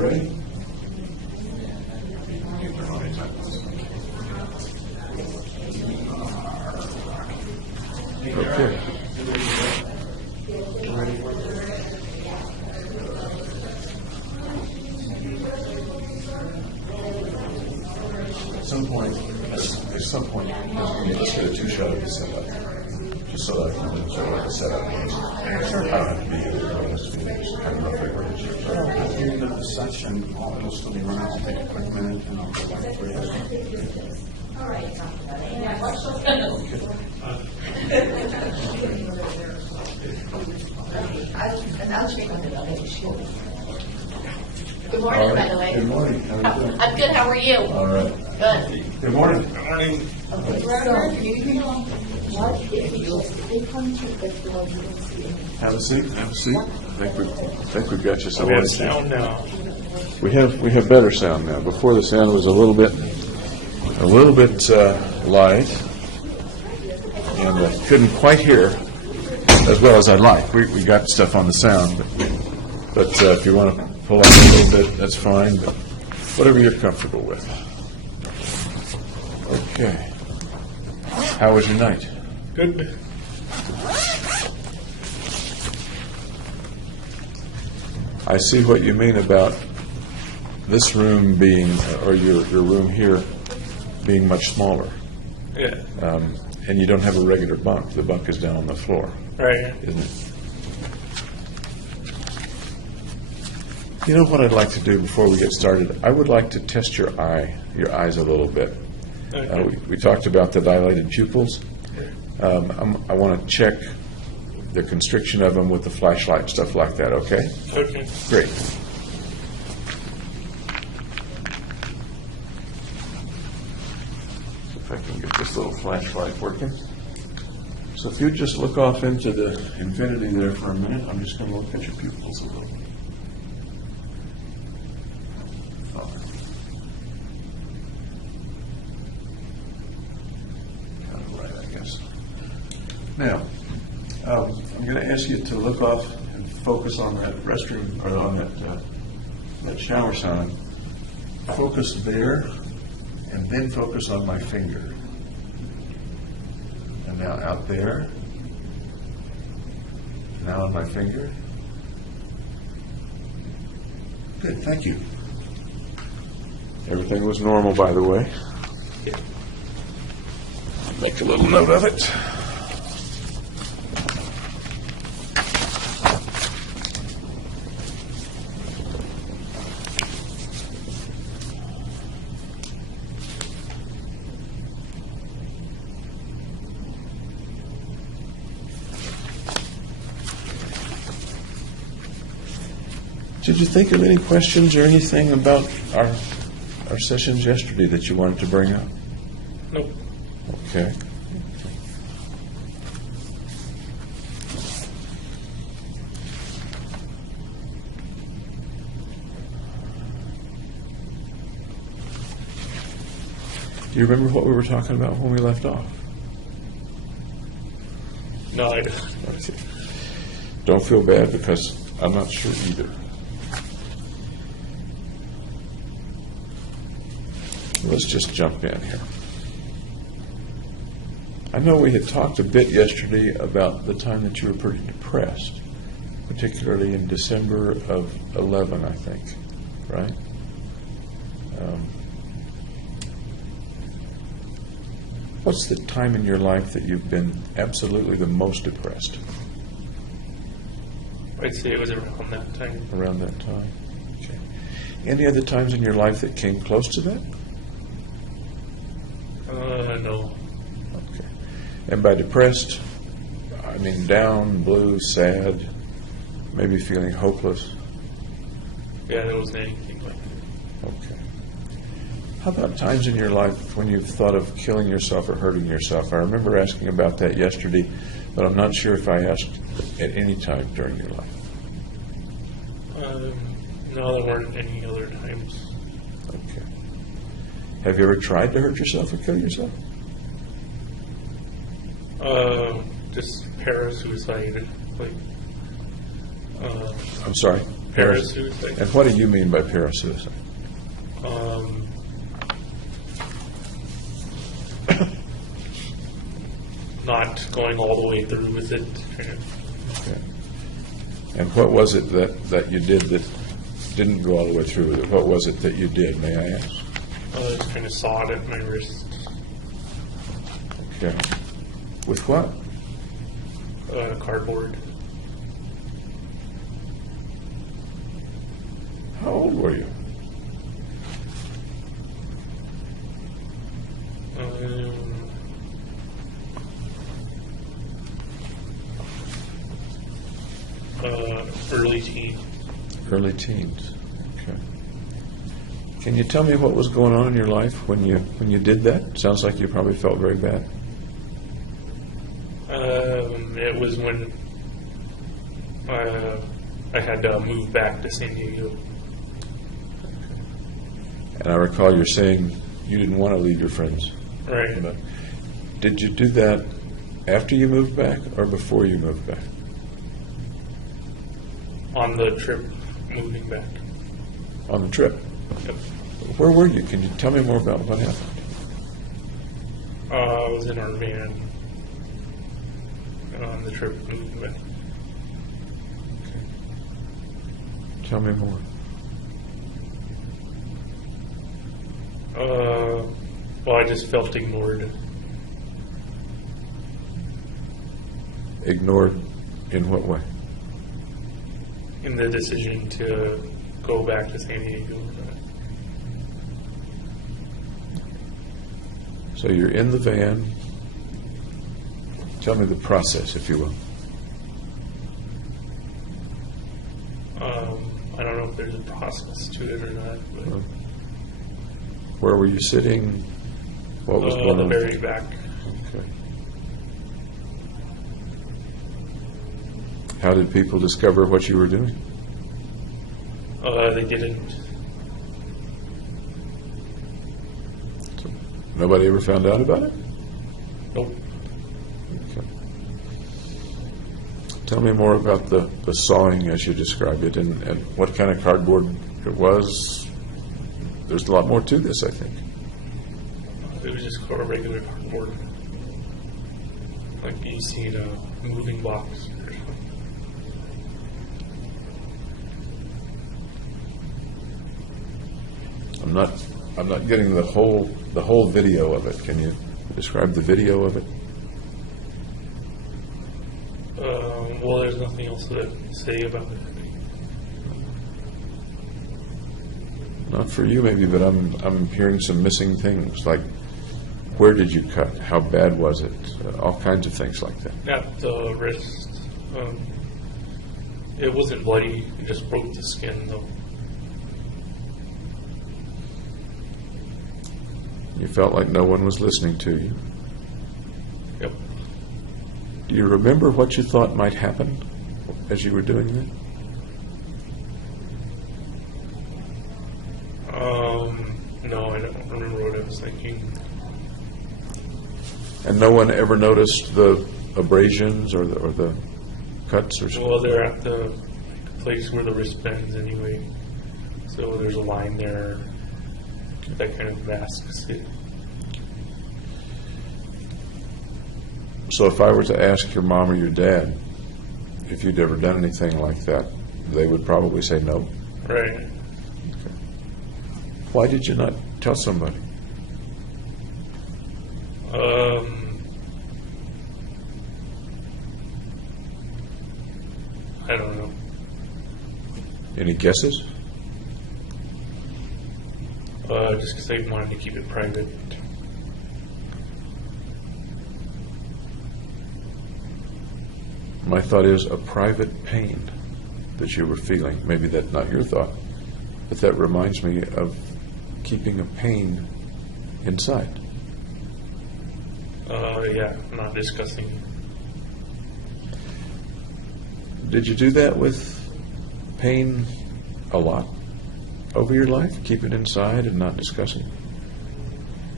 ready? Okay. At some point, let's get a two-shot of the setup, just so that I can sort of like a setup. I don't have to be here for this meeting, just kind of roughly where it is. At the end of the session, it'll still be running. I'll take a quick minute and I'll go back for you. I'll check on it. Good morning, by the way. Good morning. How are you doing? I'm good. How are you? All right. Good. Good morning. Good morning. Okay, so what if you come to the floor, you can see it? Have a seat. Have a seat. I think we've got you We have somewhere. sound now. We have better sound now. Before the sound was a little bit light, and I couldn't quite hear as well as I'd like. We got stuff on the sound, but if you want to pull out a little bit, that's fine. But whatever you're comfortable with. Okay. How was your night? Good. I see what you mean about this room being, or your room here, being much smaller. Yeah. And you don't have a regular bunk. The bunk is down on the floor, Right. isn't it? You know what I'd like to do before we get started? I would like to test your eyes a little bit. Okay. We talked about the dilated pupils. I want to check the constriction of them with the flashlight, stuff like that, okay? Okay. Great. If I can get this little flashlight working. So if you just look off into the infinity there for a minute, I'm just going to look at your pupils a little. Kind of right, I guess. Now, I'm going to ask you to look off and focus on that restroom, or on that shower sign. Focus there, and then focus on my finger. And now out there. Now on my finger. Good, thank you. Everything was normal, by the way. Yeah. Make a little note of it. Did you think of any questions or anything about our sessions yesterday that you wanted to bring up? Nope. Okay. Do you remember what we were talking about when we left off? No, I don't. Okay. Don't feel bad because I'm not sure either. Let's just jump in here. I know we had talked a bit yesterday about the time that you were pretty depressed, particularly in December of 11, I think, right? What's the time in your life that you've been absolutely the most depressed? I'd say it was around that time. Around that time? Okay. Any other times in your life that came close to that? No. Okay. And by depressed, I mean down, blue, sad, maybe feeling hopeless? Yeah, there wasn't anything like that. Okay. How about times in your life when you've thought of killing yourself or hurting yourself? I remember asking about that yesterday, but I'm not sure if I asked at any time during your life. No, there weren't any other times. Okay. Have you ever tried to hurt yourself or kill yourself? Just parasuicide, like, I'm sorry? Parasuicide. And what do you mean by parasuicide? Not going all the way through with it. Okay. And what was it that you did that didn't go all the way through with it? What was it that you did, may I ask? I was trying to saw it at my wrist. Okay. With what? Cardboard. How old were you? Early teen. Early teens. Okay. Can you tell me what was going on in your life when you did that? Sounds like you probably felt very bad. It was when I had to move back to San Diego. And I recall you're saying you didn't want to leave your friends. Right. But did you do that after you moved back or before you moved back? On the trip moving back. On the trip. Yep. Where were you? Can you tell me more about what happened? I was in our van on the trip moving back. Tell me more. Well, I just felt ignored. Ignored in what way? In the decision to go back to San Diego. So you're in the van. Tell me the process, if you will. I don't know if there's a process to it or not, but Where were you sitting? What was going the on? very back. Okay. How did people discover what you were doing? They didn't. So nobody ever found out about it? Nope. Okay. Tell me more about the sawing as you described it and what kind of cardboard it was. There's a lot more to this, I think. It was just a regular cardboard. Like you see in a moving box or something. I'm not getting the whole video of it. Can you describe the video of it? Well, there's nothing else to say about it. Not for you, maybe, but I'm hearing some missing things. Like, where did you cut? How bad was it? All kinds of things like that. At the wrist. It wasn't bloody. It just broke the skin, though. You felt like no one was listening to you. Yep. Do you remember what you thought might happen as you were doing that? No, I don't remember what I was thinking. And no one ever noticed the abrasions or the cuts or something? Well, they're at the place where the wrist bends anyway. So there's a line there that kind of masks it. So if I were to ask your mom or your dad if you'd ever done anything like that, they would probably say no. Right. Why did you not tell somebody? I don't know. Any guesses? Just because they wanted to keep it private. My thought is a private pain that you were feeling. Maybe that's not your thought, but that reminds me of keeping a pain inside. Yeah, not discussing. Did you do that with pain a lot over your life? Keep it inside and not discuss it?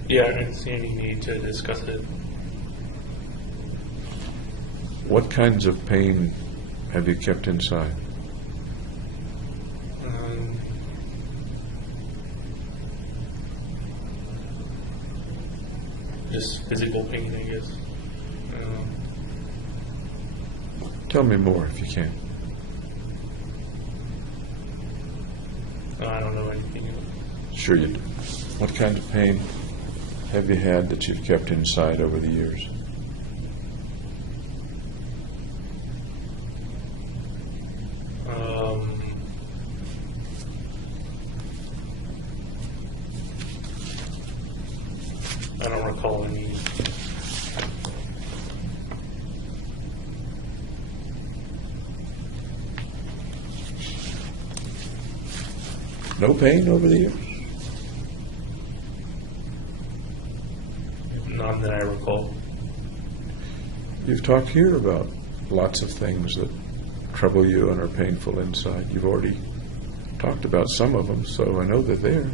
Yeah, I didn't see any need to discuss it. What kinds of pain have you kept inside? just physical pain, I guess. Tell me more if you can. I don't know anything about it. Sure you do. What kind of pain have you had that you've kept inside over the years? I don't recall any. No pain over the years? None that I recall. You've talked here about lots of things that trouble you and are painful inside. You've already talked about some of them, so I know they're there.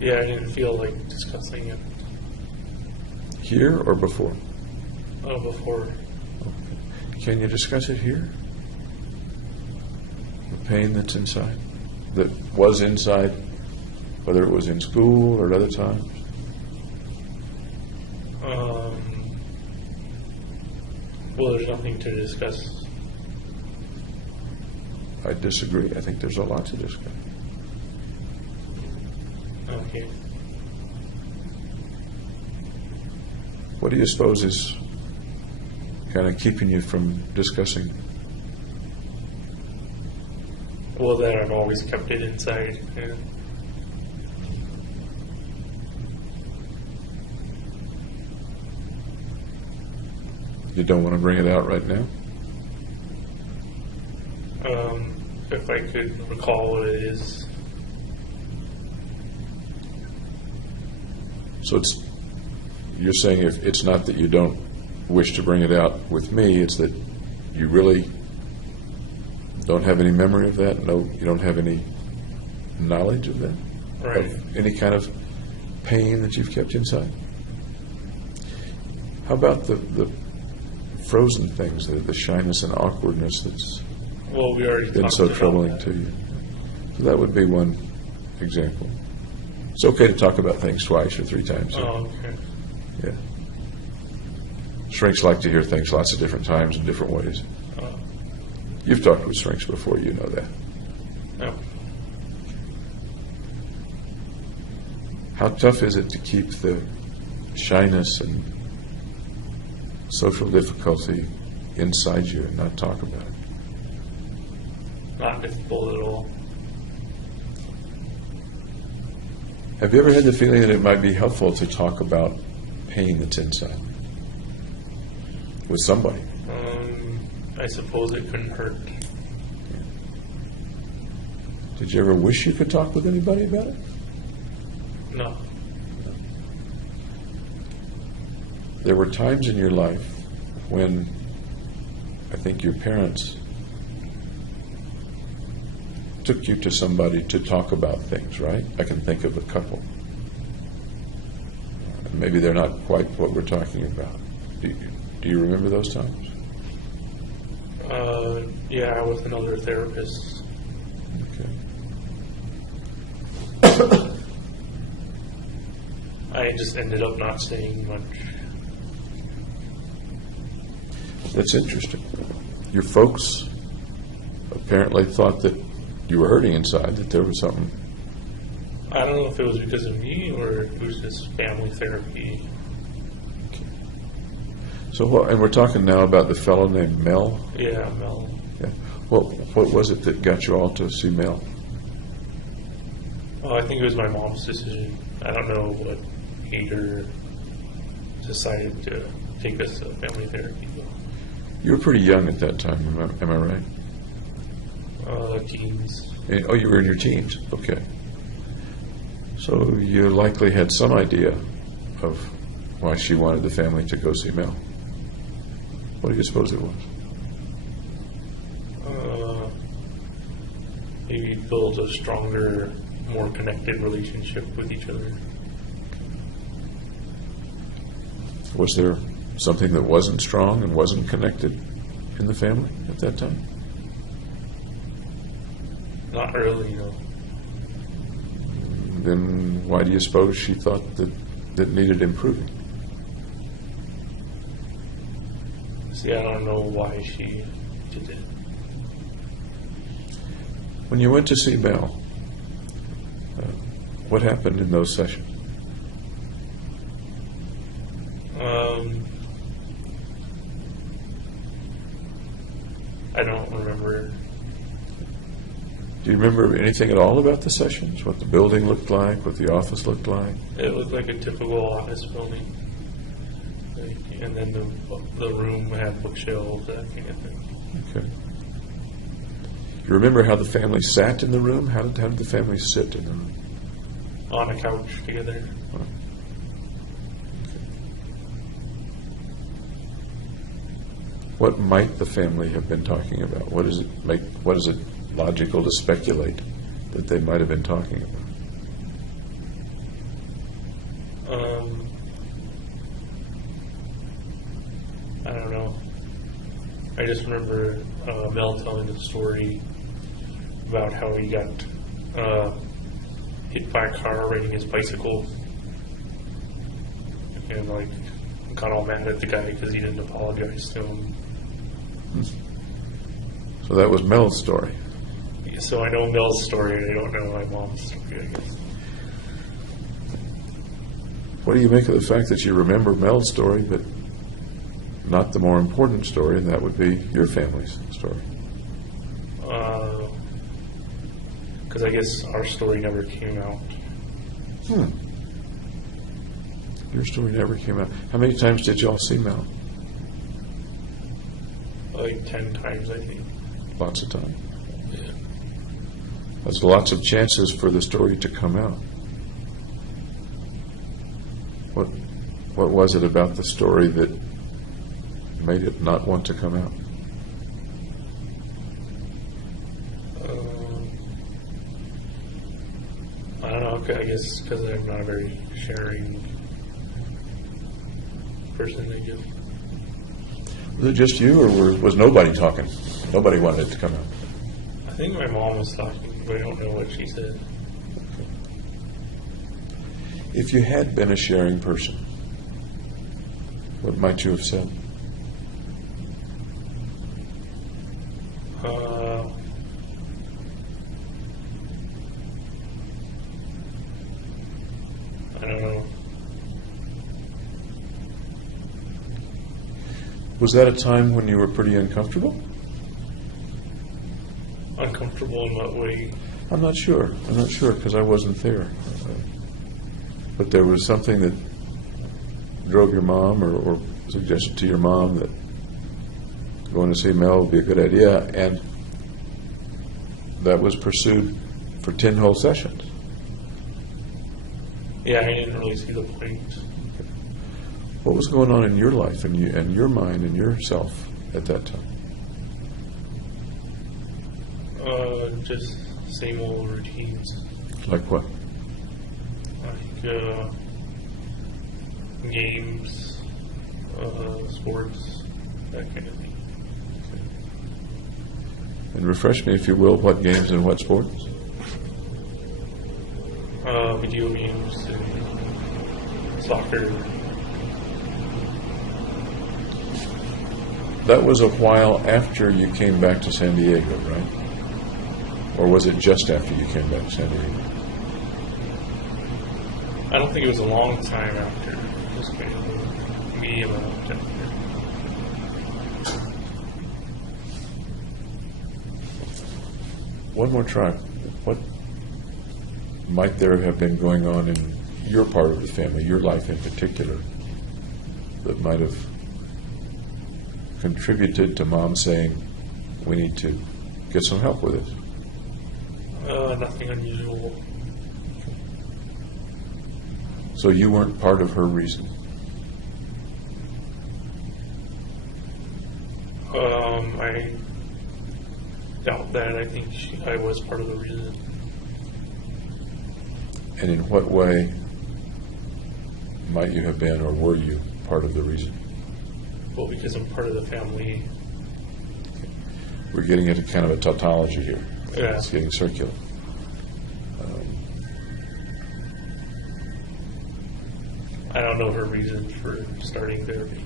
Yeah, I didn't feel like discussing it Here or before? before. Can you discuss it here? The pain that's inside, that was inside, whether it was in school or at other times? Well, there's nothing to discuss. I disagree. I think there's a lot to discuss. Okay. What do you suppose is kind of keeping you from discussing? Well, that I've always kept it inside. Yeah. You don't want to bring it out right now? If I could recall what it is. So you're saying if it's not that you don't wish to bring it out with me, it's that you really don't have any memory of that? No, you don't have any knowledge of that? Right. Of any kind of pain that you've kept inside? How about the frozen things, the shyness and awkwardness that's Well, we already been talked so about troubling that. to you? So that would be one example. It's okay to talk about things twice or 3 times. Oh, okay. Yeah. Shrinks like to hear things lots of different times in different ways. Oh, You've talked with shrinks before, you know that. no. How tough is it to keep the shyness and social difficulty inside you and not talk about it? Not difficult at all. Have you ever had the feeling that it might be helpful to talk about pain that's inside with somebody? I suppose it couldn't hurt. Did you ever wish you could talk with anybody about it? No. There were times in your life when I think your parents took you to somebody to talk about things, right? I can think of a couple. Maybe they're not quite what we're talking about. Do you remember those times? Yeah, with another therapist. Okay. I just ended up not saying much. That's interesting. Your folks apparently thought that you were hurting inside, that there was something. I don't know if it was because of me or it was just family therapy. So what, and we're talking now about the fellow named Mel. Yeah, Mel. Yeah. What was it that got you all to see Mel? Oh, I think it was my mom's decision. I don't know what made her decided to take us to family therapy. You were pretty young at that time, am I right? Teens. Oh, you were in your teens. Okay. So you likely had some idea of why she wanted the family to go see Mel. What do you suppose it was? Maybe build a stronger, more connected relationship with each other. Was there something that wasn't strong and wasn't connected in the family at that time? Not really, no. then why do you suppose she thought that needed improving? See, I don't know why she did it. When you went to see Mel, what happened in those sessions? I don't remember. Do you remember anything at all about the sessions? What the building looked like, what the office looked like? It looked like a typical office building. And then the room had bookshelves, that kind of thing. Okay. You remember how the family sat in the room? How did the family sit in the room? On a couch together. What might the family have been talking about? What is it logical to speculate that they might have been talking about? I don't know. I just remember Mel telling the story about how he got hit by a car riding his bicycle, and like got all mad at the guy because he didn't apologize to him. So that was Mel's story. So I know Mel's story. I don't know my mom's story, I guess. What do you make of the fact that you remember Mel's story, but not the more important story, and that would be your family's story? Because I guess our story never came out. Your story never came out. How many times did y'all see Mel? Like 10 times, I think. Lots of times. Yeah. There's lots of chances for the story to come out. What was it about the story that made it not want to come out? I don't know. I guess because I'm not a very sharing person, I guess. Was it just you, or was nobody talking? Nobody wanted it to come out. I think my mom was talking, but I don't know what she said. If you had been a sharing person, what might you have said? I don't know. Was that a time when you were pretty uncomfortable? Uncomfortable in what way? I'm not sure because I wasn't there. But there was something that drove your mom or suggested to your mom that going to see Mel would be a good idea, and that was pursued for 10 whole sessions. Yeah, I didn't really see the point. What was going on in your life and your mind and yourself at that time? Just same old routines. Like what? Like games, sports, that kind of thing. And refresh me, if you will, what games and what sports? Video games and soccer. That was a while after you came back to San Diego, right? Or was it just after you came back to San Diego? I don't think it was a long time after. It was kind of a medium amount after. One more try. What might there have been going on in your part of the family, your life in particular, that might have contributed to Mom saying, we need to get some help with this? Nothing unusual. So you weren't part of her reason? I doubt that. I think I was part of the reason. And in what way might you have been, or were you part of the reason? Well, because I'm part of the family. We're getting into kind of a tautology here. Yeah. It's getting circular. I don't know her reason for starting therapy.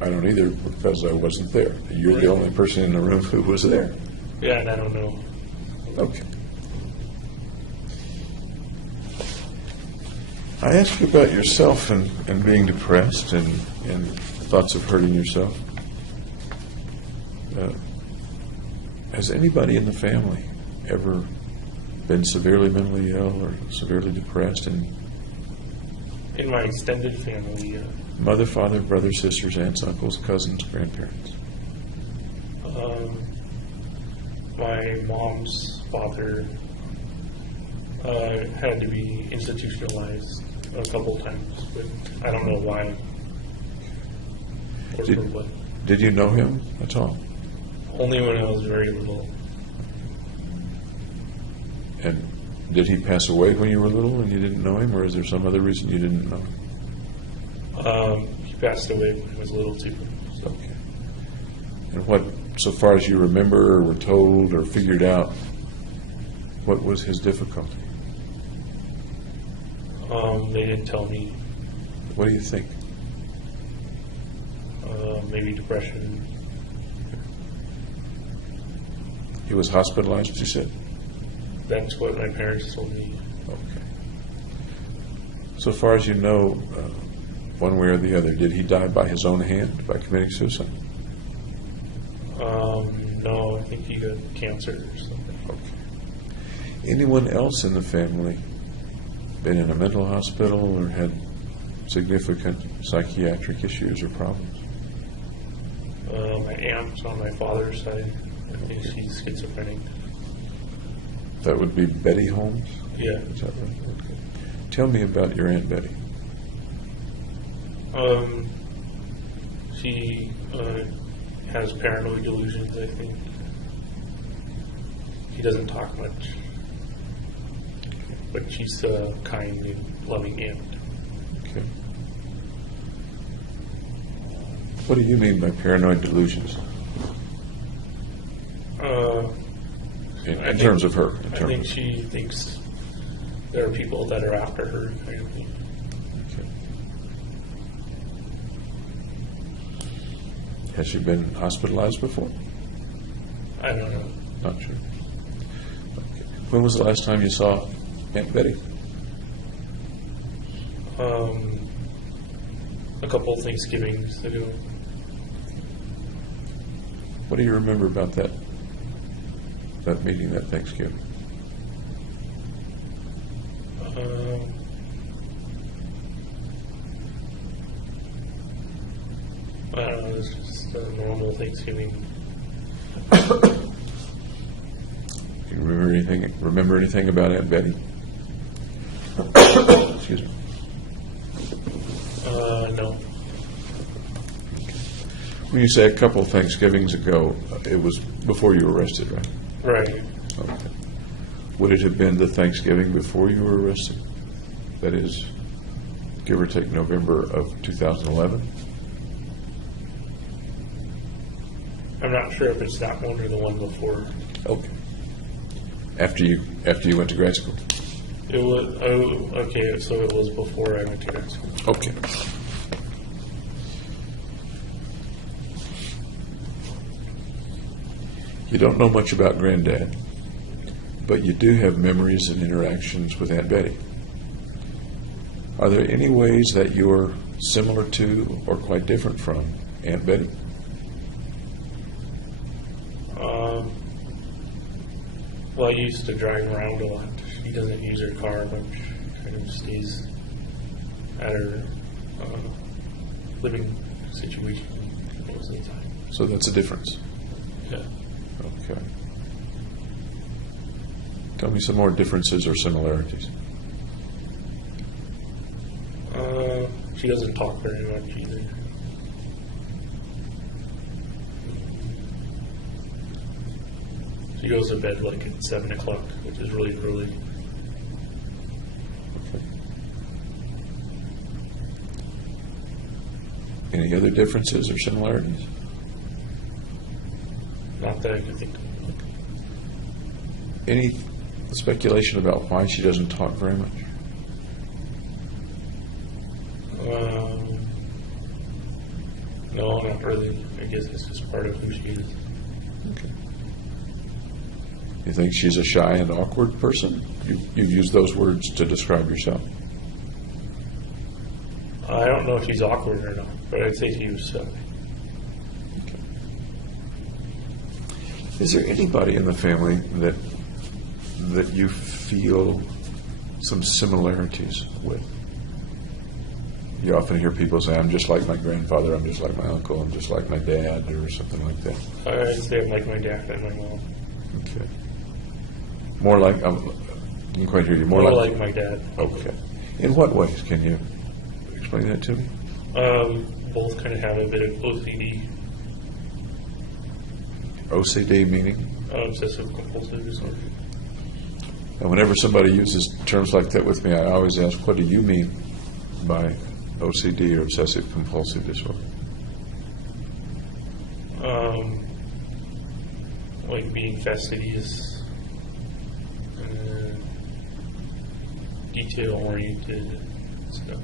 I don't either, because I wasn't there. You're the only person in the room who was there. Yeah, and I don't know. Okay. I asked you about yourself and being depressed and thoughts of hurting yourself. Has anybody in the family ever been severely mentally ill or severely depressed? And In my extended family, mother, father, brothers, sisters, aunts, uncles, cousins, grandparents? my mom's father had to be institutionalized a couple times, but I don't know why or for what. Did you know him at all? Only when I was very little. And did he pass away when you were little and you didn't know him, or is there some other reason you didn't know him? He passed away when I was little too. Okay. And what, so far as you remember or were told or figured out, what was his difficulty? They didn't tell me. What do you think? Maybe depression. He was hospitalized, you said? That's what my parents told me. Okay. So far as you know, one way or the other, did he die by his own hand, by committing suicide? No, I think he got cancer or something. Okay. Anyone else in the family been in a mental hospital or had significant psychiatric issues or problems? My aunt on my father's side, I think she's schizophrenic. That would be Betty Holmes? Yeah. Is that right? Okay. Tell me about your Aunt Betty. She has paranoid delusions, I think. She doesn't talk much, but she's a kind and loving aunt. Okay. What do you mean by paranoid delusions? In terms of her? I think she thinks there are people that are after her, kind of thing. Okay. Has she been hospitalized before? I don't know. Not sure. Okay. When was the last time you saw Aunt Betty? A couple of Thanksgivings ago. What do you remember about that meeting, that Thanksgiving? I don't know, it's just a normal Thanksgiving. Do you remember anything about Aunt Betty? Excuse me. No. When you say a couple Thanksgivings ago, it was before you were arrested, right? Right. Okay. Would it have been the Thanksgiving before you were arrested? That is, give or take November of 2011? I'm not sure if it's that one or the one before. Okay. After you went to grad school? It was, oh, okay, so it was before I went to grad school. Okay. You don't know much about Granddad, but you do have memories and interactions with Aunt Betty. Are there any ways that you're similar to or quite different from Aunt Betty? Well, I used to drive around a lot. She doesn't use her car much. Kind of stays at her living situation most of the time. So that's a difference. Yeah. Okay. Tell me some more differences or similarities. She doesn't talk very much either. She goes to bed like at 7 o'clock, which is really early. Okay. Any other differences or similarities? Not that I can think of. Any speculation about why she doesn't talk very much? really. I guess it's just part of who she is. Okay. You think she's a shy and awkward person? You've used those words to describe yourself. I don't know if she's awkward or not, but I'd say she was shy. Okay. Is there anybody in the family that you feel some similarities with? You often hear people say, I'm just like my grandfather, I'm just like my uncle, I'm just like my dad, or something like that. I'd say I'm like my dad and my mom. Okay. More like, I didn't quite hear you. More like my dad. Okay. In what ways? Can you explain that to me? Both kind of have a bit of OCD, OCD meaning? obsessive compulsive disorder. And whenever somebody uses terms like that with me, I always ask, what do you mean by OCD or obsessive compulsive disorder? Like being fastidious, detail oriented stuff.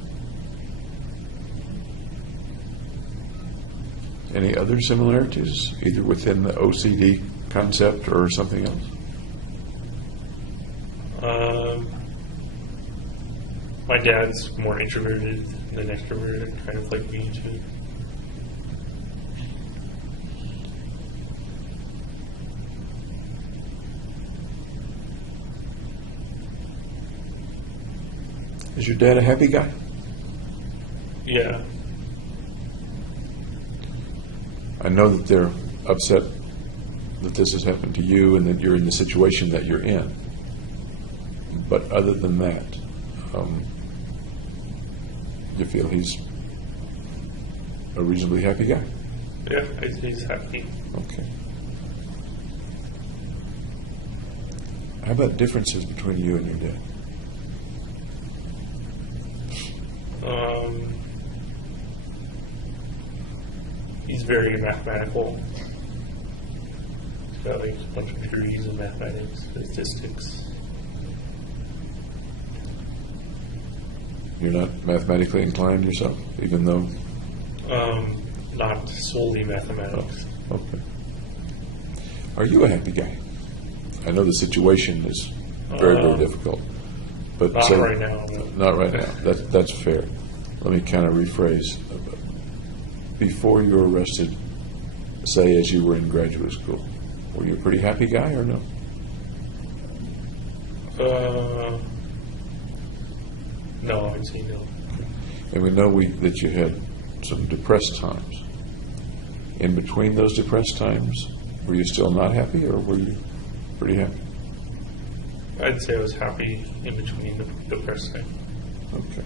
Any other similarities, either within the OCD concept or something else? My dad's more introverted than extroverted, kind of like me too. Is your dad a happy guy? Yeah. I know that they're upset that this has happened to you and that you're in the situation that you're in. But other than that, you feel he's a reasonably happy guy? Yeah, he's happy. Okay. How about differences between you and your dad? He's very mathematical. He's got like a bunch of degrees in mathematics, statistics. You're not mathematically inclined yourself, even though... Not solely mathematics. Okay. Are you a happy guy? I know the situation is very, very difficult. But Not say- right now. No. Not right now. That's fair. Let me kind of rephrase. Before you were arrested, say as you were in graduate school, were you a pretty happy guy or no? No, I'd say no. And we know that you had some depressed times. In between those depressed times, were you still not happy, or were you pretty happy? I'd say I was happy in between the depressed time. Okay.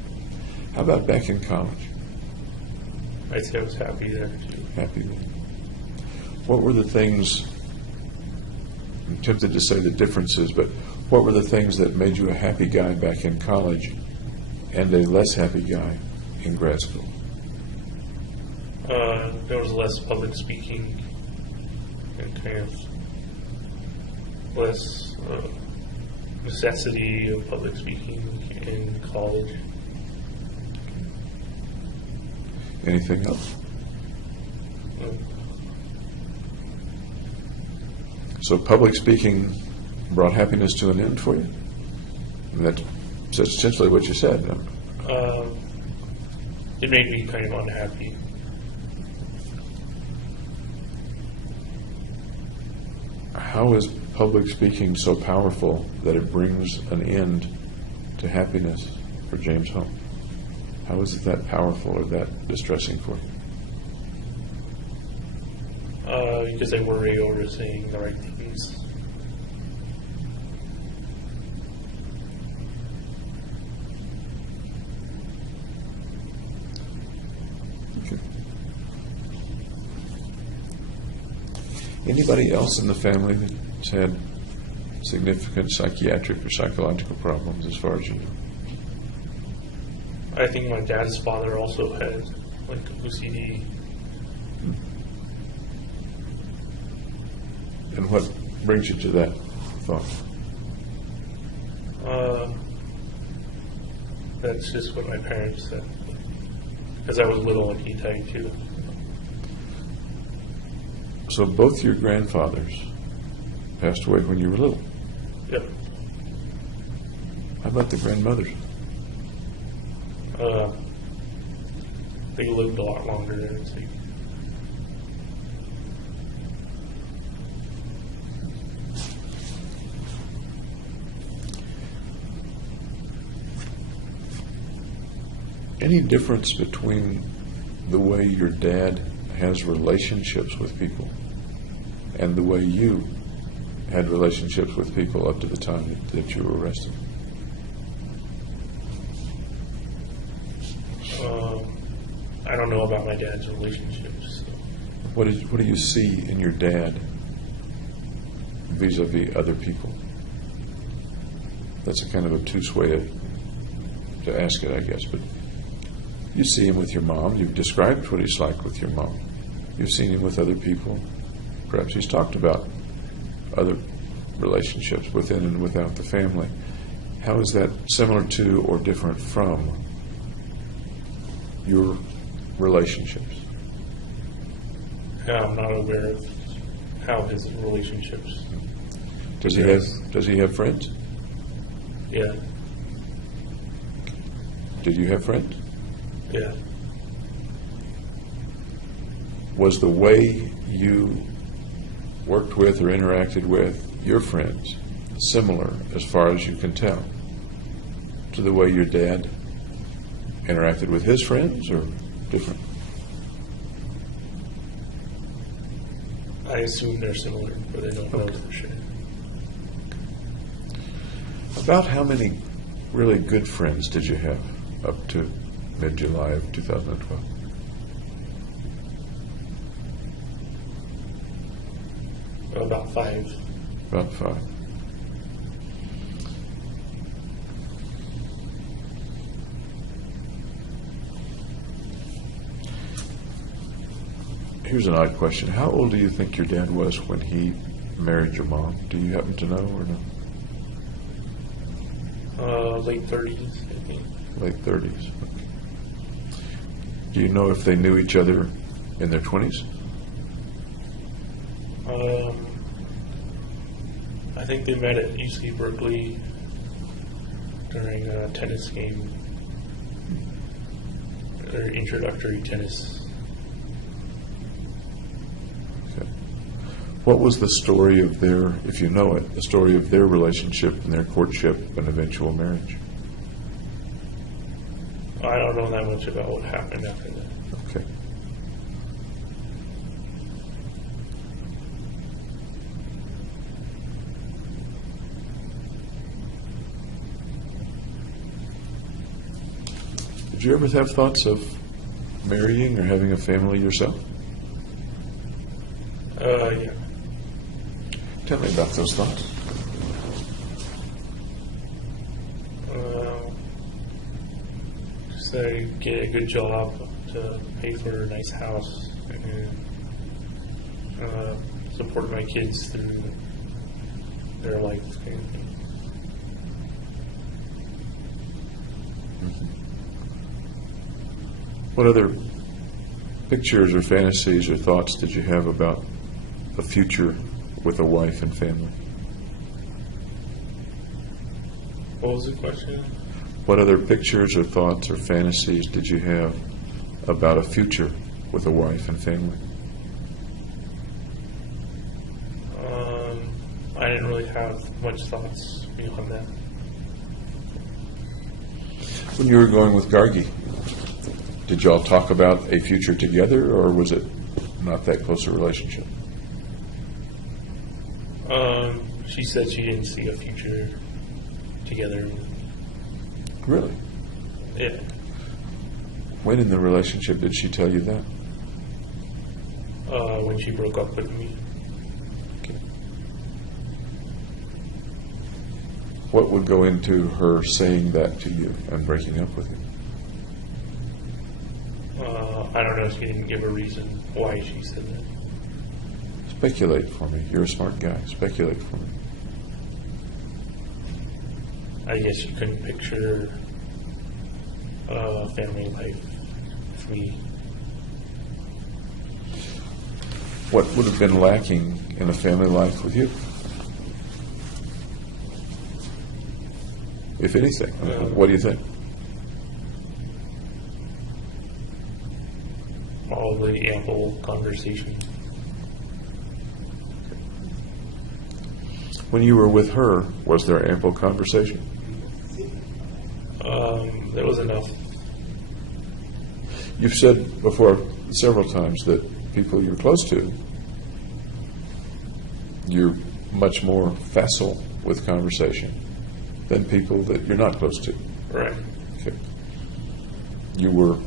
How about back in college? I'd say I was happy there too. Happy then. What were the things, I'm tempted to say the differences, but what were the things that made you a happy guy back in college and a less happy guy in grad school? There was less public speaking and kind of less necessity of public speaking in college. Anything else? So public speaking brought happiness to an end for you? And that's essentially what you said. It made me kind of unhappy. How is public speaking so powerful that it brings an end to happiness for James Holmes? How is it that powerful or that distressing for you? Because I worry over saying the right things. Okay. Anybody else in the family that's had significant psychiatric or psychological problems as far as you know? I think my dad's father also had like OCD. And what brings you to that thought? That's just what my parents said. As I was little, and he died too. So both your grandfathers passed away when you were little. Yep. How about the grandmothers? They lived a lot longer than I think. Any difference between the way your dad has relationships with people and the way you had relationships with people up to the time that you were arrested? I don't know about my dad's relationships. So. What do you see in your dad vis-a-vis other people? That's a kind of obtuse way to ask it, I guess. But you see him with your mom. You've described what he's like with your mom. You've seen him with other people. Perhaps he's talked about other relationships within and without the family. How is that similar to or different from your relationships? I'm not aware of how his relationships. Does he have friends? Yeah. Did you have friends? Yeah. Was the way you worked with or interacted with your friends similar, as far as you can tell, to the way your dad interacted with his friends, or different? I assume they're similar, but I don't know for sure. About how many really good friends did you have up to mid-July of 2012? About 5. About 5. Here's an odd question. How old do you think your dad was when he married your mom? Do you happen to know or no? Late 30s, I think. Late 30s. Okay. Do you know if they knew each other in their 20s? I think they met at UC Berkeley during a tennis game, or introductory tennis. Okay. What was the story of their, if you know it, the story of their relationship and their courtship and eventual marriage? I don't know that much about what happened after that. Okay. Did you ever have thoughts of marrying or having a family yourself? Yeah. Tell me about those thoughts. Just to get a good job, to pay for a nice house, and support my kids through their life kind of thing. What other pictures or fantasies or thoughts did you have about a future with a wife and family? What was the question? What other pictures or thoughts or fantasies did you have about a future with a wife and family? I didn't really have much thoughts beyond that. When you were going with Gargi, did y'all talk about a future together, or was it not that close a relationship? She said she didn't see a future together. Really? Yeah. When in the relationship did she tell you that? When she broke up with me. Okay. What would go into her saying that to you and breaking up with you? I don't know, she didn't give a reason why she said that. Speculate for me. You're a smart guy. Speculate for me. I guess she couldn't picture family life with me. What would have been lacking in a family life with you? If anything, what do you think? Probably ample conversation. When you were with her, was there ample conversation? There was enough. You've said before several times that people you're close to, you're much more facile with conversation than people that you're not close to. Right. Okay. You were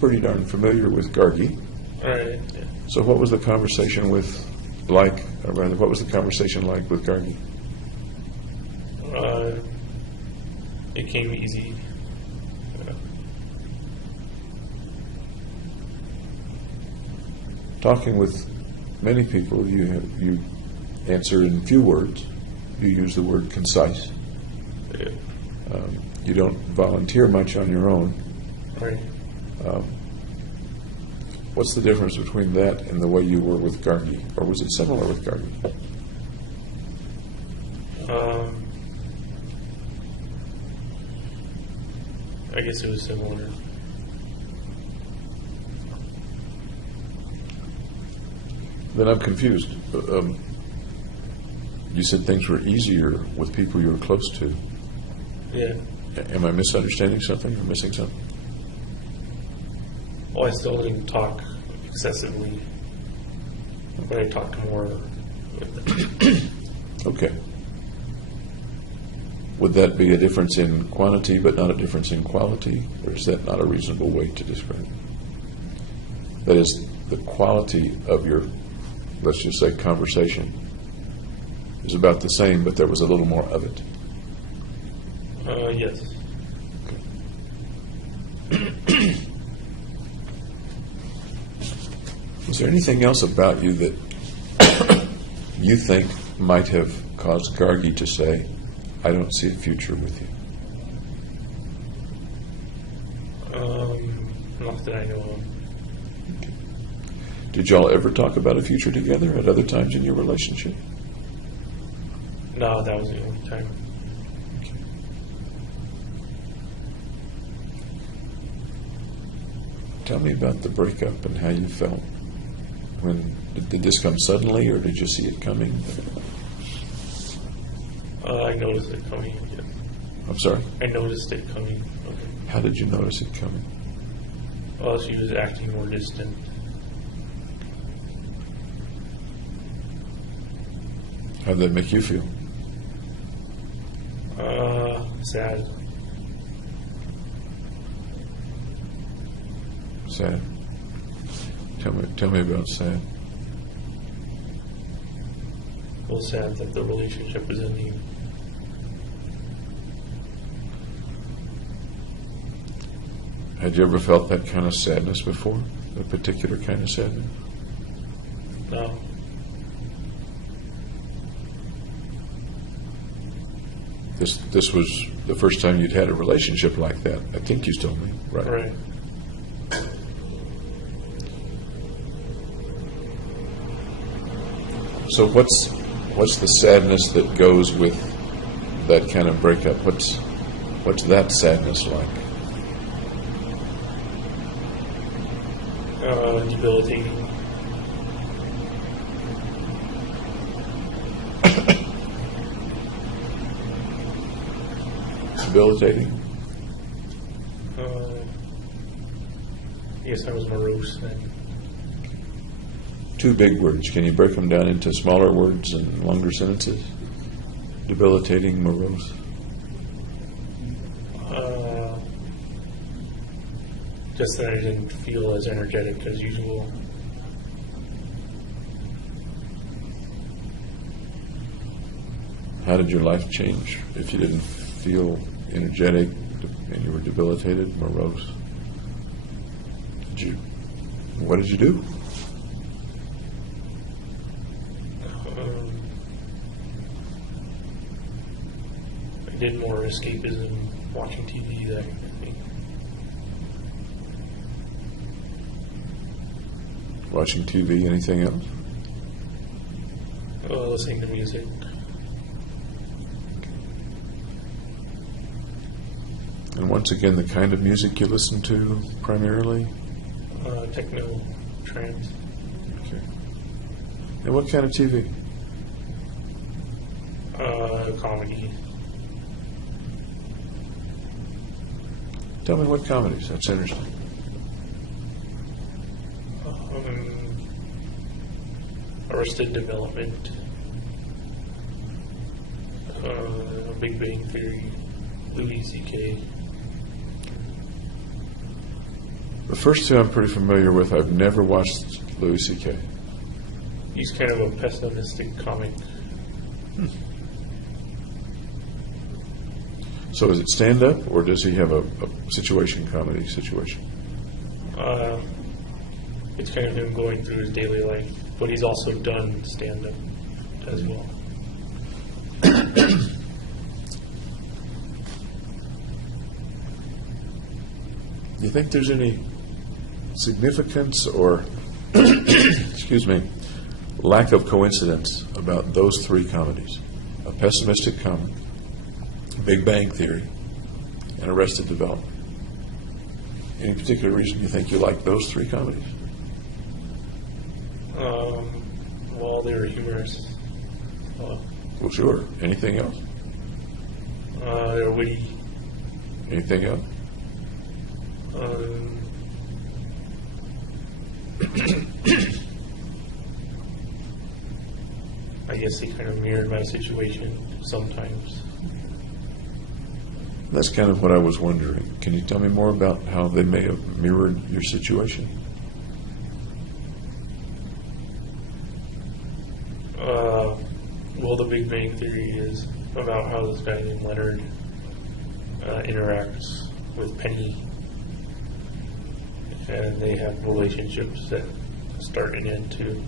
pretty darn familiar with Gargi. Right. Yeah. So what was the conversation with like, or rather, what was the conversation like with Gargi? It came easy. Talking with many people, you answer in few words. You use the word concise. Yeah. You don't volunteer much on your own. Right. What's the difference between that and the way you were with Gargi? Or was it similar with Gargi? I guess it was similar. Then I'm confused. You said things were easier with people you were close to. Yeah. Am I misunderstanding something or missing something? Well, I still didn't talk excessively, but I talked more with them. Okay. Would that be a difference in quantity but not a difference in quality? Or is that not a reasonable way to describe it? That is, the quality of your, let's just say, conversation is about the same, but there was a little more of it. Yes. Is there anything else about you that you think might have caused Gargi to say, I don't see a future with you? Not that I know of. Did y'all ever talk about a future together at other times in your relationship? No, that was the only time. Tell me about the breakup and how you felt. Did this come suddenly, or did you see it coming? I noticed it coming. Yeah. I'm sorry? I noticed it coming. Okay. How did you notice it coming? Well, she was acting more distant. How did that make you feel? Sad. Sad. Tell me about sad. Well, sad that the relationship is ending. Had you ever felt that kind of sadness before? A particular kind of sadness? No. This was the first time you'd had a relationship like that. I think you told me, right? Right. So what's the sadness that goes with that kind of breakup? What's that sadness like? Debilitating. Debilitating? I guess I was morose then. Two big words. Can you break them down into smaller words and longer sentences? Debilitating, morose. Just that I didn't feel as energetic as usual. How did your life change if you didn't feel energetic and you were debilitated, morose? What did you do? I did more escapism, watching TV, that kind of thing. Watching TV, anything else? Listening to music. And once again, the kind of music you listen to primarily? Techno, trance. Okay. And what kind of TV? Comedy. Tell me what comedies. That's interesting. Arrested Development. Big Bang Theory. Louis C.K. The first two I'm pretty familiar with. I've never watched Louis C.K. He's kind of a pessimistic comic. So is it stand-up, or does he have a situation comedy situation? It's kind of him going through his daily life, but he's also done stand-up as well. Do you think there's any significance or, excuse me, lack of coincidence about those three comedies? A pessimistic comic, Big Bang Theory, and Arrested Development. Any particular reason you think you like those three comedies? Well, they're humorous. Well, sure. Anything else? They're witty. Anything else? I guess they kind of mirrored my situation sometimes. That's kind of what I was wondering. Can you tell me more about how they may have mirrored your situation? Well, the Big Bang Theory is about how this guy named Leonard interacts with Penny, and they have relationships that start and end too.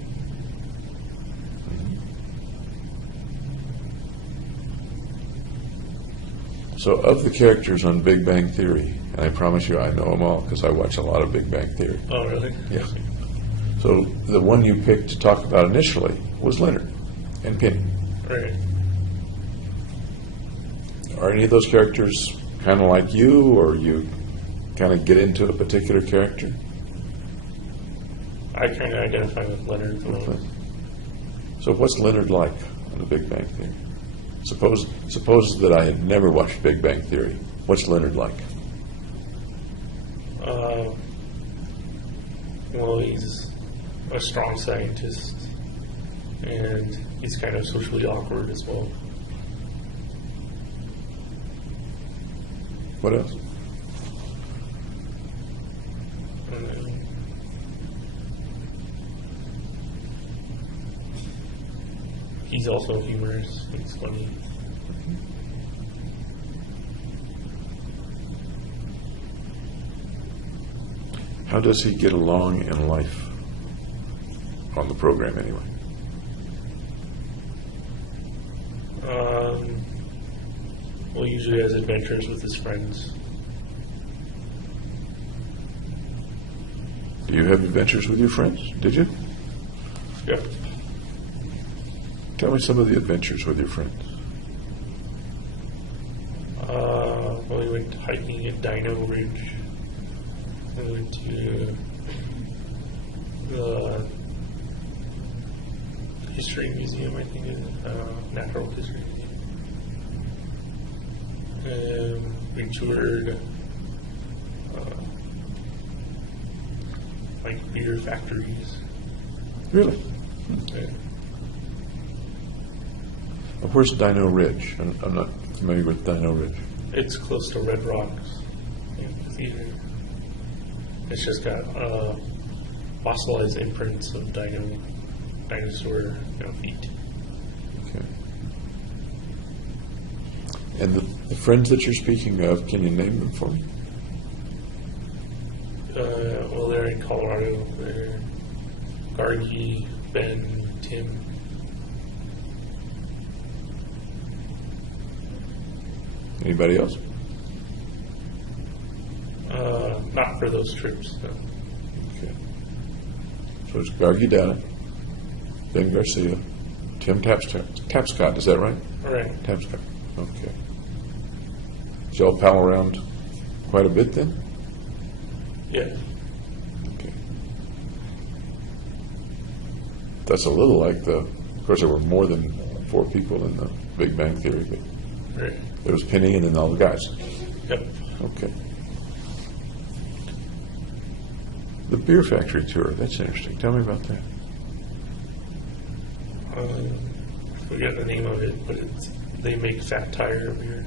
So, of the characters on Big Bang Theory, and I promise you I know them all because I watch a lot of Big Bang Theory. Oh, really? Yeah. So, the one you picked to talk about initially was Leonard and Penny. Right. Are any of those characters kind of like you, or you kind of get into a particular character? I kind of identify with Leonard the most. So, what's Leonard like on the Big Bang Theory? Suppose that I had never watched Big Bang Theory. What's Leonard like? Well, he's a strong scientist, and he's kind of socially awkward as well. What else? He's also humorous. He's funny. How does he get along in life? On the program, anyway. Well, usually has adventures with his friends. Do you have adventures with your friends? Did you? Yep. Tell me some of the adventures with your friends. Well, we went hiking at Dino Ridge. We went to the History Museum, I think, Natural History Museum. We toured like beer factories. Really? Yeah. Where's Dino Ridge? I'm not familiar with Dino Ridge. It's close to Red Rocks Theater. It's just got fossilized imprints of dinosaur feet. Okay. And the friends that you're speaking of, can you name them for me? Well, they're in Colorado. They're Gargi, Ben, Tim. Anybody else? Not for those trips. No. Okay. So it's Gargi Data, Ben Garcia, Tim Tapscott, is that right? All right. Tapscott, okay. So y'all pal around quite a bit then? Yeah. Okay. That's a little like of course there were more than 4 people in the Big Bang Theory, but Right. there was Penny and then all the guys. Yep. Okay. The beer factory tour, that's interesting. Tell me about that. I forget the name of it, but they make Fat Tire beer,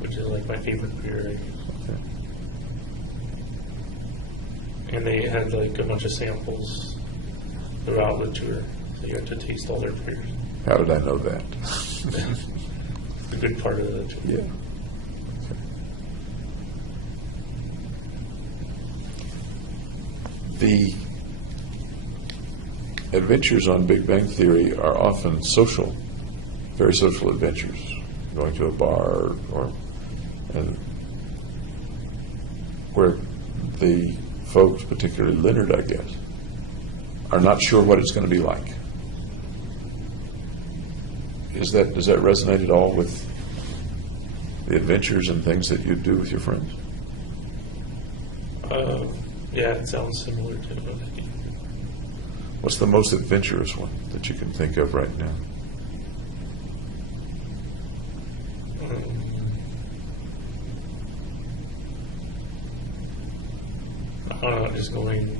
which is like my favorite beer. Okay. And they had like a bunch of samples throughout the tour, so you had to taste all their beers. How did I know that? The good part of the tour. Yeah. Okay. The adventures on Big Bang Theory are often social, very social adventures, going to a bar and where the folks, particularly Leonard, I guess, are not sure what it's going to be like. Does that resonate at all with the adventures and things that you do with your friends? Yeah, it sounds similar to it. What's the most adventurous one that you can think of right now? Just going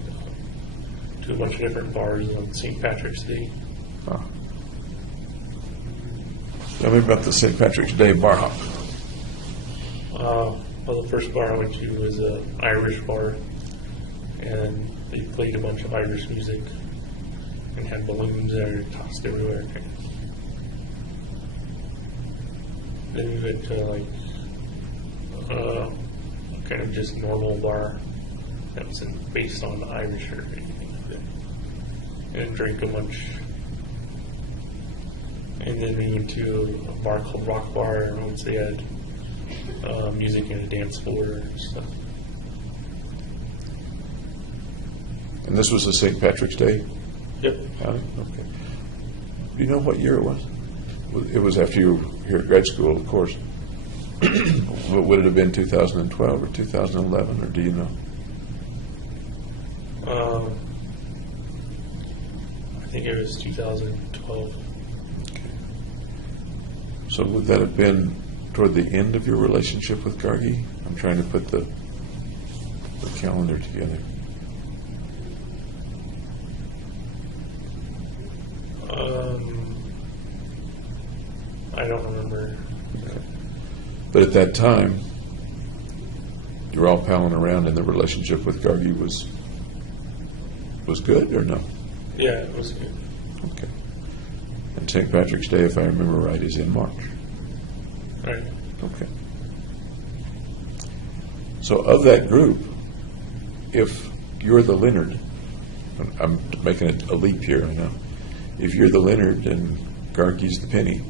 to a bunch of different bars on St. Patrick's Day. Huh. Tell me about the St. Patrick's Day bar hop. Well, the first bar I went to was an Irish bar, and they played a bunch of Irish music and had balloons that are tossed everywhere. Then we went to like kind of just normal bar that wasn't based on Irish or anything like that, and drank a bunch. And then we went to a bar called Rock Bar, and once they had music and a dance floor and stuff. And this was the St. Patrick's Day Yep. outing? Okay. Do you know what year it was? It was after you were here at grad school, of course. Would it have been 2012 or 2011, or do you know? I think it was 2012. Okay. So would that have been toward the end of your relationship with Gargi? I'm trying to put the calendar together. I don't remember. Okay. But at that time, you were all palling around, and the relationship with Gargi was good, or no? Yeah, it was good. Okay. And St. Patrick's Day, if I remember right, is in March. Right. Okay. So of that group, if you're the Leonard, I'm making a leap here, I know. If you're the Leonard and Gargi's the Penny,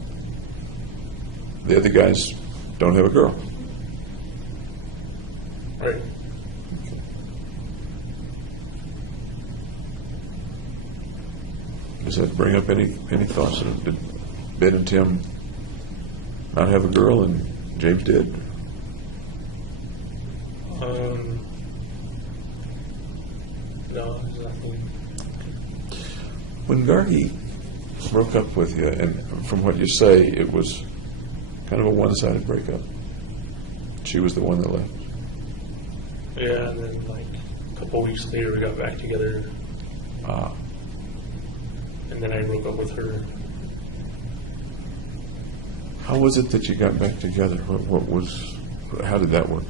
the other guys don't have a girl. Right. Okay. Does that bring up any thoughts? Did Ben and Tim not have a girl and James did? No, there's nothing. When Gargi broke up with you, and from what you say, it was kind of a one-sided breakup. She was the one that left. Yeah, and then like a couple weeks later we got back together, Ah, and then I broke up with her. how was it that you got back together? How did that work?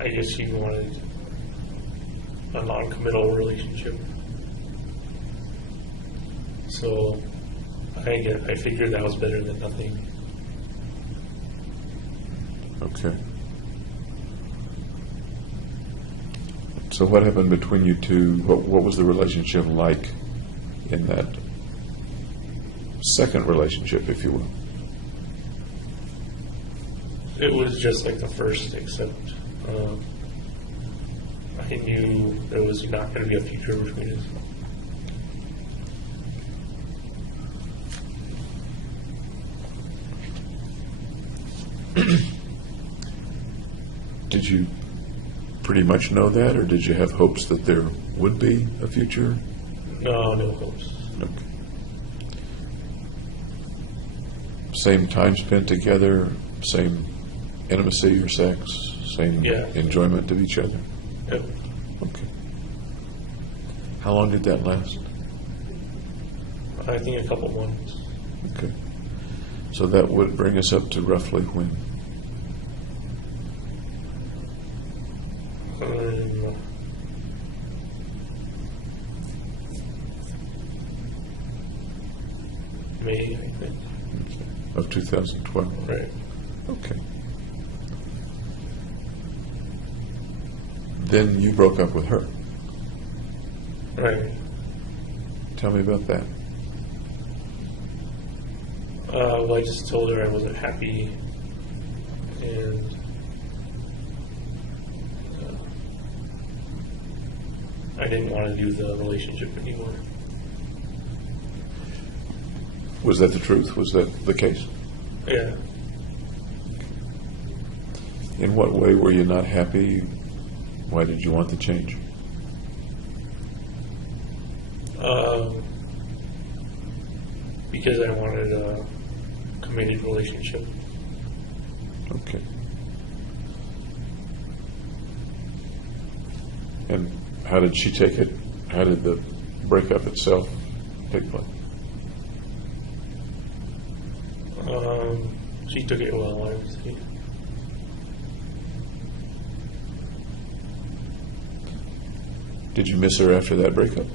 I guess she wanted a non-committal relationship. So I figured that was better than nothing. Okay. So what happened between you two? What was the relationship like in that second relationship, if you will? It was just like the first, except I knew there was not going to be a future between us. Did you pretty much know that, or did you have hopes that there would be a future? No, no hopes. Okay. Same time spent together, same intimacy or sex, same Yeah. enjoyment of each other? Yep. Okay. How long did that last? I think a couple months. Okay. So that would bring us up to roughly when? May, I think. Of 2012? Right. Okay. Then you broke up with her. Right. Tell me about that. Well, I just told her I wasn't happy, and I didn't want to do the relationship anymore. Was that the truth? Was that the case? Yeah. In what way were you not happy? Why did you want the change? Because I wanted a committed relationship. Okay. And how did she take it? How did the breakup itself take place? She took it well, I would say. Did you miss her after that breakup?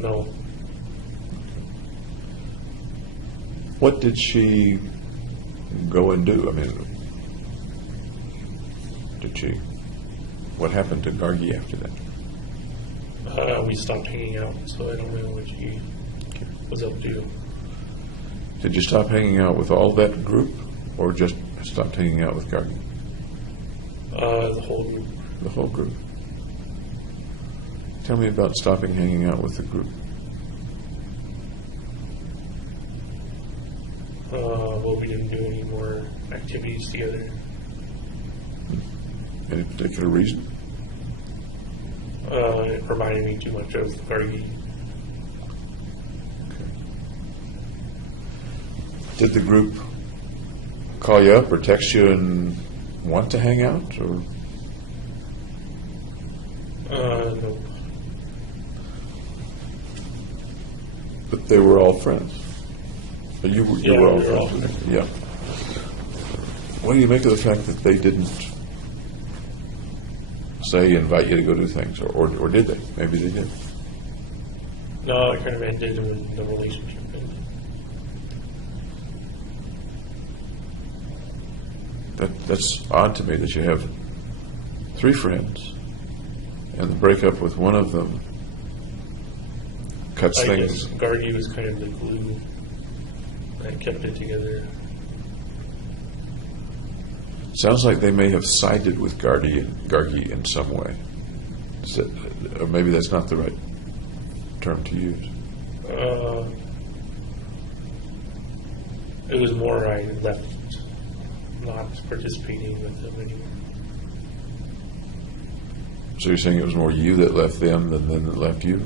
No. What did she go and do? I mean, what happened to Gargi after that? We stopped hanging out, so I don't know what she was up to. Did you stop hanging out with all that group, or just stopped hanging out with Gargi? The whole group. The whole group. Tell me about stopping hanging out with the group. Well, we didn't do any more activities together. Any particular reason? It reminded me too much of Gargi. Okay. Did the group call you up or text you and want to hang out, or? No. But they were all friends. But you Yeah, were all we were all friends. Yeah. What do you make of the fact that they didn't say invite you to go do things, or did they? Maybe they did. No, it kind of ended when the relationship ended. That's odd to me that you have 3 friends, and the breakup with one of them cuts I things. guess Gargi was kind of the glue that kept it together. Sounds like they may have sided with Gargi in some way. Or maybe that's not the right term to use. It was more I left not participating with them anymore. So you're saying it was more you that left them than them that left you?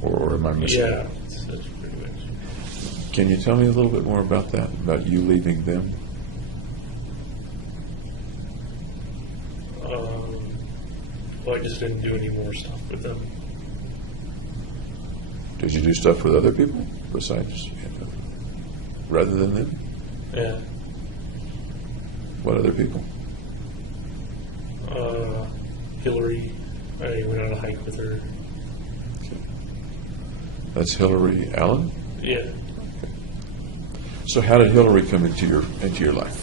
Or am I missing? Yeah, that's pretty much. Can you tell me a little bit more about that, about you leaving them? Well, I just didn't do any more stuff with them. Did you do stuff with other people besides, rather than them? Yeah. What other people? Hillary, I went on a hike with her. That's Hillary Allen? Yeah. So how did Hillary come into your life?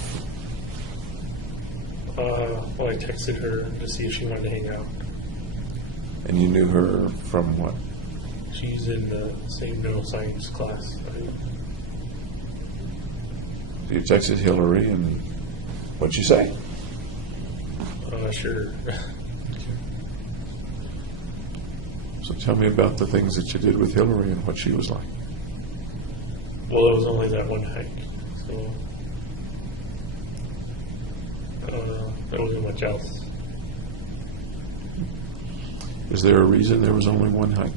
Well, I texted her to see if she wanted to hang out. And you knew her from what? She's in the same neuroscience class. You texted Hillary, and what'd she say? Sure. So tell me about the things that you did with Hillary and what she was like. Well, it was only that one hike, so there wasn't much else. Is there a reason there was only one hike?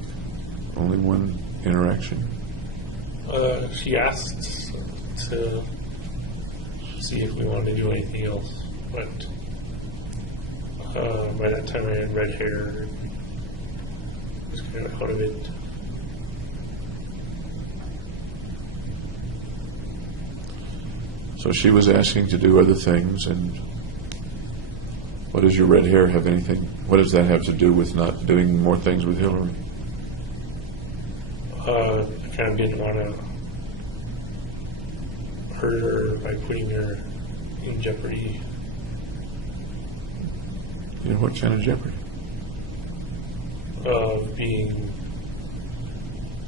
Only one interaction? She asked to see if we wanted to do anything else, but by that time I had red hair and was kind of out of it. So she was asking to do other things, and what does your red hair have anything, what does that have to do with not doing more things with Hillary? I kind of didn't want to hurt her by putting her in jeopardy. You know, what kind of jeopardy? Of being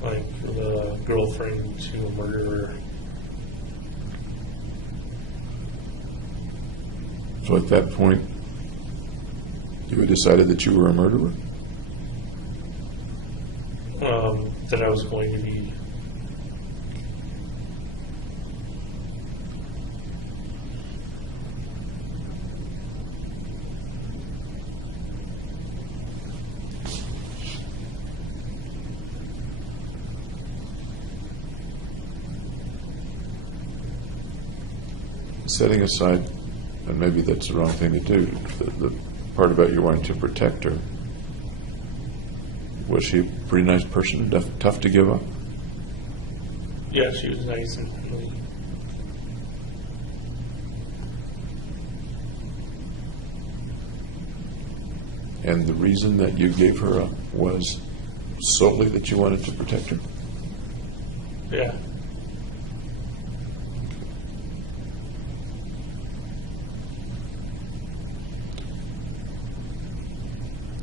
like the girlfriend to a murderer. So at that point, you had decided that you were a murderer? That I was going to be. Setting aside, and maybe that's the wrong thing to do, the part about you wanting to protect her, was she a pretty nice person, tough to give up? Yeah, she was nice and friendly. And the reason that you gave her up was solely that you wanted to protect her? Yeah.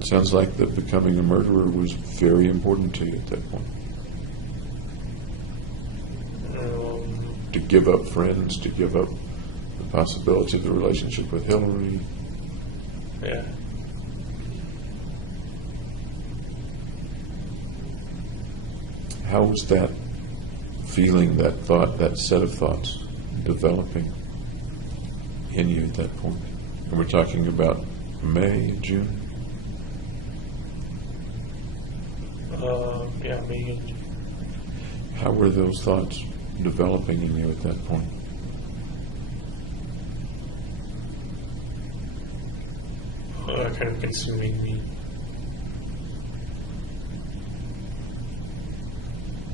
Sounds like that becoming a murderer was very important to you at that point. To give up friends, to give up the possibility of the relationship with Hillary. Yeah. How was that feeling, that thought, that set of thoughts developing in you at that point? And we're talking about May, June? Yeah, maybe. How were those thoughts developing in you at that point? Kind of consuming me.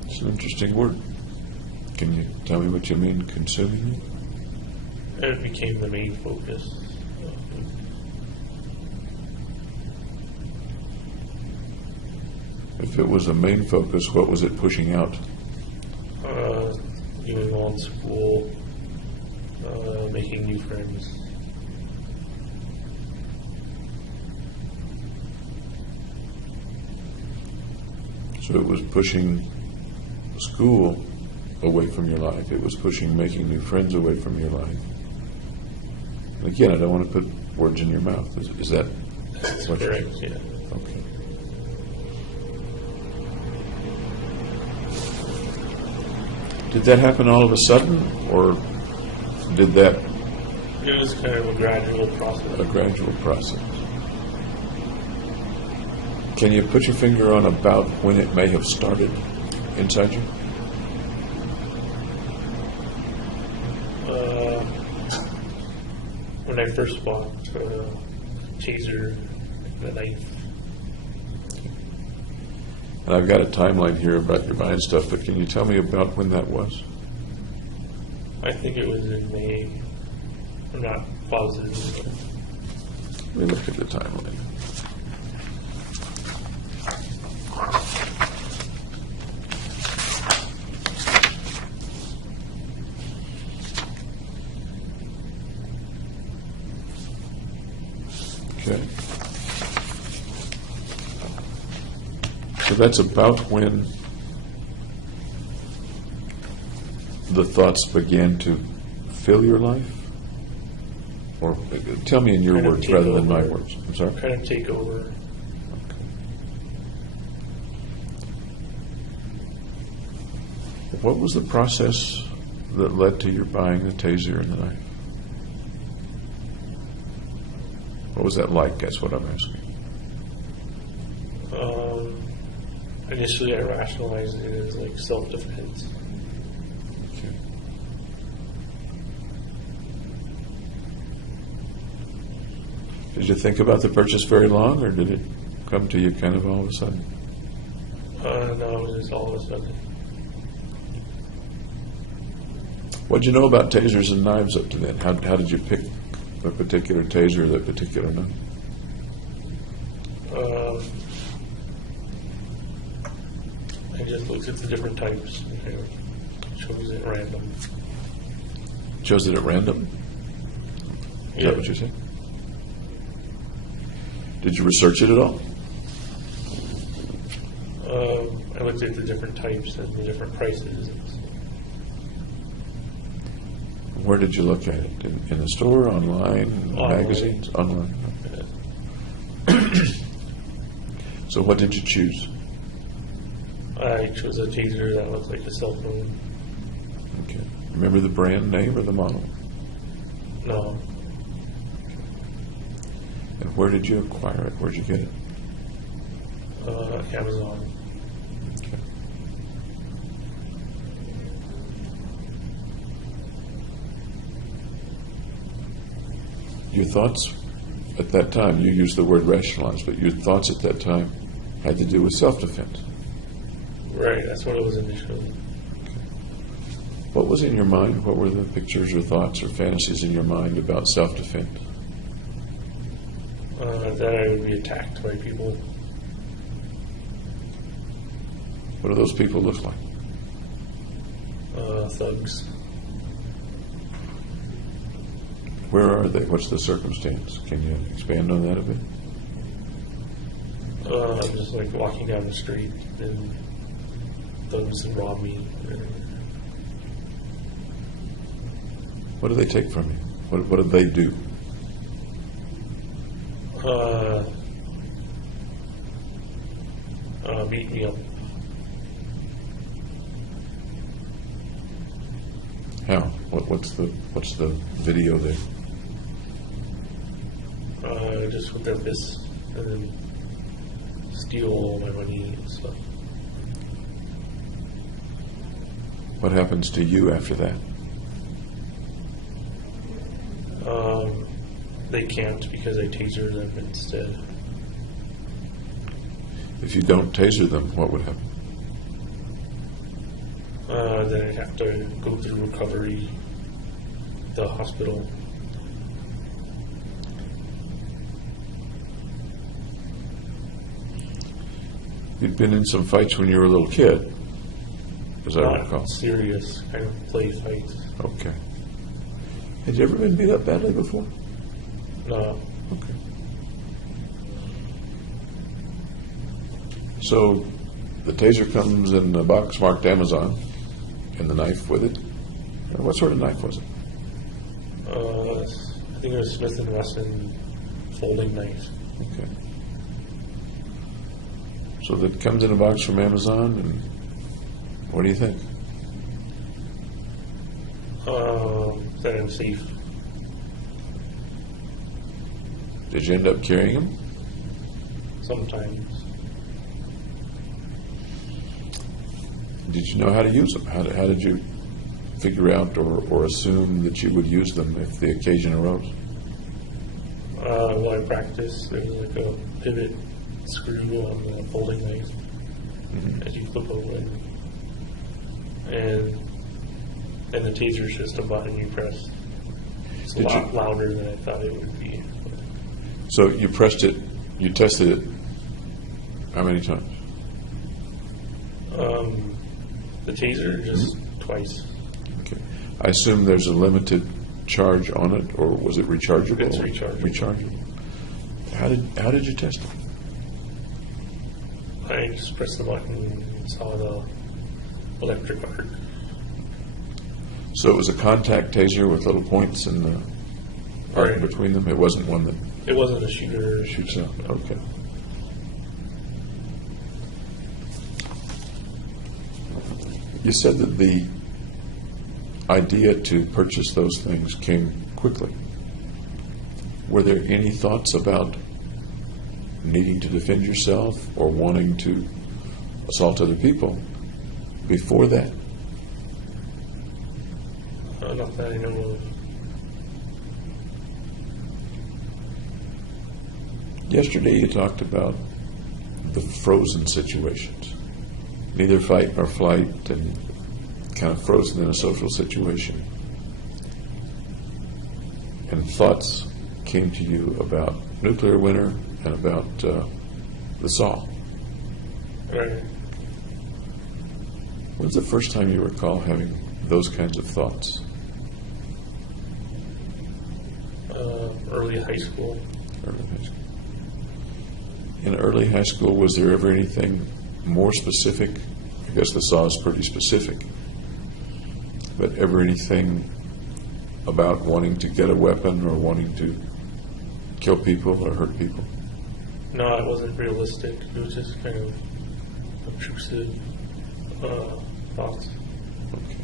It's an interesting word. Can you tell me what you mean, consuming you? It became the main focus. If it was a main focus, what was it pushing out? Doing well in school, making new friends. So it was pushing school away from your life. It was pushing making new friends away from your life. And again, I don't want to put words in your mouth. Is that what you're Correct, yeah. Okay. Did that happen all of a sudden, or did that It was kind of a gradual process. a gradual process? Can you put your finger on about when it may have started inside you? When I first bought taser, the knife. And I've got a timeline here about your buying stuff, but can you tell me about when that was? I think it was in May. I'm not positive. Let me look at the timeline. Okay. So that's about when the thoughts began to fill your life? Or tell me in your Kind of words take rather than my over. words. I'm sorry? Kind of take over. Okay. What was the process that led to your buying the taser and the knife? What was that like? That's what I'm asking. Initially, I rationalized it as like self-defense. Okay. Did you think about the purchase very long, or did it come to you kind of all of a sudden? No, it was just all of a sudden. What did you know about tasers and knives up to then? How did you pick a particular taser or that particular knife? I just looked at the different types and kind of chose it random. Chose it at random? Is that what you said? Did you research it at all? I looked at the different types and the different prices. Where did you look at it? In the store, online, Online. magazines? Online. So what did you choose? I chose a taser that looked like a cell phone. Okay. Remember the brand name or the model? No, And where did you acquire it? Where'd you get it? Amazon. Okay. Your thoughts at that time, you used the word rationalize, but your thoughts at that time had to do with self-defense. Right, that's what it was initially. What was in your mind? What were the pictures or thoughts or fantasies in your mind about self-defense? That I would be attacked by people. What do those people look like? Thugs. Where are they? What's the circumstance? Can you expand on that a bit? Just like walking down the street and thugs would rob me. What do they take from you? What do they do? Beat me up. How? What's the video there? Just with their fists and then steal all my money and stuff. What happens to you after that? They can't because I taser them instead. If you don't taser them, what would happen? Then I'd have to go through recovery, the hospital. You'd been in some fights when you were a little kid, as I recall. Not serious, kind of play fights. Okay. Had you ever been beat up badly before? No, Okay. So the taser comes in a box marked Amazon, and the knife with it. What sort of knife was it? I think it was Smith & Wesson folding knife. Okay. So that comes in a box from Amazon, and what do you think? That I'm safe. Did you end up carrying them? Sometimes. Did you know how to use them? How did you figure out or assume that you would use them if the occasion arose? Well, I practiced. There's like a pivot screw on the folding knife as you flip open. And the taser's just a button you press. It's a lot louder than I thought it would be. So you pressed it, you tested it how many times? The taser, just twice. Okay. I assume there's a limited charge on it, or was it rechargeable? It's rechargeable. Rechargeable. How did you test it? I just pressed the button and saw the electric arc. So it was a contact taser with little points in the arc Right. between them? It wasn't one that It wasn't a shooter. shoots out? Okay. You said that the idea to purchase those things came quickly. Were there any thoughts about needing to defend yourself or wanting to assault other people before that? Not that I know of. Yesterday you talked about the frozen situations, neither fight nor flight, and kind of frozen in a social situation. And thoughts came to you about nuclear winter and about the saw. Right. When's the first time you recall having those kinds of thoughts? Early high school. Early high school. In early high school, was there ever anything more specific? I guess the saw is pretty specific. But ever anything about wanting to get a weapon or wanting to kill people or hurt people? No, it wasn't realistic. It was just kind of obtrusive thoughts. Okay.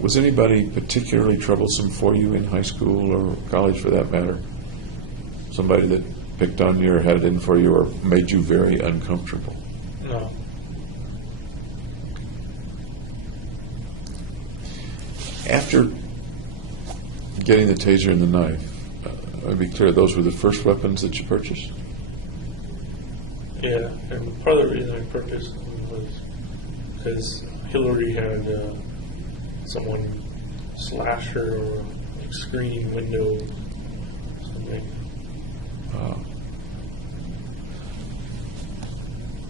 Was anybody particularly troublesome for you in high school or college for that matter? Somebody that picked on you or had it in for you or made you very uncomfortable? No. After getting the taser and the knife, I'll be clear, those were the first weapons that you purchased? Yeah, and part of the reason I purchased them was because Hillary had someone slash her or like screen window something.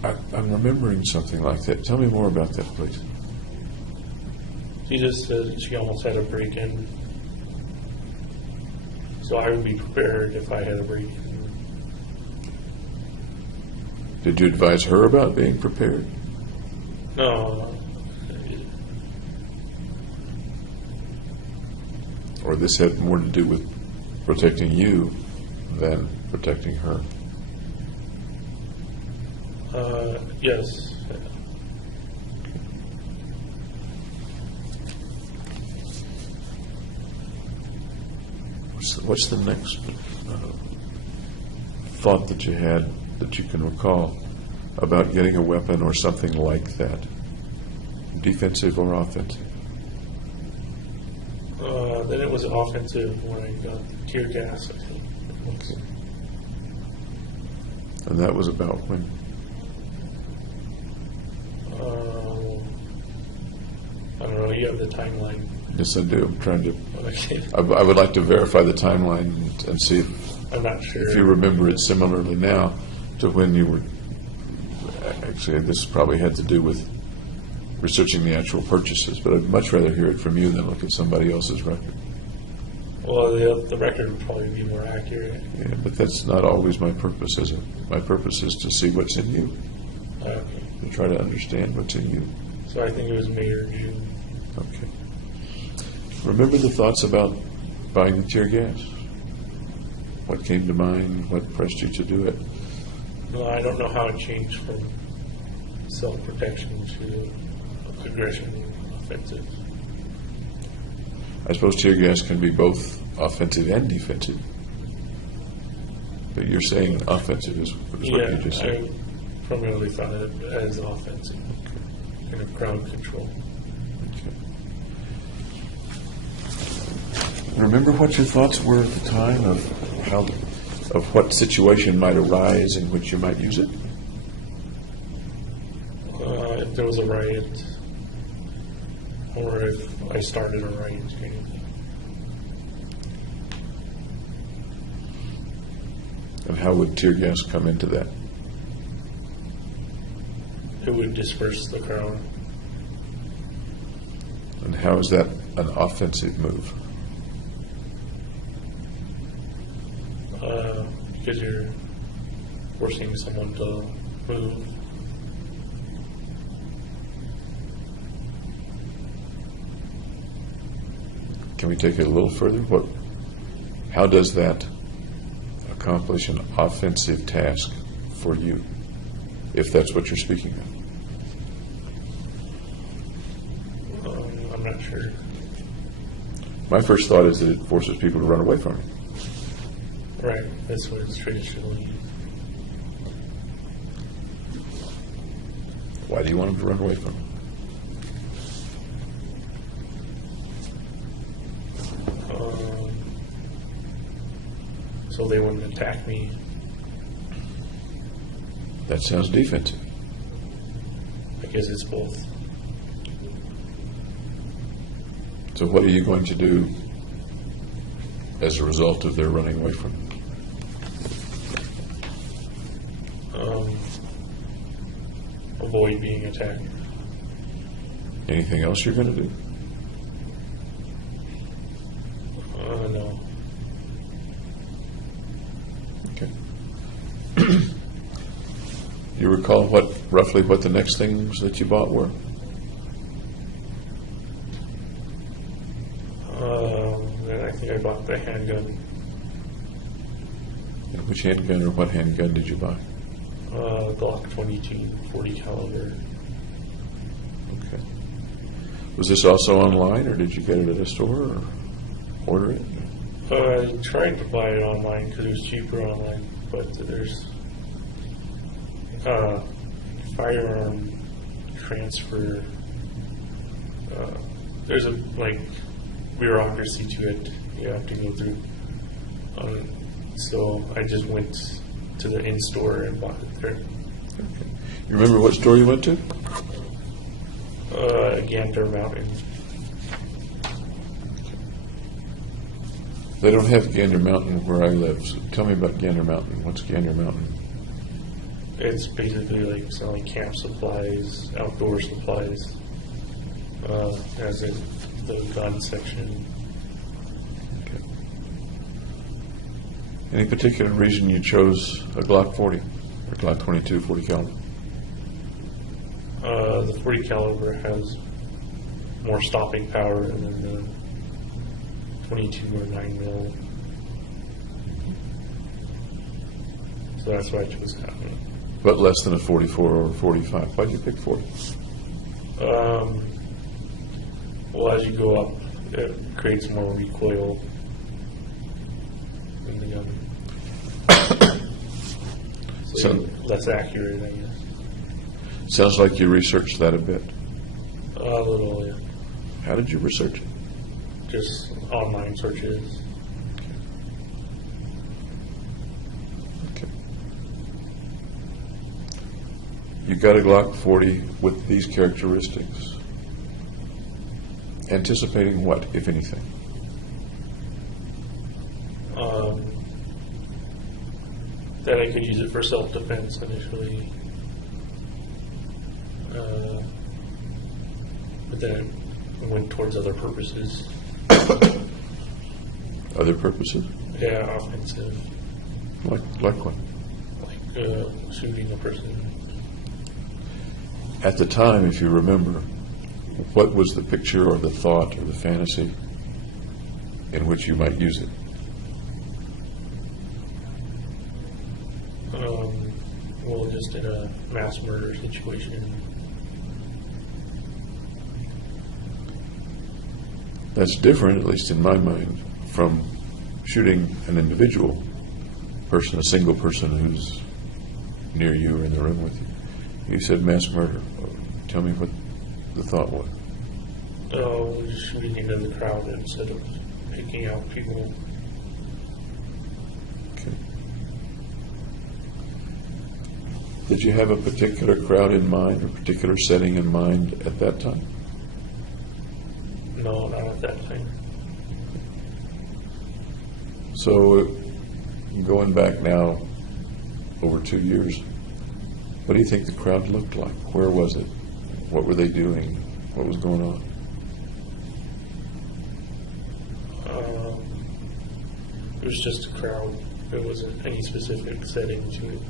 I'm remembering something like that. Tell me more about that, please. She just said she almost had a break-in. So I would be prepared if I had a break-in. Did you advise her about being prepared? No. Or this had more to do with protecting you than protecting her? Yes. What's the next thought that you had that you can recall about getting a weapon or something like that, defensive or offensive? Then it was offensive when I got tear gas, I think. Okay. And that was about when? I don't know, you have the timeline. Yes, I do. I'm trying to. Okay. I would like to verify the timeline and see I'm not sure. if you remember it similarly now to when you were. Actually, this probably had to do with researching the actual purchases, but I'd much rather hear it from you than look at somebody else's record. Well, the record would probably be more accurate. Yeah, but that's not always my purpose, is it? My purpose is to see what's in you, Okay. to try to understand what's in you. So I think it was May or June. Okay. Remember the thoughts about buying the tear gas? What came to mind? What pressed you to do it? No, I don't know how it changed from self-protection to aggression and offensive. I suppose tear gas can be both offensive and defensive. But you're saying offensive is what you just said. I primarily thought it as offensive, kind of crowd control. Okay. Remember what your thoughts were at the time Of what situation might arise in which you might use it? If there was a riot, or if I started a riot or anything. And how would tear gas come into that? It would disperse the crowd. And how is that an offensive move? Because you're forcing someone to move. Can we take it a little further? How does that accomplish an offensive task for you, if that's what you're speaking of? I'm not sure. My first thought is that it forces people to run away from you. Right, that's what it's traditionally. Why do you want them to run away from you? So they wouldn't attack me. That sounds defensive. I guess it's both. So what are you going to do as a result of their running away from you? Avoid being attacked. Anything else you're going to do? No. Okay. You recall roughly what the next things that you bought were? Then I think I bought the handgun. And which handgun or what handgun did you buy? Glock 22, 40 caliber. Okay. Was this also online, or did you get it at a store, or order it? I tried to buy it online because it was cheaper online, but there's firearm transfer. There's a bureaucracy to it you have to go through. So I just went to the in-store and bought it there. Okay. You remember what store you went to? Gander Mountain. They don't have Gander Mountain where I live. So tell me about Gander Mountain. What's Gander Mountain? It's basically like selling camp supplies, outdoor supplies, as in the gun section. Okay. Any particular reason you chose a Glock 40 or Glock 22 40 caliber? The 40 caliber has more stopping power than the 22 or 9 mil. So that's why I chose that one. But less than a 44 or 45. Why'd you pick 40? Well, as you go up, it creates more recoil in the gun. So less accurate, I guess. Sounds like you researched that a bit. A little, yeah. How did you research it? Just online searches. Okay. You got a Glock 40 with these characteristics. Anticipating what, if anything? That I could use it for self-defense initially. But then it went towards other purposes. Other purposes? Yeah, offensive. Like what? Like shooting a person. At the time, if you remember, what was the picture or the thought or the fantasy in which you might use it? Well, just in a mass murder situation. That's different, at least in my mind, from shooting an individual person, a single person who's near you or in the room with you. You said mass murder. Tell me what the thought was. Just shooting into the crowd instead of picking out people. Okay. Did you have a particular crowd in mind or particular setting in mind at that time? No, not at that time. So, going back now over 2 years, what do you think the crowd looked like? Where was it? What were they doing? What was going on? It was just a crowd. There wasn't any specific setting to it.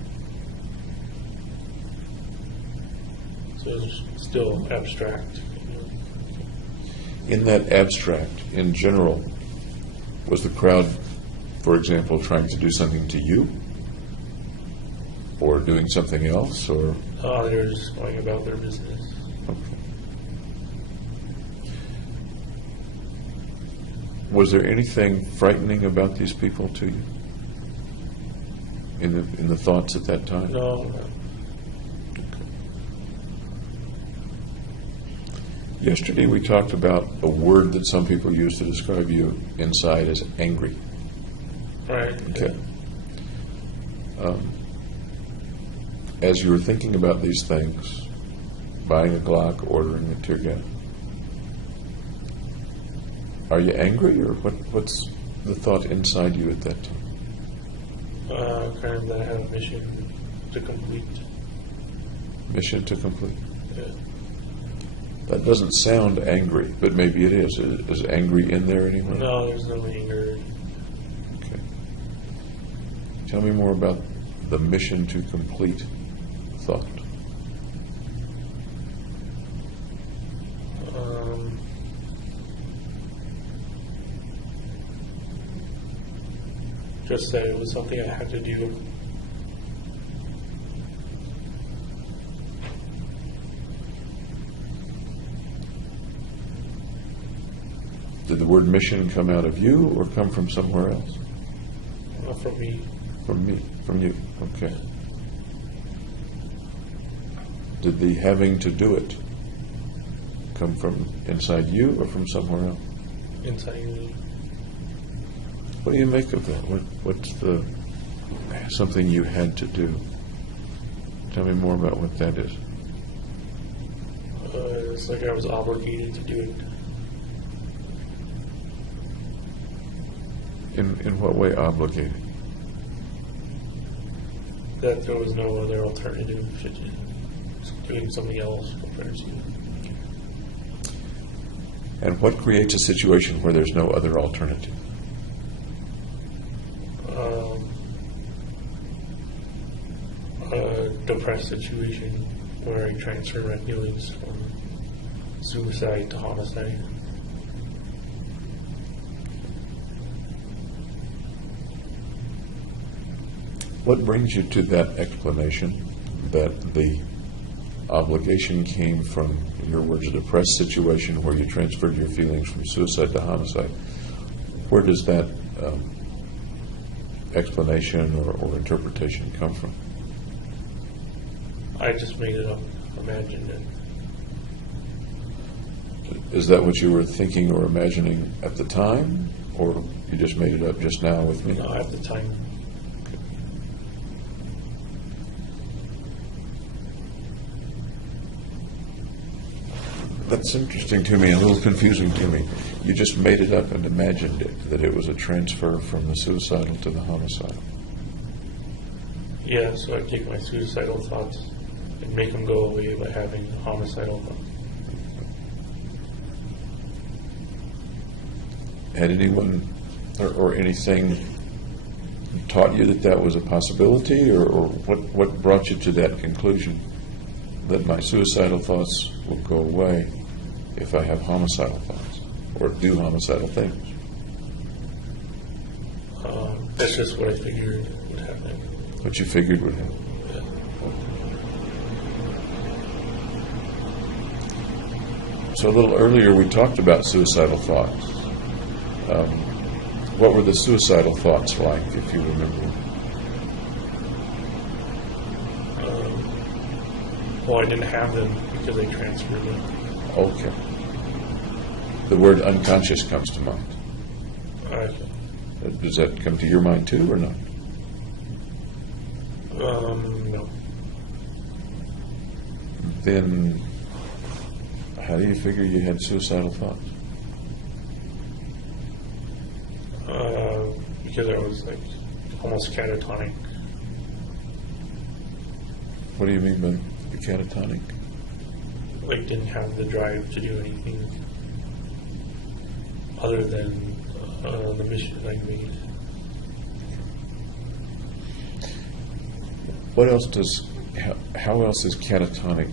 So it was still abstract. In that abstract, in general, was the crowd, for example, trying to do something to you? Or doing something else? Or They were just going about their business. okay. Was there anything frightening about these people to you? In the thoughts at that time? No, Yesterday we talked about a word that some people use to describe you inside as angry. right. Okay. As you were thinking about these things, buying a Glock, ordering a tear gas, are you angry, or what's the thought inside you at that time? Kind of that I have a mission to complete. Mission to complete. Yeah. That doesn't sound angry, but maybe it is. Is angry in there anywhere? No, there's no anger. Okay. Tell me more about the mission to complete thought. Just that it was something I had to do. Did the word mission come out of you or come from somewhere else? From me. From me, from you. Okay. Did the having to do it come from inside you or from somewhere else? Inside me. What do you make of that? What's the something you had to do? Tell me more about what that is. It's like I was obligated to do it. In what way obligated? That there was no other alternative to doing something else compared to. And what creates a situation where there's no other alternative? A depressed situation where I transfer my feelings from suicide to homicide. What brings you to that explanation that the obligation came from, in your words, a depressed situation where you transferred your feelings from suicide to homicide? Where does that explanation or interpretation come from? I just made it up, imagined it. Is that what you were thinking or imagining at the time, or you just made it up just now with me? At the time. That's interesting to me, a little confusing to me. You just made it up and imagined it, that it was a transfer from the suicidal to the homicidal. Yeah, so I take my suicidal thoughts and make them go away by having homicidal thoughts. Had anyone or anything taught you that that was a possibility, or what brought you to that conclusion, that my suicidal thoughts will go away if I have homicidal thoughts or do homicidal things? That's just what I figured would happen. What you figured would happen. So a little earlier we talked about suicidal thoughts. What were the suicidal thoughts like, if you remember? Well, I didn't have them because I transferred them. Okay. The word unconscious comes to mind. Does that come to your mind too, or not? No. Then how do you figure you had suicidal thoughts? Because I was like almost catatonic. What do you mean by the catatonic? Like didn't have the drive to do anything other than the mission I made. What else how else is catatonic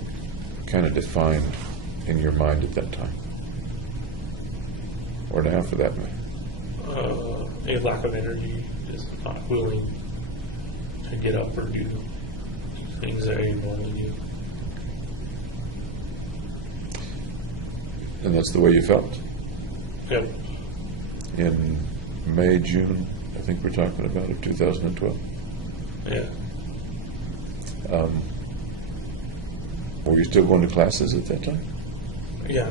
kind of defined in your mind at that time? or now for that matter? A lack of energy, just not willing to get up or do things that I normally do. And that's the way you felt? Yep. In May, June, I think we're talking about, of 2012. Yeah. Were you still going to classes at that time? Yeah.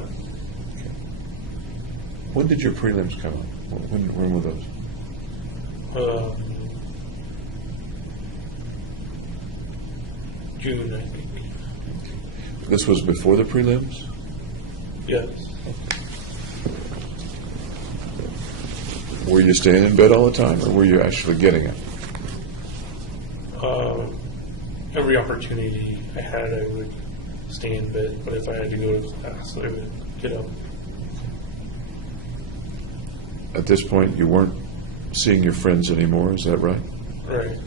When did your prelims come up? When were those? June, I think. This was before the prelims? Yes. Were you staying in bed all the time, or were you actually getting it? Every opportunity I had, I would stay in bed, but if I had to go to class, I would get up. At this point, you weren't seeing your friends anymore, is that right? Right.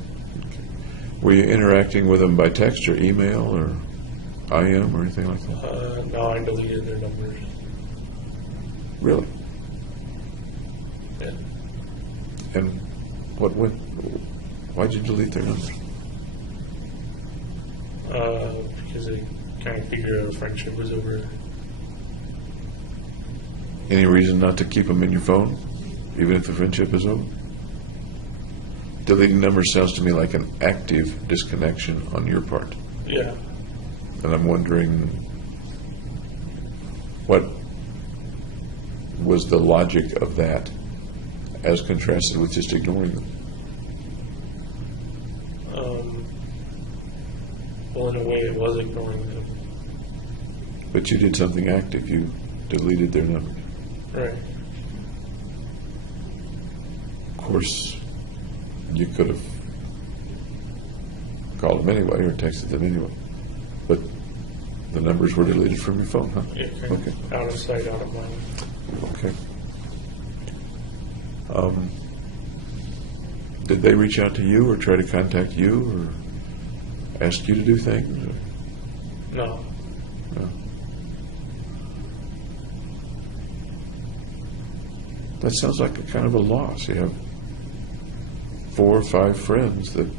Were you interacting with them by text or email or IM or anything like that? No, I deleted their numbers. Really? Yeah. And why'd you delete their numbers? Because I kind of figured our friendship was over. Any reason not to keep them in your phone, even if the friendship is over? Deleting numbers sounds to me like an active disconnection on your part. Yeah. And I'm wondering what was the logic of that as contrasted with just ignoring them? Well, in a way, it was ignoring them. But you did something active. You deleted their numbers. Right. Of course, you could have called them anyway or texted them anyway. But the numbers were deleted from your phone, huh? Yeah, kind Okay. of out of sight, out of mind. Okay. Did they reach out to you or try to contact you or ask you to do things? No. No. That sounds like a kind of a loss. You have 4 or 5 friends that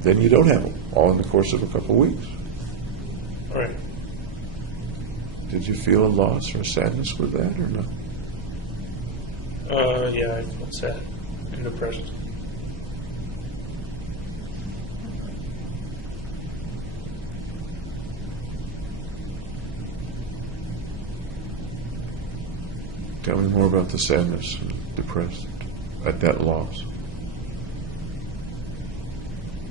then you don't have them all in the course of a couple of weeks. Right. Did you feel a loss or a sadness with that or no? Yeah, I felt sad and depressed. Tell me more about the sadness, depressed at that loss.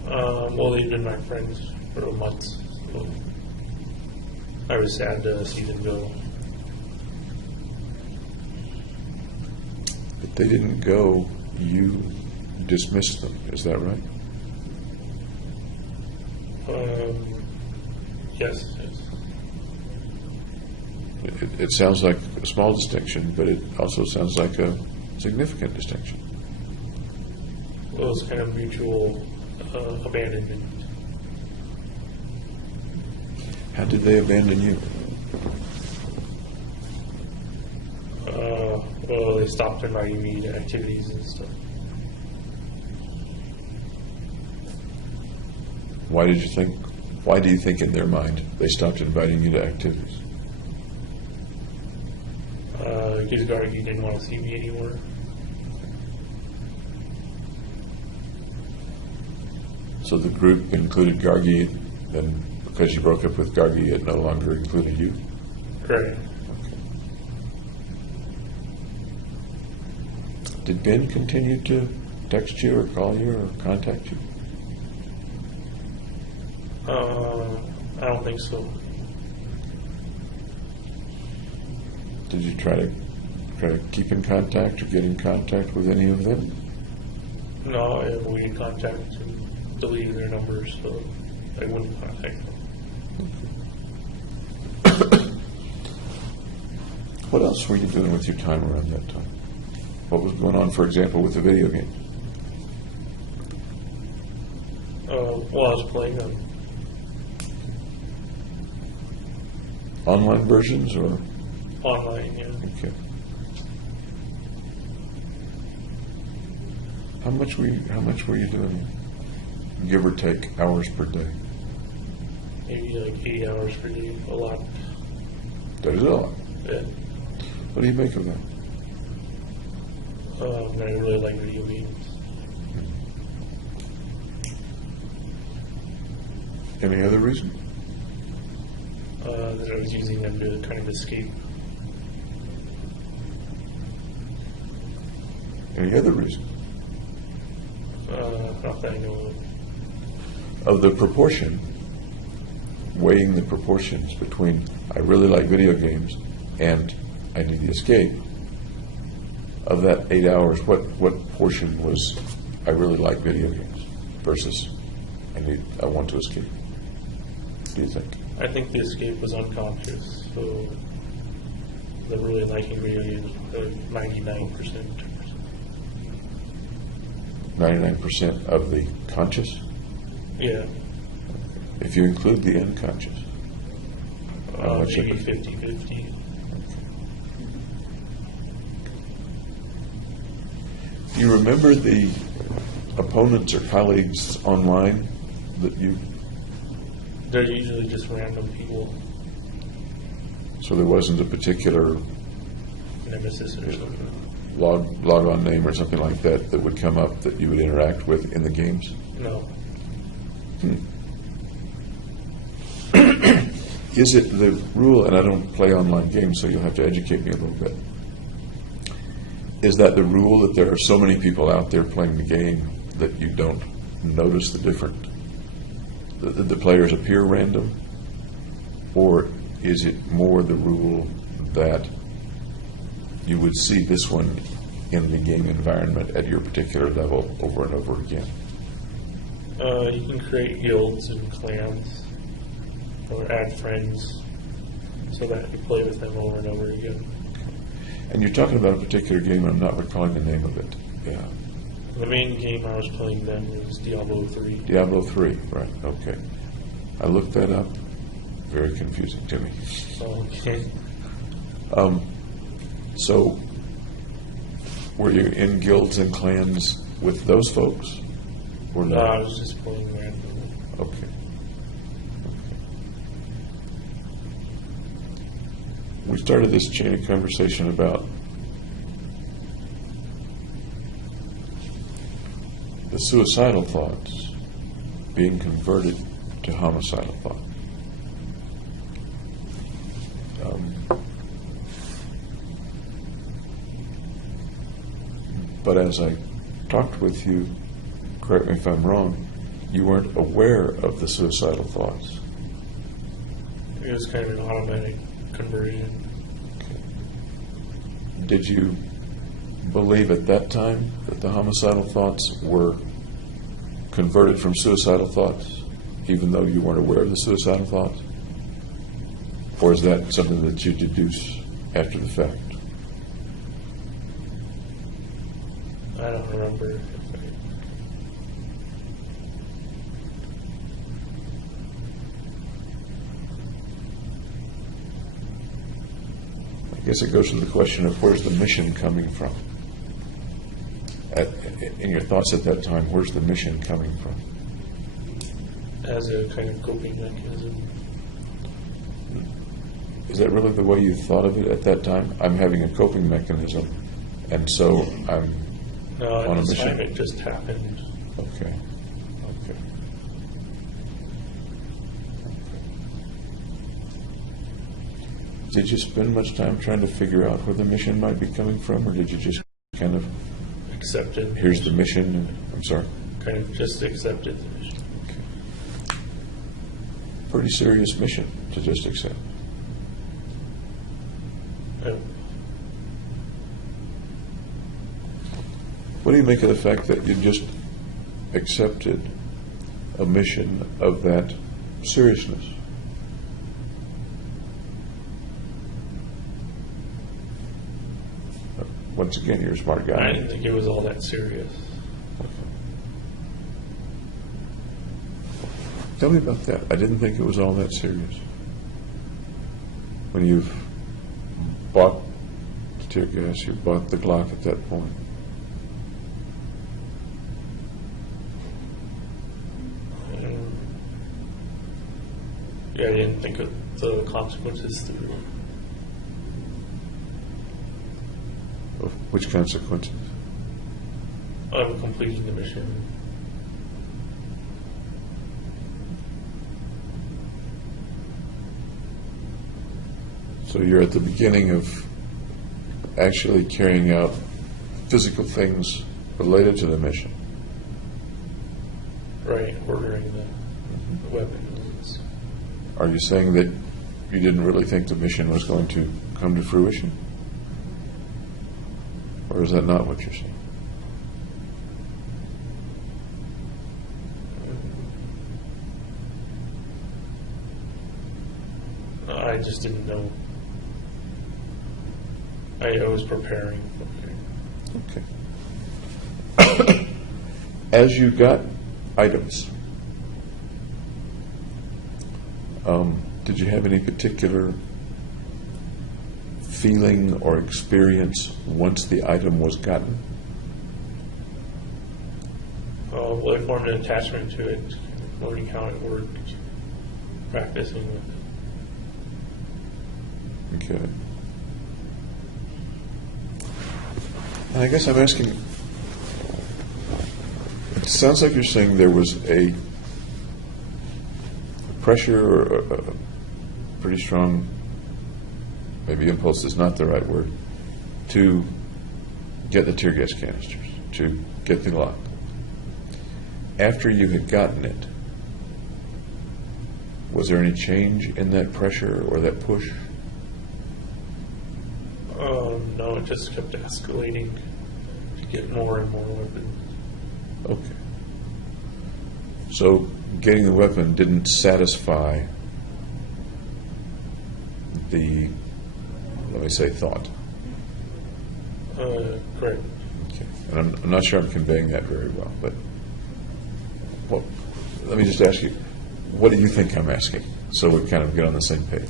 Well, they've been my friends for a month, so I was sad to see them go. If they didn't go, you dismissed them, is that right? Yes. It sounds like a small distinction, but it also sounds like a significant distinction. Well, it was kind of mutual abandonment. How did they abandon you? Well, they stopped inviting me to activities and stuff. Why do you think in their mind they stopped inviting you to activities? Because Gargi didn't want to see me anymore. So the group included Gargi, and because you broke up with Gargi, it no longer included you? Correct. Did Ben continue to text you or call you or contact you? I don't think so. Did you try to keep in contact or get in contact with any of them? No, I avoided contact and deleted their numbers, so I wouldn't contact them. What else were you doing with your time around that time? What was going on, for example, with the video game? Well, I was playing them. Online versions or Online, yeah. Okay. How much were you doing, give or take, hours per day? Maybe like 8 hours per day, a lot. That is a lot. Yeah. What do you make of that? I really like video games. Any other reason? That I was using them to kind of escape. Any other reason? Not that I know of. Of the proportion, weighing the proportions between I really like video games and I need the escape, of that 8 hours, what portion was I really like video games versus I want to escape? What do you think? I think the escape was unconscious, so the really liking video games was 99%. 99% of the conscious? Yeah. If you include the unconscious? How much of Maybe it? 50-50. Do you remember the opponents or colleagues online that you, They're usually just random people, so there wasn't a particular nemesis or something. log-on name or something like that that would come up that you would interact with in the games? No. Is it the rule, and I don't play online games, so you'll have to educate me a little bit. Is that the rule that there are so many people out there playing the game that you don't notice the the players appear random? Or is it more the rule that you would see this one in the game environment at your particular level over and over again? You can create guilds and clans or add friends so that you play with them over and over again. And you're talking about a particular game, I'm not recalling the name of it. Yeah. The main game I was playing then was Diablo 3. Diablo 3, right, okay. I looked that up. Very confusing to me. Okay. So, were you in guilds and clans with those folks? Or No, not? I was just playing randomly. Okay. We started this chain of conversation about the suicidal thoughts being converted to homicidal thoughts. But as I talked with you, correct me if I'm wrong, you weren't aware of the suicidal thoughts. It was kind of an automatic conversion. Did you believe at that time that the homicidal thoughts were converted from suicidal thoughts, even though you weren't aware of the suicidal thoughts? Or is that something that you deduce after the fact? I don't remember. I guess it goes to the question of where's the mission coming from? In your thoughts at that time, where's the mission coming from? As a kind of coping mechanism. Is that really the way you thought of it at that time? I'm having a coping mechanism, and so I'm No, on at a this time mission. it just happened. Okay. Okay. Did you spend much time trying to figure out where the mission might be coming from, or did you just kind of, Accepted. here's the mission, and, I'm sorry, Kind of just accepted the mission. pretty serious mission to just accept. What do you make of the fact that you just accepted a mission of that seriousness? Once again, you're a smart I guy. didn't think it was all that serious. Tell me about that. I didn't think it was all that serious. When you've bought the tear gas, you bought the Glock at that point. Yeah, I didn't think of the consequences through. Of which consequences? Of completing the mission. So you're at the beginning of actually carrying out physical things related to the mission. Right, ordering the weapons. Are you saying that you didn't really think the mission was going to come to fruition? Or is that not what you're saying? I just didn't know. I was preparing. Okay. As you got items, did you have any particular feeling or experience once the item was gotten? Well, I formed an attachment to it, learning how it worked, practicing with it. Okay. And I guess I'm asking, it sounds like you're saying there was a pressure or a pretty strong, maybe impulse is not the right word, to get the tear gas canisters, to get the lock. After you had gotten it, was there any change in that pressure or that push? No, it just kept escalating to get more and more weapons. Okay. So getting the weapon didn't satisfy the, let me say, thought. Correct. Okay. And I'm not sure I'm conveying that very well, but well, let me just ask you, what do you think I'm asking? So we kind of get on the same page.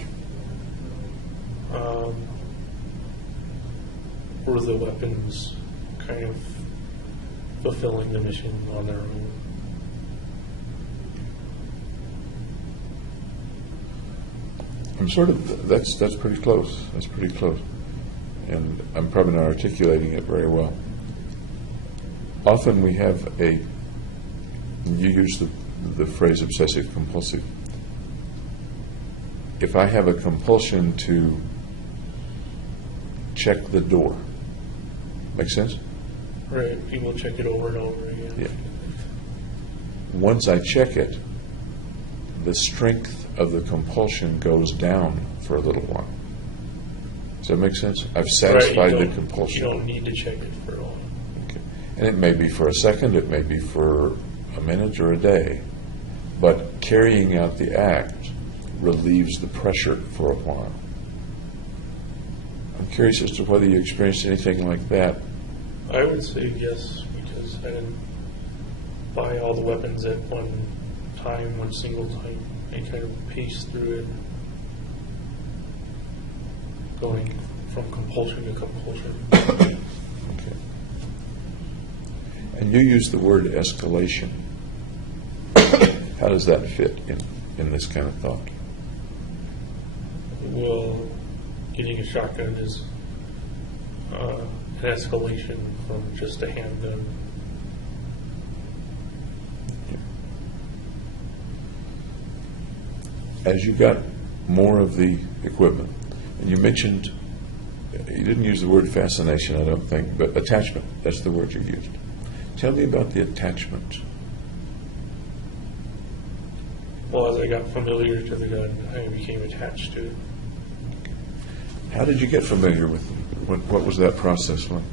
Were the weapons kind of fulfilling the mission on their own? I'm sort of, that's pretty close. That's pretty close. And I'm probably not articulating it very well. Often we have you use the phrase obsessive compulsive. If I have a compulsion to check the door, make sense? Right, people check it over and over again. Yeah. Once I check it, the strength of the compulsion goes down for a little while. Does that make sense? I've satisfied Right, the compulsion. You don't need to check it for a while. Okay. And it may be for a second, it may be for a minute or a day, but carrying out the act relieves the pressure for a while. I'm curious as to whether you experienced anything like that. I would say yes, because I didn't buy all the weapons at one time, one single time. I kind of paced through it, going from compulsion to compulsion. Okay. And you use the word escalation. How does that fit in this kind of thought? Well, getting a shotgun is an escalation from just a handgun. As you got more of the equipment, and you mentioned, you didn't use the word fascination, I don't think, but attachment, that's the word you used. Tell me about the attachment. Well, as I got familiar to the gun, I became attached to it. How did you get familiar with it? What was that process like?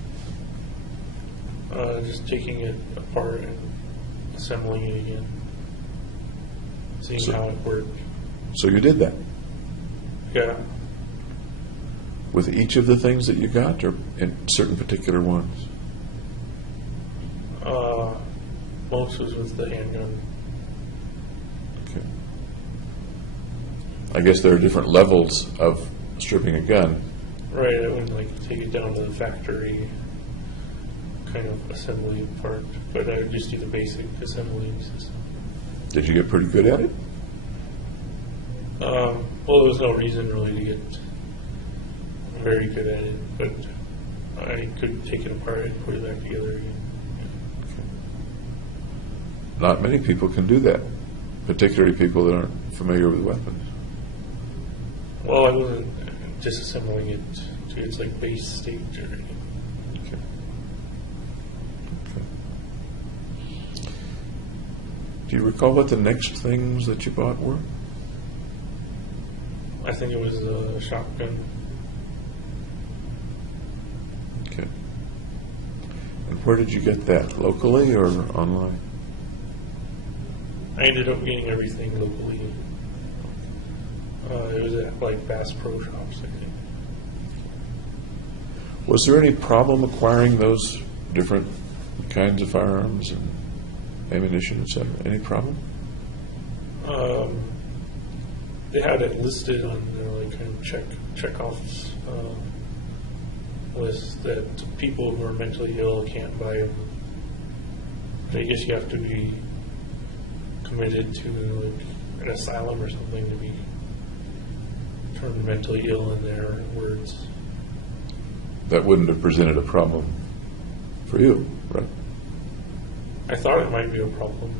Just taking it apart and assembling it again, seeing how it worked. So you did that Yeah, with each of the things that you got, or in certain particular ones? most was with the handgun. Okay. I guess there are different levels of stripping a gun. Right, I wouldn't like take it down to the factory kind of assembly part, but I would just do the basic assembly system. Did you get pretty good at it? Well, there was no reason really to get very good at it, but I could take it apart and put it back together again. Not many people can do that, particularly people that aren't familiar with weapons. Well, I wasn't disassembling it to its like base stage or anything. Okay. Okay. Do you recall what the next things that you bought were? I think it was a shotgun. Okay. And where did you get that? Locally or online? I ended up getting everything locally. It was at like Bass Pro Shops, I think. Was there any problem acquiring those different kinds of firearms and ammunition, etc.? Any problem? They had it listed on their like kind of checkoffs list that people who are mentally ill can't buy them. I guess you have to be committed to like an asylum or something to be termed mentally ill in their words. That wouldn't have presented a problem for you, right? I thought it might be a problem.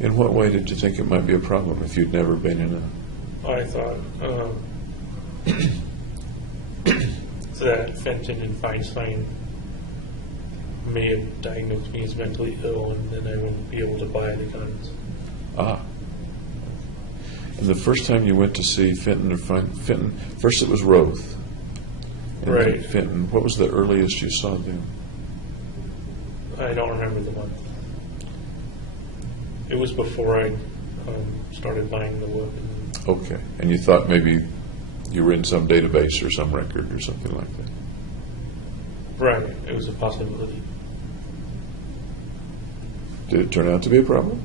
In what way did you think it might be a problem if you'd never been in a... I thought that Fenton and Feinstein may have diagnosed me as mentally ill, and then I wouldn't be able to buy the guns. Ah. And the first time you went to see Fenton or Fenton, first it was Roth. And Right. then Fenton, what was the earliest you saw them? I don't remember the month. It was before I started buying the weapon. Okay. And you thought maybe you were in some database or some record or something like that? Right. It was a possibility. Did it turn out to be a problem?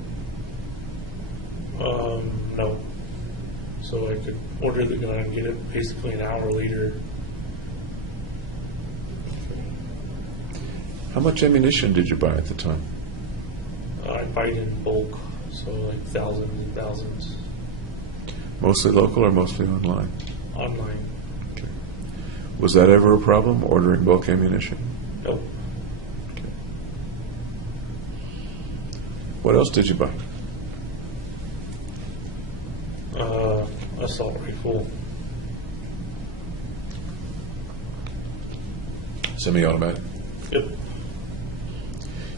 No. So I could order the gun and get it basically an hour later. How much ammunition did you buy at the time? I buy it in bulk, so like thousands and thousands Mostly local or mostly online? online. Okay. Was that ever a problem, ordering bulk ammunition? Nope. Okay. What else did you buy? Assault rifle. Semi-automatic? Yep.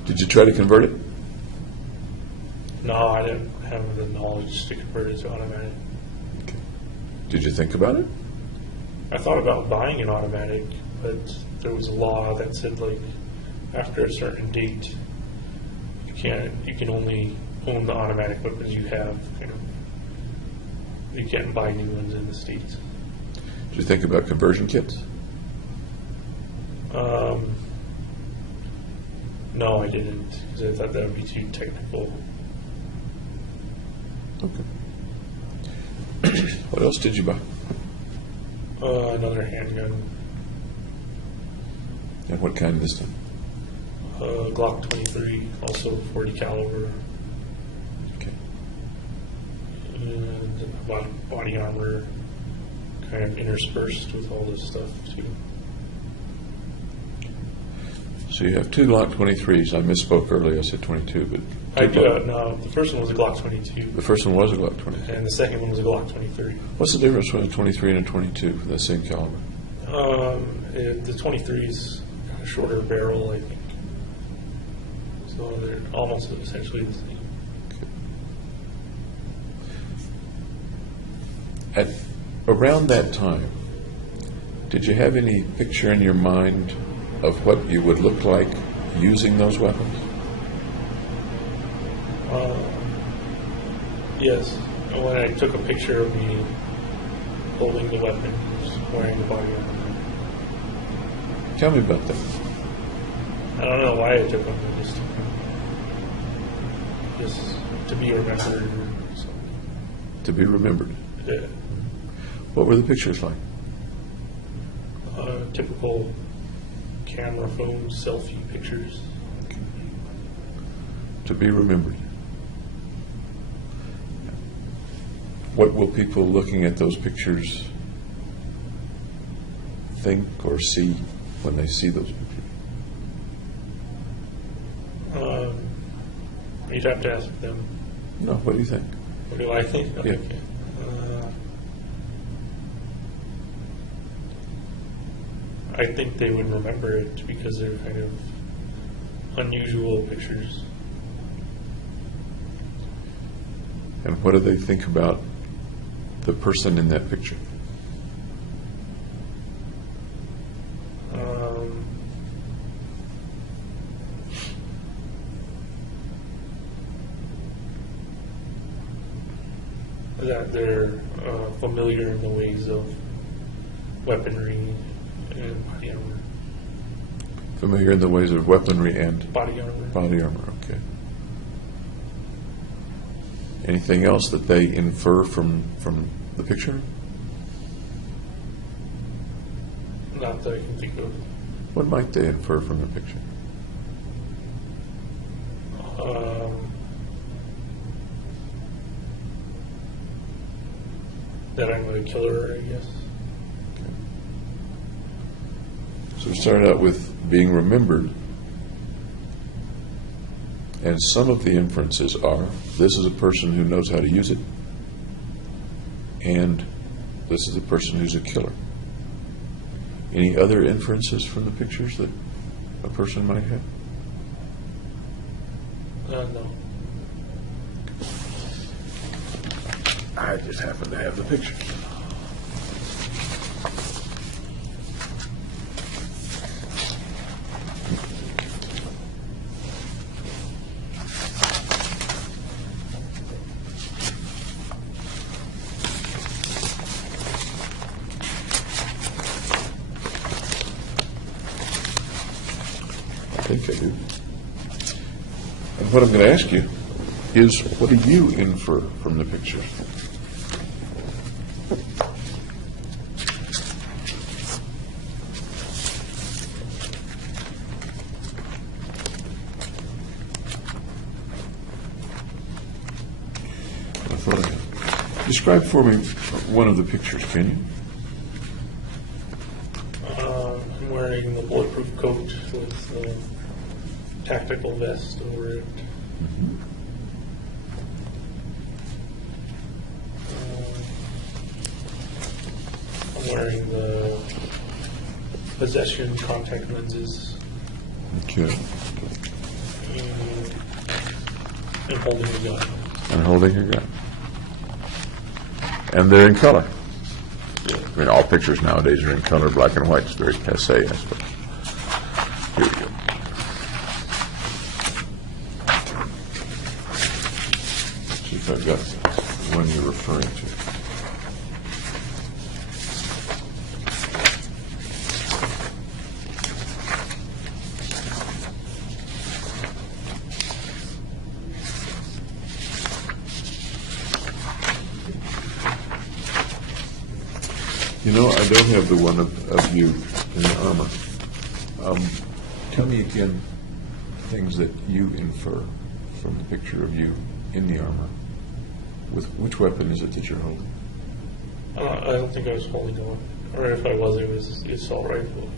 Did you try to convert it? No, I didn't have the knowledge to convert it to automatic. Okay. Did you think about it? I thought about buying an automatic, but there was a law that said like after a certain date, you can only own the automatic weapons you have. You can't buy new ones in the States. Did you think about conversion kits? No, I didn't, because I thought that would be too technical. Okay. What else did you buy? Another handgun, And what kind this time? Glock 23, also 40 caliber, Okay. and I bought body armor, kind of interspersed with all this stuff too. So you have two Glock 23s. I misspoke earlier. I said 22, but No, the first one was a Glock 22, the first one was a Glock 22. and the second one was a Glock 23. What's the difference between a 23 and a 22 for the same caliber? The 23's got a shorter barrel, I think. So they're almost essentially the same. At around that time, did you have any picture in your mind of what you would look like using those weapons? Yes. When I took a picture of me holding the weapon, wearing the body armor. Tell me about that. I don't know why I took them. I just took them. Just to be remembered or something. To be remembered. Yeah. What were the pictures like? Typical camera phone selfie pictures. To be remembered. What will people looking at those pictures think or see when they see those pictures? You'd have to ask them. No, what do you think? What do I think? Yeah. Okay. I think they would remember it because they're kind of unusual pictures. And what do they think about the person in that picture? That they're familiar in the ways of weaponry and body armor. Familiar in the ways of weaponry and Body armor. body armor, okay. Anything else that they infer from the picture? Not that I can think of. What might they infer from the picture? That I'm a killer, I guess. So we started out with being remembered, and some of the inferences are, this is a person who knows how to use it, and this is a person who's a killer. Any other inferences from the pictures that a person might have? No. I just happen to have the picture. I think I do. And what I'm going to ask you is, what do you infer from the pictures? Describe for me one of the pictures, can you? I'm wearing the bulletproof coat with the tactical vest over it. I'm wearing the possession contact lenses Okay. and holding a gun. And holding a gun. And they're in color. I mean, all pictures nowadays are in color, black and white. It's very passé, I suppose. Here we go. See if I've got the one you're referring to. You know, I don't have the one of you in the armor. Tell me again things that you infer from the picture of you in the armor. With which weapon is it that you're holding? I don't think I was holding one. Or if I was, it was the assault rifle.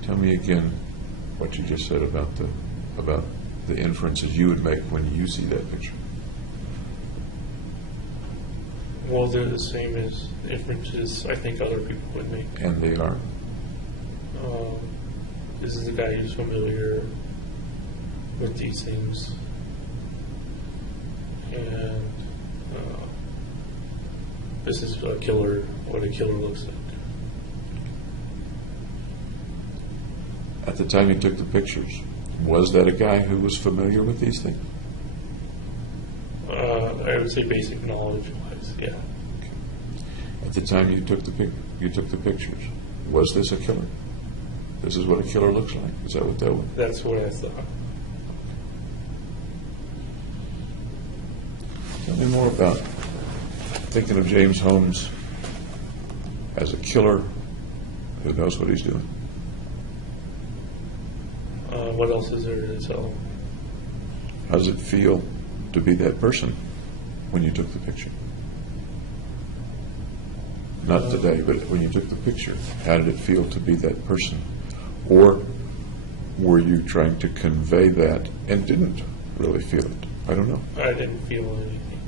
Tell me again what you just said about the inferences you would make when you see that picture. Well, they're the same as inferences I think other people would make. And they are. This is a guy who's familiar with these things. And this is a killer, what a killer looks like. At the time you took the pictures, was that a guy who was familiar with these things? I would say basic knowledge-wise, yeah. At the time you took the pictures, was this a killer? This is what a killer looks like. Is that what that was? That's what I thought. Tell me more about thinking of James Holmes as a killer who knows what he's doing. What else is there to tell? How does it feel to be that person when you took the picture? Not today, but when you took the picture, how did it feel to be that person? Or were you trying to convey that and didn't really feel it? I don't know. I didn't feel anything.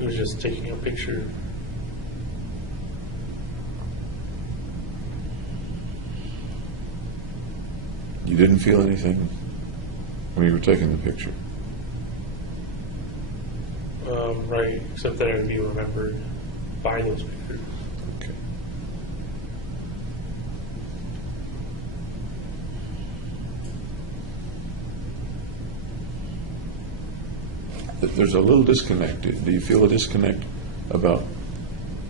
It was just taking a picture. You didn't feel anything when you were taking the picture. Right, except that I'd be remembered by those pictures. Okay. There's a little disconnect. Do you feel a disconnect about,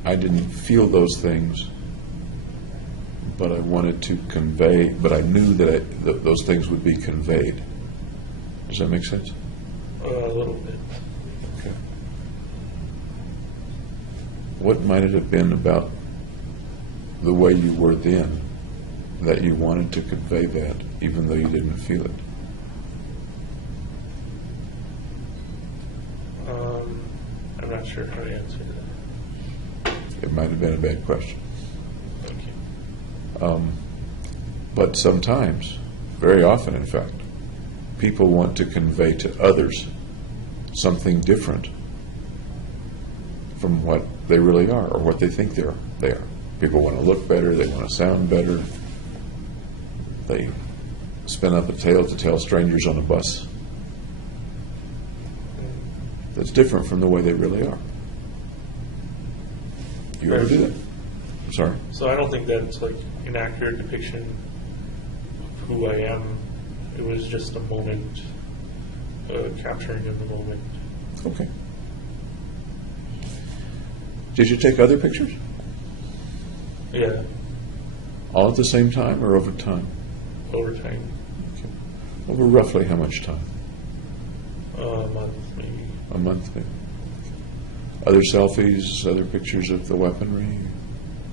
I didn't feel those things, but I wanted to convey, but I knew that those things would be conveyed? Does that make sense? A little bit. Okay. What might it have been about the way you were then that you wanted to convey that, even though you didn't feel it? I'm not sure how to answer that. It might have been a bad question. Thank you. But sometimes, very often in fact, people want to convey to others something different from what they really are or what they think they are. People want to look better, they want to sound better. They spin up a tale to tell strangers on a bus that's different from the way they really are. You ever do that? I'm sorry? So I don't think that's like an accurate depiction of who I am. It was just a moment, capturing in the moment. Okay. Did you take other pictures? Yeah, All at the same time or over time? over time. Okay. Over roughly how much time? A month maybe. A month, maybe. Other selfies, other pictures of the weaponry?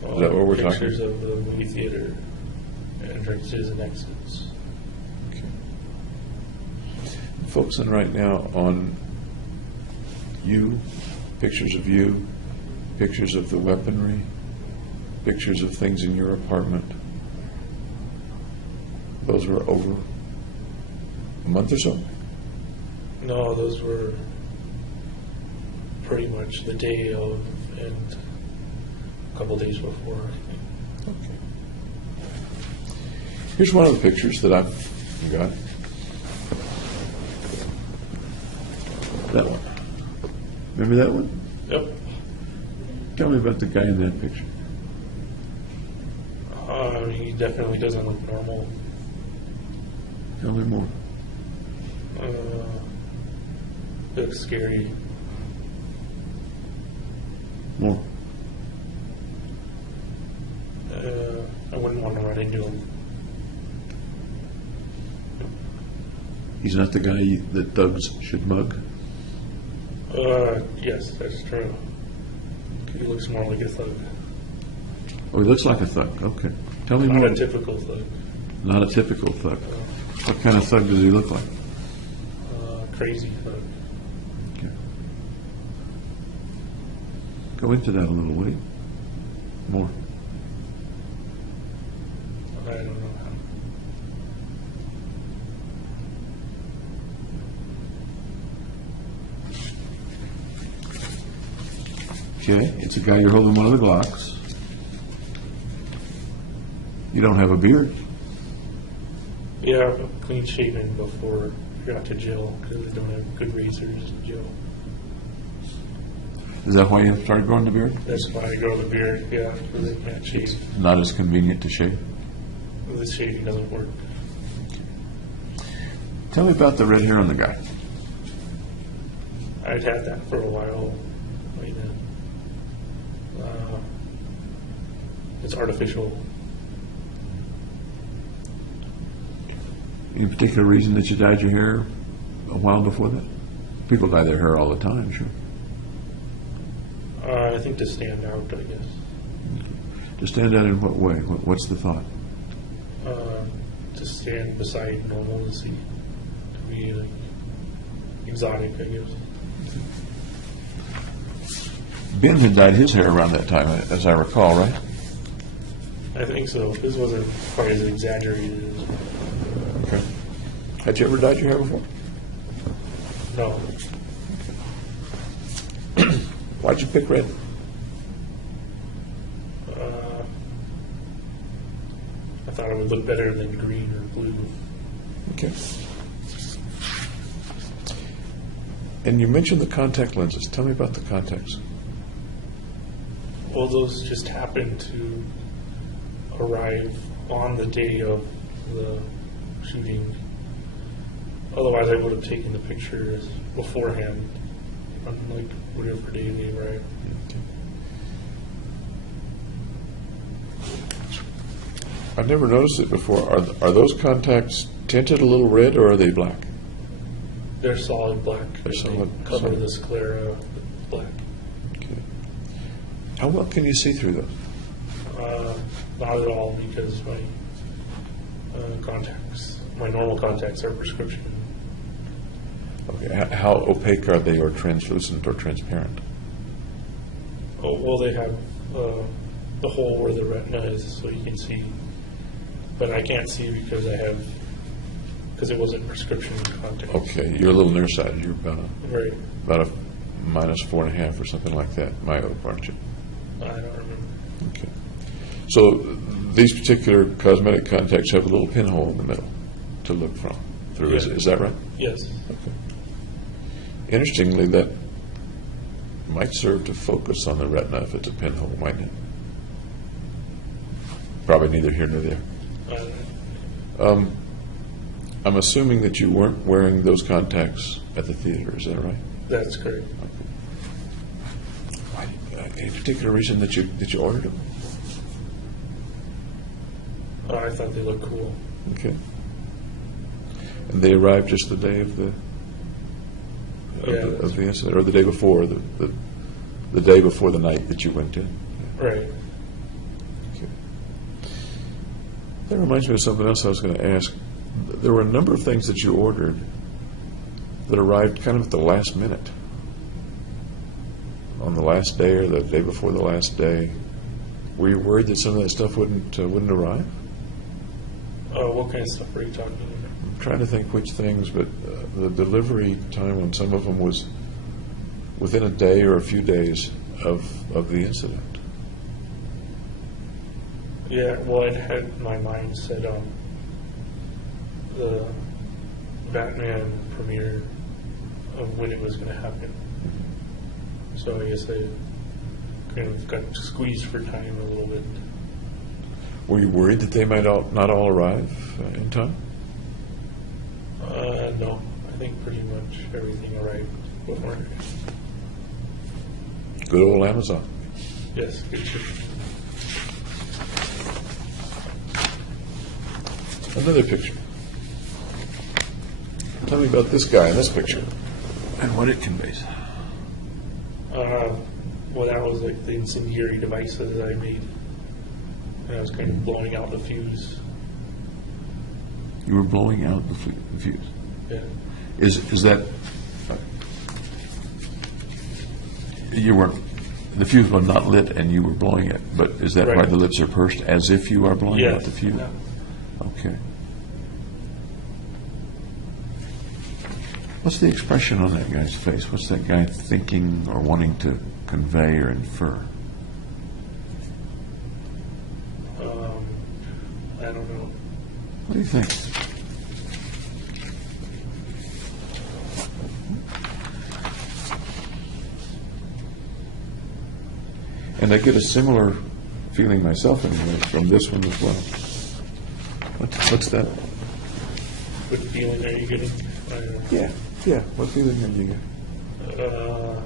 Is that what we're talking? Pictures of the movie theater entrances and exits. Okay. Focusing right now on you, pictures of you, pictures of the weaponry, pictures of things in your apartment. Those were over a month or so? No, those were pretty much the day of and a couple days before, I think. Okay. Here's one of the pictures that I've got. That one. Remember that one? Yep. Tell me about the guy in that picture. He definitely doesn't look normal. Tell me more. Looks scary. More. I wouldn't want to run into him. He's not the guy that thugs should mug? Yes, that's true. He looks more like a thug. Oh, he looks like a thug. Okay. Tell me Not more. a typical thug. Not a typical thug. What kind of thug does he look like? Crazy thug. Okay. Go into that a little, will you? More. I don't know how. Okay, it's a guy, you're holding one of the Glocks. You don't have a beard. Yeah, I'm clean shaven before I got to jail because they don't have good razors in jail. Is that why you started growing the beard? That's why I grow the beard, yeah, because they can't shave. Not as convenient to shave. The shaving doesn't work. Tell me about the red hair on the guy. I'd had that for a while. It's artificial. Any particular reason that you dyed your hair a while before that? People dye their hair all the time, sure. I think to stand out, I guess. To stand out in what way? What's the thought? To stand beside normalcy, to be like exotic, I guess. Ben had dyed his hair around that time, as I recall, right? I think so. This wasn't quite as exaggerated as Okay. Had you ever dyed your hair before? no. Why'd you pick red? I thought it would look better than green or blue. Okay. And you mentioned the contact lenses. Tell me about the contacts. Well, those just happened to arrive on the day of the shooting. Otherwise, I would have taken the pictures beforehand, on like whatever day they arrived. I've never noticed it before. Are those contacts tinted a little red, or are they black? They're solid black. They're solid- They cover solid. the sclera with black. Okay. How well can you see through those? Not at all, because my contacts, my normal contacts, are prescription. Okay. How opaque are they, or translucent, or transparent? Oh, well, they have the hole where the retina is, so you can see. But I can't see because because it wasn't prescription contacts. Okay. You're a little nearsighted. You're Right. about a -4.5 or something like that. Myope, aren't you? I don't remember. Okay. So these particular cosmetic contacts have a little pinhole in the middle to look from through. Yeah. Is that right? Yes. Okay. Interestingly, that might serve to focus on the retina if it's a pinhole, mightn't it? Probably neither here nor there. I'm assuming that you weren't wearing those contacts at the theater. Is that right? That's correct. Why, any particular reason that you ordered them? I thought they looked cool. Okay. And they arrived just the day of the Yeah. of the incident, or the day before, the day before the night that you went in. Right. Okay. That reminds me of something else I was going to ask. There were a number of things that you ordered that arrived kind of at the last minute, on the last day or the day before the last day. Were you worried that some of that stuff wouldn't arrive? What kind of stuff are you talking about? I'm trying to think which things, but the delivery time on some of them was within a day or a few days of the incident. Yeah, well, it had my mind set on the Batman premiere of when it was going to happen. So I guess I kind of got squeezed for time a little bit. Were you worried that they might not all arrive in time? No, I think pretty much everything arrived before. Good old Amazon. Yes, good shit. Another picture. Tell me about this guy in this picture and what it conveys. Well, that was like the incendiary devices that I made. And I was kind of blowing out the fuse. You were blowing out the fuse. Yeah. Is that you were the fuse was not lit and you were blowing it, but is that why Right. the lips are pursed as if you are blowing Yes. out the fuse? Yeah. Okay. What's the expression on that guy's face? What's that guy thinking or wanting to convey or infer? I don't know. What do you think? And I get a similar feeling myself anyway from this one as well. What's that? What feeling are you getting? I don't know. Yeah. What feeling are you getting?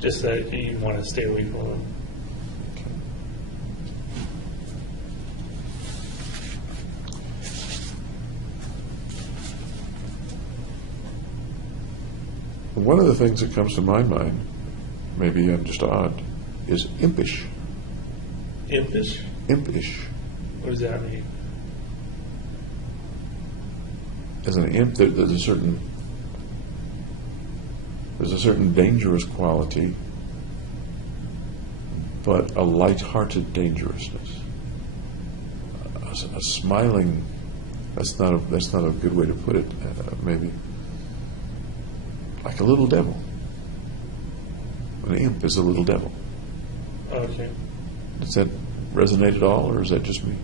Just that you want to stay away from them. One of the things that comes to my mind, maybe I'm just odd, is impish. Impish? Impish. What does that mean? As an imp, there's a certain dangerous quality, but a light-hearted dangerousness. A smiling. That's not a good way to put it. Maybe like a little devil. An imp is a little devil. Okay. Does that resonate at all, or is that just me?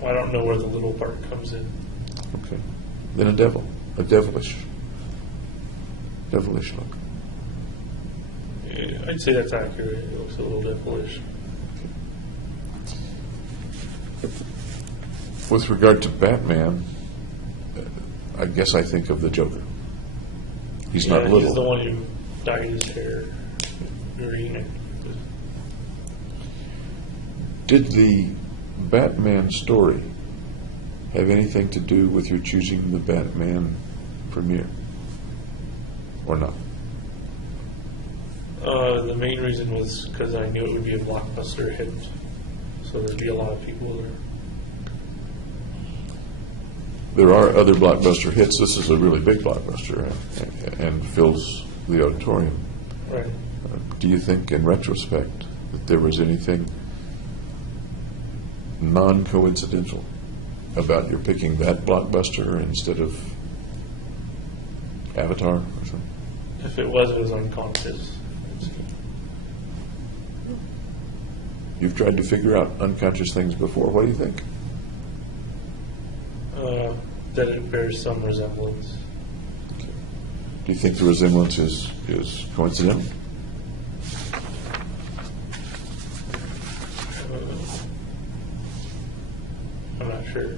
Well, I don't know where the little part comes in. Okay. Then a devil, a devilish look. Yeah, I'd say that's accurate. It looks a little devilish. With regard to Batman, I guess I think of the Joker. He's not little. He's the one who dyed his hair green. Did the Batman story have anything to do with your choosing the Batman premiere? Or not? The main reason was because I knew it would be a blockbuster hit. So there'd be a lot of people there. There are other blockbuster hits. This is a really big blockbuster and fills the auditorium. Right. Do you think, in retrospect, that there was anything non-coincidental about your picking that blockbuster instead of Avatar or something? If it was unconscious. You've tried to figure out unconscious things before. What do you think? That it bears some resemblance. Do you think the resemblance is coincidental? I'm not sure.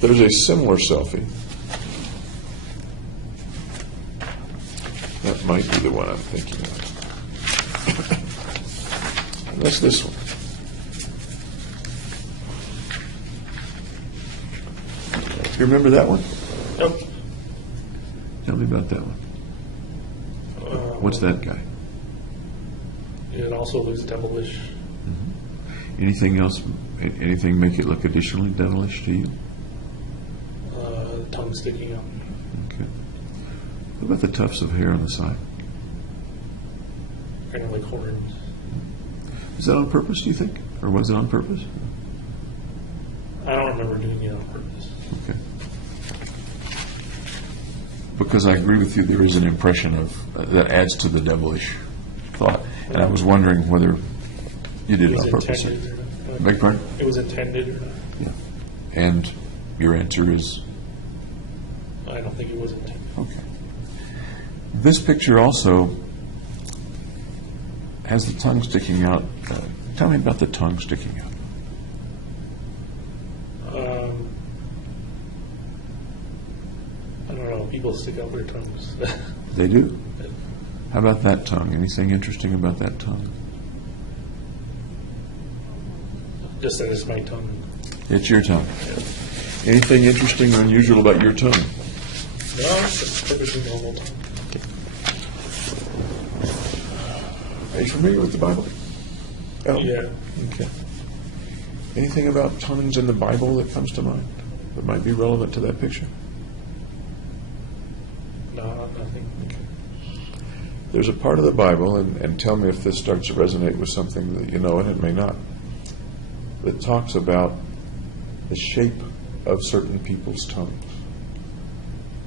There's a similar selfie. That might be the one I'm thinking of. And that's this one. You remember that one? Nope. Tell me about that one. What's that guy? It also looks devilish. Anything else? Anything make it look additionally devilish to you? Tongue sticking out. Okay. What about the tufts of hair on the side? Kind of like horns. Is that on purpose, do you think? Or was it on purpose? I don't remember doing it on purpose. Okay. Because I agree with you, there is an impression of that adds to the devilish thought. And I was wondering whether you did it on purpose. Intended or not. Beg pardon? It was intended or not. Yeah. And your answer is? I don't think it was intended. Okay. This picture also has the tongue sticking out. Tell me about the tongue sticking out. I don't know. People stick out their tongues. They do? How about that tongue? Anything interesting about that tongue? Just that it's my tongue. It's your tongue. Anything interesting or unusual about your tongue? No, it's just perfectly normal tongue. Are you familiar with the Bible? Oh. Yeah. Okay. Anything about tongues in the Bible that comes to mind that might be relevant to that picture? No, nothing. Okay. There's a part of the Bible, and tell me if this starts to resonate with something that you know, and it may not, that talks about the shape of certain people's tongues.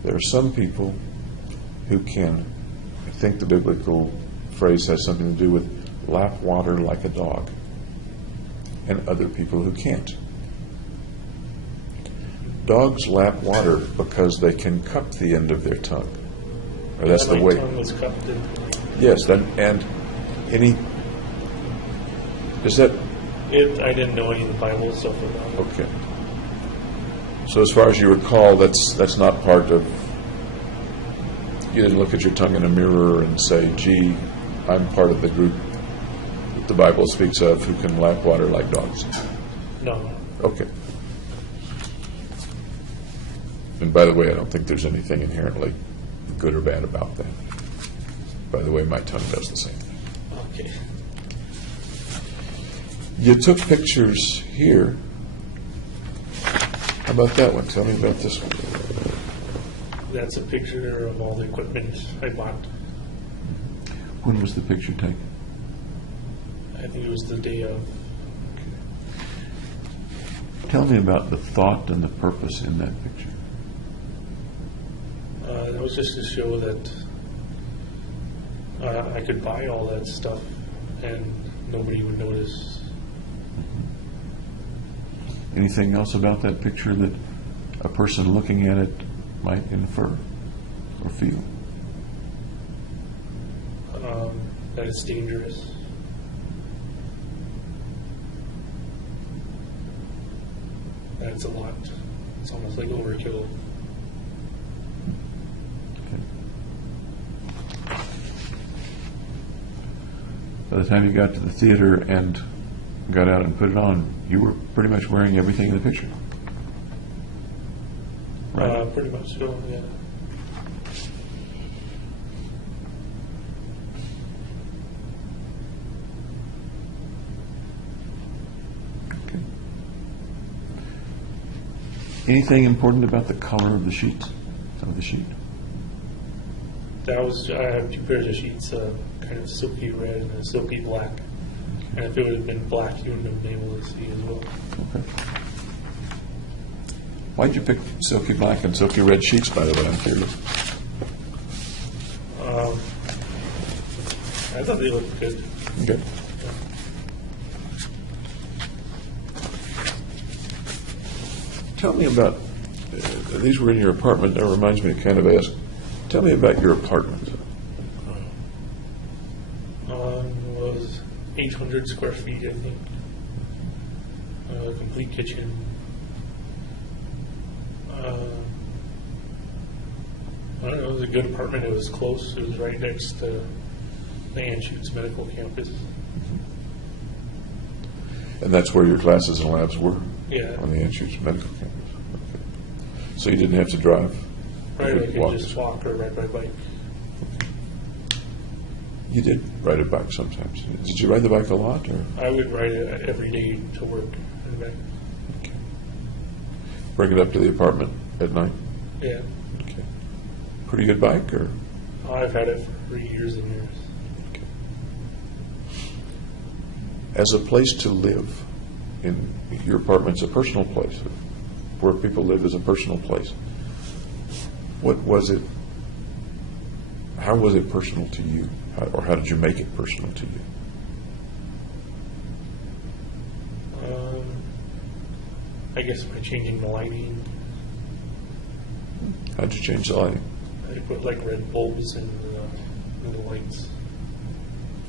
There are some people who can, I think the biblical phrase has something to do with lap water like a dog, and other people who can't. Dogs lap water because they can cup the end of their tongue. Or that's the way. My tongue was cupped in. Yes, and any. Is that I didn't know any of the Bible stuff about it. okay? So as far as you recall, that's not part of. You didn't look at your tongue in a mirror and say, "Gee, I'm part of the group that the Bible speaks of who can lap water like dogs." No. Okay. And by the way, I don't think there's anything inherently good or bad about that. By the way, my tongue does the same thing. Okay. You took pictures here. How about that one? Tell me about this one. That's a picture of all the equipment I bought. When was the picture taken? I think it was the day of. Tell me about the thought and the purpose in that picture. That was just to show that I could buy all that stuff and nobody would notice. Anything else about that picture that a person looking at it might infer or feel? That it's dangerous. That it's a lot. It's almost like overkill. By the time you got to the theater and got out and put it on, you were pretty much wearing everything in the picture. Right. Pretty much so, yeah. Okay. Anything important about the color of the sheets? Of the sheet? That was, I have two pairs of sheets, kind of silky red and a silky black. And if it would have been black, you wouldn't have been able to see as well. Okay. Why'd you pick silky black and silky red sheets, by the way? I'm curious. I thought they looked good. Okay. Tell me about, these were in your apartment. That reminds me, kind of ask, tell me about your apartment. It was 800 square feet, I think. Complete kitchen. I don't know, it was a good apartment. It was close. It was right next to the Anschutz Medical Campus. And that's where your classes and labs were? Yeah. On the Anschutz Medical Campus. Okay. So you didn't have to drive? Right, You I could could just walk or ride my bike. You did ride a bike sometimes. Did you ride the bike a lot? Or? I would ride it every day to work and back. Okay. Bring it up to the apartment at night? Yeah. Okay. Pretty good bike, or? I've had it for years and years. Okay. As a place to live, in your apartment's a personal place. Where people live is a personal place. What was it? How was it personal to you? Or how did you make it personal to you? I guess by changing the lighting, How'd you change the lighting? I put like red bulbs in the lights.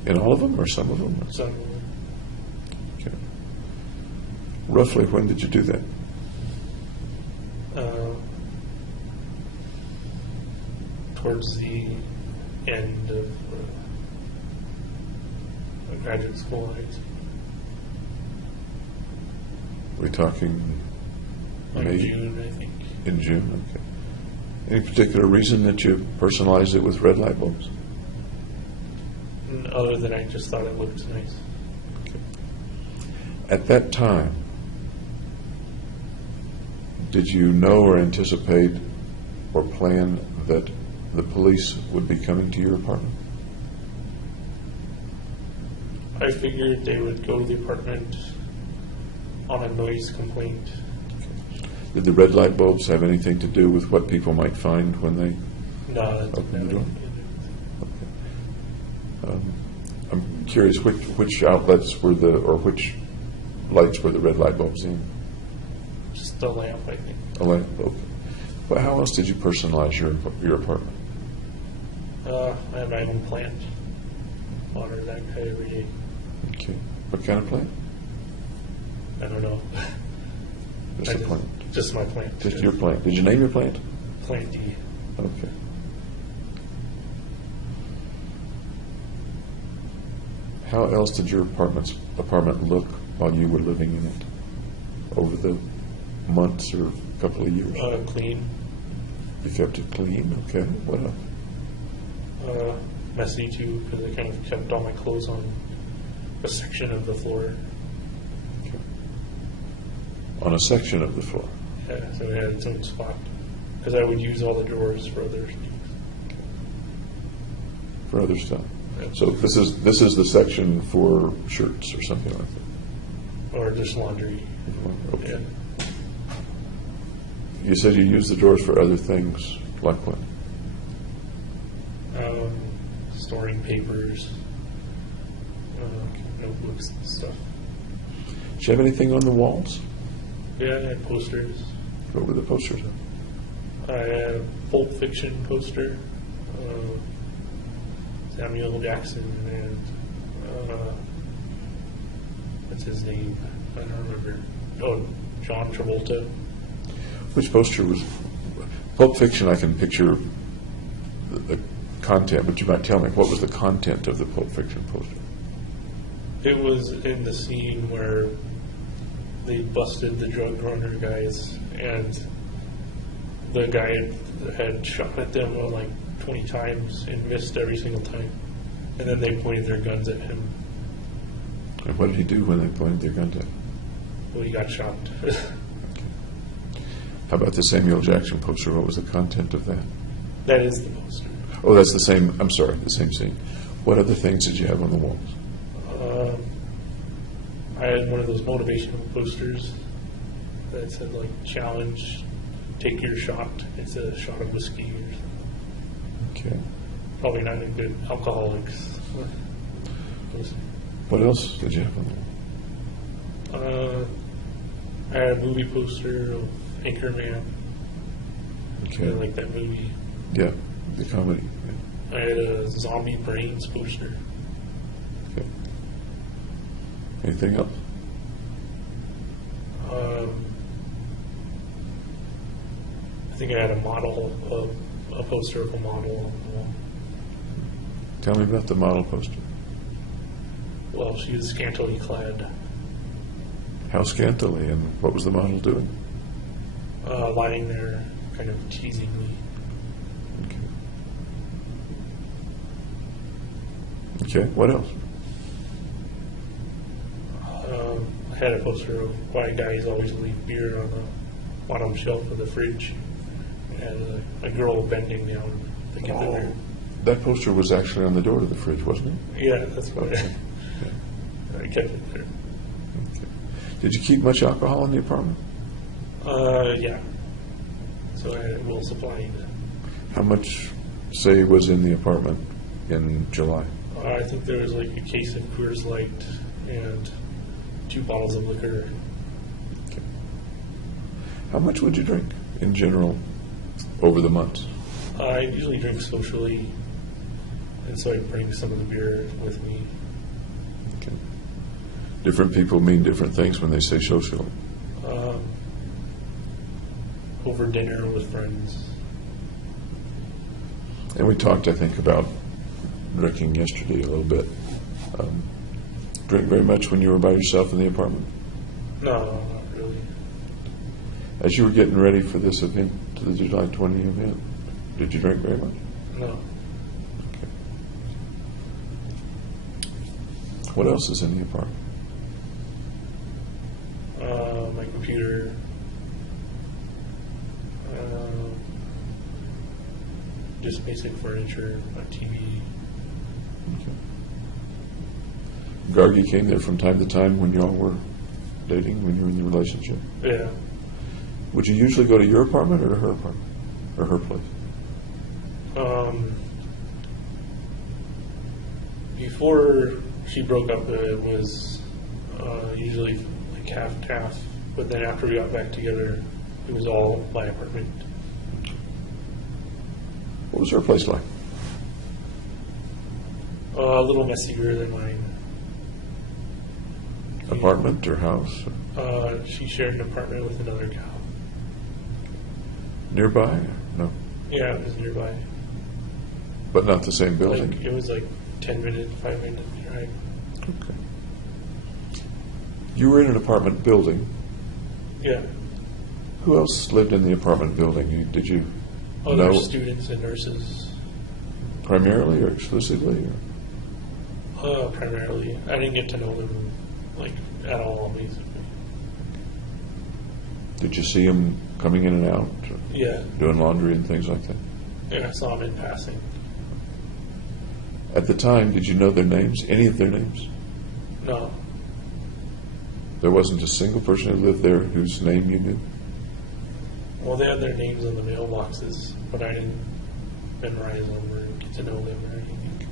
In all of them, or some of them? Some Okay. Roughly, when did you do that? towards the end of graduate school, I guess. Are we talking Like May? June, I think. In June, okay. Any particular reason that you personalized it with red light bulbs? Other than I just thought it looked nice. Okay. At that time, did you know or anticipate or plan that the police would be coming to your apartment? I figured they would go to the apartment on a noise complaint. Did the red light bulbs have anything to do with what people might find when they No, that open the didn't door? have anything. I'm curious which outlets were which lights were the red light bulbs in? Just a lamp, I think. A lamp, okay. Well, how else did you personalize your apartment? I have my own plant. Water that guy every day. Okay. What kind of plant? I don't know. Just a plant. Just my plant. Just your plant. Did you name your plant? Plant D. Okay. How else did your apartment look while you were living in it over the months or couple of years? Clean. You kept it clean, okay. What else? Messy too, because I kind of kept all my clothes on a section of the floor. On a section of the floor. Yeah, so it had its own spot. Because I would use all the drawers for other things. For other stuff. So this is the section for shirts or something like that. Or just laundry. Okay. Yeah. You said you use the drawers for other things, like what? Storing papers, notebooks and stuff. Do you have anything on the walls? Yeah, I had posters. What were the posters on? I had a Pulp Fiction poster, Samuel Jackson, and what's his name? I don't remember. Oh, John Travolta. Which poster was? Pulp Fiction, I can picture the content, but you might tell me, what was the content of the Pulp Fiction poster? It was in the scene where they busted the drug runner guys, and the guy had shot at them like 20 times and missed every single time. And then they pointed their guns at him. And what did he do when they pointed their guns at him? Well, he got shot. How about the Samuel Jackson poster? What was the content of that? That is the poster. Oh, that's the same, I'm sorry, the same scene. What other things did you have on the walls? I had one of those motivational posters that said, like, challenge, take your shot. It's a shot of whiskey or something. Okay. Probably not a good alcoholics. What else did you have on the wall? I had a movie poster of Anchorman. Okay. I like that movie. Yeah, the comedy. Yeah. I had a Zombie Brains poster. Okay. Anything else? I think I had a poster of a model on the wall. Tell me about the model poster. Well, she was scantily clad, How scantily, and what was the model doing? lying there, kind of teasing me. Okay, what else? I had a poster of why guys always leave beer on the bottom shelf of the fridge. And a girl bending down to get the beer. That poster was actually on the door to the fridge, wasn't it? Yeah, that's what Okay. I kept it there. Okay. Did you keep much alcohol in the apartment? Yeah. So I had a little supply. How much, say, was in the apartment in July? I think there was like a case of Coors Light and 2 bottles of liquor. Okay. How much would you drink in general over the months? I usually drink socially, and so I bring some of the beer with me. Okay. Different people mean different things when they say socially. Over dinner with friends. And we talked, I think, about drinking yesterday a little bit. Drink very much when you were by yourself in the apartment? No, not really. As you were getting ready for this event, to the July 20 event, did you drink very much? No. Okay. What else is in the apartment? My computer. Just basic furniture, a TV. Okay. Gargi came there from time to time when y'all were dating, when you were in the relationship. Yeah. Would you usually go to your apartment or to her apartment? Or her place? Before she broke up, it was usually like half. But then after we got back together, it was all my apartment. What was her place like? A little messier than mine. Apartment or house? She shared an apartment with another gal. Nearby? No. Yeah, it was nearby. But not the same building? Like, it was like 5-minute drive. Okay. You were in an apartment building. Yeah. Who else lived in the apartment building? Did you Other No. students and nurses, Primarily or exclusively? Or? primarily. I didn't get to know them like at all, basically. Did you see them coming in and out, Yeah, doing laundry and things like that? and I saw them in passing. At the time, did you know their names, any of their names? No, There wasn't a single person who lived there whose name you knew? well, they had their names on the mailboxes, but I didn't memorize them or get to know them or anything.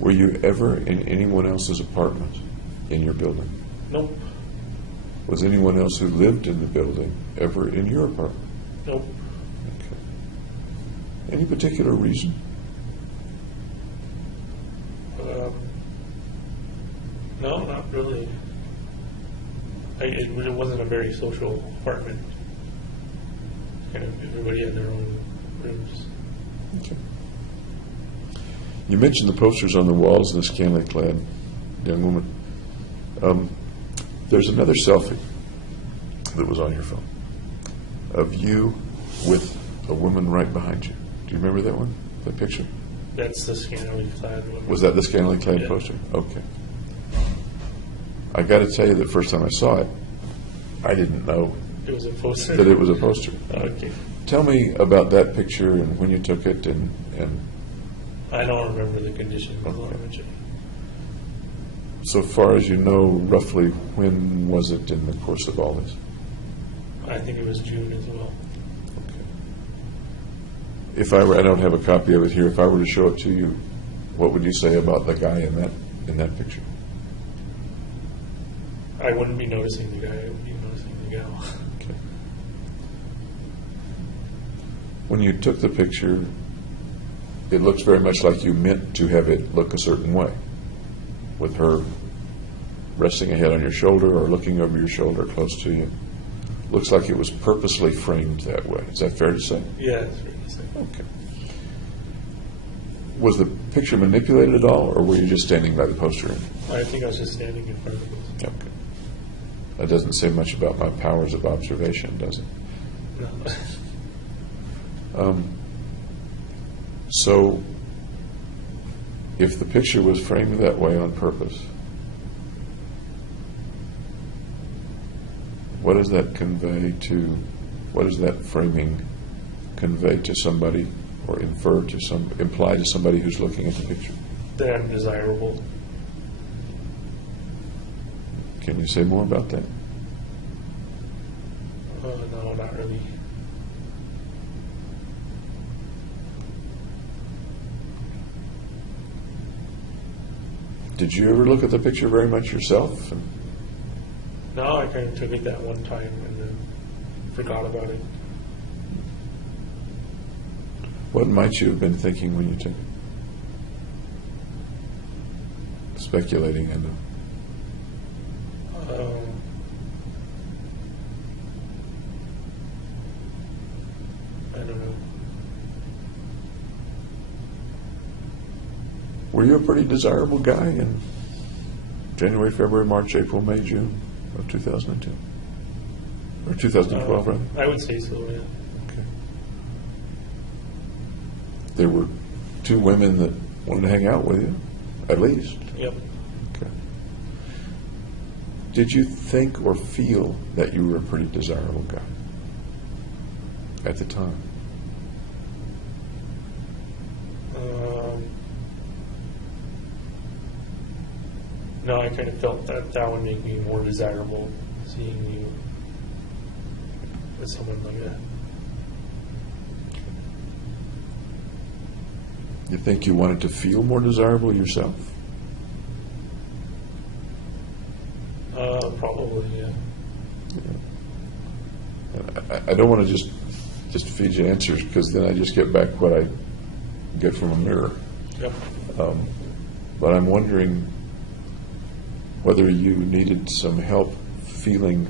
Were you ever in anyone else's apartment in your building? Nope, Was anyone else who lived in the building ever in your apartment? nope. Okay. Any particular reason? No, not really. It really wasn't a very social apartment. Kind of everybody had their own rooms. Okay. You mentioned the posters on the walls and the scantily clad young woman. There's another selfie that was on your phone of you with a woman right behind you. Do you remember that one, that picture? That's the scantily clad one. Was that the scantily clad Yeah. poster? Okay. I got to tell you, the first time I saw it, I didn't know It was a poster. that it was a poster. Okay. Tell me about that picture and when you took it and I don't remember the conditions. Okay. so far as you know, roughly when was it in the course of all this? I think it was June as well. Okay. If I were, I don't have a copy of it here, if I were to show it to you, what would you say about the guy in that picture? I wouldn't be noticing the guy. I would be noticing the gal. Okay. When you took the picture, it looks very much like you meant to have it look a certain way, with her resting a head on your shoulder or looking over your shoulder close to you. Looks like it was purposely framed that way. Is that fair to say? Yeah, that's what he said. Okay. Was the picture manipulated at all, or were you just standing by the poster? I think I was just standing in front of him. Okay. That doesn't say much about my powers of observation, does it? No. So, if the picture was framed that way on purpose, what does that convey to, what does that framing convey to somebody or imply to somebody who's looking at the picture? They're undesirable. Can you say more about that? No, not really. Did you ever look at the picture very much yourself? No, I kind of took it that one time and then forgot about it. What might you have been thinking when you took it? Speculating, I know. I don't know. Were you a pretty desirable guy in January, February, March, April, May, June of 2002? Or 2012, rather? I would say so, yeah. Okay. There were two women that wanted to hang out with you, at least. Yep. Okay. Did you think or feel that you were a pretty desirable guy at the time? No, I kind of felt that would make me more desirable, seeing you with someone like that. You think you wanted to feel more desirable yourself? Probably, yeah. I don't want to just feed you answers, because then I just get back what I get from a mirror. Yep. But I'm wondering whether you needed some help feeling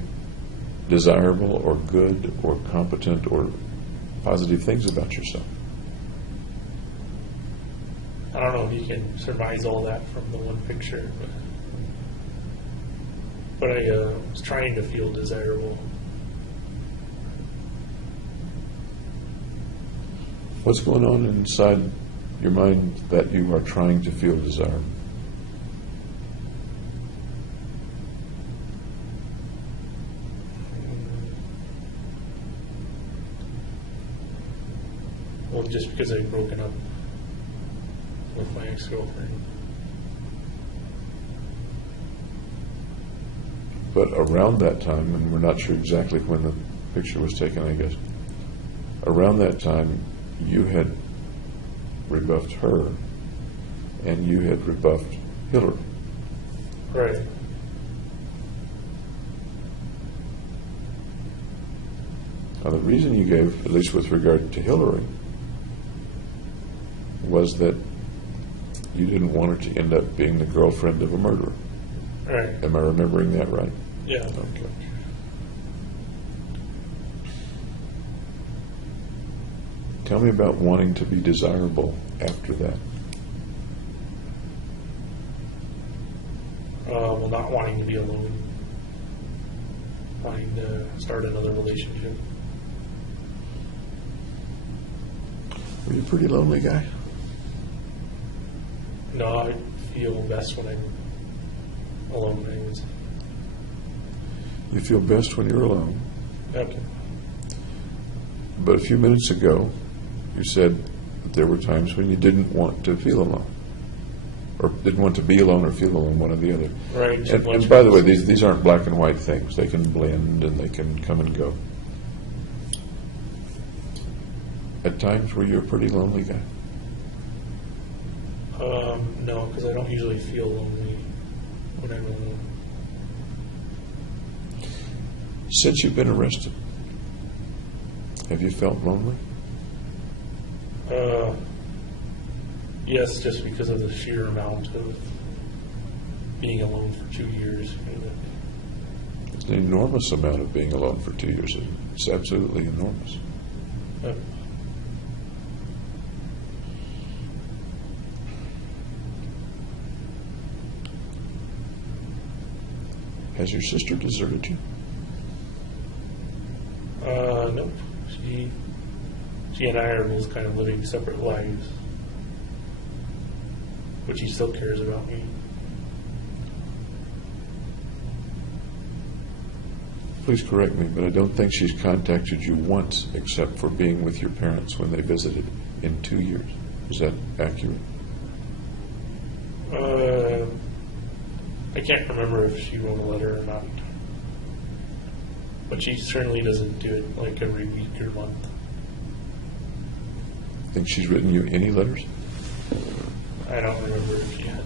desirable or good or competent or positive things about yourself. I don't know if you can surmise all that from the one picture, but I was trying to feel desirable. What's going on inside your mind that you are trying to feel desire? Well, just because I've broken up with my ex-girlfriend. But around that time, and we're not sure exactly when the picture was taken, I guess, around that time, you had rebuffed her, and you had rebuffed Hillary. Right. Now, the reason you gave, at least with regard to Hillary, was that you didn't want her to end up being the girlfriend of a murderer. Right. Am I remembering that right? Yeah. Okay. Tell me about wanting to be desirable after that. Well, not wanting to be alone. Wanting to start another relationship. Were you a pretty lonely guy? No, I feel best when I'm alone. I would say. You feel best when you're alone. Okay. But a few minutes ago, you said that there were times when you didn't want to feel alone. Or didn't want to be alone or feel alone, one or the other. Right. And by the way, these aren't black and white things. They can blend and they can come and go. At times, were you a pretty lonely guy? No, because I don't usually feel lonely when I'm alone. Since you've been arrested, have you felt lonely? Yes, just because of the sheer amount of being alone for 2 years. It's an enormous amount of being alone for 2 years. It's absolutely enormous. Has your sister deserted you? Nope. She and I are both kind of living separate lives, but she still cares about me. Please correct me, but I don't think she's contacted you once except for being with your parents when they visited in 2 years. Is that accurate? I can't remember if she wrote a letter or not, but she certainly doesn't do it like every week or month. Think she's written you any letters? I don't remember if she has.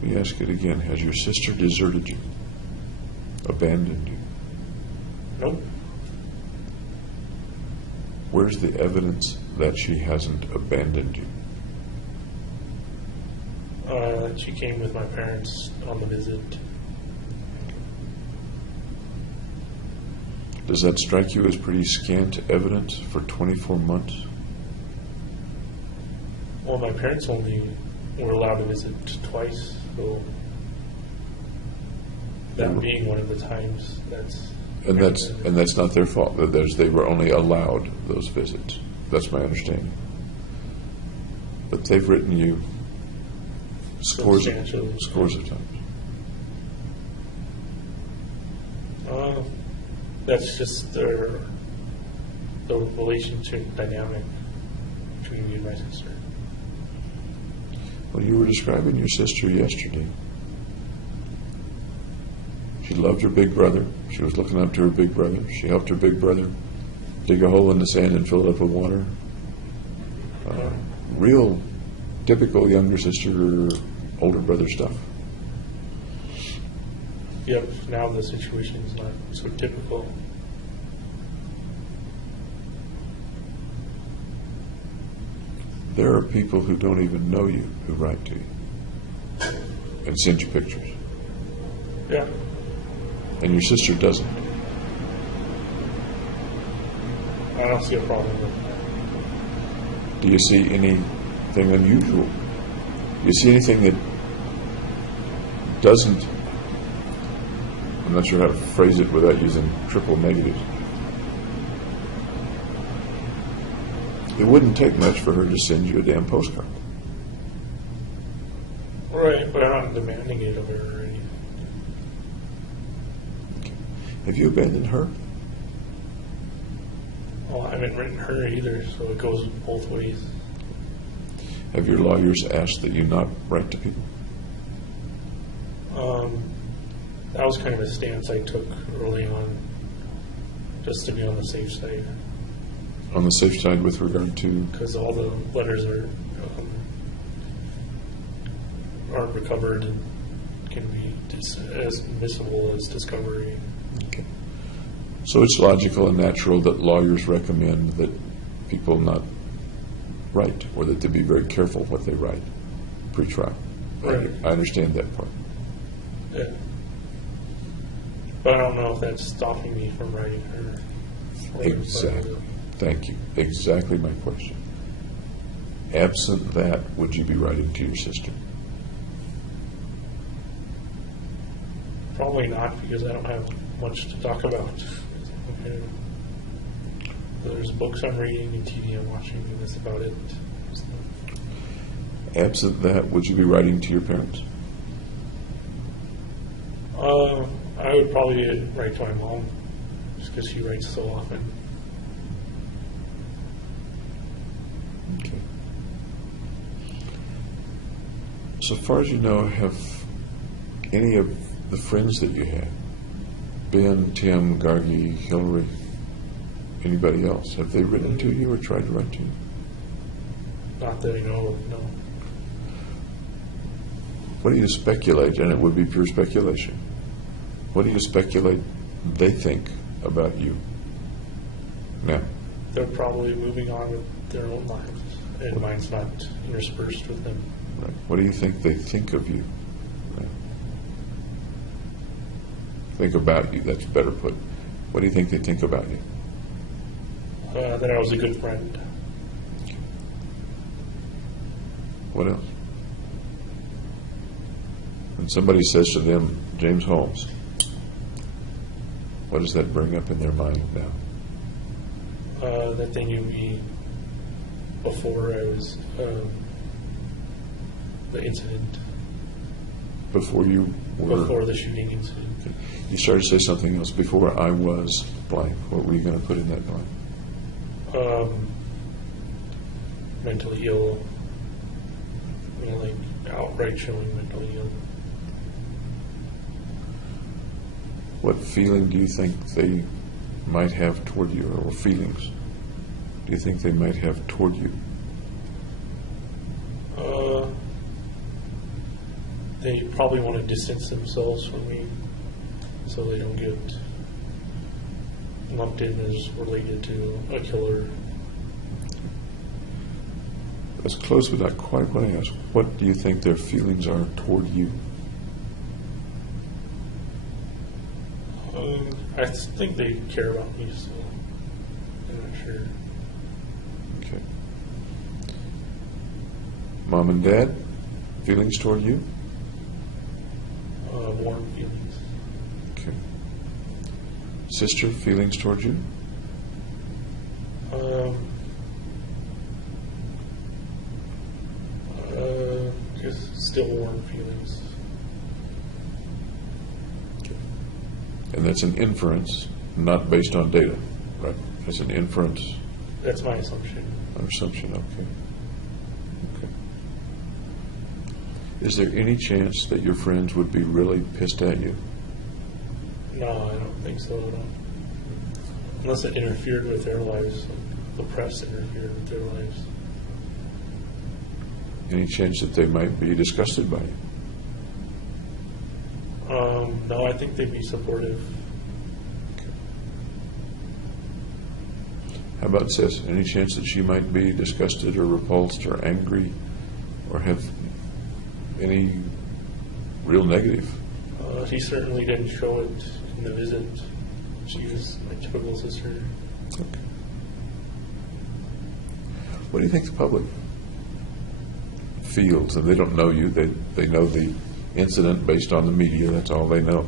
Let me ask it again. Has your sister deserted you? Abandoned you? Nope. Where's the evidence that she hasn't abandoned you? She came with my parents on the visit. Does that strike you as pretty scant evidence for 24 months? Well, my parents only were allowed to visit twice, so that being one of the times, And that's not their fault. They were only allowed those visits. That's my understanding. But they've written you scores of times. That's just the relationship dynamic between me and my sister. Well, you were describing your sister yesterday. She loved her big brother. She was looking up to her big brother. She helped her big brother dig a hole in the sand and fill it up with water. Real typical younger sister, older brother stuff. Yep, now the situation is not so typical. There are people who don't even know you who write to you and send you pictures. Yeah. And your sister doesn't. I don't see a problem with that. Do you see anything unusual? Do you see anything that doesn't, I'm not sure how to phrase it without using triple negatives. It wouldn't take much for her to send you a damn postcard. Right, but I'm not demanding it of her or anything. Have you abandoned her? Well, I haven't written her either, so it goes both ways. Have your lawyers asked that you not write to people? That was kind of a stance I took early on, just to be on the safe side, On the safe side with regard to, because all the letters aren't recovered and can be as admissible as discovery. okay. So it's logical and natural that lawyers recommend that people not write, or that they be very careful what they write pre-trial. Right. I understand that part. Yeah. But I don't know if that's stopping me from writing her. Exactly. Thank you. Exactly my question. Absent that, would you be writing to your sister? Probably not, because I don't have much to talk about. Okay. There's books I'm reading and TV I'm watching, and that's about it. So, Absent that, would you be writing to your parents? I would probably write to my mom, just because she writes so often. Okay. So far as you know, have any of the friends that you had, Ben, Tim, Gargi, Hillary, anybody else, have they written to you or tried to write to you? Not that I know of, no. What do you speculate, and it would be pure speculation, what do you speculate they think about you now? They're probably moving on with their own lives, and mine's not interspersed with them. Right. What do you think they think of you now? Think about you, that's better put. What do you think they think about you? That I was a good friend. What else? When somebody says to them, James Holmes, what does that bring up in their mind now? That they knew me before I was the incident, Before you were... before the shooting incident. You started to say something else. Before I was blank. What were you going to put in that blank? Mentally ill, like outright showing mentally ill. What feeling do you think they might have toward you, or feelings do you think they might have toward you? They probably want to distance themselves from me, so they don't get lumped in as related to a killer. Let's close without quite what I asked. What do you think their feelings are toward you? I think they care about me, so I'm not sure. Okay. Mom and Dad, feelings toward you? Warm feelings. Okay. Sister, feelings toward you? Just still warm feelings. And that's an inference, not based on data, right? It's an inference, That's my assumption. an assumption, okay. Okay. Is there any chance that your friends would be really pissed at you? No, I don't think so at all. Unless it interfered with their lives, like the press interfered with their lives. Any chance that they might be disgusted by you? No, I think they'd be supportive. How about Sis? Any chance that she might be disgusted or repulsed or angry or have any real negative? She certainly didn't show it in the visit. She was my typical sister. Okay. What do you think the public feels? And they don't know you. They know the incident based on the media. That's all they know.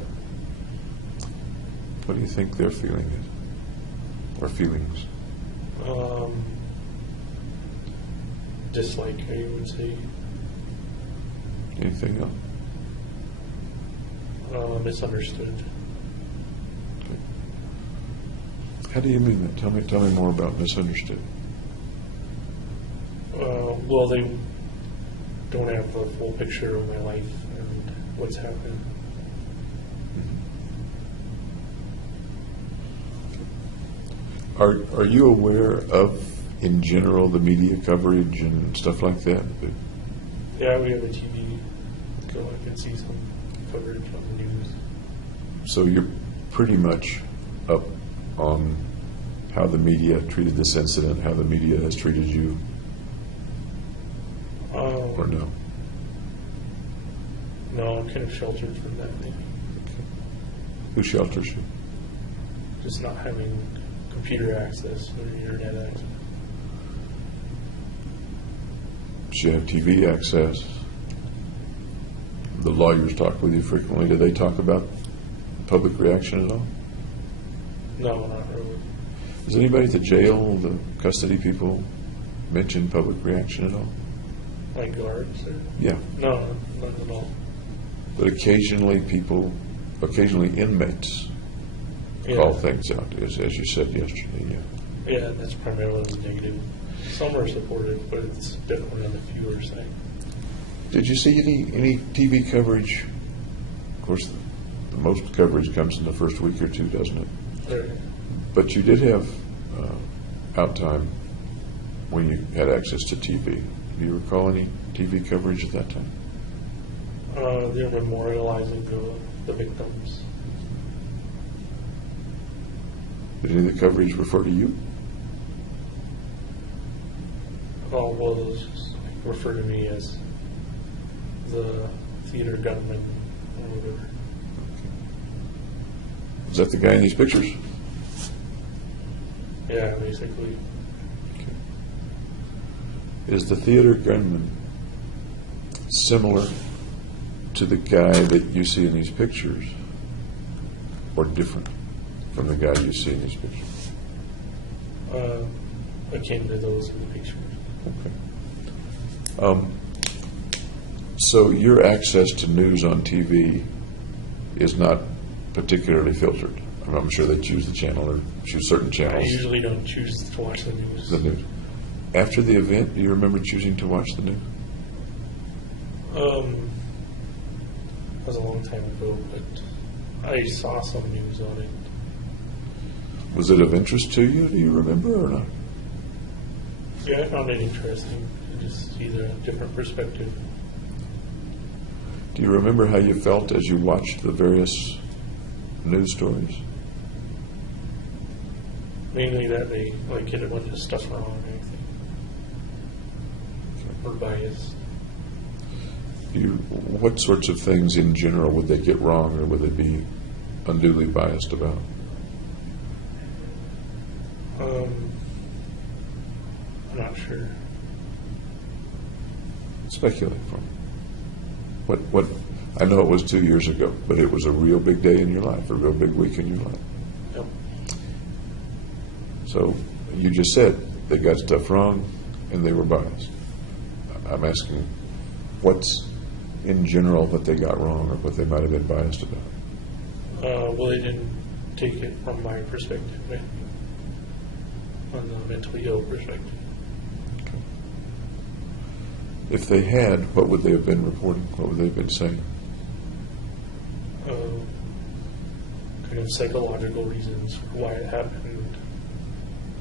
What do you think their feeling is? Or feelings? dislike, I would say. Anything else? Misunderstood. Okay. How do you mean that? Tell me more about misunderstood. Well, they don't have the full picture of my life and what's happened. Are you aware of, in general, the media coverage and stuff like that? Yeah, we have a TV, so I can see some coverage on the news. So you're pretty much up on how the media treated this incident, how the media has treated you, or no? No, I'm kind of sheltered from that maybe. Who shelters you? Just not having computer access or internet access. Do you have TV access? The lawyers talk with you frequently. Do they talk about public reaction at all? No, not really. Does anybody at the jail, the custody people, mention public reaction at all? Like guards? Or? Yeah. No, not at all. But occasionally inmates Yeah. call things out, as you said yesterday. Yeah. Yeah, that's primarily negative. Some are supportive, but it's definitely on the fewer side. Did you see any TV coverage? Of course, the most coverage comes in the first week or two, doesn't it? Right. But you did have out time when you had access to TV. Do you recall any TV coverage at that time? They're memorializing the victims. Did any of the coverage refer to you? Well, was refer to me as the theater gunman or whatever. Is that the guy in these pictures? Yeah, basically. Okay. Is the theater gunman similar to the guy that you see in these pictures, or different from the guy you see in these pictures? Akin to those in the pictures. Okay. So your access to news on TV is not particularly filtered. I'm sure they choose the channel or choose certain I channels. usually don't choose to watch the news. The news. After the event, do you remember choosing to watch the news? That was a long time ago, but I saw some news on it. Was it of interest to you? Do you remember or not? Yeah, I found it interesting to just see the different perspective. Do you remember how you felt as you watched the various news stories? Mainly that they get a bunch of stuff wrong or anything. Or biased. What sorts of things in general would they get wrong, or would they be unduly biased about? I'm not sure. Speculate for me. What? I know it was 2 years ago, but it was a real big day in your life, a real big week in your life. Yep. So you just said they got stuff wrong and they were biased. I'm asking what's in general that they got wrong or what they might have been biased about. Well, they didn't take it from my perspective, right? On the mentally ill perspective. Okay. If they had, what would they have been reporting? What would they have been saying? Kind of psychological reasons for why it happened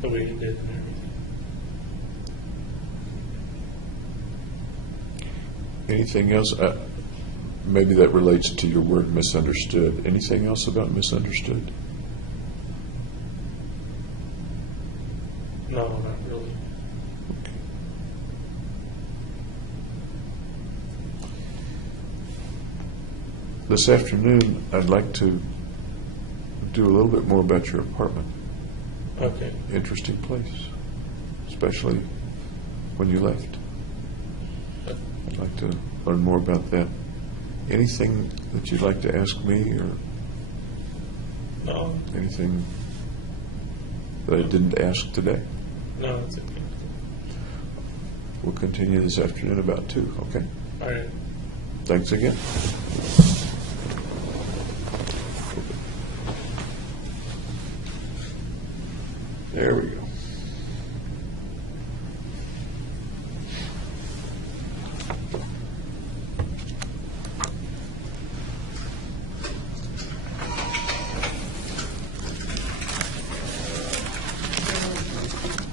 the way it did and everything. Anything else? Maybe that relates to your word misunderstood. Anything else about misunderstood? No, not really. Okay. This afternoon, I'd like to do a little bit more about your apartment. Okay. Interesting place, especially when you left. I'd like to learn more about that. Anything that you'd like to ask me, or No, anything that I didn't ask today? no, it's okay. we'll continue this afternoon about 2, okay? All right. Thanks again. There we go.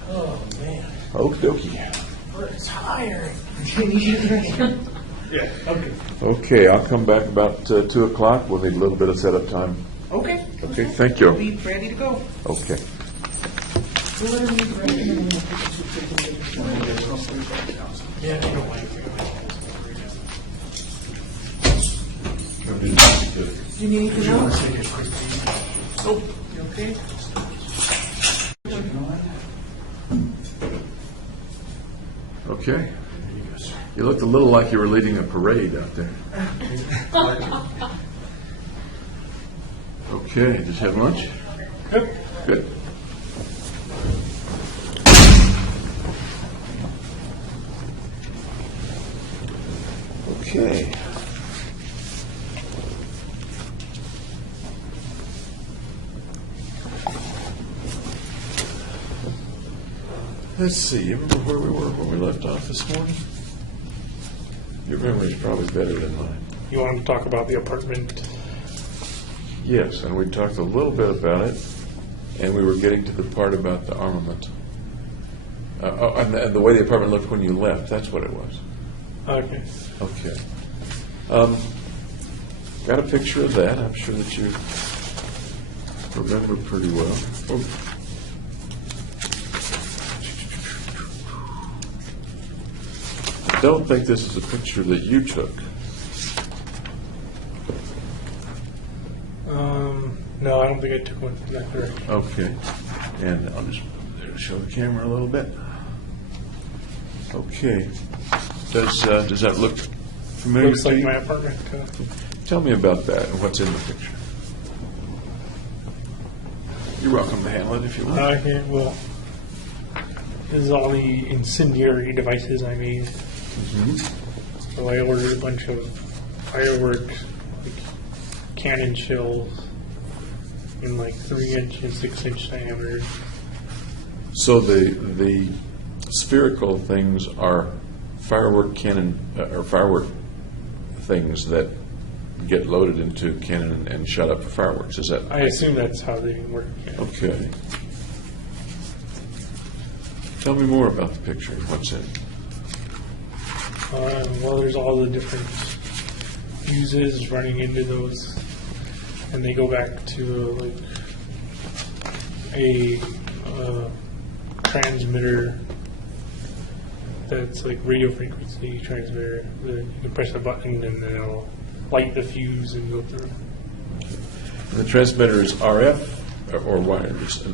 Oh man, Okie dokie. we're tired. Yeah. Okay. Okay, I'll come back about 2 o'clock. We'll need a little bit of setup time. Okay. Okay, thank you. Be ready to go. Okay. Yeah. I don't mind. Do you need anything else? Nope. You okay? Okay. You looked a little like you were leading a parade out there. Okay, just have lunch? Good. Good. Okay. Let's see, you remember where we were when we left off this morning? Your memory's probably better than mine. You want to talk about the apartment? Yes, and we talked a little bit about it, and we were getting to the part about the armament. And the way the apartment looked when you left, that's what it was. Okay. Okay. Got a picture of that. I'm sure that you remember pretty well. Oh. I don't think this is a picture that you took. No, I don't think I took one from that direction. Okay. And I'll just show the camera a little bit. Okay. Does that look familiar Looks to like you? my apartment. Tell me about that and what's in the picture. You're welcome to handle it if you want. Okay, well, this is all the incendiary devices I made. So I ordered a bunch of fireworks, like cannon shells, in like 3-inch and 6-inch diameter. So the spherical things are firework cannon or firework things that get loaded into cannon and shot up for fireworks. Is that? I assume that's how they work. Yeah. Okay. Tell me more about the picture. What's in it? Well, there's all the different fuses running into those, and they go back to like a transmitter that's like radio frequency transmitter. You can press a button and then it'll light the fuse and go through. And the transmitter is RF or wireless?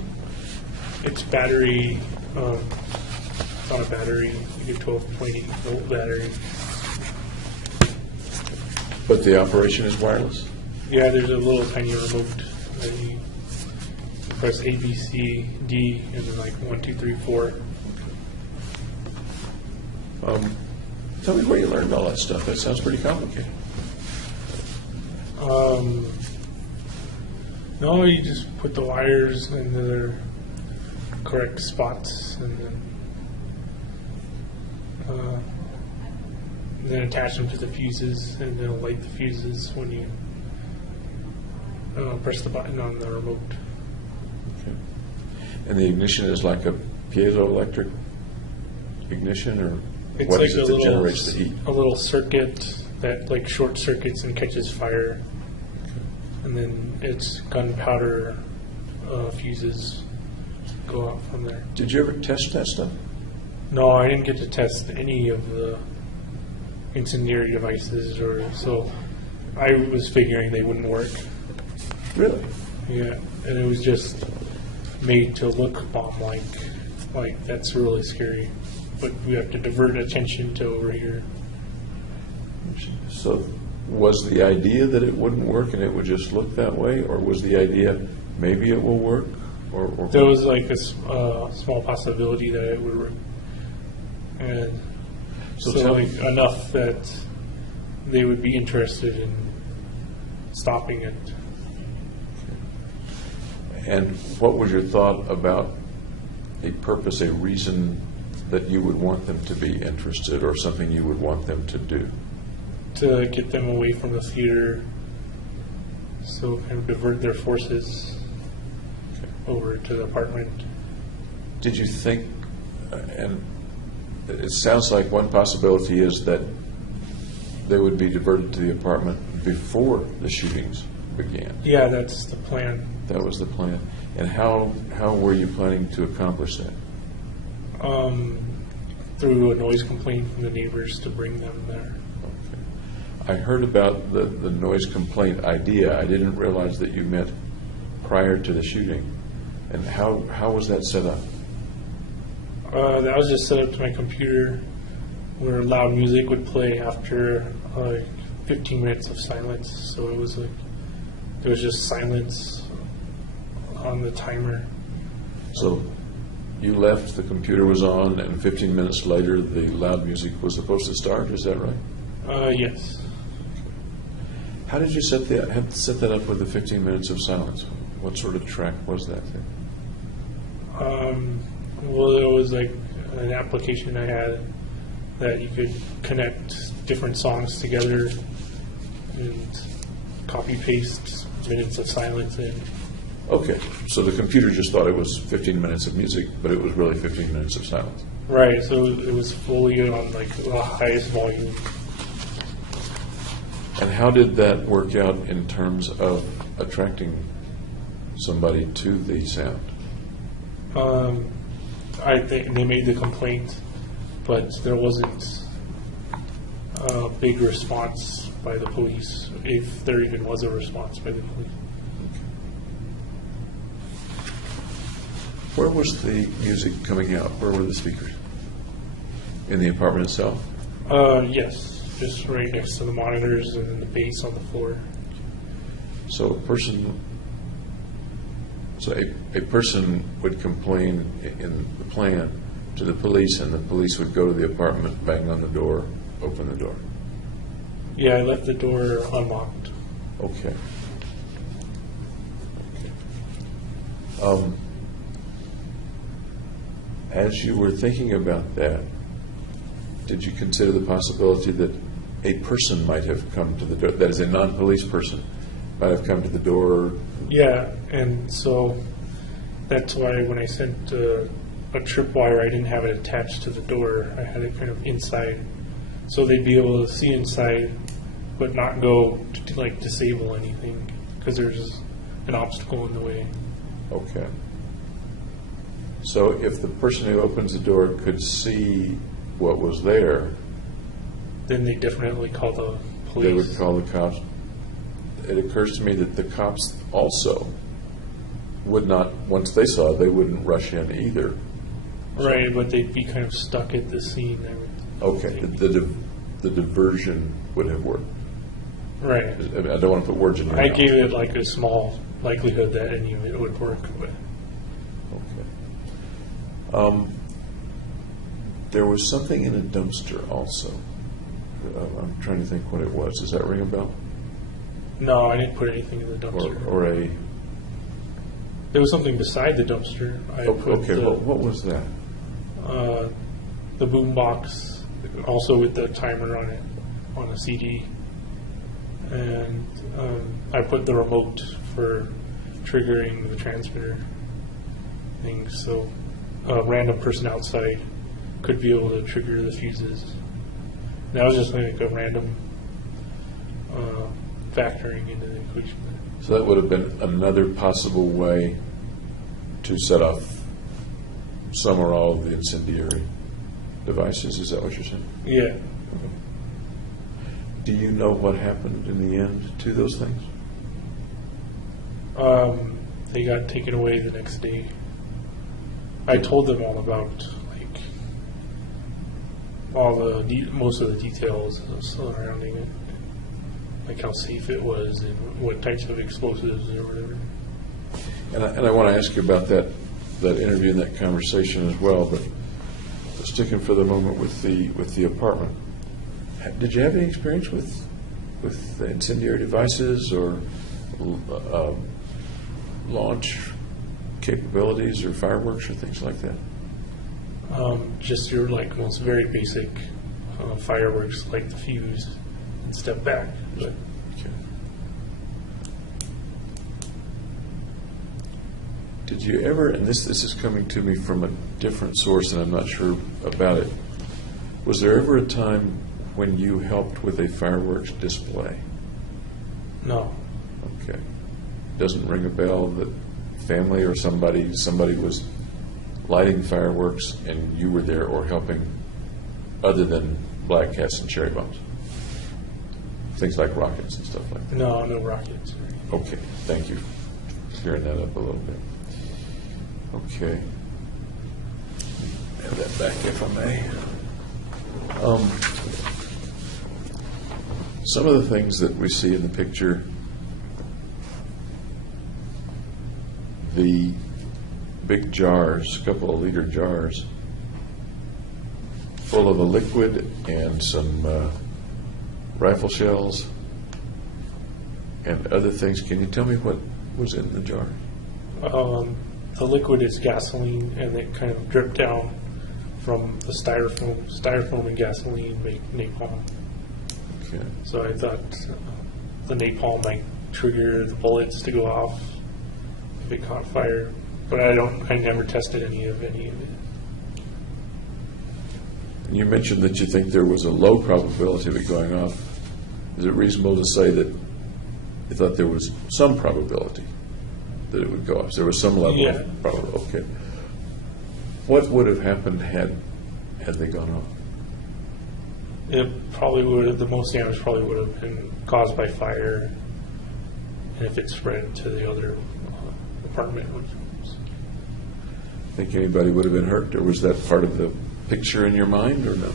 It's battery. It's not a battery. You get 12.8 volt battery. But the operation is wireless? Yeah, there's a little tiny remote that you press A, B, C, D, and then like 1, 2, 3, 4. Tell me where you learned all that stuff. That sounds pretty complicated. No, you just put the wires in their correct spots and then attach them to the fuses, and they'll light the fuses when you press the button on the remote. Okay. And the ignition is like a piezoelectric ignition, or It's what like is it that generates the heat? a little circuit that like short circuits and catches fire, and then it's gunpowder fuses go out from there. Did you ever test that stuff? No, I didn't get to test any of the incendiary devices, or so I was figuring they wouldn't work. Really? Yeah, and it was just made to look bomb-like. Like, that's really scary. But we have to divert attention to over here. So was the idea that it wouldn't work and it would just look that way, or was the idea maybe it will work? Or There was like a small possibility that it would work. And So, tell like me- enough that they would be interested in stopping it. And what was your thought about a purpose, a reason that you would want them to be interested, or something you would want them to do? To get them away from the theater, so kind of divert their forces over to the apartment. Did you think, and it sounds like one possibility is that they would be diverted to the apartment before the shootings began. Yeah, that's the plan. That was the plan. And how were you planning to accomplish that? Through a noise complaint from the neighbors to bring them there. I heard about the noise complaint idea. I didn't realize that you meant prior to the shooting. And how was that set up? That was just set up to my computer where loud music would play after 15 minutes of silence. So it was like, there was just silence on the timer. So you left, the computer was on, and 15 minutes later the loud music was supposed to start, is that right? Yes. How did you set that up with the 15 minutes of silence? What sort of track was that thing? Well, there was like an application I had that you could connect different songs together and copy paste minutes of silence in. Okay, so the computer just thought it was 15 minutes of music, but it was really 15 minutes of silence. Right, so it was fully on like the highest volume. And how did that work out in terms of attracting somebody to the sound? I think they made the complaint, but there wasn't a big response by the police, if there even was a response by the police. Where was the music coming out? Where were the speakers? In the apartment itself? Yes, just right next to the monitors and then the bass on the floor. So a person would complain in the plan to the police, and the police would go to the apartment, bang on the door, open the door. Yeah, I left the door unlocked. Okay. As you were thinking about that, did you consider the possibility that a person might have come to the door, that is, a non-police person, might have come to the door? Yeah, and so that's why when I sent a tripwire, I didn't have it attached to the door. I had it kind of inside, so they'd be able to see inside, but not go to like disable anything because there's an obstacle in the way. Okay. So if the person who opens the door could see what was there, Then they definitely call the police. they would call the cops. It occurs to me that the cops also would not, once they saw it, they wouldn't rush in either. Right, but they'd be kind of stuck at the scene. Okay, the diversion would have worked. Right. I don't want to put words in your I mouth. gave it like a small likelihood that any of it would work. But Okay. There was something in a dumpster also. I'm trying to think what it was. Does that ring a bell? no, I didn't put anything in the dumpster. Or a... There was something beside the dumpster. I put Okay, the, what was that? the boom box, also with the timer on it, on a CD. And I put the remote for triggering the transmitter thing, so a random person outside could be able to trigger the fuses. That was just like a random factoring into the equation. So that would have been another possible way to set off some or all of the incendiary devices. Is that what you're saying? Yeah. Do you know what happened in the end to those things? They got taken away the next day. I told them all about like all the most of the details surrounding it, like how safe it was and what types of explosives or whatever. And I want to ask you about that interview and that conversation as well, but sticking for the moment with the apartment, did you have any experience with incendiary devices or launch capabilities or fireworks or things like that? Just your most very basic fireworks, like defused and step back. But Okay. Did you ever, and this is coming to me from a different source and I'm not sure about it, was there ever a time when you helped with a fireworks display? no, Okay. Doesn't ring a bell that family or somebody was lighting fireworks and you were there or helping, other than black cats and cherry bombs? Things like rockets and stuff like that. no rockets. Okay, thank you for clearing that up a little bit. Okay. Have that back if I may. Some of the things that we see in the picture, the big jars, a couple of liter jars, full of a liquid and some rifle shells and other things. Can you tell me what was in the jar? The liquid is gasoline, and it kind of dripped down from the styrofoam and gasoline make napalm. Okay. So I thought the napalm might trigger the bullets to go off if it caught fire, but I never tested any of it. And you mentioned that you think there was a low probability of it going off. Is it reasonable to say that you thought there was some probability that it would go off? There was some level Yeah. of probability. Okay. What would have happened had they gone off? It probably would. The most damage probably would have been caused by fire, and if it spread to the other apartment. Think anybody would have been hurt, or was that part of the picture in your mind, or no?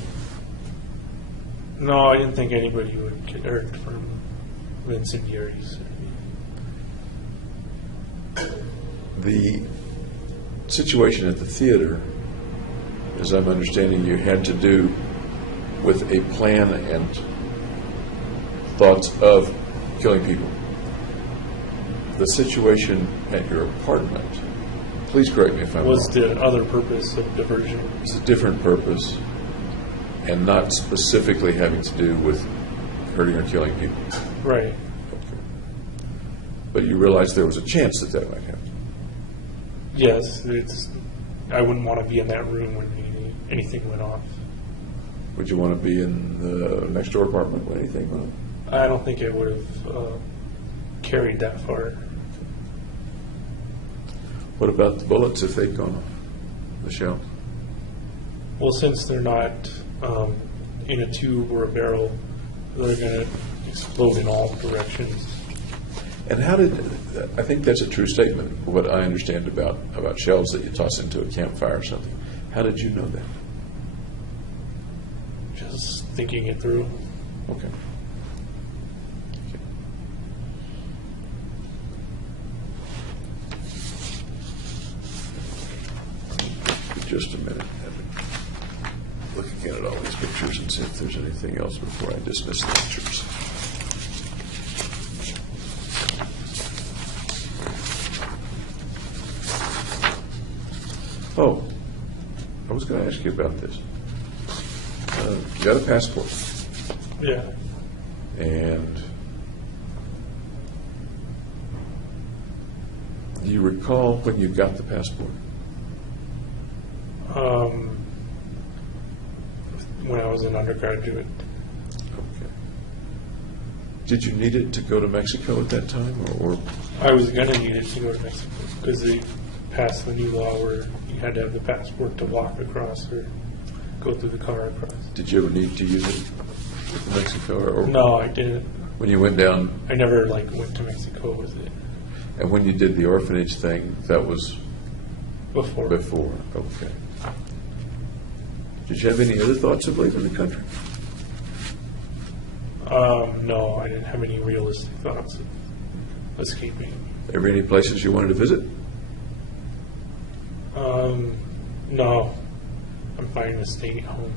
No, I didn't think anybody would get hurt from the incendiaries. The situation at the theater, as I'm understanding, you had to do with a plan and thoughts of killing people. The situation at your apartment, please correct me if I'm Was wrong, the other purpose of diversion. it's a different purpose and not specifically having to do with hurting or killing people. Right. Okay. But you realized there was a chance that might happen. Yes, I wouldn't want to be in that room when anything went off. Would you want to be in the next door apartment when anything went on? I don't think it would have carried that far. What about the bullets if they'd gone off? The shell? Well, since they're not in a tube or a barrel, they're going to explode in all directions. And how did, I think that's a true statement, what I understand about shells that you toss into a campfire or something. How did you know that? Just thinking it through. Okay. Just a minute. Look again at all these pictures and see if there's anything else before I dismiss the pictures. Oh, I was going to ask you about this. You got a passport, Yeah. and do you recall when you got the passport? When I was an undergraduate. Okay. Did you need it to go to Mexico at that time, or I was going to need it to go to Mexico because they passed the new law where you had to have the passport to walk across or go through the car across. did you ever need to use it in Mexico? Or No, I didn't. when you went down, I never went to Mexico with it and when you did the orphanage thing, that was before. before. Okay. Did you have any other thoughts of leaving the country? No, I didn't have any realistic thoughts of escaping. Ever any places you wanted to visit? No. I'm fine with staying at home.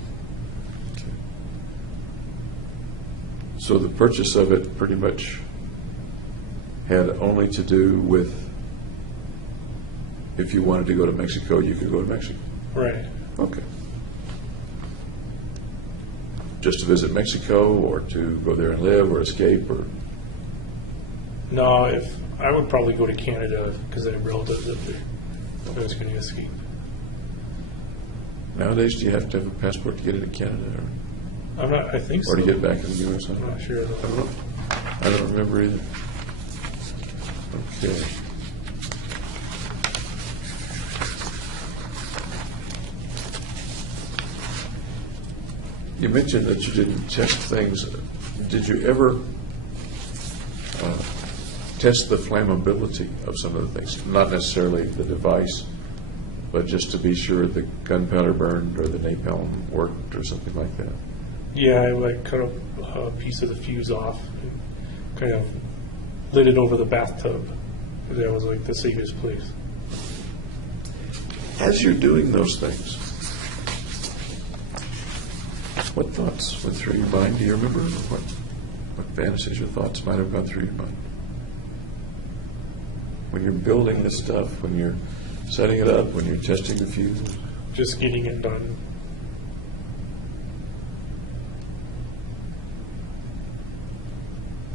So the purchase of it pretty much had only to do with if you wanted to go to Mexico, you could go to Mexico. Right. Okay. Just to visit Mexico, or to go there and live, or escape, or No, if I would probably go to Canada because I have relatives up there. I was going to escape. nowadays, do you have to have a passport to get into Canada, I'm not. I think so. or to get back in the U.S.? I'm not sure. Though. I don't remember either. Okay. You mentioned that you didn't test things. Did you ever test the flammability of some of the things? Not necessarily the device, but just to be sure the gunpowder burned or the napalm worked or something like that. Yeah, I like cut a piece of the fuse off and kind of lit it over the bathtub. That was like the safest place. As you're doing those things, what thoughts went through your mind? Do you remember what fantasies or thoughts might have gone through your mind? When you're building this stuff, when you're setting it up, when you're testing the fuse? Just getting it done.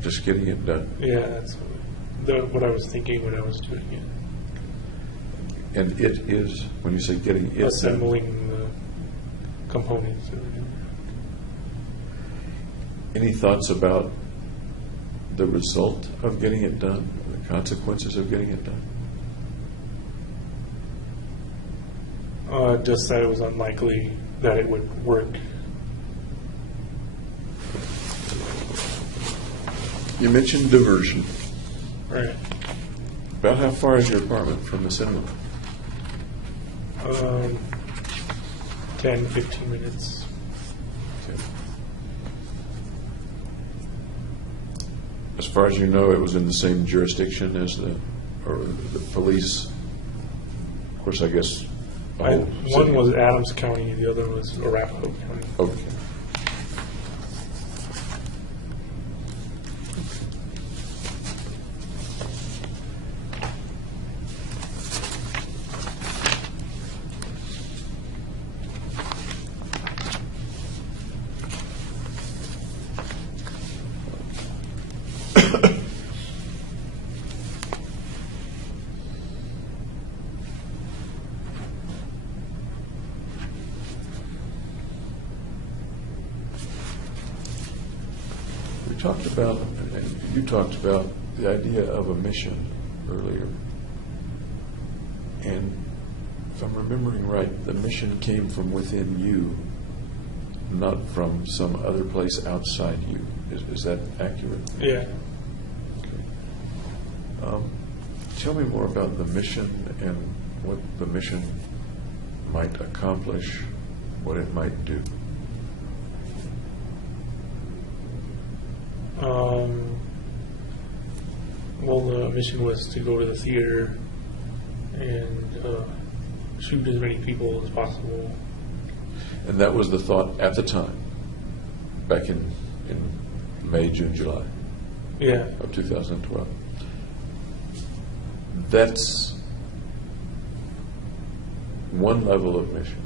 Just getting it done. Yeah, that's what I was thinking when I was doing it. And it is, when you say getting it done, Assembling the components. any thoughts about the result of getting it done, the consequences of getting it done? Just that it was unlikely that it would work. You mentioned diversion. Right. About how far is your apartment from the cinema? 10, 15 minutes. Okay. As far as you know, it was in the same jurisdiction as the police. Of course, I guess. the whole One city. was Adams County, the other was Arapahoe County. Okay. You talked about the idea of a mission earlier. And if I'm remembering right, the mission came from within you, not from some other place outside you. Is that accurate? Yeah. Okay. Tell me more about the mission and what the mission might accomplish, what it might do. Well, the mission was to go to the theater and shoot as many people as possible. And that was the thought at the time, back in May, June, July Yeah. of 2012. That's one level of mission.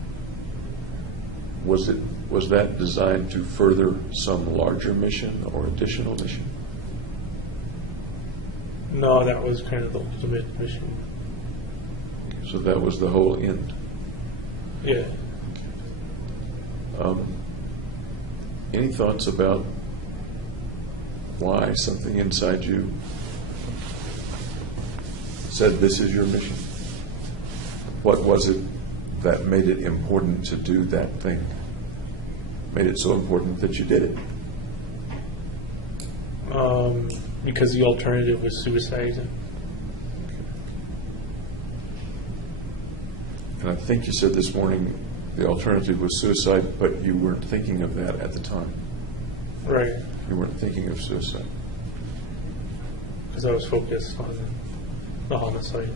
Was that designed to further some larger mission or additional mission? No, that was kind of the ultimate mission. So that was the whole end. Yeah. Any thoughts about why something inside you said this is your mission? What was it that made it important to do that thing? Made it so important that you did it? Because the alternative was suicide. And I think you said this morning the alternative was suicide, but you weren't thinking of that at the time. Right. You weren't thinking of suicide. Because I was focused on the homicide.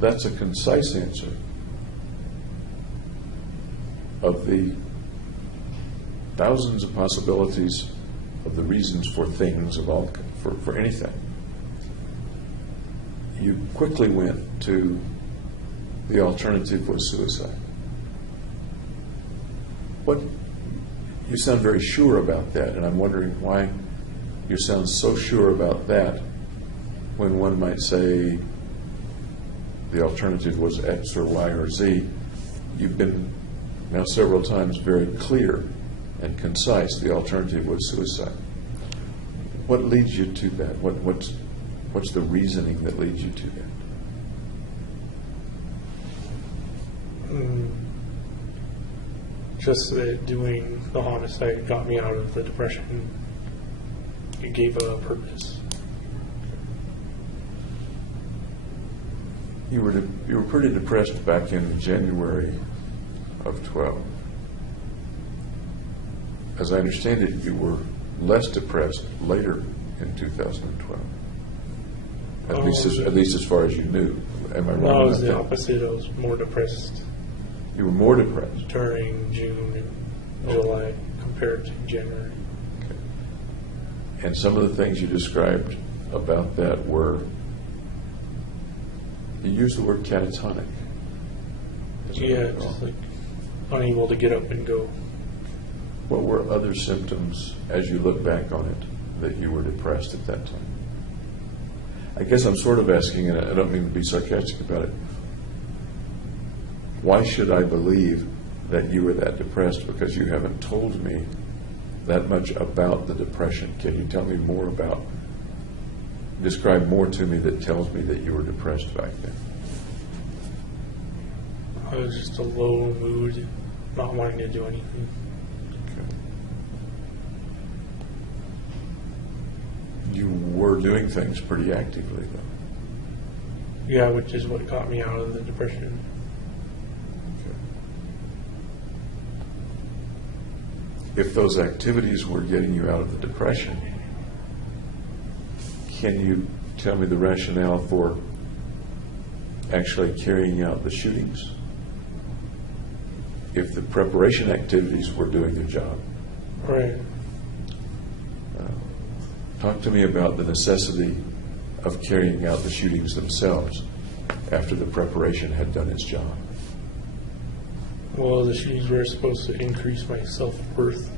that's a concise answer. Of the thousands of possibilities of the reasons for things of all for anything, you quickly went to the alternative was suicide. What you sound very sure about that, and I'm wondering why you sound so sure about that when one might say the alternative was X or Y or Z. You've been now several times very clear and concise. The alternative was suicide. What leads you to that? What's the reasoning that leads you to that? Just that doing the homicide got me out of the depression. It gave a purpose. You were pretty depressed back in January of 12. As I understand it, you were less depressed later in 2012. At least as far as you knew. Am I wrong? No, it was about the that? opposite. I was more depressed You were more depressed. during June and July compared to January. Okay. And some of the things you described about that were, you used the word catatonic. Is that Yeah, wrong? just like unable to get up and go. What were other symptoms, as you look back on it, that you were depressed at that time? I guess I'm sort of asking, and I don't mean to be sarcastic about it, why should I believe that you were that depressed? Because you haven't told me that much about the depression. Can you tell me more about, describe more to me that tells me that you were depressed back then? I was just a low mood, not wanting to do anything. Okay. You were doing things pretty actively, though. Yeah, which is what got me out of the depression. If those activities were getting you out of the depression, can you tell me the rationale for actually carrying out the shootings? If the preparation activities were doing their job, Right. talk to me about the necessity of carrying out the shootings themselves after the preparation had done its job. Well, the shootings were supposed to increase my self-worth.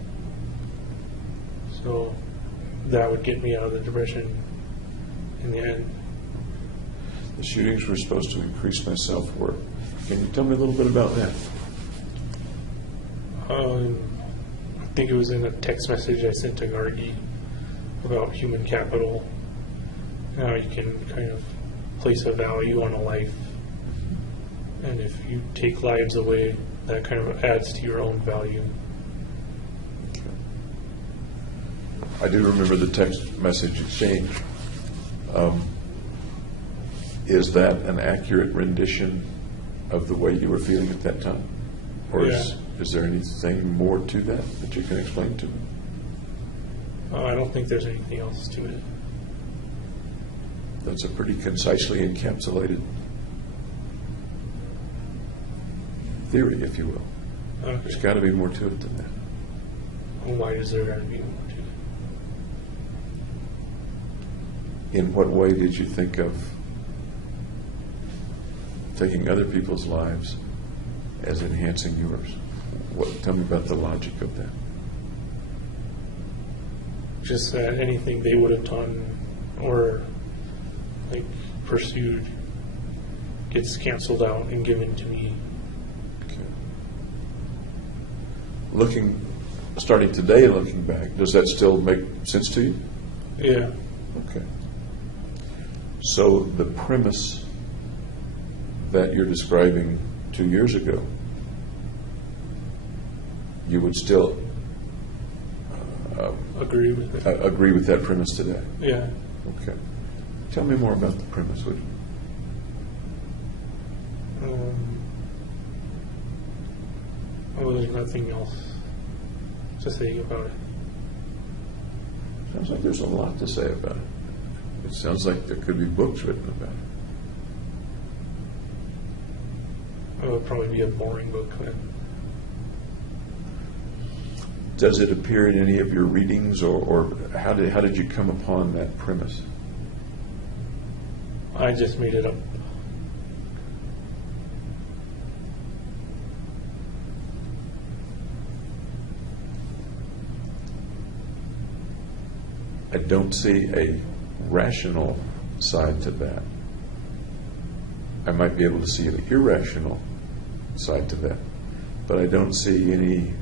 So that would get me out of the depression in the end. The shootings were supposed to increase my self-worth. Can you tell me a little bit about that? I think it was in a text message I sent to Gargi about human capital. How you can kind of place a value on a life. And if you take lives away, that kind of adds to your own value. I do remember the text message exchange. Is that an accurate rendition of the way you were feeling at that time? Or is there anything more to that you can explain to me? I don't think there's anything else to it. That's a pretty concisely encapsulated theory, if you will. There's got to be more to it than that. Why is there going to be more to it? In what way did you think of taking other people's lives as enhancing yours? Tell me about the logic of that. Just that anything they would have done or like pursued gets canceled out and given to me. Okay. Starting today, looking back, does that still make sense to you? Yeah. Okay. So the premise that you're describing 2 years ago, you would still Agree with it. agree with that premise today? Yeah. Okay. Tell me more about the premise, would you? Well, there's nothing else to say about it. Sounds like there's a lot to say about it. It sounds like there could be books written about would probably be a boring book then. Does it appear in any of your readings, or how did you come upon that premise? I just made it up. I don't see a rational side to that. I might be able to see an irrational side to that, but I don't see any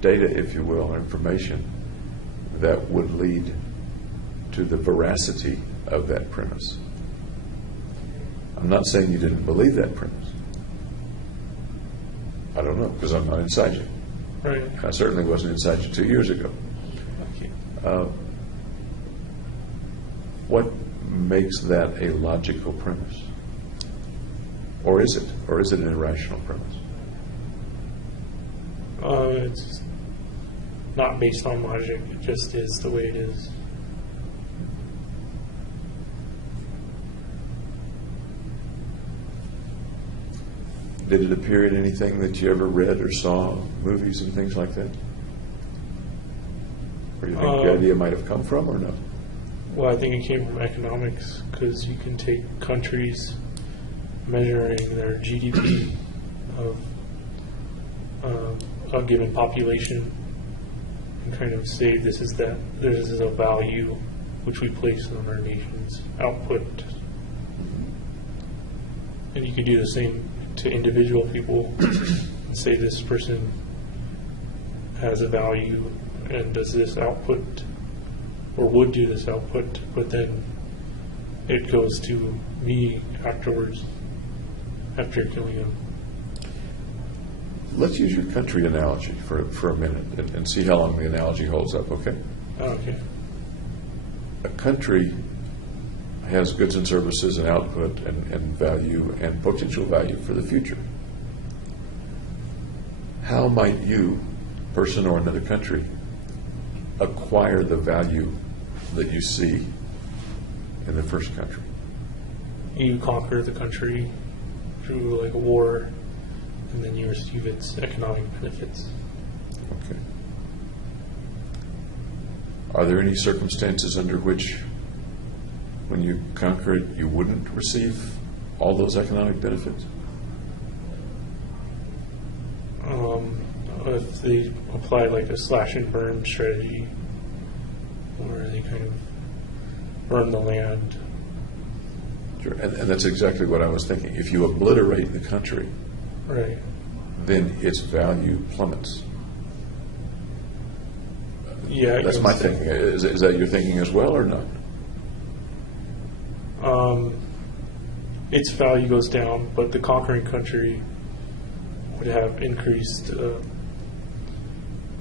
data, if you will, or information that would lead to the veracity of that premise. I'm not saying you didn't believe that premise. I don't know, because I'm not inside you. Right. I certainly wasn't inside you 2 years ago. Thank you. What makes that a logical premise? Or is it? Or is it an irrational premise? It's not based on logic. It just is the way it is. Did it appear in anything that you ever read or saw, movies and things like that? Where you think the idea might have come from, or no? Well, I think it came from economics, because you can take countries measuring their GDP of a given population and kind of say this is a value which we place on our nation's output. And you could do the same to individual people and say this person has a value and does this output or would do this output, but then it goes to me afterwards, after killing him. Let's use your country analogy for a minute and see how long the analogy holds up, okay? Okay. A country has goods and services and output and value and potential value for the future. How might you, person or another country, acquire the value that you see in the first country? You conquer the country through like a war, and then you receive its economic benefits. Okay. Are there any circumstances under which, when you conquer it, you wouldn't receive all those economic benefits? If they apply like a slash and burn strategy, where they kind of burn the land. Sure. And that's exactly what I was thinking. If you obliterate the country, Right. then its value plummets. Yeah. I That's can my see- thinking. Is that your thinking as well, or not? Its value goes down, but the conquering country would have increased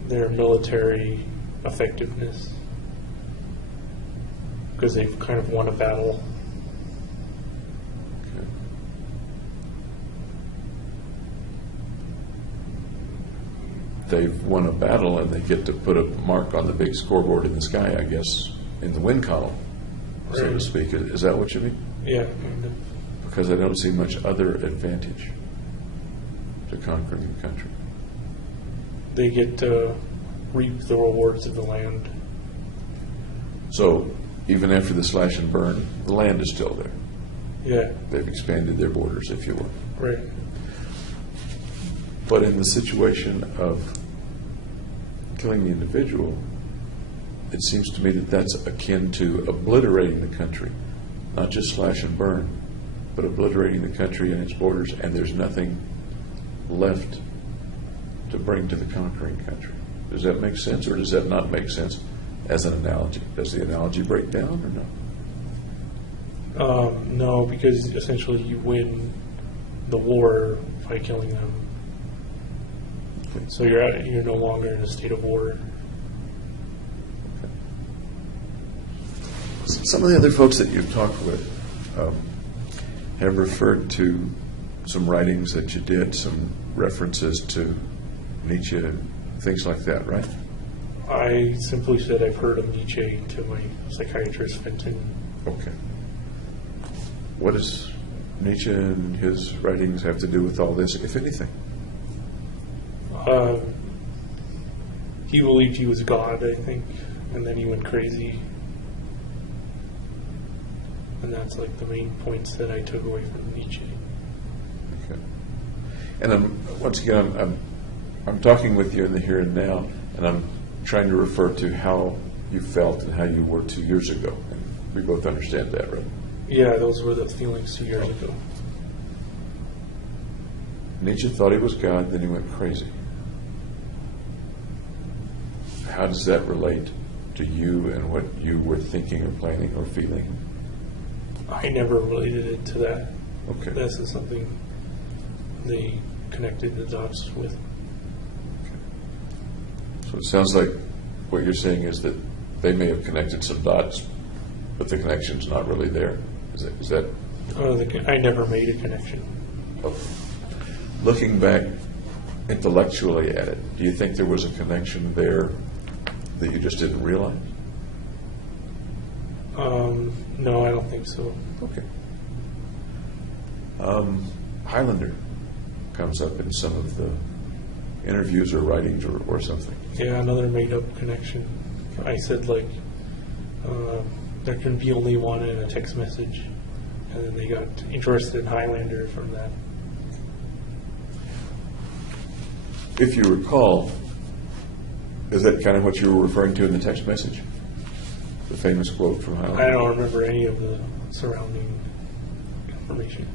their military effectiveness because they've kind of won a battle. Okay. They've won a battle and they get to put a mark on the big scoreboard in the sky, I guess, in the win column, so to Right. speak. Is that what you mean? Yeah, kind of. Because I don't see much other advantage to conquering the country. They get to reap the rewards of the land. So even after the slash and burn, the land is still there. Yeah, They've expanded their borders, if you will. right. But in the situation of killing the individual, it seems to me that that's akin to obliterating the country, not just slash and burn, but obliterating the country and its borders, and there's nothing left to bring to the conquering country. Does that make sense, or does that not make sense as an analogy? Does the analogy break down, or no? No, because essentially you win the war by killing them. So you're no longer in a state of war. Some of the other folks that you've talked with have referred to some writings that you did, some references to Nietzsche, things like that, right? I simply said I've heard of Nietzsche to my psychiatrist, Fenton. Okay. What is Nietzsche and his writings have to do with all this, if anything? He believed he was God, I think, and then he went crazy. And that's like the main points that I took away from Nietzsche. Okay. And once again, I'm talking with you in the here and now, and I'm trying to refer to how you felt and how you were 2 years ago. And we both understand that, right? Yeah, those were the feelings 2 years ago. Nietzsche thought he was God, then he went crazy. How does that relate to you and what you were thinking or planning or feeling? I never related it to that. Okay. This is something they connected the dots with. So it sounds like what you're saying is that they may have connected some dots, but the connection's not really there. Is that I never made a connection. okay. Looking back intellectually at it, do you think there was a connection there that you just didn't realize? No, I don't think so. Okay. Highlander comes up in some of the interviews or writings or something. Yeah, another made-up connection. I said, like, there can be only one in a text message, and then they got interested in Highlander from that. If you recall, is that kind of what you were referring to in the text message? The famous quote from Highlander? I don't remember any of the surrounding information.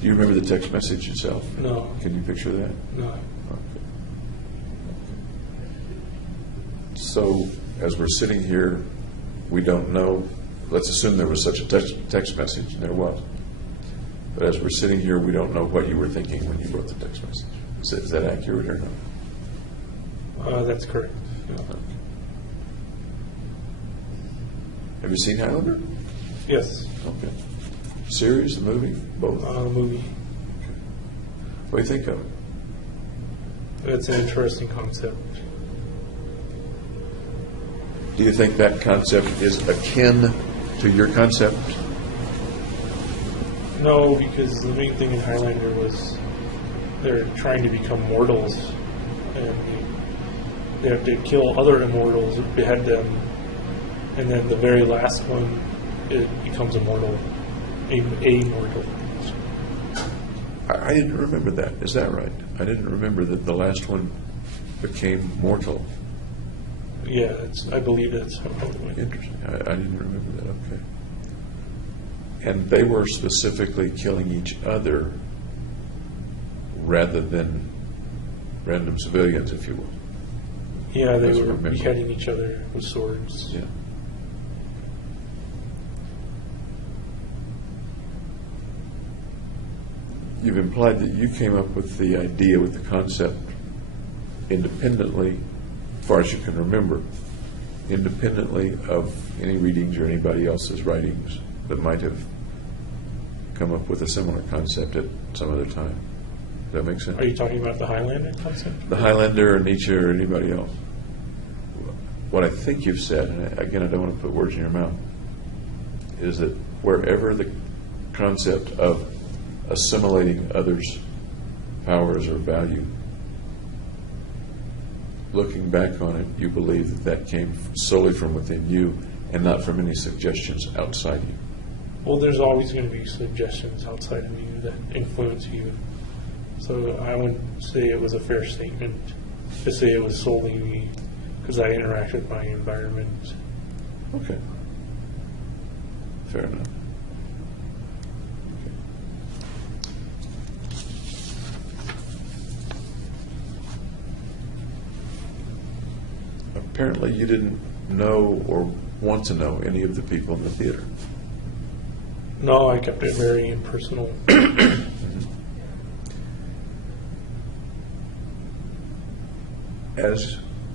Do you remember the text message itself? No. Can you picture that? No. Okay. So, as we're sitting here, we don't know. Let's assume there was such a text message, and there was. But as we're sitting here, we don't know what you were thinking when you wrote the text message. Is that accurate or not? That's correct. Yeah. Okay. Have you seen Highlander? Yes. Okay. Series, the movie, both? The movie. What do you think of it? It's an interesting concept. Do you think that concept is akin to your concept? No, because the main thing in Highlander was they're trying to become mortals, and they have to kill other immortals, behead them, and then the very last one, it becomes immortal, a mortal. I didn't remember that. Is that right? I didn't remember that the last one became mortal. Yeah, I believe that's how it went. Interesting. I didn't remember that. Okay. And they were specifically killing each other rather than random civilians, if you will. Yeah, they As I were remember. beheading each other with swords. Yeah. You've implied that you came up with the idea, with the concept, independently, as far as you can remember, independently of any readings or anybody else's writings that might have come up with a similar concept at some other time. Does that make sense? Are you talking about the Highlander concept? The Highlander or Nietzsche or anybody else. What I think you've said, and again, I don't want to put words in your mouth, is that wherever the concept of assimilating others' powers or value, looking back on it, you believe that that came solely from within you and not from any suggestions outside you. Well, there's always going to be suggestions outside of you that influence you. So I wouldn't say it was a fair statement to say it was solely me, because I interact with my environment. Okay. Fair enough. Apparently you didn't know or want to know any of the people in the theater. No, I kept it very impersonal.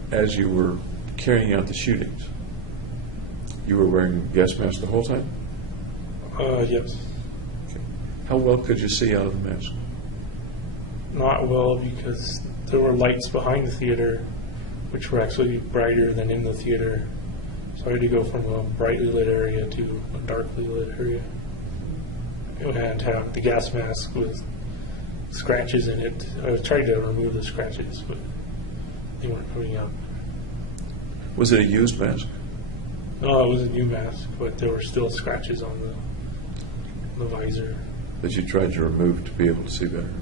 As you were carrying out the shootings, you were wearing a gas mask the whole time? Yes. Okay. How well could you see out of the mask? Not well, because there were lights behind the theater, which were actually brighter than in the theater. So I had to go from a brightly lit area to a darkly lit area. and have the gas mask with scratches in it. I tried to remove the scratches, but they weren't coming out. Was it a used mask? No, it was a new mask, but there were still scratches on the visor. That you tried to remove to be able to see better?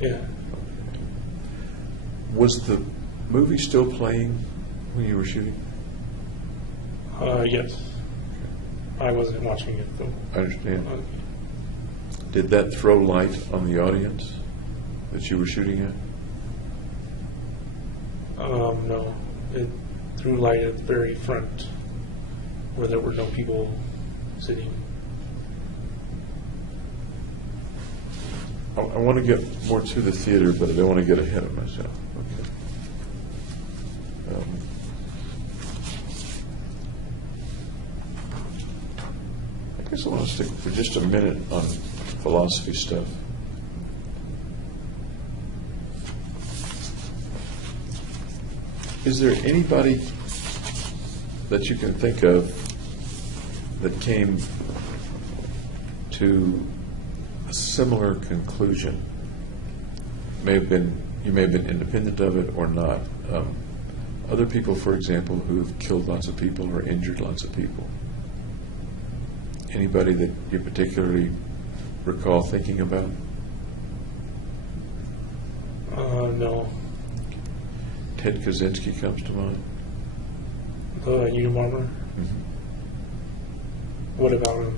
Yeah. Was the movie still playing when you were shooting? Yes. I wasn't watching it though. I understand. Did that throw light on the audience that you were shooting at? No. It threw light at the very front where there were no people sitting. I want to get more to the theater, but I don't want to get ahead of myself. Okay. I guess I want to stick for just a minute on philosophy stuff. Is there anybody that you can think of that came to a similar conclusion? You may have been independent of it or not. Other people, for example, who have killed lots of people or injured lots of people. Anybody that you particularly recall thinking about? No. Ted Kaczynski comes to mind. The Unabomber? Mm-hmm. What about him?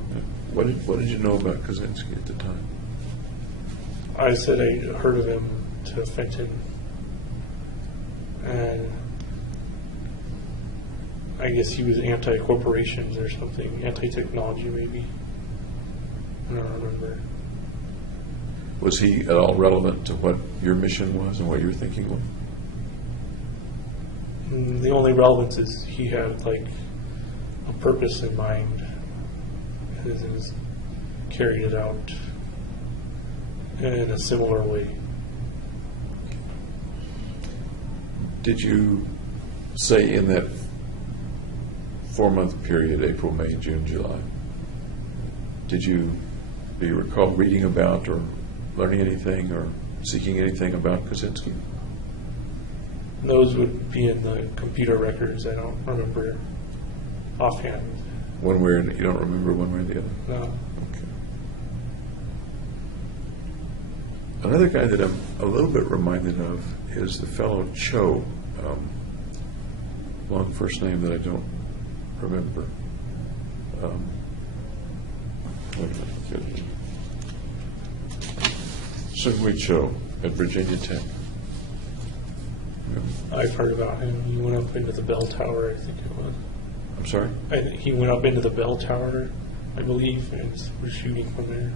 What did you know about Kaczynski at the time? I said I heard of him to Fenton, and I guess he was anti-corporations or something, anti-technology maybe. I don't remember. Was he at all relevant to what your mission was and what you were thinking was? The only relevance is he had like a purpose in mind and carried it out in a similar way. Did you say in that 4-month period, April, May, June, July, do you recall reading about or learning anything or seeking anything about Kaczynski? Those would be in the computer records. I don't remember offhand. One way or you don't remember one way or the other? No. Okay. Another guy that I'm a little bit reminded of is the fellow Cho, long first name that I don't remember. Wait a minute. Seung-Hui Cho at Virginia Tech. I've heard about him. He went up into the bell tower, I think it was. I'm sorry? He went up into the bell tower, I believe, and was shooting from there.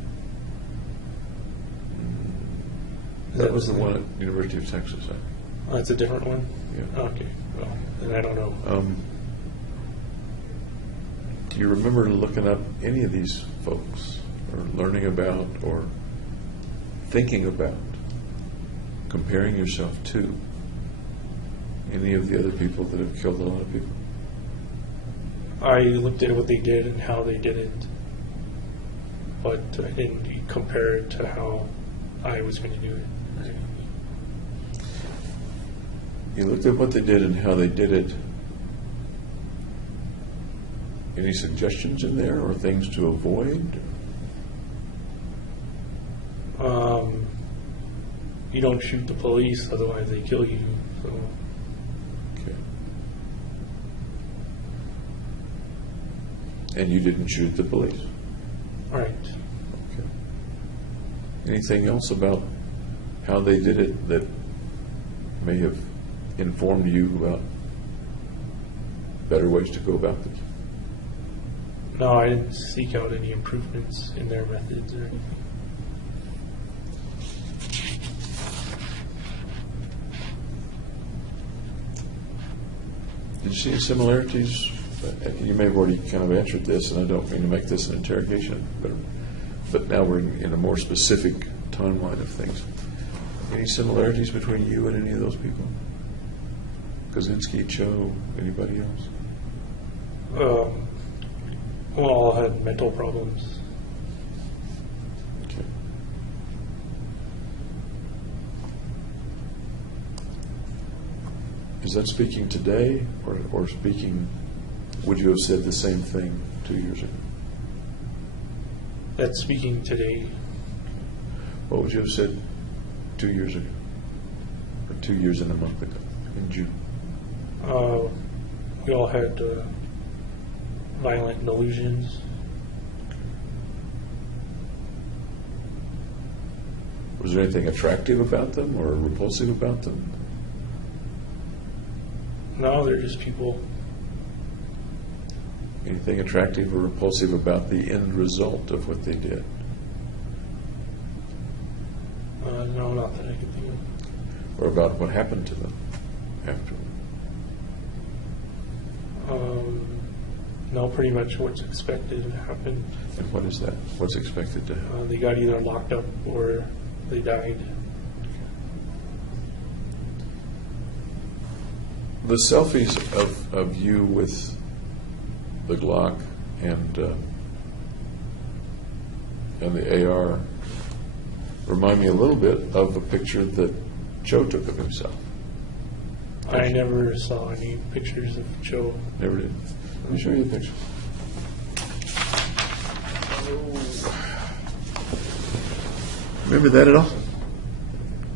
That was the one at University of Texas. Oh, that's a different one? Yeah. Okay. Well, then I don't know. Do you remember looking up any of these folks or learning about or thinking about comparing yourself to any of the other people that have killed a lot of people? I looked at what they did and how they did it, but I didn't compare it to how I was going to do it. You looked at what they did and how they did it. Any suggestions in there or things to avoid? You don't shoot the police, otherwise they kill you. So Okay. And you didn't shoot the police? right. Okay. Anything else about how they did it that may have informed you about better ways to go about this? No, I didn't seek out any improvements in their methods or anything. Did you see any similarities? You may have already kind of answered this, and I don't mean to make this an interrogation, but now we're in a more specific timeline of things. Any similarities between you and any of those people? Kaczynski, Cho, anybody else? All had mental problems. Is that speaking today, or speaking, would you have said the same thing 2 years ago? That's speaking today. What would you have said 2 years ago? Or 2 years and a month ago, in June? We all had violent delusions. Was there anything attractive about them or repulsive about them? No, they're just people. Anything attractive or repulsive about the end result of what they did? No, not that I can think of. Or about what happened to them afterward? No, pretty much what's expected to happen. And what is that? What's expected to happen? They got either locked up or they died. The selfies of you with the Glock and the AR remind me a little bit of a picture that Joe took of himself. I never saw any pictures of Joe. Never did. Let me show you the picture. Remember that at all?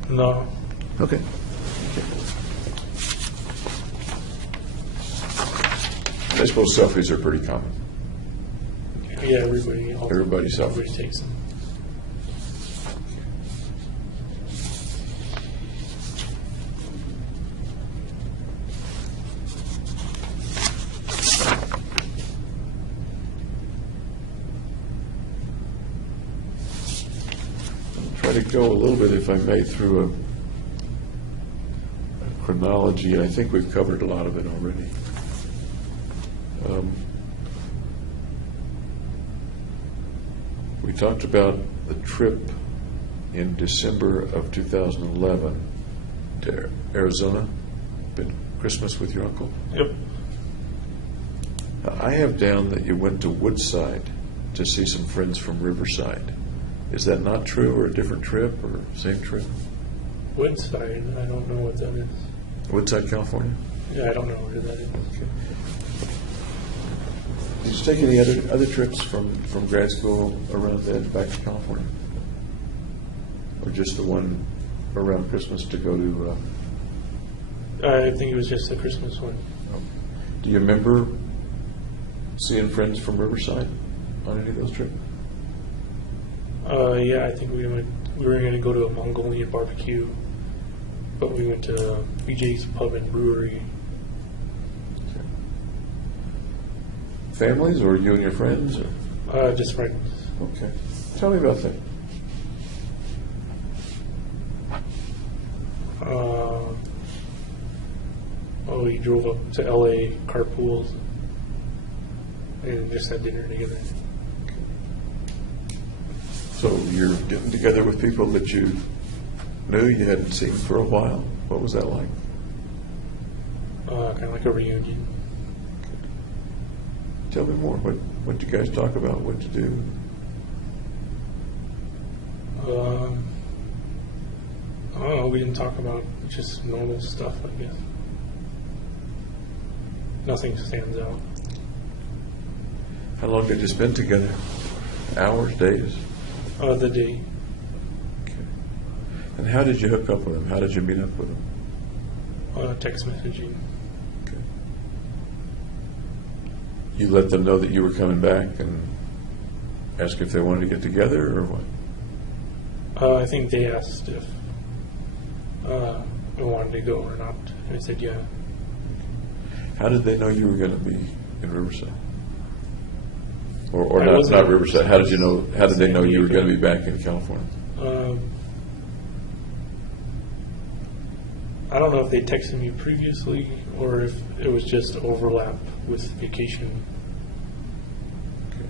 No. Okay. I suppose selfies are pretty common. Yeah, everybody Everybody takes them. Try to go a little bit, if I may, through a chronology. I think we've covered a lot of it already. We talked about the trip in December of 2011 to Arizona, spent Christmas with your uncle. Yep. I have down that you went to Woodside to see some friends from Riverside. Is that not true, or a different trip, or same trip? Woodside, I don't know what that is. Woodside, California? Yeah, I don't know where that is. Did you take any other trips from grad school around then back to California? Or just the one around Christmas to go to? I think it was just the Christmas one. Do you remember seeing friends from Riverside on any of those trips? Yeah, I think we were going to go to a Mongolian barbecue, but we went to BJ's Pub and Brewery. Families, or you and your friends? Or? Just friends. Okay. Tell me about that. We drove up to LA, carpooled, and just had dinner together. So you're getting together with people that you knew you hadn't seen for a while. What was that like? Kind of like a reunion. Tell me more. What did you guys talk about? What to do? I don't know. We didn't talk about just normal stuff, I guess. Nothing stands out. How long did you spend together? Hours, days? The day. Okay. And how did you hook up with them? How did you meet up with them? Text messaging. Okay. You let them know that you were coming back and ask if they wanted to get together, or what? I think they asked if I wanted to go or not. And I said, yeah. How did they know you were going to be in Riverside? Or I not wasn't- Riverside. How did you know? How did they know San you were Diego. going to be back in California? I don't know if they texted me previously or if it was just overlap with vacation. Okay.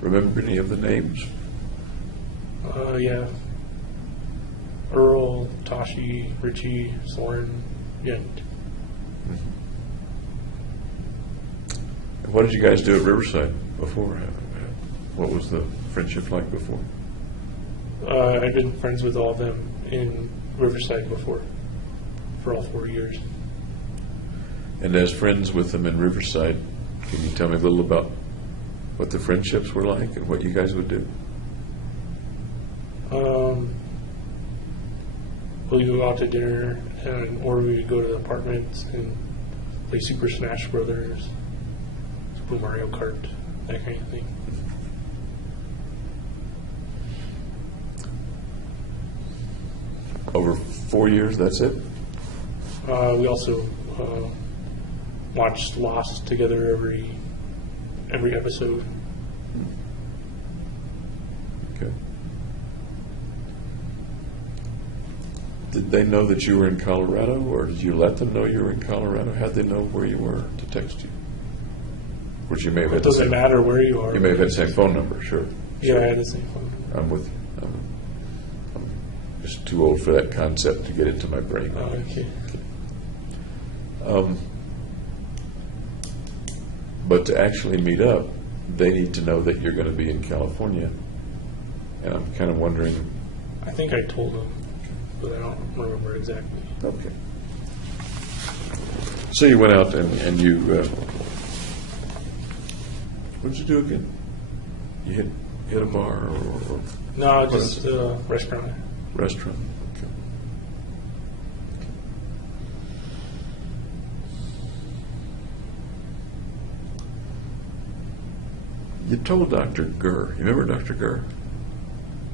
Remember any of the names? Yeah. Earl, Tashi, Richie, Soren, Yent. What did you guys do at Riverside before? What was the friendship like before? I've been friends with all of them in Riverside before. for all 4 years. And as friends with them in Riverside, can you tell me a little about what the friendships were like and what you guys would do? We would go out to dinner, or we would go to the apartments and play Super Smash Brothers, Super Mario Kart, that kind of thing. Over 4 years, that's it? We also watched Lost together every episode. Okay. Did they know that you were in Colorado, or did you let them know you were in Colorado? How'd they know where you were to text you? Which you may have had It the doesn't same, matter where you are. you may have had the same phone number, sure. Yeah, I had the same phone. I'm with you. I'm just too old for that concept to get into my brain. Oh, okay. But to actually meet up, they need to know that you're going to be in California. And I'm kind of wondering. I think I told them, but I don't remember exactly. Okay. So you went out and you. What did you do again? You hit a bar or No, just a restaurant. restaurant? Okay. You told Dr. Gurr. You remember Dr. Gurr?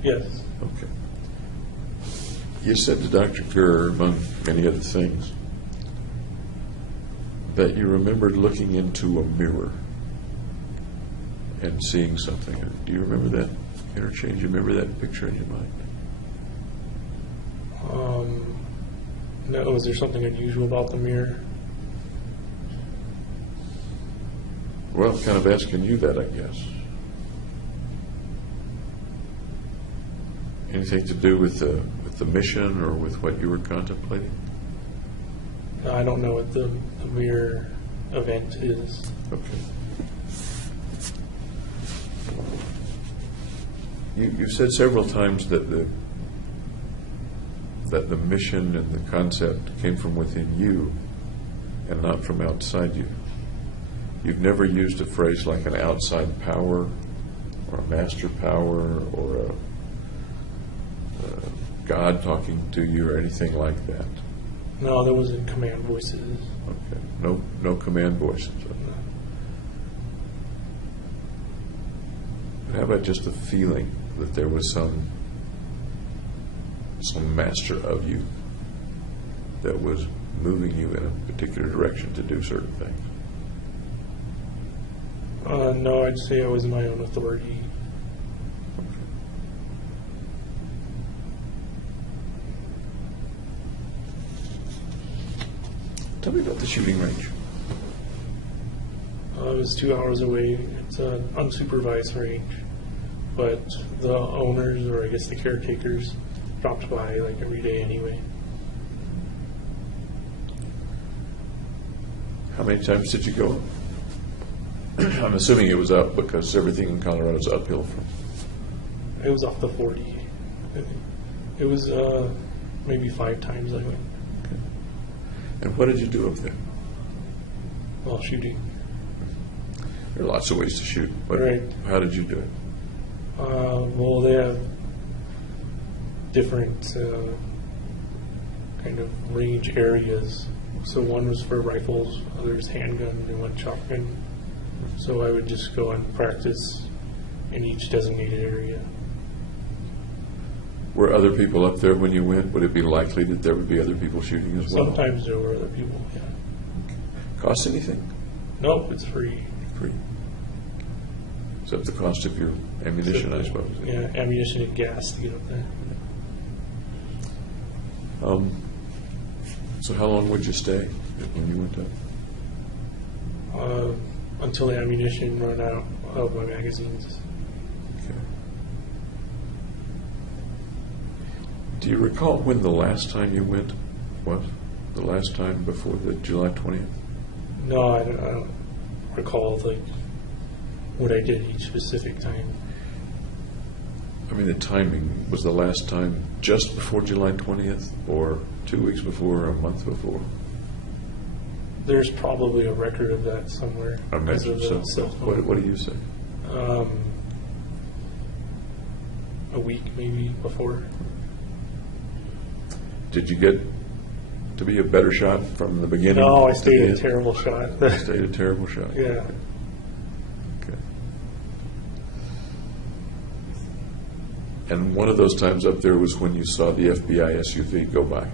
Yes. Okay. You said to Dr. Gurr, among many other things, that you remembered looking into a mirror and seeing something. Do you remember that interchange? You remember that picture in your mind? No, was there something unusual about the mirror? Well, I'm kind of asking you that, I guess. Anything to do with the mission or with what you were contemplating? No, I don't know what the mirror event is. Okay. You've said several times that the mission and the concept came from within you and not from outside you. You've never used a phrase like an outside power or a master power or a God talking to you or anything like that. No, there wasn't command voices. Okay. No command voices. But how about just the feeling that there was some master of you that was moving you in a particular direction to do certain things? No, I'd say I was my own authority. Tell me about the shooting range. It was 2 hours away. It's an unsupervised range, but the owners, or I guess the caretakers, dropped by like every day anyway. How many times did you go? I'm assuming it was up because everything in Colorado is uphill from. It was off the 40. I think. It was maybe 5 times I went And what did you do up there? while shooting. There are lots of ways to shoot, but Right. how did you do it? Well, they have different kind of range areas. So one was for rifles, others handgun, and one shotgun. So I would just go and practice in each designated area. Were other people up there when you went? Would it be likely that there would be other people shooting as well? Sometimes there were other people, yeah. Cost anything? Nope, it's free. Free. Except the cost of your ammunition, I suppose. Yeah, ammunition and gas to get up there. So how long would you stay when you went up? Until the ammunition run out of my magazines. Okay. Do you recall when the last time you went was? The last time before the July 20th? No, I don't recall like what I did each specific time. I mean, the timing, was the last time just before July 20th, or 2 weeks before, or a month before? There's probably a record of that somewhere. I imagine because of the so. cell phone. What do you say? A week maybe before. Did you get to be a better shot from the beginning? No, I to stayed the a end? terrible shot. Stayed a terrible shot. Yeah. Okay. And one of those times up there was when you saw the FBI SUV go by.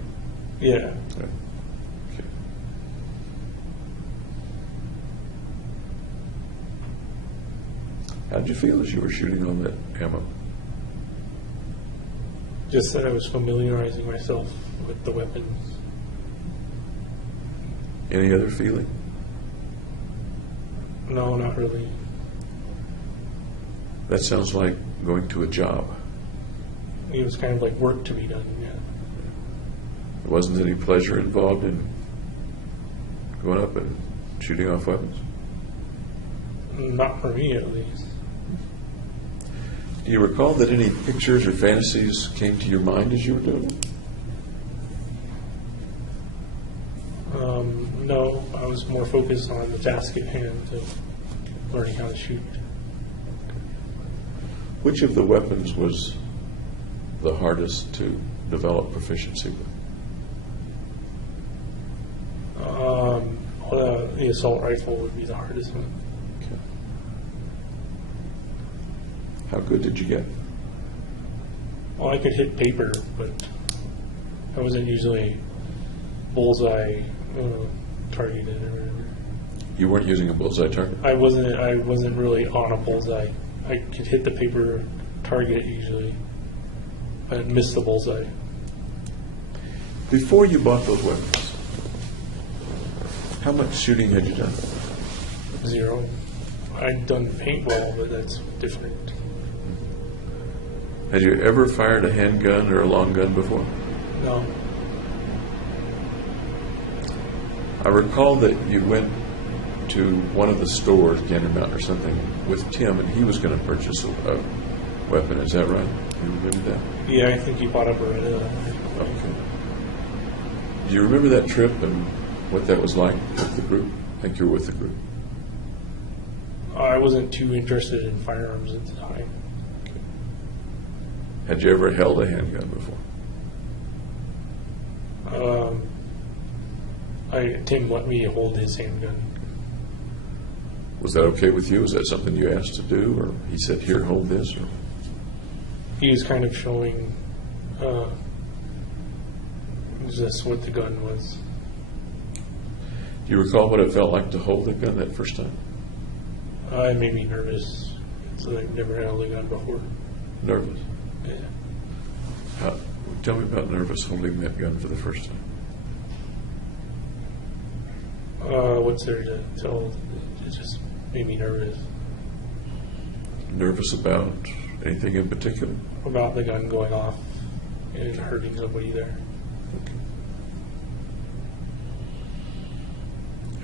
Yeah. Okay. Okay. How did you feel as you were shooting on that ammo? Just that I was familiarizing myself with the weapons. Any other feeling? No, not really. That sounds like going to a job. It was kind of like work to be done, yeah. There wasn't any pleasure involved in going up and shooting off weapons? Not for me, at least. Do you recall that any pictures or fantasies came to your mind as you were doing it? No, I was more focused on the task at hand of learning how to shoot. Which of the weapons was the hardest to develop proficiency with? The assault rifle would be the hardest one. Okay. How good did you get? Well, I could hit paper, but I wasn't usually bullseye targeted or whatever. You weren't using a bullseye target? I wasn't really on a bullseye. I could hit the paper target usually, but miss the bullseye. Before you bought those weapons, how much shooting had you done? 0. I'd done paintball, but that's different. Had you ever fired a handgun or a long gun before? No. I recall that you went to one of the stores, Gander Mountain or something, with Tim, and he was going to purchase a weapon. Is that right? You remember that? Yeah, I think he bought up a Okay. Do you remember that trip and what that was like with the group? I think you were with the group. I wasn't too interested in firearms at the time. Had you ever held a handgun before? Tim let me hold his handgun. Was that okay with you? Was that something you asked to do, or he said, "Here, hold this"? Or He was kind of showing just what the gun was. do you recall what it felt like to hold the gun that first time? It made me nervous. So I've never held a gun before. Nervous. Yeah. Tell me about nervous holding that gun for the first time. What's there to tell? It just made me nervous Nervous about anything in particular? about the gun going off and hurting somebody there.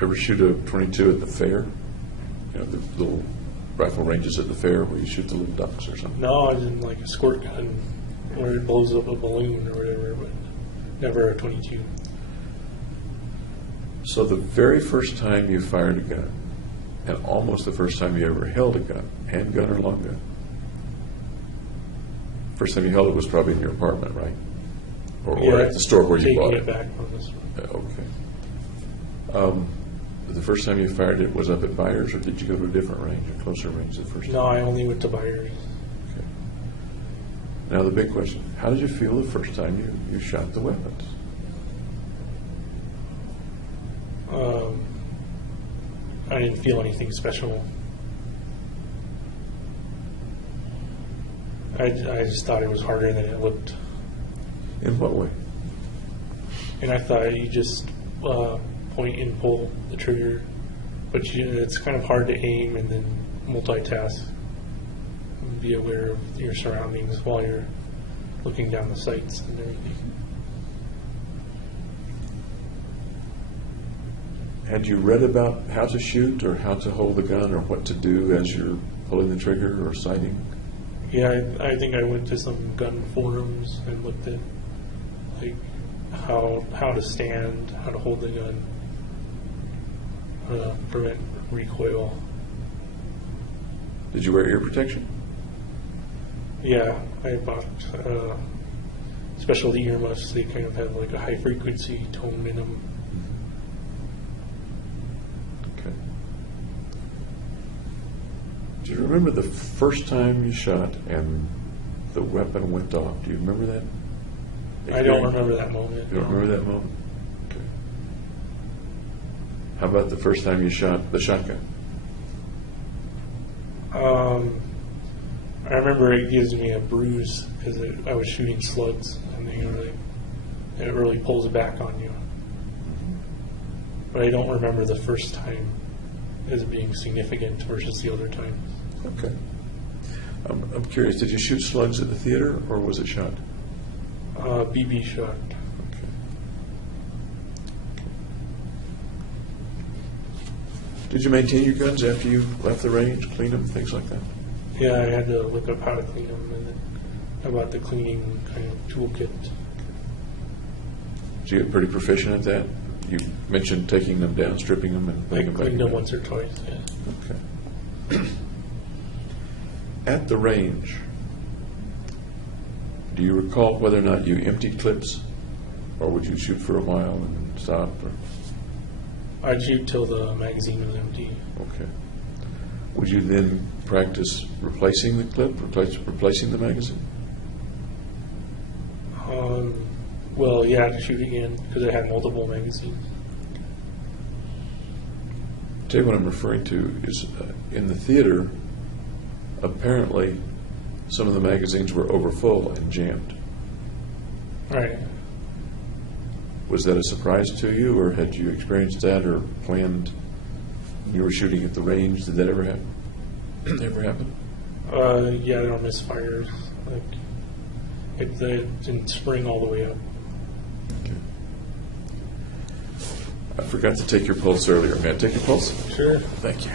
Ever shoot a .22 at the fair? You know, the little rifle ranges at the fair where you shoot the little ducks or something? No, I didn't like a squirt gun where it blows up a balloon or whatever, but never a .22. So the very first time you fired a gun, and almost the first time you ever held a gun, handgun or long gun, first time you held it was probably in your apartment, right? Or at the store where you bought Taking it? it back from this one. Okay. The first time you fired it was up at Byers, or did you go to a different range, a closer range the first time? No, I only went to Byers. Okay. Now the big question, how did you feel the first time you shot the weapons? I didn't feel anything special. I just thought it was harder than it looked. In what way? And I thought you just point and pull the trigger, but it's kind of hard to aim and then multitask. Be aware of your surroundings while you're looking down the sights and everything. Had you read about how to shoot or how to hold the gun or what to do as you're pulling the trigger or sighting? Yeah, I think I went to some gun forums and looked at like how to stand, how to hold the gun, prevent recoil. Did you wear ear protection? Yeah, I bought specialty earmuffs. They kind of have like a high frequency tone in them. Okay. Do you remember the first time you shot and the weapon went off? Do you remember that? I don't remember that moment. You don't remember that moment? Okay. How about the first time you shot the shotgun? I remember it gives me a bruise because I was shooting slugs, and it really pulls back on you. But I don't remember the first time as being significant versus the other times. Okay. I'm curious, did you shoot slugs at the theater or was it shot? BB shot. Okay. Did you maintain your guns after you left the range, clean them, things like that? Yeah, I had to look up how to clean them, and then I bought the cleaning kind of toolkit. Did you get pretty proficient at that? You mentioned taking them down, stripping them, and I putting them back cleaned them in. once or twice. Yeah. Okay. At the range, do you recall whether or not you emptied clips, or would you shoot for a while and stop? Or? I'd shoot till the magazine was empty. Okay. Would you then practice replacing the clip, replacing the magazine? Well, yeah, to shoot again because I had multiple magazines. Tell you what I'm referring to is in the theater, apparently some of the magazines were overfull and jammed. Right. Was that a surprise to you, or had you experienced that or planned when you were shooting at the range? Did that ever happen? Ever happen? Yeah, there were misfires. Like it didn't spring all the way up. Okay. I forgot to take your pulse earlier. May I take your pulse? Sure. Thank you.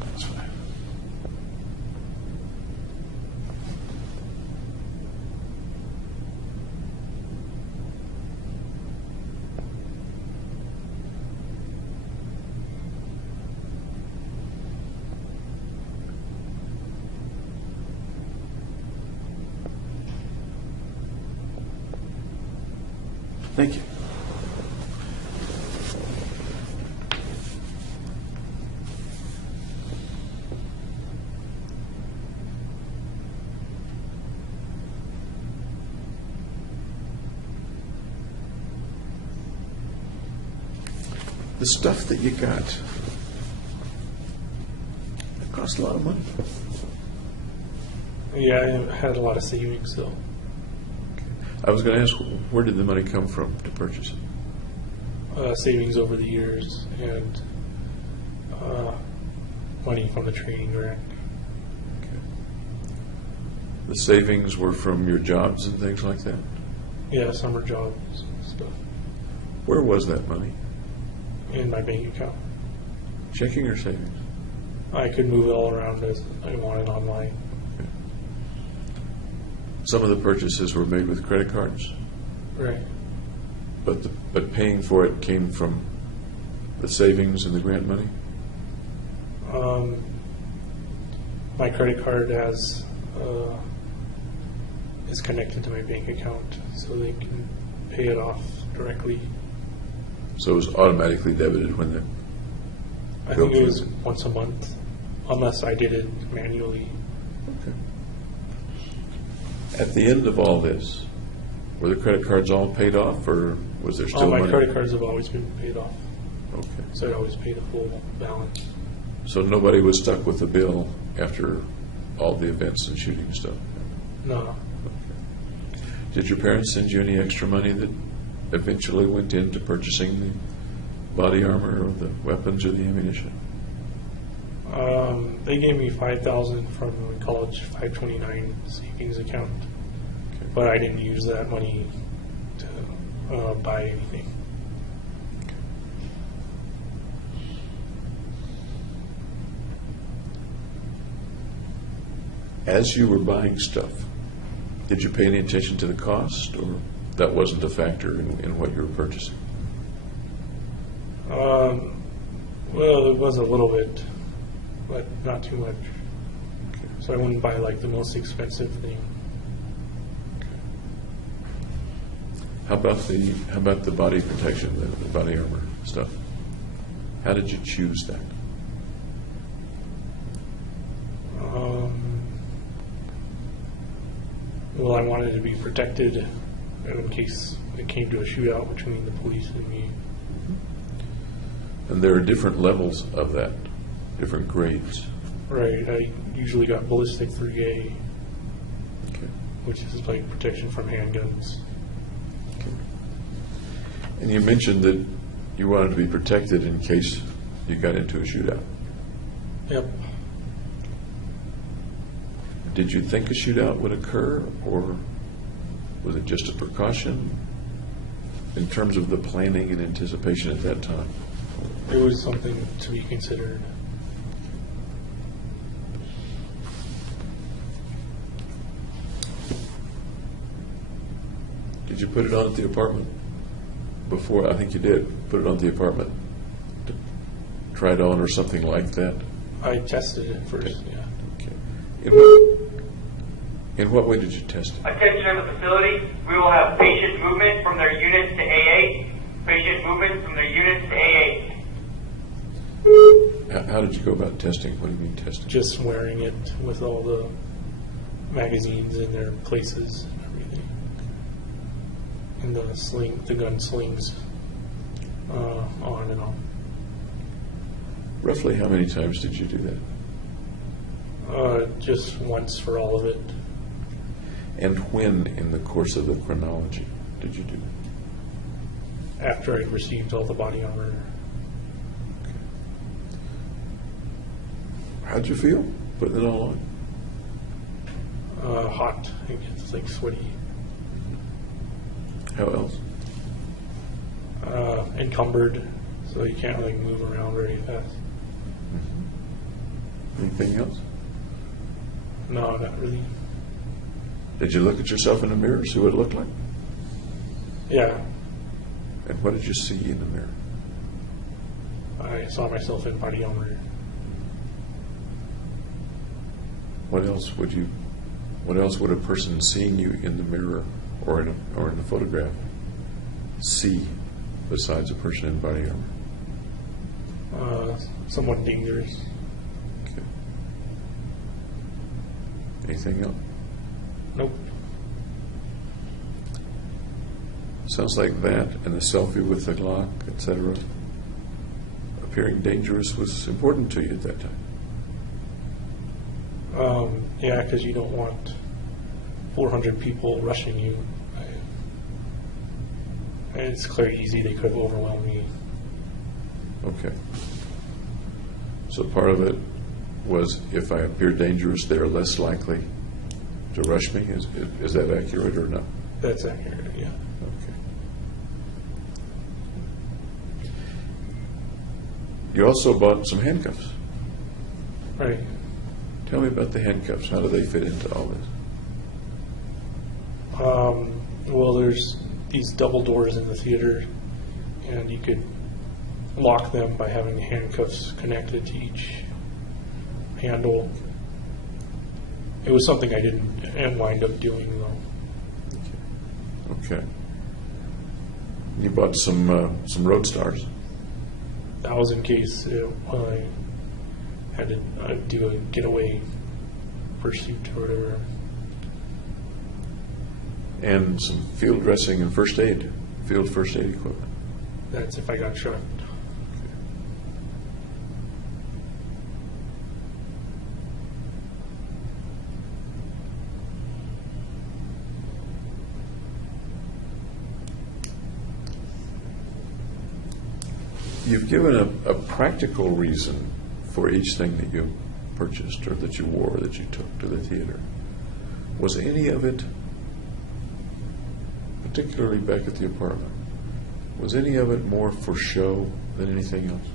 That's fine. Thank you. The stuff that you got, it cost a lot of money. Yeah, I had a lot of savings though. I was going to ask, where did the money come from to purchase it? Savings over the years and money from the training grant. Okay. The savings were from your jobs and things like that? Yeah, summer jobs and stuff Where was that money? in my bank account. Checking or savings? I could move it all around as I wanted online. Okay. Some of the purchases were made with credit cards, Right. but paying for it came from the savings and the grant money? My credit card is connected to my bank account, so they can pay it off directly. So it was automatically debited when the I bill think it was came? once a month, unless I did it manually. Okay. At the end of all this, were the credit cards all paid off, or was there still All my money? credit cards have always been paid off, Okay. so I always pay the full balance. So nobody was stuck with the bill after all the events and shooting stuff? No, Did your parents send you any extra money that eventually went into purchasing the body armor or the weapons or the ammunition? they gave me $5,000 from my college 529 savings account, Okay. but I didn't use that money to buy anything. As you were buying stuff, did you pay any attention to the cost, or that wasn't a factor in what you were purchasing? Well, it was a little bit, but not too much. So I wouldn't buy like the most expensive thing. How about the body protection, the body armor stuff? How did you choose that? Well, I wanted to be protected in case it came to a shootout between the police and me. And there are different levels of that, different grades. Right. I usually got ballistic 3A, Okay. which is like protection from handguns. And you mentioned that you wanted to be protected in case you got into a shootout. Yep. Did you think a shootout would occur, or was it just a precaution in terms of the planning and anticipation at that time? It was something to be considered. Did you put it on at the apartment before? I think you did. Put it on at the apartment to try it on or something like that? I tested it first, yeah. Okay. In what way did you test it? Attention to the facility, we will have patient movement from their units to AA. Patient movement from their units to AA. How did you go about testing? What do you mean testing? Just wearing it with all the magazines in their places and everything. And the gun slings on and on. Roughly how many times did you do that? Just once for all of it. And when in the course of the chronology did you do that? After I received all the body armor. How'd you feel putting it all on? Hot. It gets like sweaty. How else? Encumbered, so you can't like move around very fast. Anything else? No, not really. Did you look at yourself in the mirror, see what it looked like? Yeah, And what did you see in the mirror? I saw myself in body armor. What else would a person seeing you in the mirror or in a photograph see besides a person in body armor? Somewhat dangerous. Okay. Anything else? Nope. Sounds like that and the selfie with the Glock, etc. Appearing dangerous was important to you at that time. Yeah, because you don't want 400 people rushing you. It's clear easy they could have overwhelmed me. Okay. So part of it was if I appear dangerous, they're less likely to rush me. Is that accurate or not? That's accurate, yeah. Okay. You also bought some handcuffs. Right. Tell me about the handcuffs. How do they fit into all this? Well, there's these double doors in the theater, and you could lock them by having the handcuffs connected to each handle. It was something I didn't wind up doing, though. Okay. You bought some Road Stars. That was in case I had to do a getaway pursuit or whatever. And some field dressing and field first aid equipment. That's if I got shot. You've given a practical reason for each thing that you purchased or that you wore, that you took to the theater. Was any of it, particularly back at the apartment, was any of it more for show than anything else?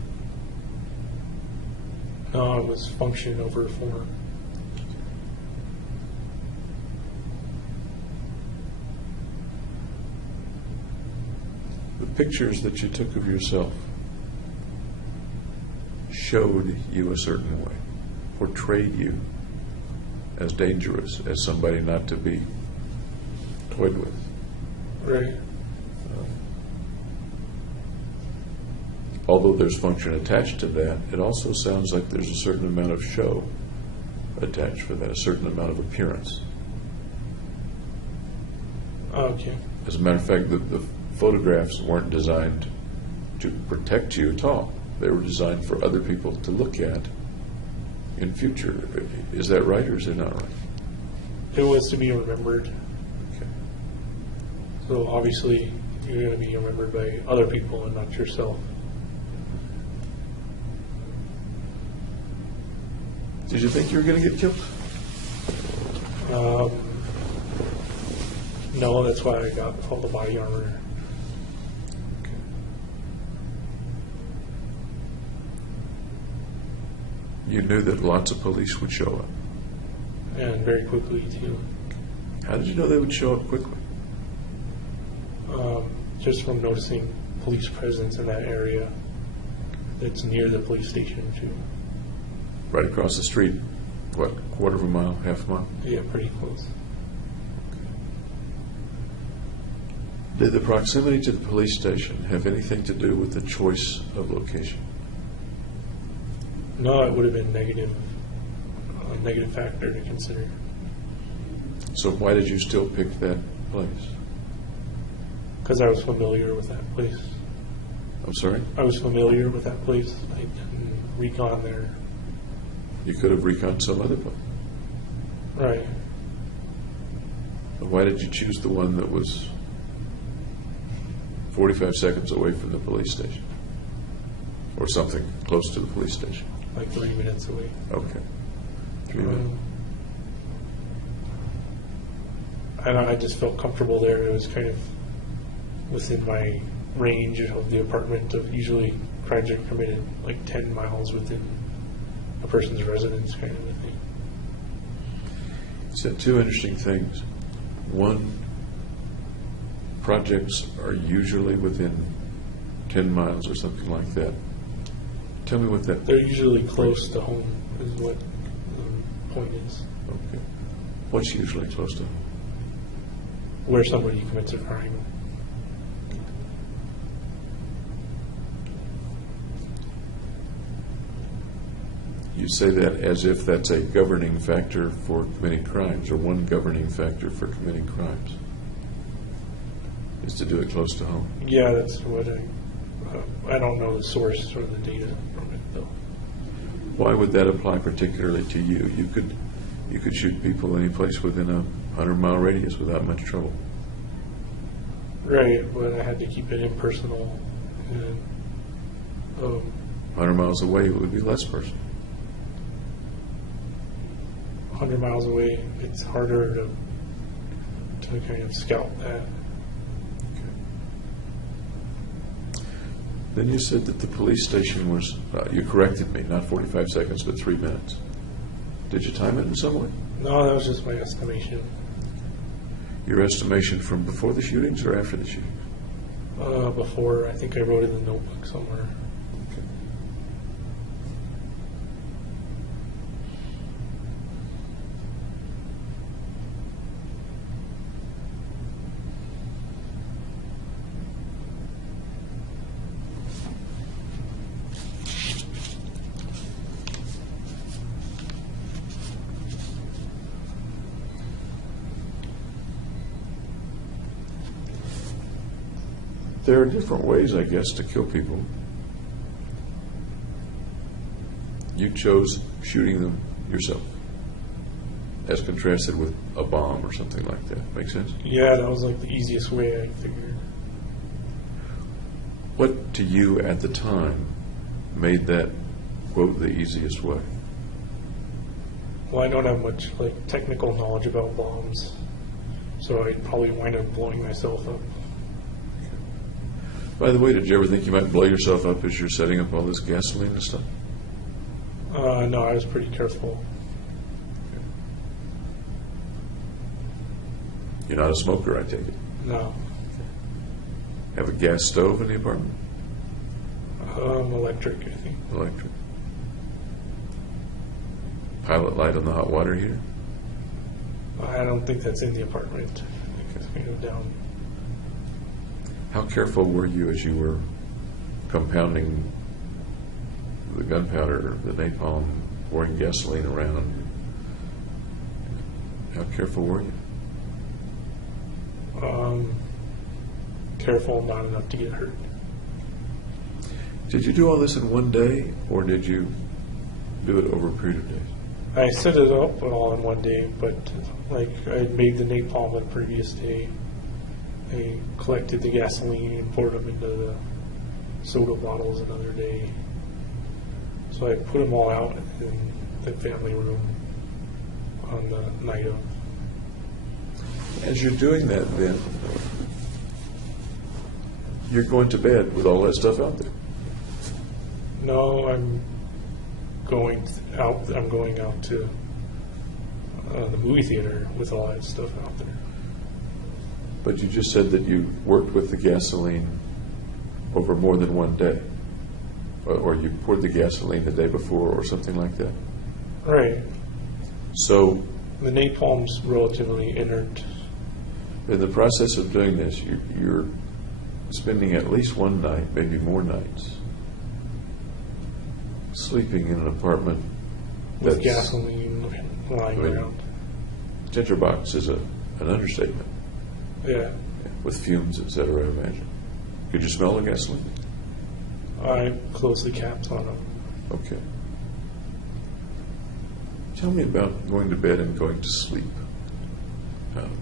No, it was function over form. pictures that you took of yourself showed you a certain way, portrayed you as dangerous, as somebody not to be toyed with. Right. Although there's function attached to that, it also sounds like there's a certain amount of show attached for that, a certain amount of appearance. Okay. As a matter of fact, the photographs weren't designed to protect you at all. They were designed for other people to look at in future. Is that right, or is it not right? It was to be remembered. Okay. So obviously, you're going to be remembered by other people and not yourself. Did you think you were going to get killed? No, that's why I got all the body armor. Okay. You knew that lots of police would show up. And very quickly, too. How did you know they would show up quickly? Just from noticing police presence in that area that's near the police station, too. Right across the street, what, quarter of a mile, half a mile? Yeah, pretty close. Did the proximity to the police station have anything to do with the choice of location? No, it would have been a negative factor to consider. So why did you still pick that place? Because I was familiar with that place. I'm sorry? I was familiar with that place. I can recon there. You could have reconned some other place. Right. But why did you choose the one that was 45 seconds away from the police station? Or something close to the police station? Like 3 minutes away. Okay. 3 minutes. And I just felt comfortable there. It was kind of within my range of the apartment. Of usually crimes are committed like 10 miles within a person's residence, kind of a thing. You said two interesting things. One, projects are usually within 10 miles or something like that. Tell me what that... They're usually close to home, is what the point is. Okay. What's usually close to home? Where somebody commits a crime. You say that as if that's a governing factor for committing crimes, or one governing factor for committing crimes, is to do it close to home. Yeah, that's what I don't know the source or the data from it, though. Why would that apply particularly to you? You could shoot people any place within a 100-mile radius without much trouble. Right, but I had to keep it impersonal. And, 100 miles away, it would be less personal. 100 miles away, it's harder to kind of scout that. Then you said that the police station was, you corrected me, not 45 seconds, but 3 minutes. Did you time it in some way? No, that was just my estimation. Your estimation from before the shootings or after the shootings? Before, I think I wrote it in the notebook somewhere. Okay. There are different ways, I guess, to kill people. You chose shooting them yourself, as contrasted with a bomb or something like that. Make sense? Yeah, that was like the easiest way I figured. What to you at the time made that, quote, the easiest way? Well, I don't have much like technical knowledge about bombs, so I'd probably wind up blowing myself up. By the way, did you ever think you might blow yourself up as you're setting up all this gasoline and stuff? No, I was pretty careful. You're not a smoker, I take it. No. have a gas stove in the apartment? Electric, I think. Electric. Pilot light on the hot water heater? I don't think that's in the apartment. I think it's going to go down. How careful were you as you were compounding the gunpowder, the napalm, pouring gasoline around? How careful were you? Careful, not enough to get hurt. Did you do all this in one day, or did you do it over a period of days? I set it up all in one day, but like I made the napalm the previous day. I collected the gasoline and poured them into the soda bottles another day. So I put them all out in the family room on the night of. As you're doing that, then, you're going to bed with all that stuff out there. No, I'm going out. I'm going out to the movie theater with all that stuff out there. But you just said that you worked with the gasoline over more than one day. Or you poured the gasoline the day before or something like that. Right. So The napalm's relatively inert. in the process of doing this, you're spending at least one night, maybe more nights, sleeping in an apartment With that's gasoline lying I mean, around. tinderbox is an understatement, Yeah. with fumes, et cetera, I imagine. Could you smell the gasoline? I closed the caps on them. Okay. Tell me about going to bed and going to sleep.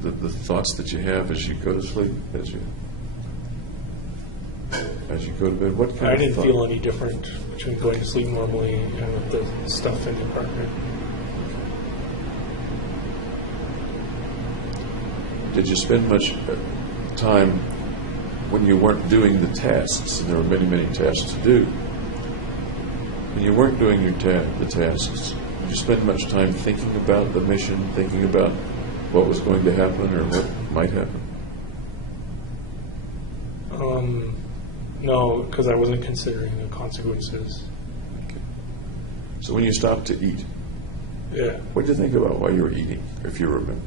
The thoughts that you have as you go to sleep, as you go to bed. What kind I of didn't thought? feel any different between going to sleep normally and with the stuff in the apartment. Did you spend much time when you weren't doing the tasks? And there were many, many tasks to do. When you weren't doing the tasks, did you spend much time thinking about the mission, thinking about what was going to happen or what might happen? No, because I wasn't considering the consequences. Okay. So when you stopped to eat, Yeah, what did you think about while you were eating, if you remember?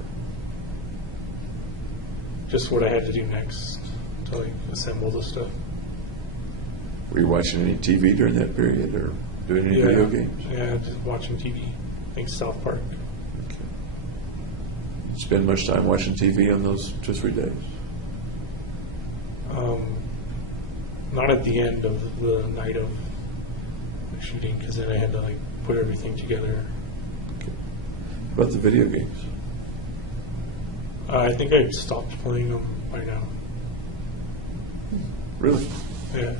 just what I had to do next to like assemble the stuff. Were you watching any TV during that period or doing any video games? Yeah, just watching TV. I think South Park. Okay. Did you spend much time watching TV on those 2 or 3 days? Not at the end of the night of the shooting, because then I had to like put everything together. Okay. How about the video games? I think I stopped playing them by now. Really? Yeah.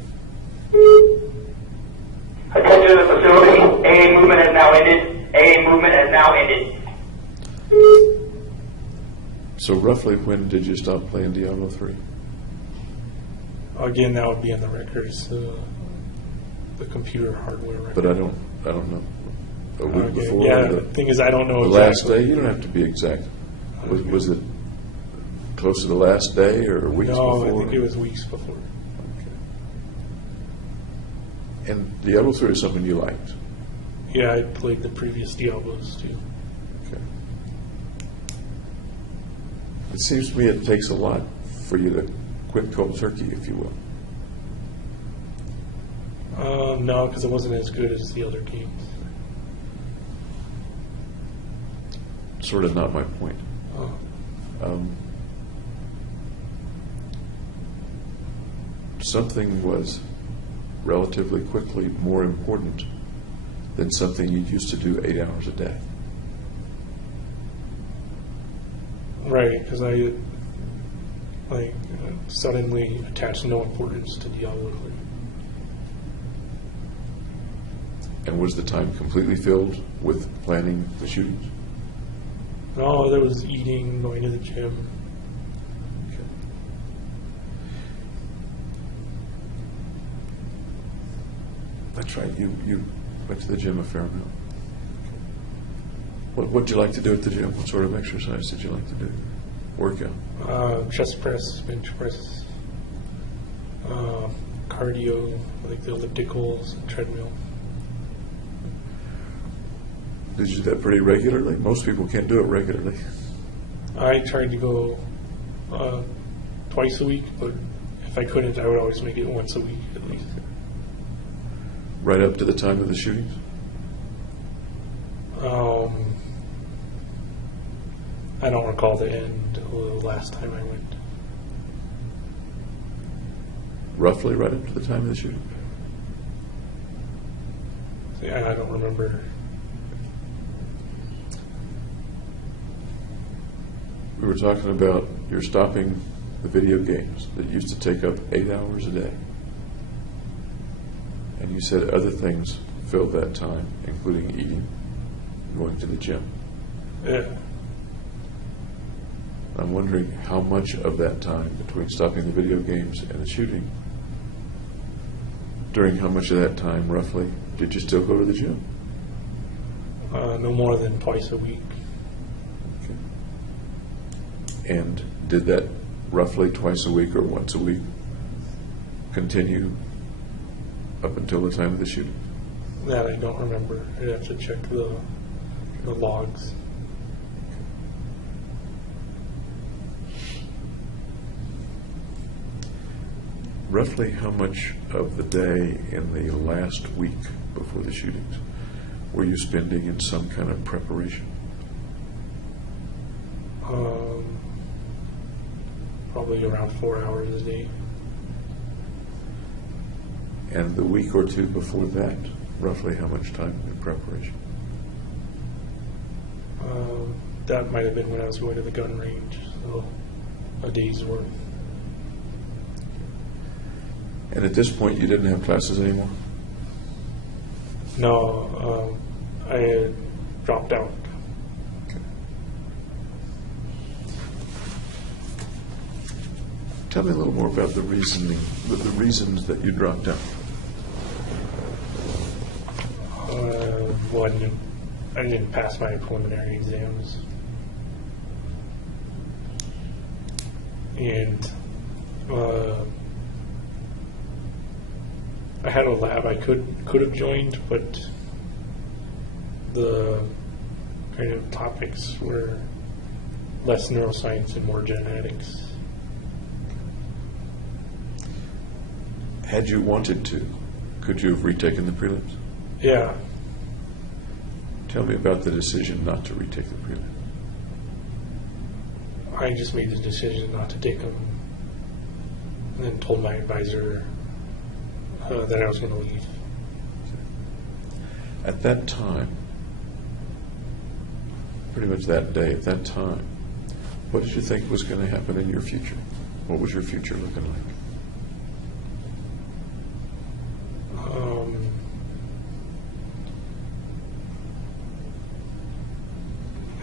Attention to the facility. AA movement has now ended. AA movement has now ended. So roughly when did you stop playing Diablo 3? Again, that would be in the records, the computer hardware record. But I don't know. A week Okay. before? Yeah, or the thing is, I don't know the last exactly. day? You don't have to be exact. Was it close to the last day or weeks before? No, I think it was weeks before. Okay. And Diablo 3 is something you liked? Yeah, I played the previous Diablos too. Okay. It seems to me it takes a lot for you to quit cold turkey, if you will. No, because it wasn't as good as the other games. Sort of not my point. Something was relatively quickly more important than something you used to do 8 hours a day. Right, because I suddenly attached no importance to Diablo 3. And was the time completely filled with planning the shootings? No, there was eating, going to the gym. Okay. That's right. You went to the gym a fair amount. Okay. What did you like to do at the gym? What sort of exercise did you like to do? Workout. Chest press, bench press. Cardio, like the ellipticals, treadmill. Did you do that pretty regularly? Most people can't do it regularly. I tried to go twice a week, but if I couldn't, I would always make it once a week at least. Right up to the time of the shootings? I don't recall the end of the last time I went. Roughly right up to the time of the shooting? Yeah, I don't remember. We were talking about you're stopping the video games that used to take up 8 hours a day. And you said other things filled that time, including eating, going to the gym. Yeah. I'm wondering how much of that time between stopping the video games and the shooting, during how much of that time, roughly, did you still go to the gym? No more than twice a week. Okay. And did that roughly twice a week or once a week continue up until the time of the shooting? That I don't remember. I'd have to check the logs. Roughly how much of the day in the last week before the shootings were you spending in some kind of preparation? Probably around 4 hours a day. And the week or two before that, roughly how much time in preparation? That might have been when I was going to the gun range, so a day's worth. And at this point, you didn't have classes anymore? No, I had dropped out. Okay. Tell me a little more about the reasons that you dropped out. One, I didn't pass my preliminary exams. And I had a lab I could have joined, but the kind of topics were less neuroscience and more genetics. Had you wanted to, could you have retaken the prelims? Yeah. Tell me about the decision not to retake the prelims. I just made the decision not to take them, and then told my advisor that I was going to leave. At that time, pretty much that day, at that time, what did you think was going to happen in your future? What was your future looking like?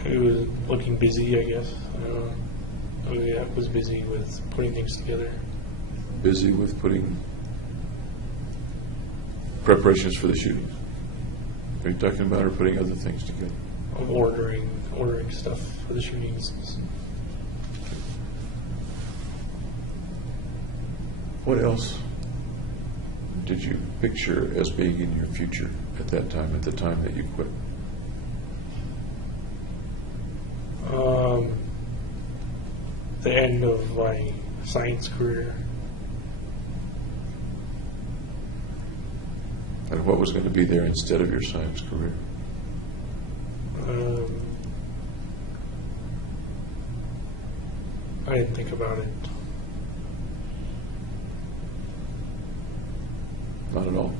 It was looking busy, I guess. I was busy with putting things together. Busy with putting preparations for the shootings? Are you talking about or putting other things together? I'm ordering stuff for the shootings. What else did you picture as being in your future at that time, at the time that you quit? The end of my science career. And what was going to be there instead of your science career? I didn't think about it. Not at all.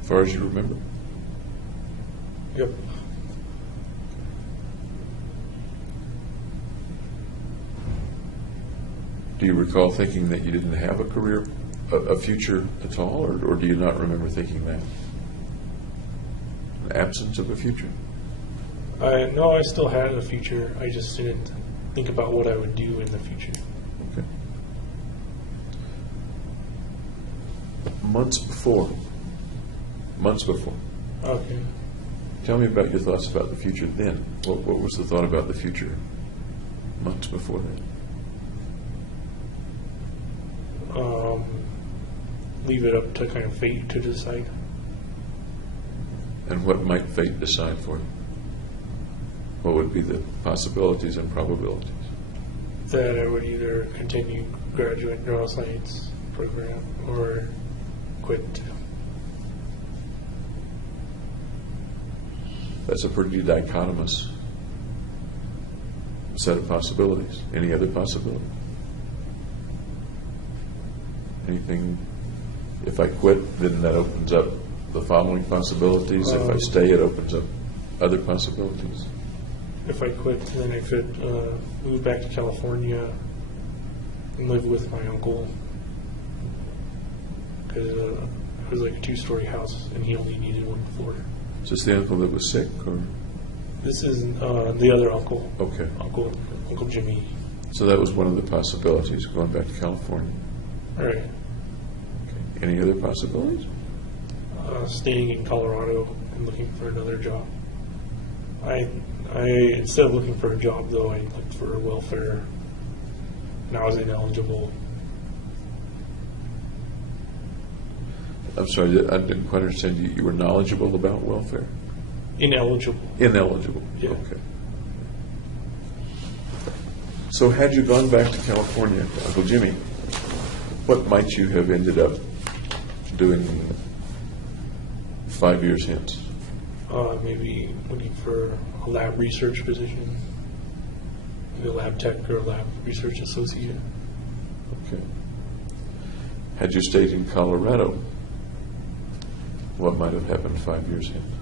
As far as you remember? Yep. Do you recall thinking that you didn't have a career, a future at all, or do you not remember thinking that? An absence of a future? No, I still had a future. I just didn't think about what I would do in the future. Okay. Months before. Okay. Tell me about your thoughts about the future then. What was the thought about the future months before that? Leave it up to kind of fate to decide. And what might fate decide for you? What would be the possibilities and probabilities? That I would either continue graduate neuroscience program or quit. That's a pretty dichotomous set of possibilities. Any other possibility? Anything? If I quit, then that opens up the following possibilities. If I stay, it opens up other possibilities. If I quit, then I could move back to California and live with my uncle. Because it was like a 2-story house, and he only needed 1 floor. Is this the uncle that was sick, or? This is the other uncle. Okay. Uncle Jimmy. So that was one of the possibilities, going back to California. All right. Okay. Any other possibilities? Staying in Colorado and looking for another job. I instead of looking for a job, though, I looked for welfare, and I was ineligible. I'm sorry, I didn't quite understand you. You were knowledgeable about welfare? Ineligible. Ineligible. Yeah. Okay. So had you gone back to California, Uncle Jimmy, what might you have ended up doing 5 years hence? Maybe looking for a lab research position, maybe a lab tech or a lab research associate. Okay. Had you stayed in Colorado, what might have happened 5 years hence?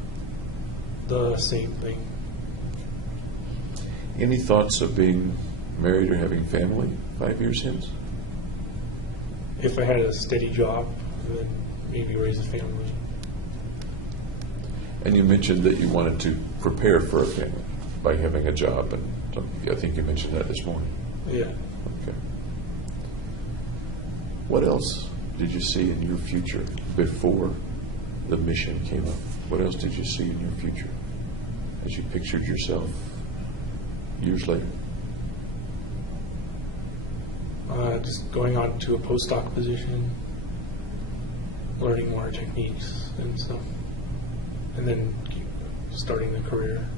The same thing. Any thoughts of being married or having family 5 years hence? If I had a steady job, then maybe raise a family. And you mentioned that you wanted to prepare for a family by having a job, and I think you mentioned that this morning. Yeah. Okay. What else did you see in your future before the mission came up? What else did you see in your future as you pictured yourself years later? Just going on to a postdoc position, learning more techniques and stuff, and then starting the career.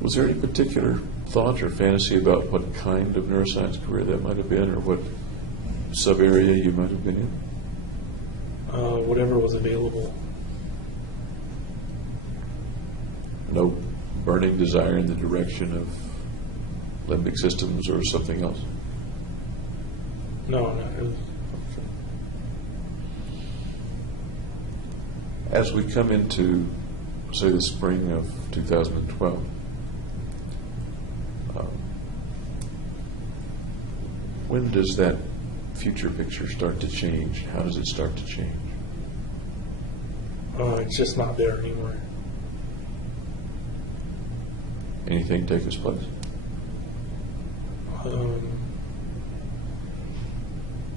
Was there any particular thought or fantasy about what kind of neuroscience career that might have been, or what sub-area you might have been in? Whatever was available. No burning desire in the direction of limbic systems or something else? No, not really. As we come into, say, the spring of 2012, when does that future picture start to change? How does it start to change? It's just not there anymore. Anything take its place?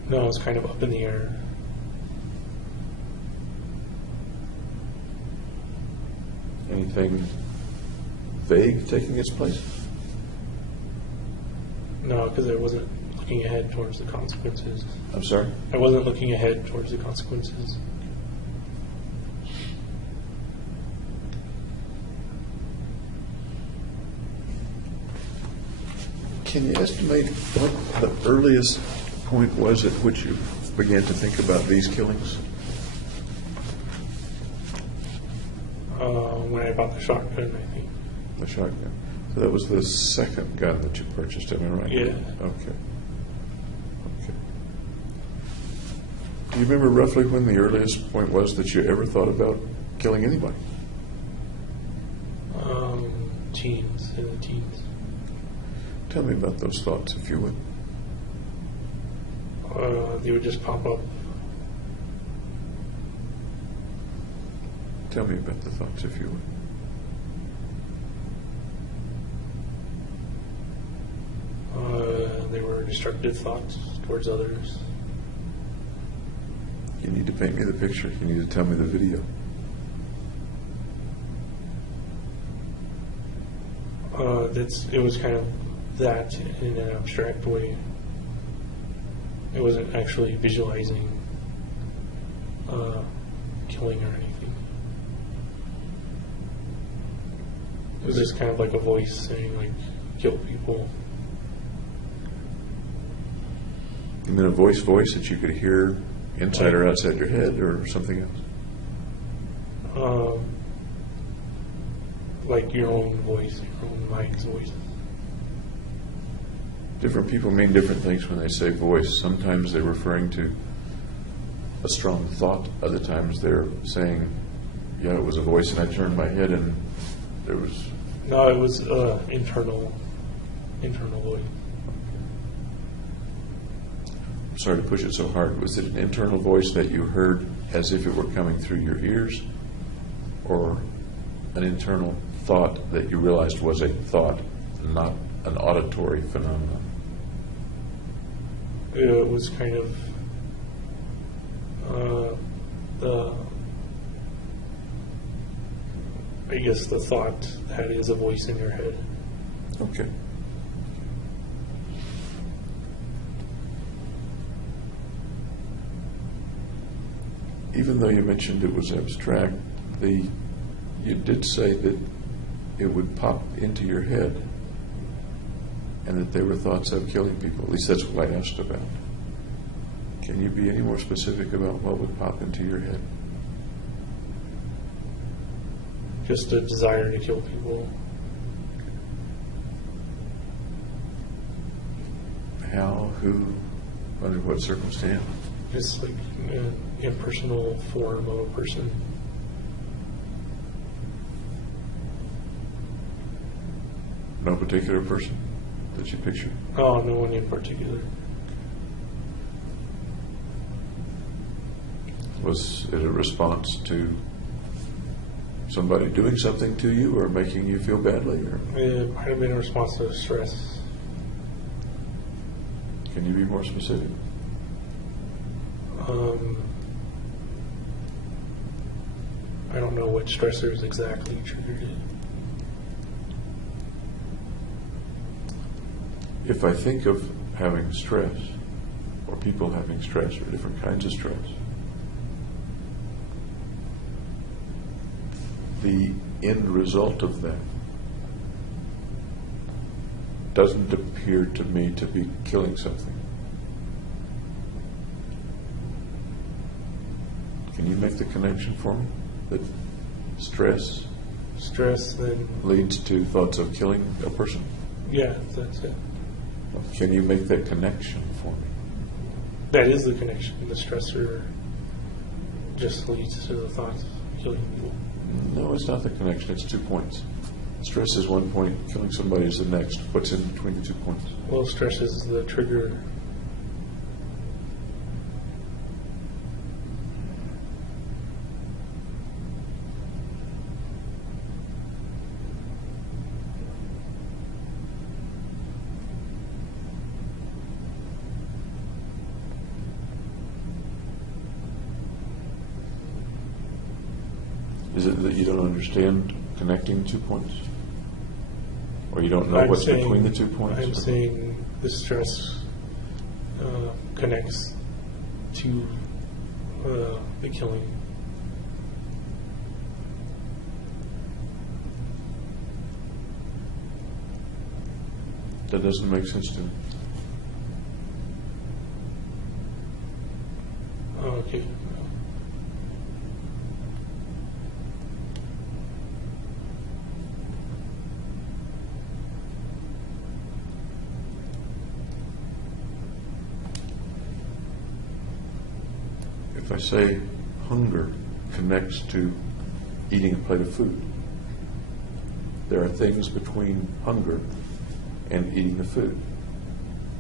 No, it's kind of up in the air. Anything vague taking its place? No, because I wasn't looking ahead towards the consequences. I'm sorry? I wasn't looking ahead towards the consequences. Can you estimate what the earliest point was at which you began to think about these killings? When I bought the shotgun, I think. The shotgun. So that was the second gun that you purchased, am I right? Yeah. Okay. Okay. Do you remember roughly when the earliest point was that you ever thought about killing anybody? Teens, in the teens. Tell me about those thoughts, if you would. They would just pop up. Tell me about the thoughts, if you would. They were destructive thoughts towards others. You need to paint me the picture. You need to tell me the video. It was kind of that in an abstract way. It wasn't actually visualizing killing or anything. It was just kind of like a voice saying, like, kill people. You mean a voice that you could hear inside or outside your head, or something else? Like your own voice, your own mind's voice. Different people mean different things when they say voice. Sometimes they're referring to a strong thought. Other times they're saying, yeah, it was a voice, and I turned my head and there was... No, it was internal voice. I'm sorry to push it so hard. Was it an internal voice that you heard as if it were coming through your ears, or an internal thought that you realized was a thought, not an auditory phenomenon? It was kind of I guess the thought that is a voice in your head. Okay. Even though you mentioned it was abstract, you did say that it would pop into your head and that there were thoughts of killing people. At least that's what I asked about. Can you be any more specific about what would pop into your head? Just a desire to kill people. How, who, under what circumstance? It's like an impersonal form of a person. No particular person that you picture? Oh, no one in particular. Was it a response to somebody doing something to you or making you feel badly? Or It might have been a response to stress. can you be more specific? I don't know what stressors exactly triggered it. If I think of having stress, or people having stress, or different kinds of stress, the end result of that doesn't appear to me to be killing something. Can you make the connection for me? That stress Then, leads to thoughts of killing a person? yeah, that's it. Can you make that connection for me? That is the connection. The stressor just leads to the thoughts of killing people. No, it's not the connection. It's 2 points. Stress is 1 point, killing somebody is the next. What's in between the 2 points? Well, stress is the trigger. Is it that you don't understand connecting 2 points? Or you don't know I'm what's saying- between the 2 points? I'm saying the stress connects to the killing. That doesn't make sense to me. Okay. If I say hunger connects to eating a plate of food, there are things between hunger and eating the food.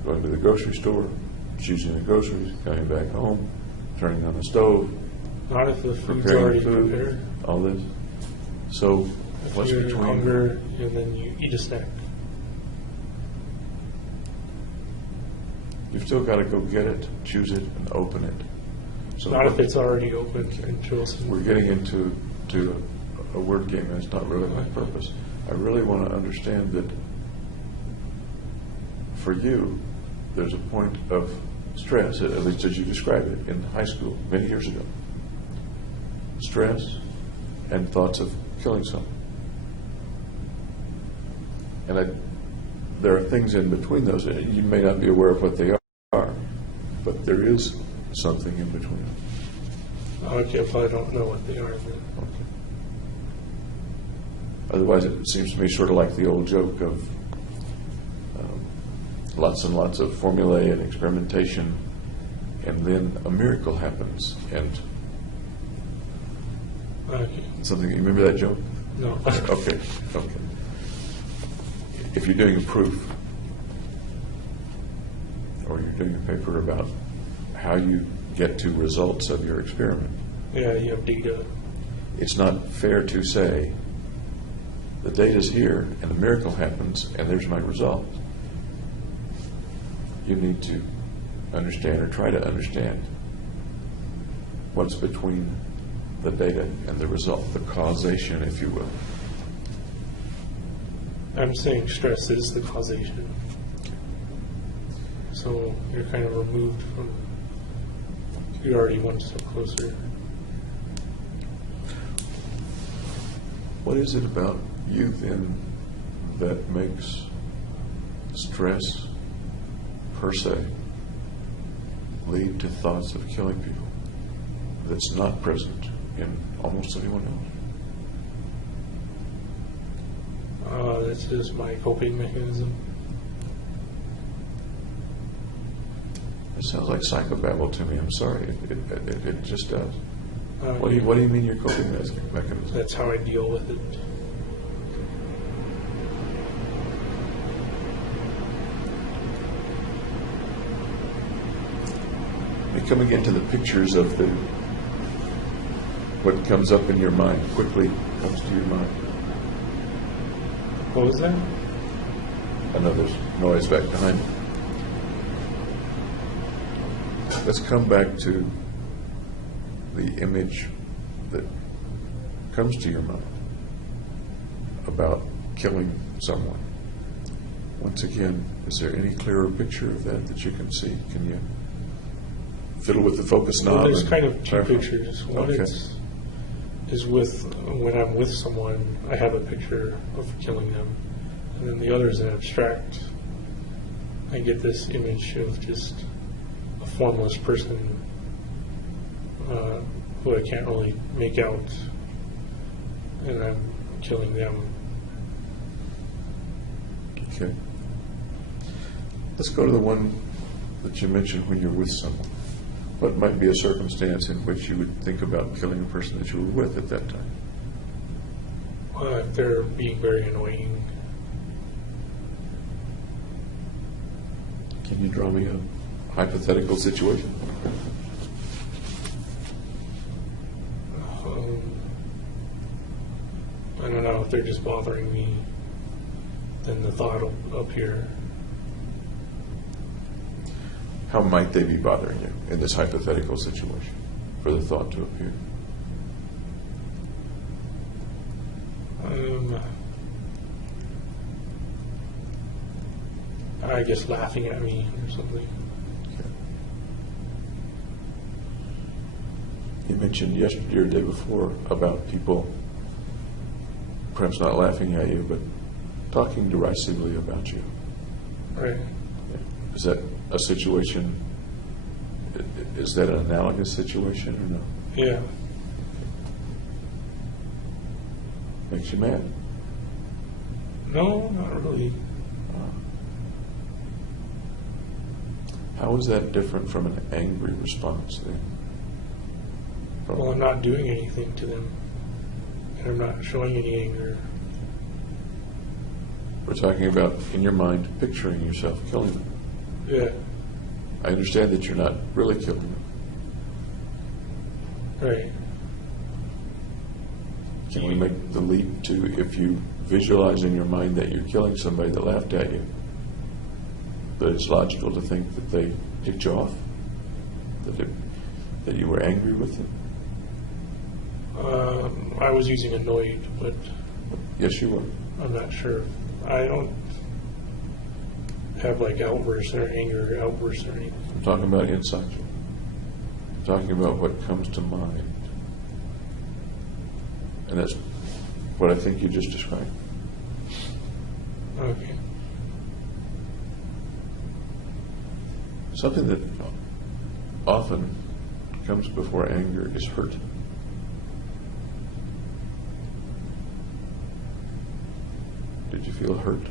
Going to the grocery store, choosing the groceries, coming back home, turning on the stove, Not if the food's preparing already food, prepared. all this. So If what's you're between... hunger and then you eat a snack. You've still got to go get it, choose it, and open it. So Not if it's already open and chosen. we're getting into a word game, and it's not really my purpose. I really want to understand that for you, there's a point of stress, at least as you described it in high school many years ago. Stress and thoughts of killing someone. And there are things in between those. You may not be aware of what they are, but there is something in between. Okay, if I don't know what they are, then. Okay. Otherwise, it seems to me sort of like the old joke of lots and lots of formulae and experimentation, and then a miracle happens. And Okay. something, you remember that joke? No. Okay. If you're doing a proof, or you're doing a paper about how you get to results of your experiment, Yeah, you have data. it's not fair to say, the data's here, and a miracle happens, and there's my result. You need to understand, or try to understand, what's between the data and the result, the causation, if you will. I'm saying stress is the causation. So you're kind of removed from, you're already one step closer. What is it about you then that makes stress per se lead to thoughts of killing people that's not present in almost anyone else? That's just my coping mechanism. It sounds like psychobabble to me. I'm sorry. It just does. Uh, What do you mean your coping mechanism? That's how I deal with it. And coming into the pictures of what comes up in your mind, quickly comes to your mind. What was that? I know there's noise back behind me. Let's come back to the image that comes to your mind about killing someone. Once again, is there any clearer picture of that you can see? Can you fiddle with the focus knob? Well, there's and kind of two clarify? pictures. One Okay. is with when I'm with someone, I have a picture of killing them, and then the other is an abstract. I get this image of just a formless person who I can't really make out, and I'm killing them. Okay. Let's go to the one that you mentioned when you're with someone. What might be a circumstance in which you would think about killing a person that you were with at that time? If they're being very annoying. Can you draw me a hypothetical situation? I don't know if they're just bothering me, then the thought will appear. How might they be bothering you in this hypothetical situation for the thought to appear? I guess laughing at me or something. Okay. You mentioned yesterday or the day before about people perhaps not laughing at you, but talking derisively about you. Right. Is that a situation, is that an analogous situation or no? Yeah. Makes you mad? No, not really. How is that different from an angry response then? Well, I'm not doing anything to them, and I'm not showing any anger. We're talking about, in your mind, picturing yourself killing them. Yeah. I understand that you're not really killing them. Right. Can we make the leap to, if you visualize in your mind that you're killing somebody that laughed at you, that it's logical to think that they ticked you off? That you were angry with them? I was using annoyed, but Yes, you were. I'm not sure. I don't have like outbursts or anger outbursts or anything. I'm talking about inside you. I'm talking about what comes to mind. And that's what I think you just described. Okay. Something that often comes before anger is hurt. Did you feel hurt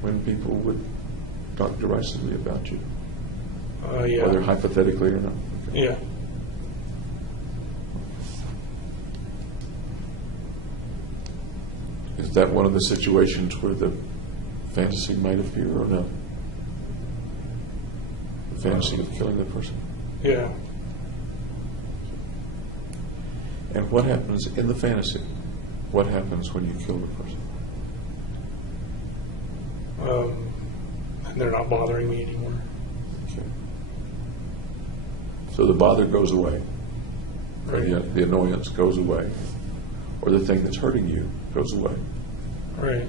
when people would talk derisively about you? Yeah. Whether hypothetically or not? Okay. Yeah. Is that one of the situations where the fantasy might appear or no? The fantasy of killing the person? Yeah. And what happens in the fantasy? What happens when you kill the person? And they're not bothering me anymore. Okay. So the bother goes away. Or Right. the annoyance goes away. Or the thing that's hurting you goes away. Right.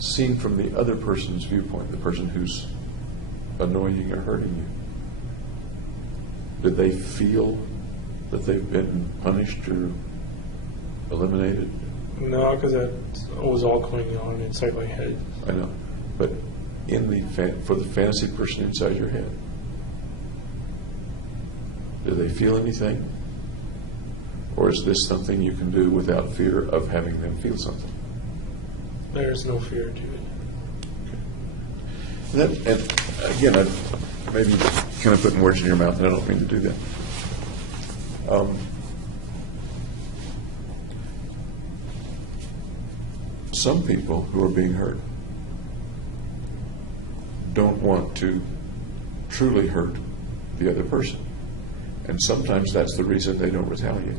Seen from the other person's viewpoint, the person who's annoying or hurting you, do they feel that they've been punished or eliminated? No, because that was all going on inside my head. I know, but in the for the fantasy person inside your head, do they feel anything, or is this something you can do without fear of having them feel something? There's no fear to it. And again, I maybe kind of putting words in your mouth, and I don't mean to do that. Some people who are being hurt don't want to truly hurt the other person. And sometimes that's the reason they don't retaliate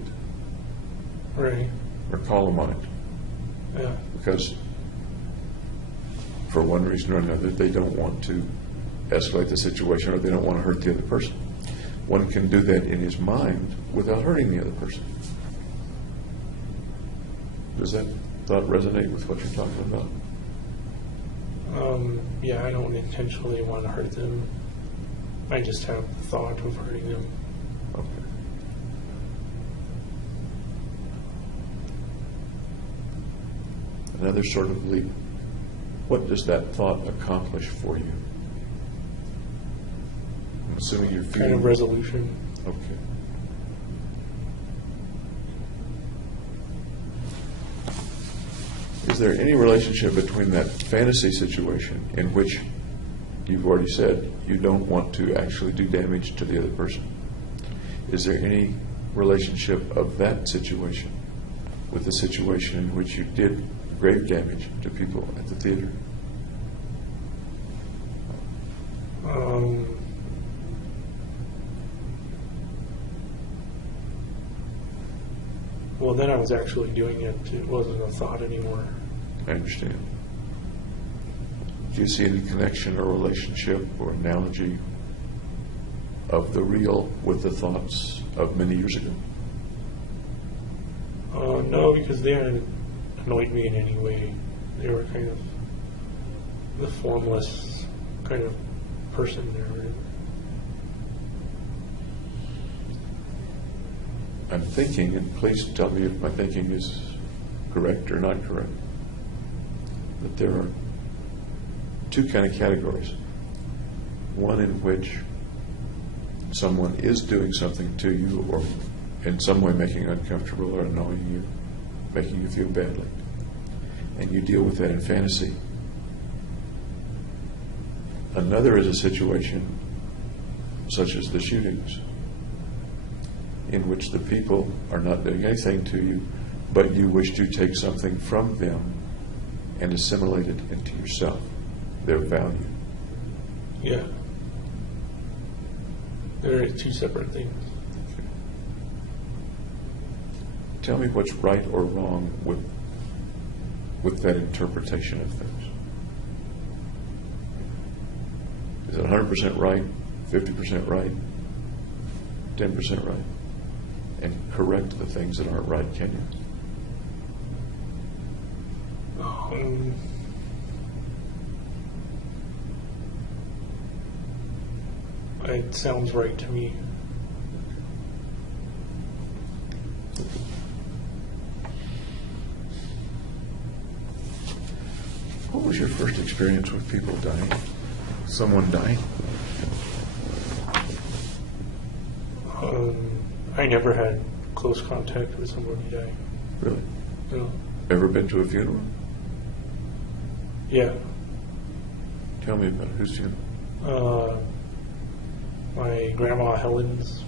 Right. or call them on it. Yeah. Because for one reason or another, they don't want to escalate the situation or they don't want to hurt the other person. One can do that in his mind without hurting the other person. Does that thought resonate with what you're talking about? Yeah, I don't intentionally want to hurt them. I just have the thought of hurting them. Okay. Another sort of leap. What does that thought accomplish for you? I'm assuming you're Kind feeling... of resolution. Okay. Is there any relationship between that fantasy situation in which you've already said you don't want to actually do damage to the other person? Is there any relationship of that situation with the situation in which you did grave damage to people at the theater? Well, then I was actually doing it. It wasn't a thought anymore. I understand. Do you see any connection or relationship or analogy of the real with the thoughts of many years ago? No, because they hadn't annoyed me in any way. They were kind of the formless kind of person there. I'm thinking, and please tell me if my thinking is correct or not correct, that there are two kind of categories. One in which someone is doing something to you or in some way making you uncomfortable or annoying you, making you feel badly, and you deal with that in fantasy. Another is a situation such as the shootings, in which the people are not doing anything to you, but you wish to take something from them and assimilate it into yourself, their value. Yeah. They're two separate things. Okay. Tell me what's right or wrong with that interpretation of things. Is it 100% right, 50% right, 10% right? And correct the things that aren't right, can you? It sounds right to me. What was your first experience with people dying? Someone dying? I never had close contact with somebody dying. Really? No. Ever been to a funeral? Yeah. Tell me about it. Whose funeral? My grandma Helen's.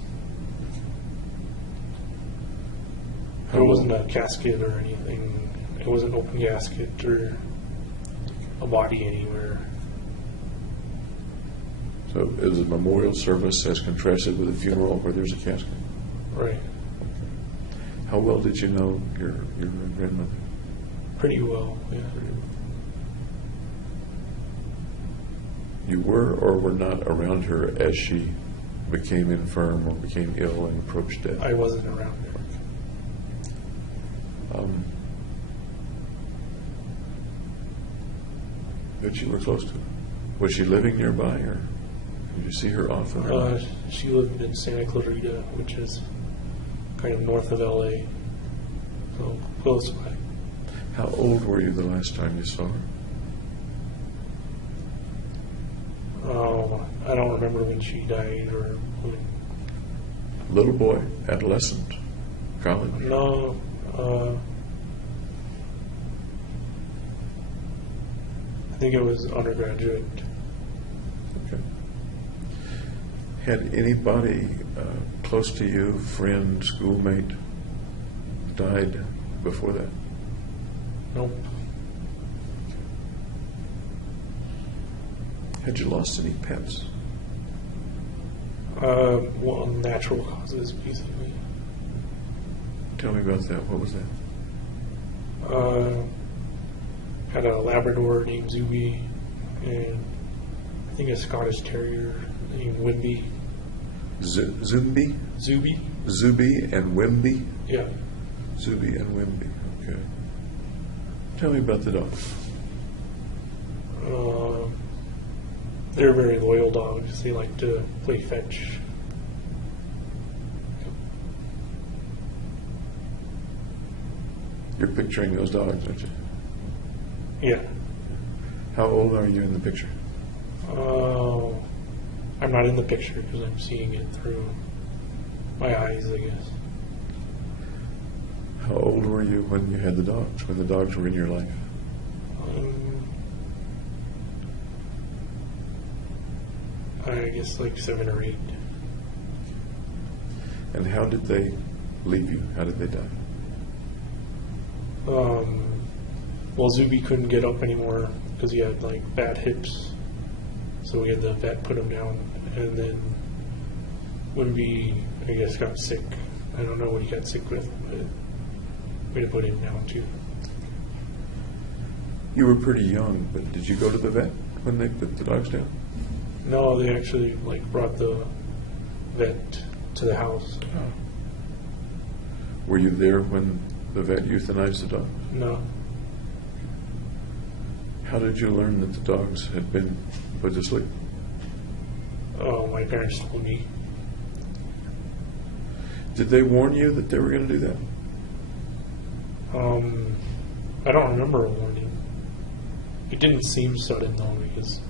How It wasn't old? a casket or anything. It wasn't an open casket or a body anywhere. So it was a memorial service as contrasted with a funeral where there's a casket. Right. How well did you know your grandmother? Pretty well, yeah. You were or were not around her as she became infirm or became ill and approached death? I wasn't around her. But you were close to her. Was she living nearby, or did you see her often? She lived in Santa Clarita, which is kind of north of LA, so close by. How old were you the last time you saw her? I don't remember when she died or when. Little boy, adolescent, college? No, I think it was undergraduate. Okay. Had anybody close to you, friend, schoolmate, died before that? Nope. Had you lost any pets? Well, natural causes, basically. Tell me about that. What was that? Had a Labrador named Zuby, and I think a Scottish Terrier named Wimby. Zumbi? Zuby? Zuby and Wimby? Yeah. Zuby and Wimby. Okay. Tell me about the dog. They're very loyal dogs. They like to play fetch. You're picturing those dogs, aren't you? Yeah. How old are you in the picture? I'm not in the picture because I'm seeing it through my eyes, I guess. How old were you when you had the dogs, when the dogs were in your life? I guess like 7 or 8. And how did they leave you? How did they die? Well, Zuby couldn't get up anymore because he had like bad hips, so we had the vet put him down. And then Wimby, I guess, got sick. I don't know what he got sick with, but we had to put him down too. You were pretty young, but did you go to the vet when they put the dogs down? No, they actually like brought the vet to the house. Were you there when the vet euthanized the dog? No. How did you learn that the dogs had been put to sleep? Oh, my parents told me. Did they warn you that they were going to do that? I don't remember a warning. It didn't seem sudden though because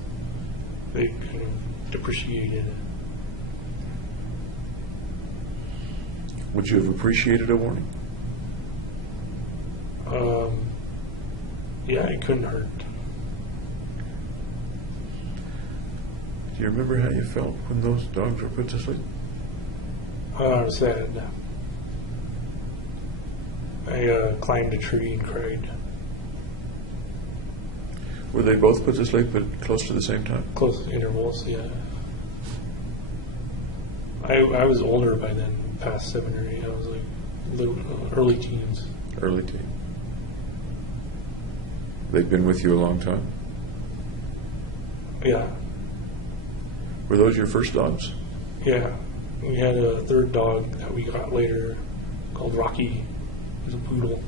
they kind of depreciated it. Would you have appreciated a warning? Yeah, it couldn't hurt. Do you remember how you felt when those dogs were put to sleep? I was sad. I climbed a tree and cried. Were they both put to sleep at close to the same time? Close intervals, yeah. I was older by then, past 7 or 8. I was like early teens. Early teen. They'd been with you a long time? Yeah, Were those your first dogs? yeah. We had a third dog that we got later called Rocky. He was a poodle.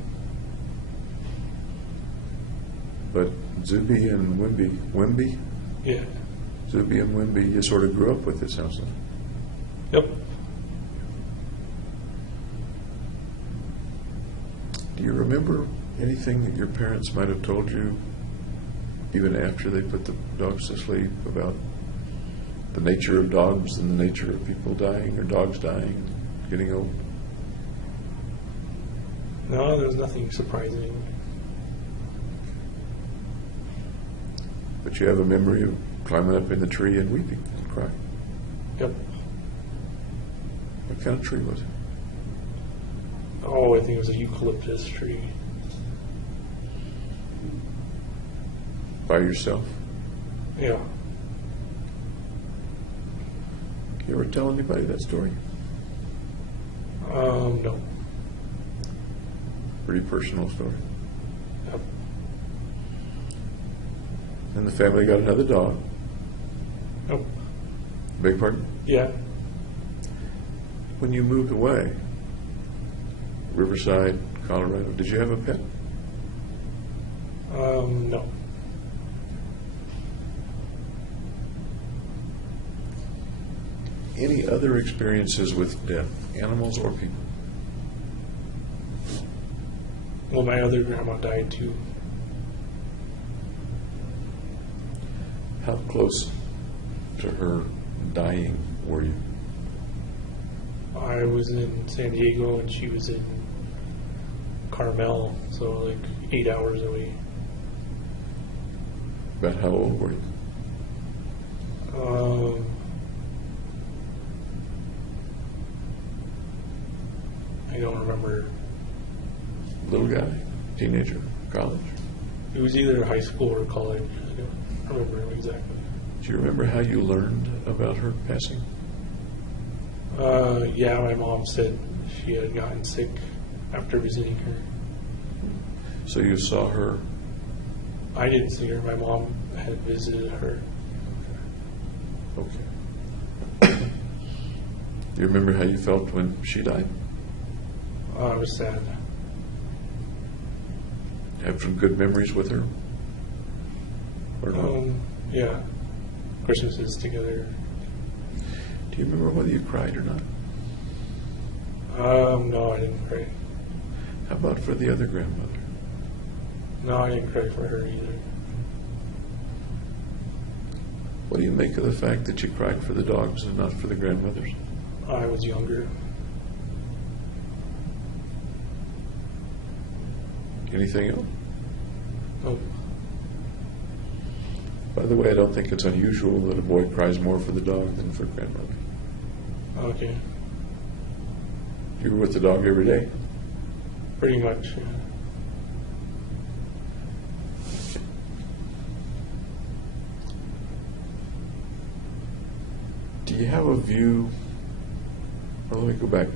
But Zuby and Wimby, Yeah, Zuby and Wimby, you sort of grew up with, it sounds like. Yep. Do you remember anything that your parents might have told you, even after they put the dogs to sleep, about the nature of dogs and the nature of people dying, or dogs dying, getting old? No, there was nothing surprising. But you have a memory of climbing up in the tree and weeping and crying. Yep. What kind of tree was it? Oh, I think it was a eucalyptus tree. By yourself? Yeah. You ever tell anybody that story? No. Pretty personal story. Yep. And the family got another dog. Nope. Beg pardon? Yeah. When you moved away, Riverside, Colorado, did you have a pet? No. Any other experiences with death, animals or people? Well, my other grandma died too. How close to her dying were you? I was in San Diego and she was in Carmel, so like 8 hours away. About how old were you? I don't remember. Little guy, teenager, college? It was either high school or college. I don't remember exactly. Do you remember how you learned about her passing? Yeah, my mom said she had gotten sick after visiting her. So you saw her? I didn't see her. My mom had visited her. Okay. Do you remember how you felt when she died? I was sad. Have some good memories with her? Or not? Yeah. Christmases together. Do you remember whether you cried or not? No, I didn't cry. How about for the other grandmother? No, I didn't cry for her either. What do you make of the fact that you cried for the dogs and not for the grandmothers? I was younger. Anything else? Oh, By the way, I don't think it's unusual that a boy cries more for the dog than for grandmother. okay. You were with the dog every day? Pretty much, yeah. Do you have a view? Well, let me go back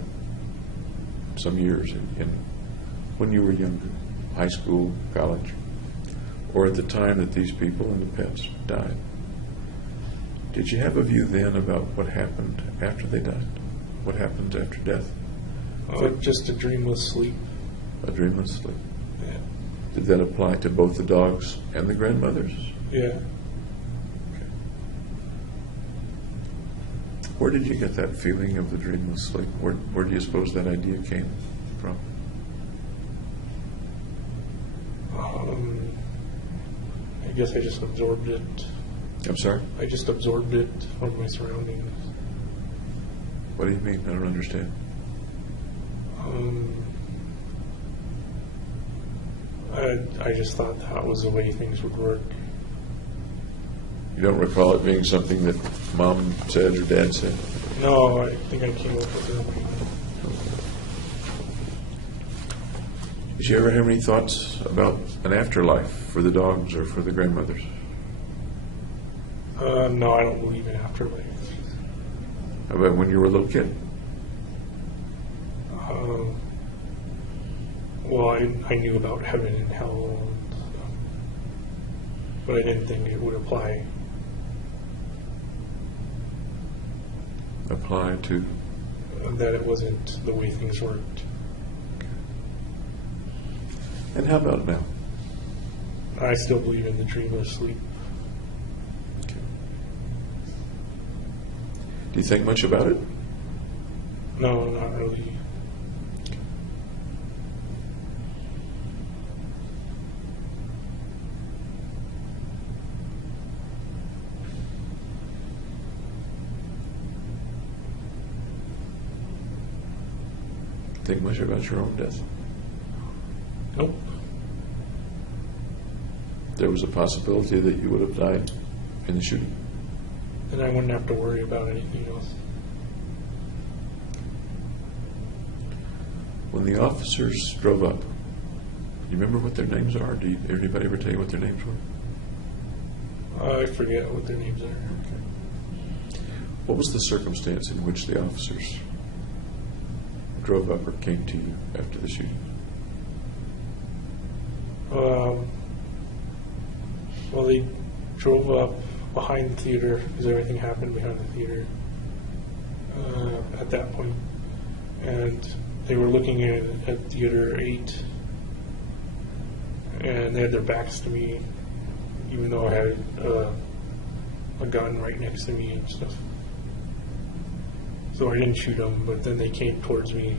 some years in when you were younger, high school, college, or at the time that these people and the pets died. Did you have a view then about what happened after they died? What happens after death? Just a dreamless sleep. A dreamless sleep. Yeah. Did that apply to both the dogs and the grandmothers? Yeah. Where did you get that feeling of the dreamless sleep? Where do you suppose that idea came from? I guess I just absorbed it. I'm sorry? I just absorbed it from my surroundings. What do you mean? I don't understand. I just thought that was the way things would work. You don't recall it being something that Mom said or Dad said? No, I think I came up with it. Did you ever have any thoughts about an afterlife for the dogs or for the grandmothers? No, I don't believe in afterlife. How about when you were a little kid? Well, I knew about heaven and hell, and stuff, but I didn't think it would apply. Apply to? That it wasn't the way things worked. And how about now? I still believe in the dreamless sleep. Do you think much about it? No, not really. Think much about your own death? Nope. There was a possibility that you would have died in the shooting. Then I wouldn't have to worry about anything else. When the officers drove up, do you remember what their names are? Did anybody ever tell you what their names were? I forget what their names are. What was the circumstance in which the officers drove up or came to you after the shooting? Well, they drove up behind the theater because everything happened behind the theater at that point. And they were looking at Theater 8, and they had their backs to me, even though I had a gun right next to me and stuff. So I didn't shoot them, but then they came towards me,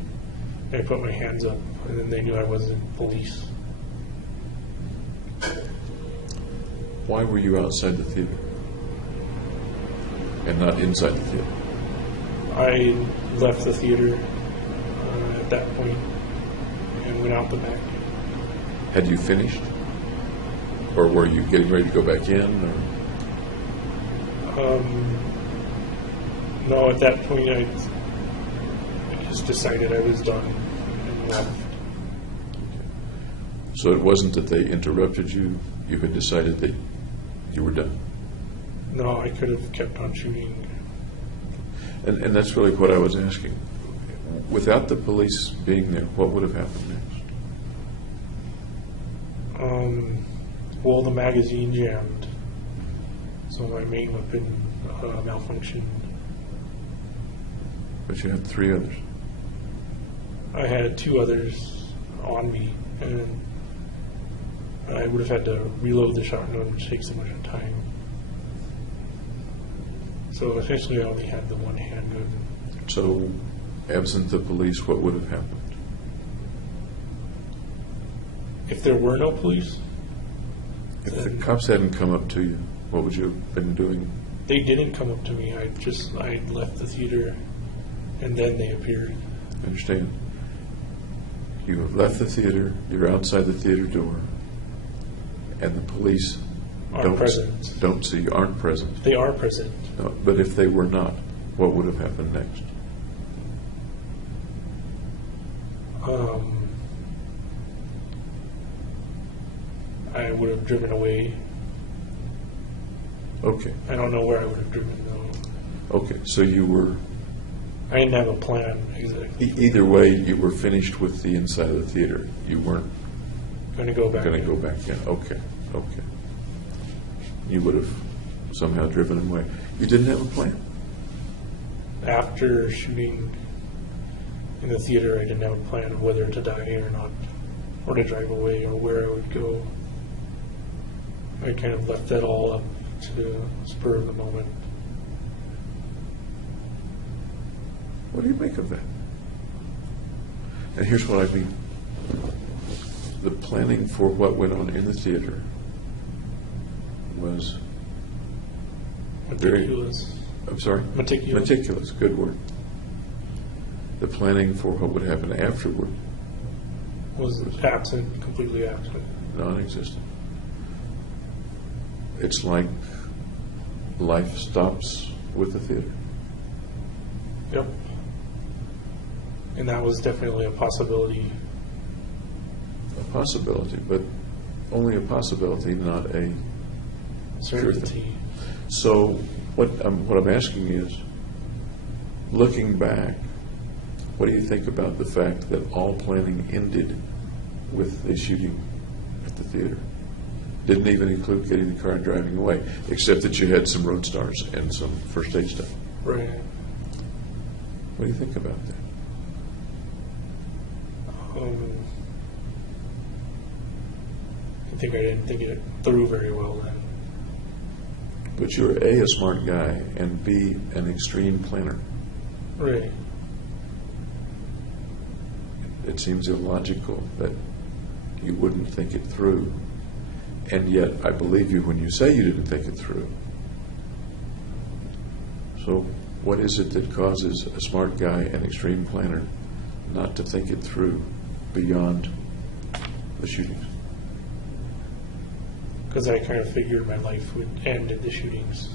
and I put my hands up, and then they knew I wasn't police. Why were you outside the theater and not inside the theater? I left the theater at that point and went out the back. Had you finished? Or were you getting ready to go back in? Or? No, at that point I just decided I was done and left. So it wasn't that they interrupted you, you had decided that you were done. No, I could have kept on shooting. And that's really what I was asking. Without the police being there, what would have happened next? Well, the magazine jammed, so my main weapon malfunctioned. But you had 3 others. I had 2 others on me, and I would have had to reload the shotgun, which takes a bunch of time. So essentially I only had the one handgun. So, absent the police, what would have happened? If there were no police, If the cops hadn't come up to you, what would you have been doing? they didn't come up to me. I left the theater, and then they appeared. Understand? You have left the theater, you're outside the theater door, and the police Aren't present. don't see you, aren't present. They are present. No, but if they were not, what would have happened next? I would have driven away. Okay, I don't know where I would have driven, though. okay, so you were, I didn't have a plan exactly. either way, you were finished with the inside of the theater. You weren't Going to go back. going to in. go back in. Okay, okay. You would have somehow driven them away. You didn't have a plan. After shooting in the theater, I didn't have a plan of whether to die or not, or to drive away, or where I would go. I kind of left that all up to the spur of the moment. What do you make of that? And here's what I mean. The planning for what went on in the theater was very, Meticulous. I'm sorry? Meticulous. Meticulous, good word. The planning for what would happen afterward, Was absent, completely absent. non-existent. It's like life stops with the theater. Yep. And that was definitely a possibility. A possibility, but only a possibility, not a sure thing. Certainty. So what I'm asking is, looking back, what do you think about the fact that all planning ended with the shooting at the theater? Didn't even include getting the car and driving away, except that you had some road stars and some first aid stuff. Right. What do you think about that? I think I didn't think it through very well then. But you're A, a smart guy, and B, an extreme planner. Right. It seems illogical that you wouldn't think it through. And yet, I believe you when you say you didn't think it through. So, what is it that causes a smart guy, an extreme planner, not to think it through beyond the shootings? Because I kind of figured my life would end at the shootings.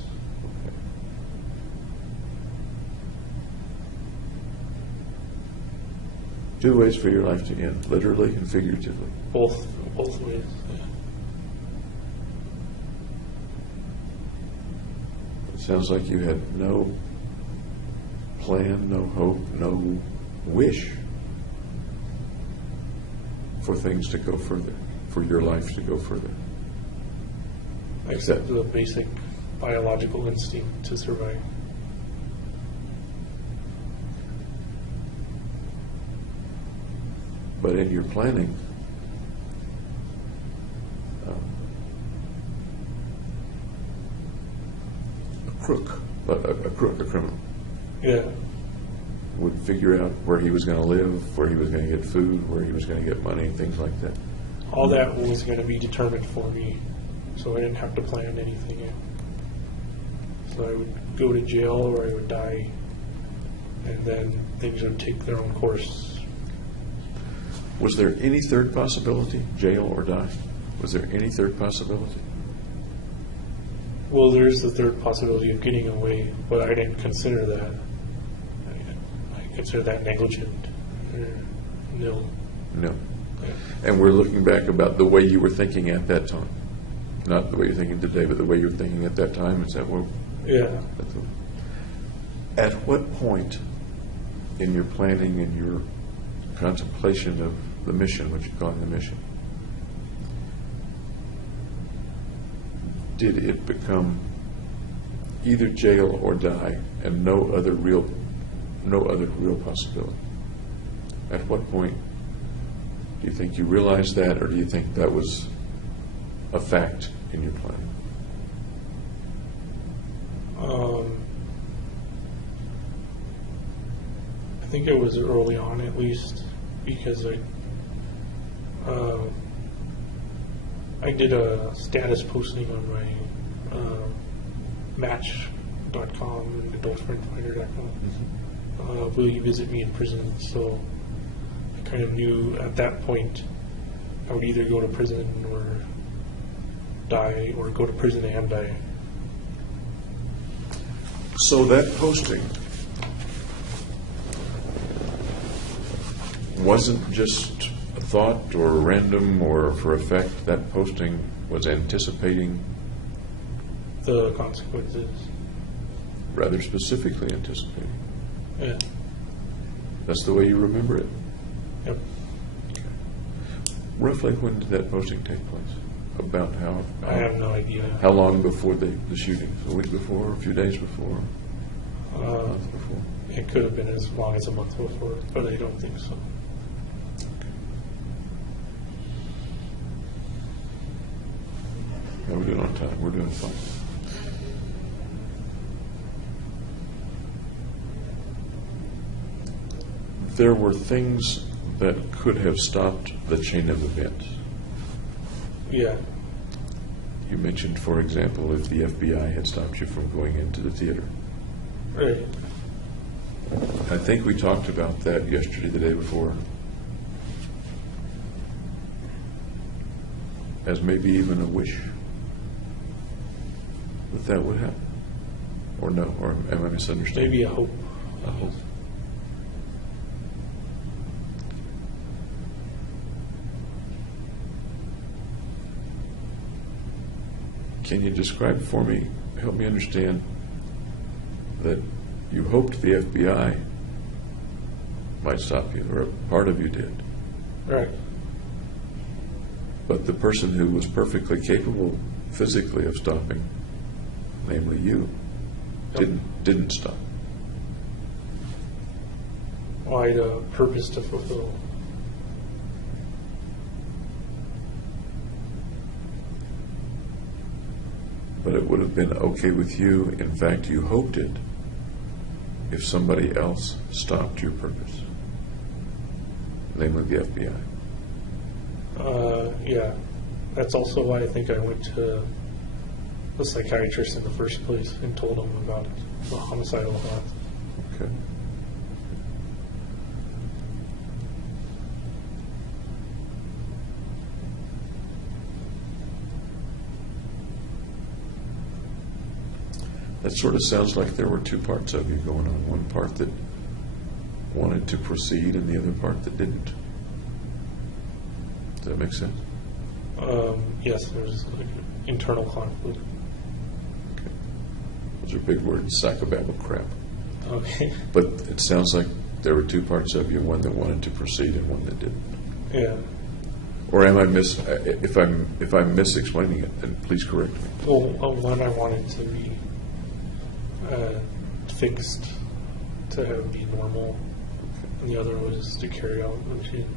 Two ways for your life to end, literally and figuratively. Both ways. Yeah. It sounds like you had no plan, no hope, no wish for things to go further, for your life to go further. Except the basic biological instinct to survive. But in your planning, a criminal, Yeah. would figure out where he was going to live, where he was going to get food, where he was going to get money, things like that. All that was going to be determined for me, so I didn't have to plan anything out. So I would go to jail or I would die, and then things would take their own course. Was there any third possibility, jail or die? Was there any third possibility? Well, there's the third possibility of getting away, but I didn't consider that. I consider that negligent. No. No. Yeah. And we're looking back about the way you were thinking at that time. Not the way you're thinking today, but the way you were thinking at that time. Is that what? Yeah. At what point in your planning and your contemplation of the mission, what you're calling the mission, did it become either jail or die and no other real possibility? At what point do you think you realized that, or do you think that was a fact in your planning? I think it was early on, at least, because I did a status posting on my Match.com and AdultFriendFinder.com. Will you visit me in prison? So I kind of knew at that point I would either go to prison or die, or go to prison and die. So that posting wasn't just a thought or random or for effect. That posting was anticipating, The consequences. rather specifically anticipating. Yeah. That's the way you remember it. Yep. Roughly when did that posting take place? About how? I have no idea. How long before the shooting? A week before? A few days before? A month before? It could have been as long as a month before, but I don't think so. How are we doing on time? We're doing fine. There were things that could have stopped the chain of events. Yeah. You mentioned, for example, if the FBI had stopped you from going into the theater. Right. I think we talked about that yesterday, the day before, as maybe even a wish that would happen. Or no, or am I misunderstanding? Maybe a hope. A hope. Can you describe for me, help me understand, that you hoped the FBI might stop you, or a part of you did, Right. but the person who was perfectly capable physically of stopping, namely you, Yep. didn't stop? Well, I had a purpose to fulfill. but it would have been okay with you, in fact, you hoped it, if somebody else stopped your purpose, namely the FBI. Yeah. That's also why I think I went to the psychiatrist in the first place and told him about the homicidal thoughts. Okay. That sort of sounds like there were two parts of you going on. One part that wanted to proceed and the other part that didn't. Does that make sense? Yes, there's like internal conflict. Okay. Those are big words, psychobabble crap. Okay. But it sounds like there were two parts of you, one that wanted to proceed and one that didn't. Yeah. Or am I if I'm misexplaining it, then please correct me. Well, one I wanted to be fixed to have be normal, and the other was to carry out the machine.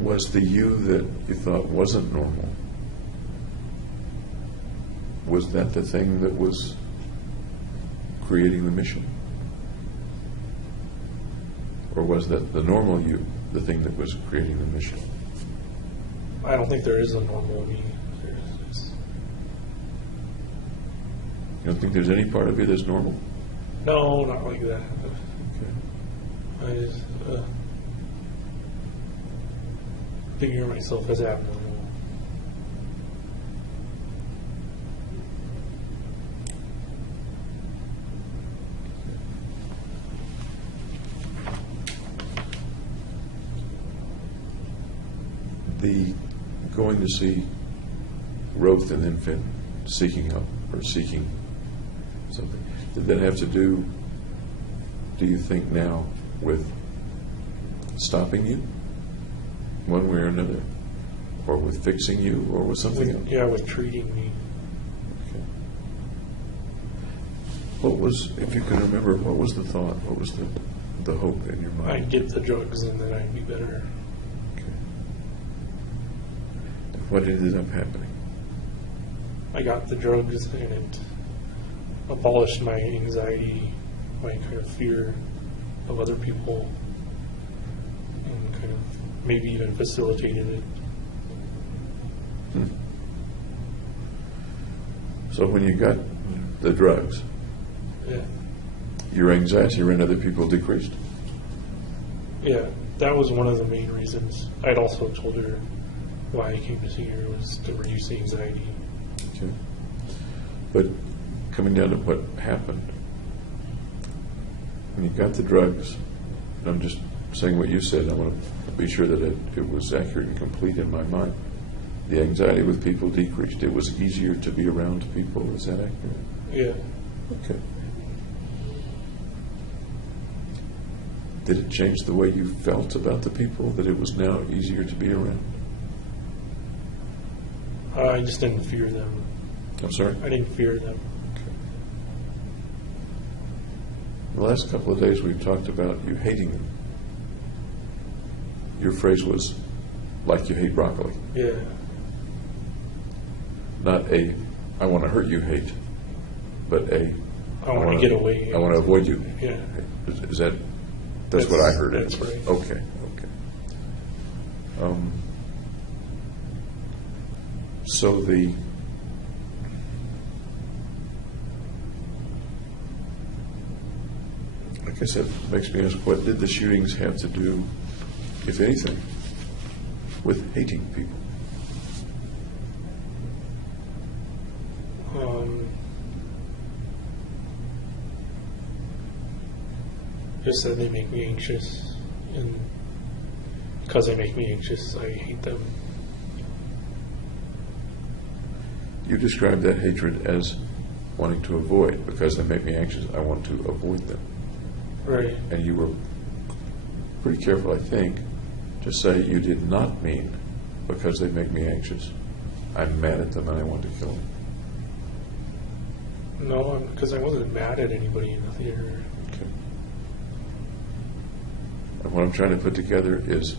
Was the you that you thought wasn't normal, was that the thing that was creating the mission? Or was that the normal you, the thing that was creating the mission? I don't think there is a normal me. You don't think there's any part of you that's normal? No, not like that. Okay. I just figure myself as abnormal. The going to see Roth and then Finn seeking help or seeking something, did that have to do you think now, with stopping you one way or another? Or with fixing you, or with something else? Yeah, with treating me. Okay. What was, if you can remember, what was the thought? What was the hope in your mind? I'd get the drugs and then I'd be better. Okay. And what ended up happening? I got the drugs and it abolished my anxiety, my kind of fear of other people, and kind of maybe even facilitated it. So when you got the drugs, Yeah. your anxiety around other people decreased? Yeah, that was one of the main reasons. I'd also told her why I came to see her was to reduce the anxiety. Okay. But coming down to what happened, when you got the drugs, and I'm just saying what you said, I want to be sure that it was accurate and complete in my mind. The anxiety with people decreased. It was easier to be around people. Is that accurate? Yeah. Okay. Did it change the way you felt about the people, that it was now easier to be around? I just didn't fear them. I'm sorry? I didn't fear them. Okay. The last couple of days we've talked about you hating them. Your phrase was, like you hate broccoli. Yeah. Not a, I want to hurt you hate, but a, I want to get away. I want to avoid you. Yeah. Is that, that's what I heard. That's anyway. right. Okay. So like I said, makes me ask, what did the shootings have to do, if anything, with hating people? Just that they make me anxious, and because they make me anxious, I hate them. You described that hatred as wanting to avoid. Because they make me anxious, I want to avoid them. Right. And you were pretty careful, I think, to say you did not mean because they make me anxious, I'm mad at them and I want to kill them. No, because I wasn't mad at anybody in the theater. Okay. And what I'm trying to put together is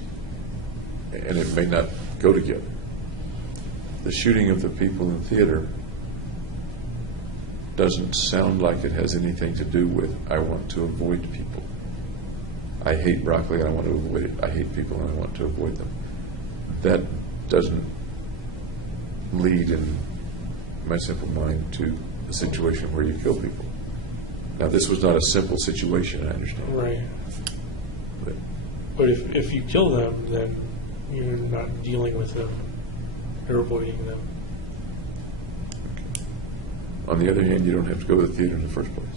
and it may not go together. The shooting of the people in the theater doesn't sound like it has anything to do with, I want to avoid people. I hate broccoli and I want to avoid it. I hate people and I want to avoid them. That doesn't lead in my simple mind to a situation where you kill people. Now, this was not a simple situation, I understand. Right. But But if you kill them, then you're not dealing with them. You're avoiding them. on the other hand, you don't have to go to the theater in the first place.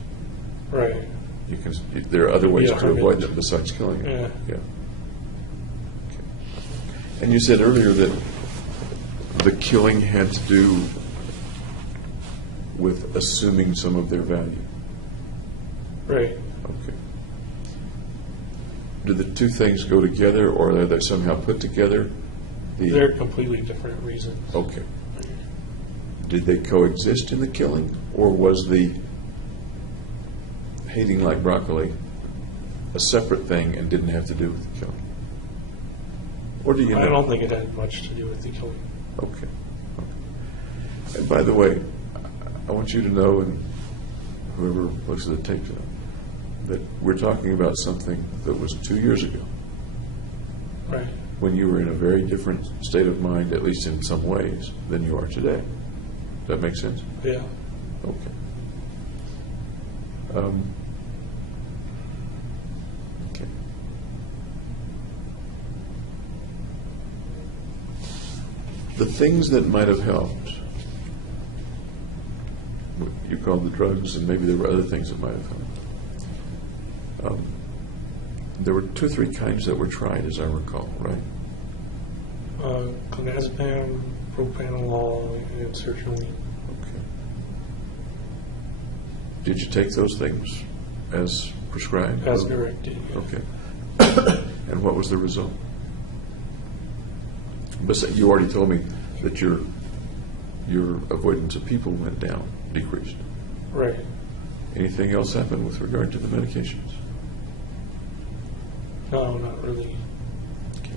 Right. You can. There are other ways Yeah, to avoid them besides killing them. Yeah. Okay. And you said earlier that the killing had to do with assuming some of their value. Right. Okay. Do the two things go together, or are they somehow put together? They're completely different reasons. Okay. Did they coexist in the killing, or was the hating like broccoli a separate thing and didn't have to do with the killing? Or do you know? I don't think it had much to do with the killing. Okay. And by the way, I want you to know, and whoever looks at the tape, that we're talking about something that was 2 years ago, Right. when you were in a very different state of mind, at least in some ways, than you are today. Does that make sense? Yeah. Okay. Okay. The things that might have helped, what you called the drugs, and maybe there were other things that might have helped. There were 2 or 3 kinds that were tried, as I recall, right? Clonazepam, propranolol, and sertraline. Okay. Did you take those things as prescribed? As directed. Okay. And what was the result? But you already told me that your avoidance of people went down, decreased. Right. Anything else happen with regard to the medications? No, not really. Okay.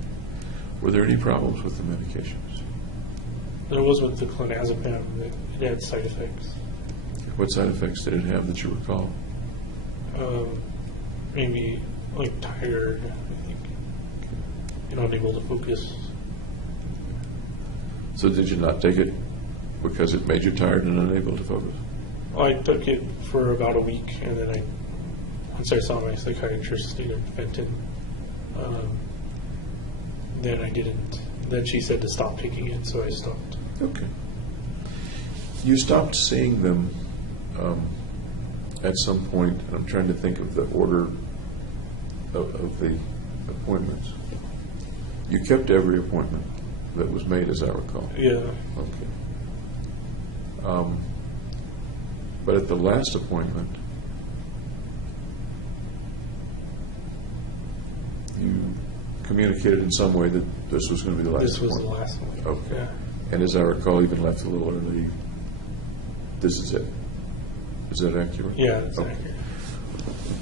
Were there any problems with the medications? There was with the clonazepam that it had side effects. What side effects did it have that you recall? Maybe like tired, I think, and unable to focus. So did you not take it because it made you tired and unable to focus? I took it for about a week, and then once I saw my psychiatrist stated Fenton, then I didn't. Then she said to stop taking it, so I stopped. Okay. You stopped seeing them at some point, and I'm trying to think of the order of the appointments. You kept every appointment that was made, as I recall. Yeah. Okay. But at the last appointment, you communicated in some way that this was going to be the last This was the appointment. last one. Okay. Yeah. And as I recall, even left a little early. This is it. Is that accurate? Yeah, that's Okay. accurate.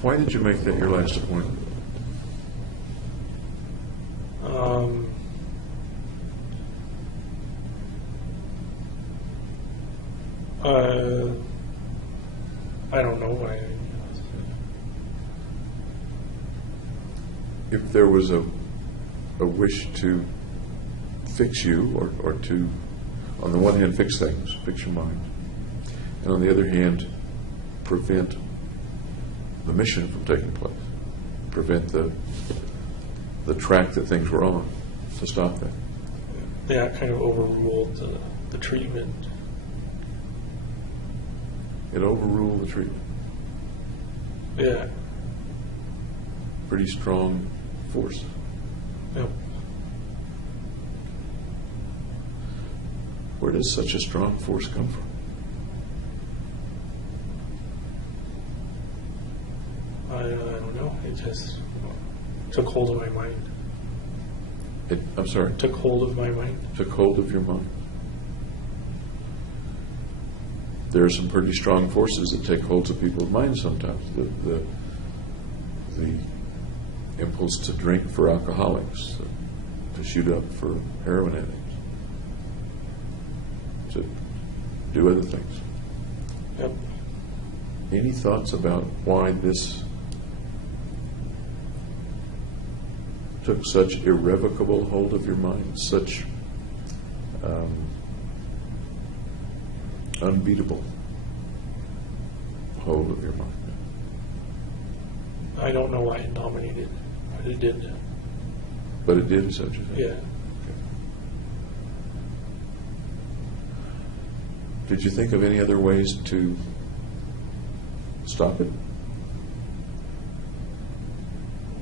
Why did you make that your last appointment? I don't know why. If there was a wish to fix you, or to, on the one hand, fix things, fix your mind, and on the other hand, prevent the mission from taking place, prevent the track that things were on, to stop that. That kind of overruled the treatment. It overruled the treatment. Yeah. Pretty strong force. Yep. Where does such a strong force come from? I don't know. It just took hold of my mind. I'm sorry. Took hold of my mind. Took hold of your mind. There are some pretty strong forces that take hold of people's minds sometimes. The impulse to drink for alcoholics, to shoot up for heroin addicts, to do other things. Yep. Any thoughts about why this took such irrevocable hold of your mind, such unbeatable hold of your mind? I don't know why it dominated, but it did. But it did, such a thing. Yeah. Did you think of any other ways to stop it?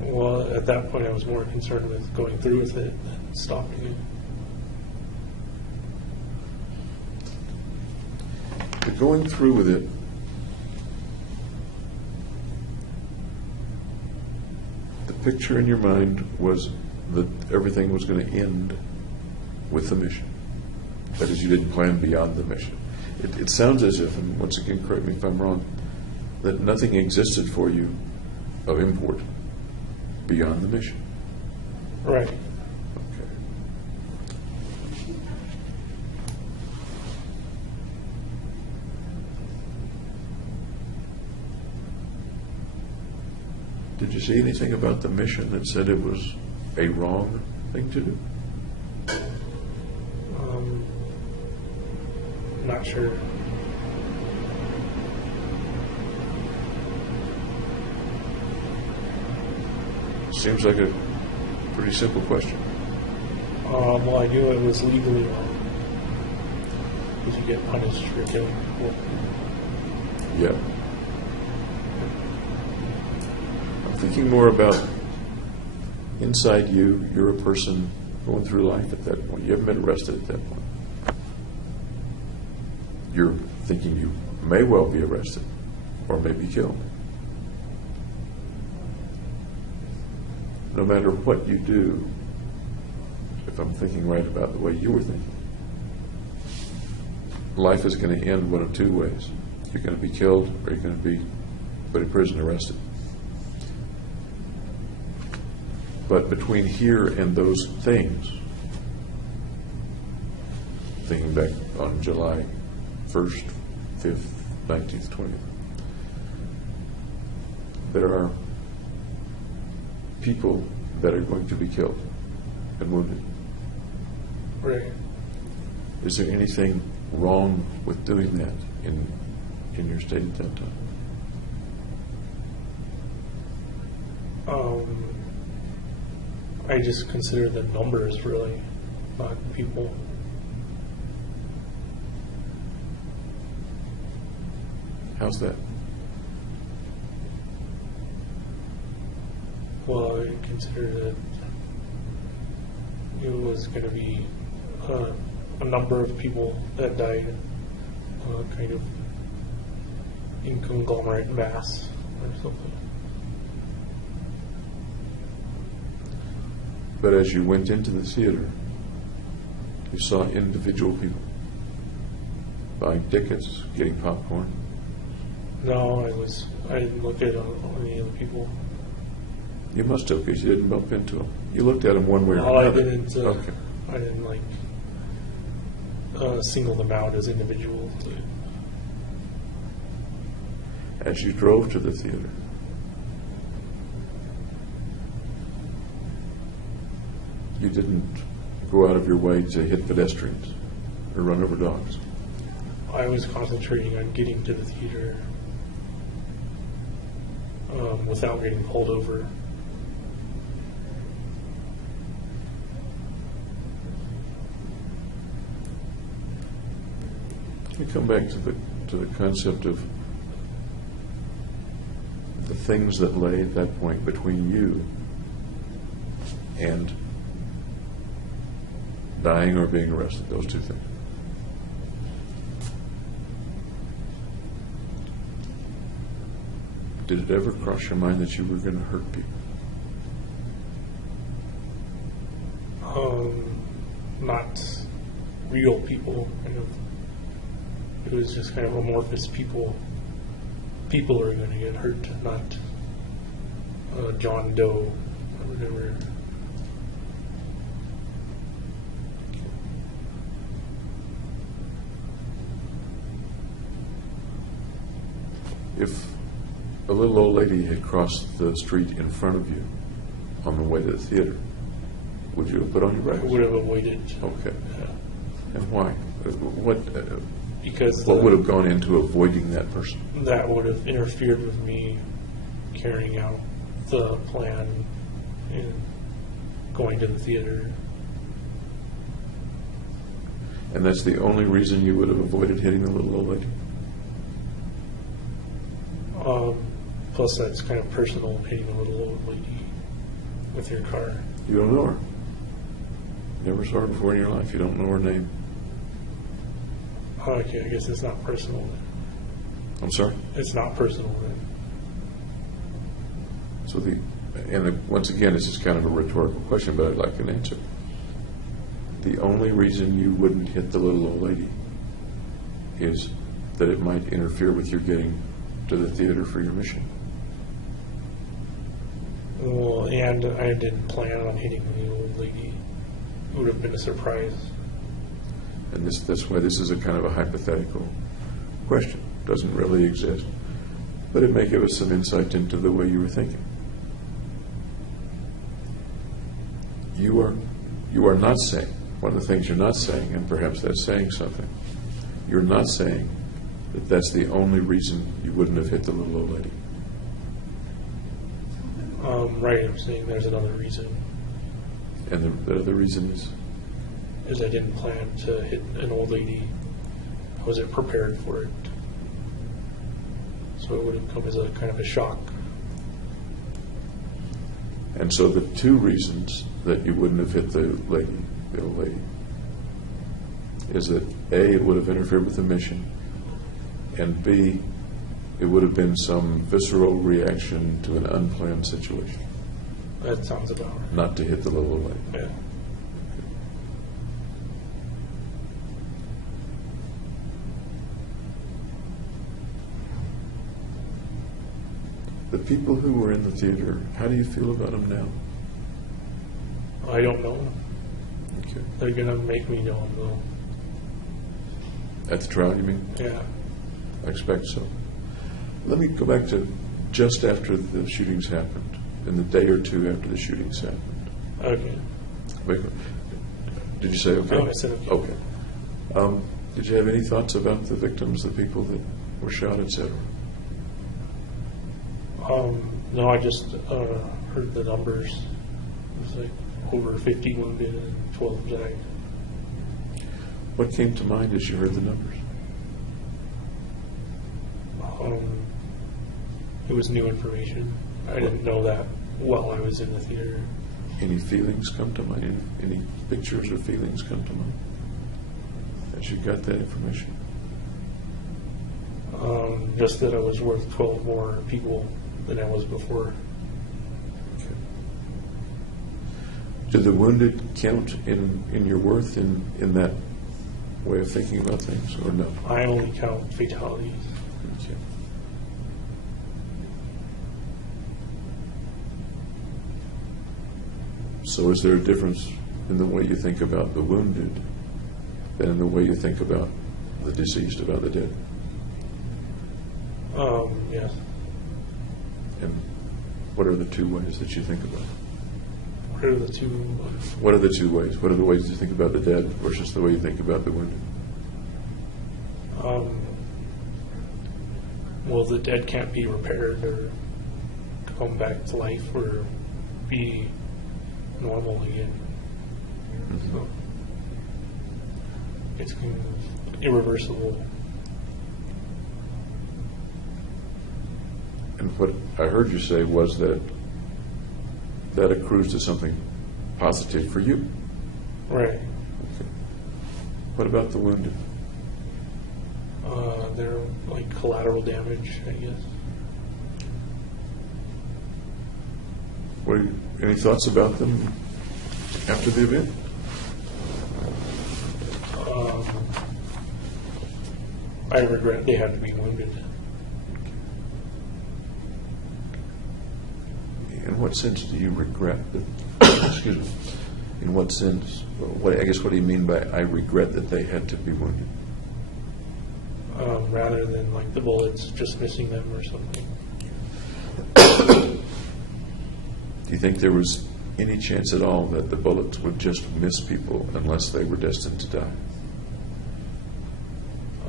Well, at that point, I was more concerned with going through with it than stopping it. But going through with it, the picture in your mind was that everything was going to end with the mission. That is, you didn't plan beyond the mission. It sounds as if, and once again, correct me if I'm wrong, that nothing existed for you of import beyond the mission. Right. Okay. Did you see anything about the mission that said it was a wrong thing to do? Not sure. Seems like a pretty simple question. Well, I knew it was legally wrong because you get punished for killing people. Yeah. I'm thinking more about inside you. You're a person going through life at that point. You haven't been arrested at that point. You're thinking you may well be arrested or may be killed. No matter what you do, if I'm thinking right about the way you were thinking, life is going to end one of two ways. You're going to be killed or you're going to be put in prison, arrested. But between here and those things, thinking back on July 1st, 5th, 19th, 20th, there are people that are going to be killed and wounded. Right. Is there anything wrong with doing that in your state at that time? I just consider the numbers really, not people. How's that? Well, I consider that it was going to be a number of people that died, kind of in conglomerate mass or something. But as you went into the theater, you saw individual people buying tickets, getting popcorn. No, I didn't look at any of the people. You must have, because you didn't bump into them. You looked at them one way or No, I another. didn't. Okay. I didn't single them out as individuals. As you drove to the theater, you didn't go out of your way to hit pedestrians or run over dogs. I was concentrating on getting to the theater without getting pulled over. Let me come back to the concept of the things that lay at that point between you and dying or being arrested, those two things. Did it ever cross your mind that you were going to hurt people? Not real people, kind of. It was just kind of amorphous people. People are going to get hurt, not John Doe or whatever. If a little old lady had crossed the street in front of you on the way to the theater, would you have put on your I brakes? would have avoided. Okay. Yeah. And why? What Because what would have gone into avoiding that person? that would have interfered with me carrying out the plan and going to the theater. And that's the only reason you would have avoided hitting the little old lady? Plus, that's kind of personal, hitting a little old lady with your car. You don't know her. Never saw her before in your life. You don't know her name. Okay, I guess it's not personal then. I'm sorry? It's not personal then. So once again, this is kind of a rhetorical question, but I'd like an answer. The only reason you wouldn't hit the little old lady is that it might interfere with your getting to the theater for your mission. Well, and I didn't plan on hitting the old lady. It would have been a surprise. And that's why this is a kind of a hypothetical question. Doesn't really exist. But it may give us some insight into the way you were thinking. You are not saying, one of the things you're not saying, and perhaps that's saying something, you're not saying that that's the only reason you wouldn't have hit the little old lady. Right, I'm saying there's another reason. And the other reason Is I didn't plan to hit an old lady. I wasn't prepared for it. So it would have come as a kind of a shock. and so the two reasons that you wouldn't have hit the old lady, is that A, it would have interfered with the mission, and B, it would have been some visceral reaction to an unplanned situation, That sounds about right. not to hit the little old lady. Yeah. The people who were in the theater, how do you feel about them now? I don't know. Okay. They're going to make me know though. At the trial, you mean? Yeah. I expect so. Let me go back to just after the shootings happened, in the day or two after the shootings happened. Okay. Wait, did you say okay? Oh, I said okay. Okay. Did you have any thoughts about the victims, the people that were shot, etc.? No, I just heard the numbers. It was like over 50 wounded and 12 died. What came to mind as you heard the numbers? It was new information. I didn't know that while I was in the theater. Any feelings come to mind? Any pictures or feelings come to mind as you got that information? Just that I was worth 12 more people than I was before. Okay. Do the wounded count in your worth in that way of thinking about things, or no? I only count fatalities. Okay. So is there a difference in the way you think about the wounded than in the way you think about the deceased, about the dead? Yes. And what are the two ways that you think about it? What are the two? What are the two ways? What are the ways you think about the dead versus the way you think about the wounded? Well, the dead can't be repaired or come back to life or be normal again. So it's kind of irreversible. And what I heard you say was that that accrues to something positive for you. Right. Okay. What about the wounded? They're like collateral damage, I guess. Any thoughts about them after the event? I regret they had to be wounded. In what sense do you regret that? Excuse me. In what sense? I guess what do you mean by I regret that they had to be wounded? rather than like the bullets just missing them or something. Do you think there was any chance at all that the bullets would just miss people unless they were destined to die?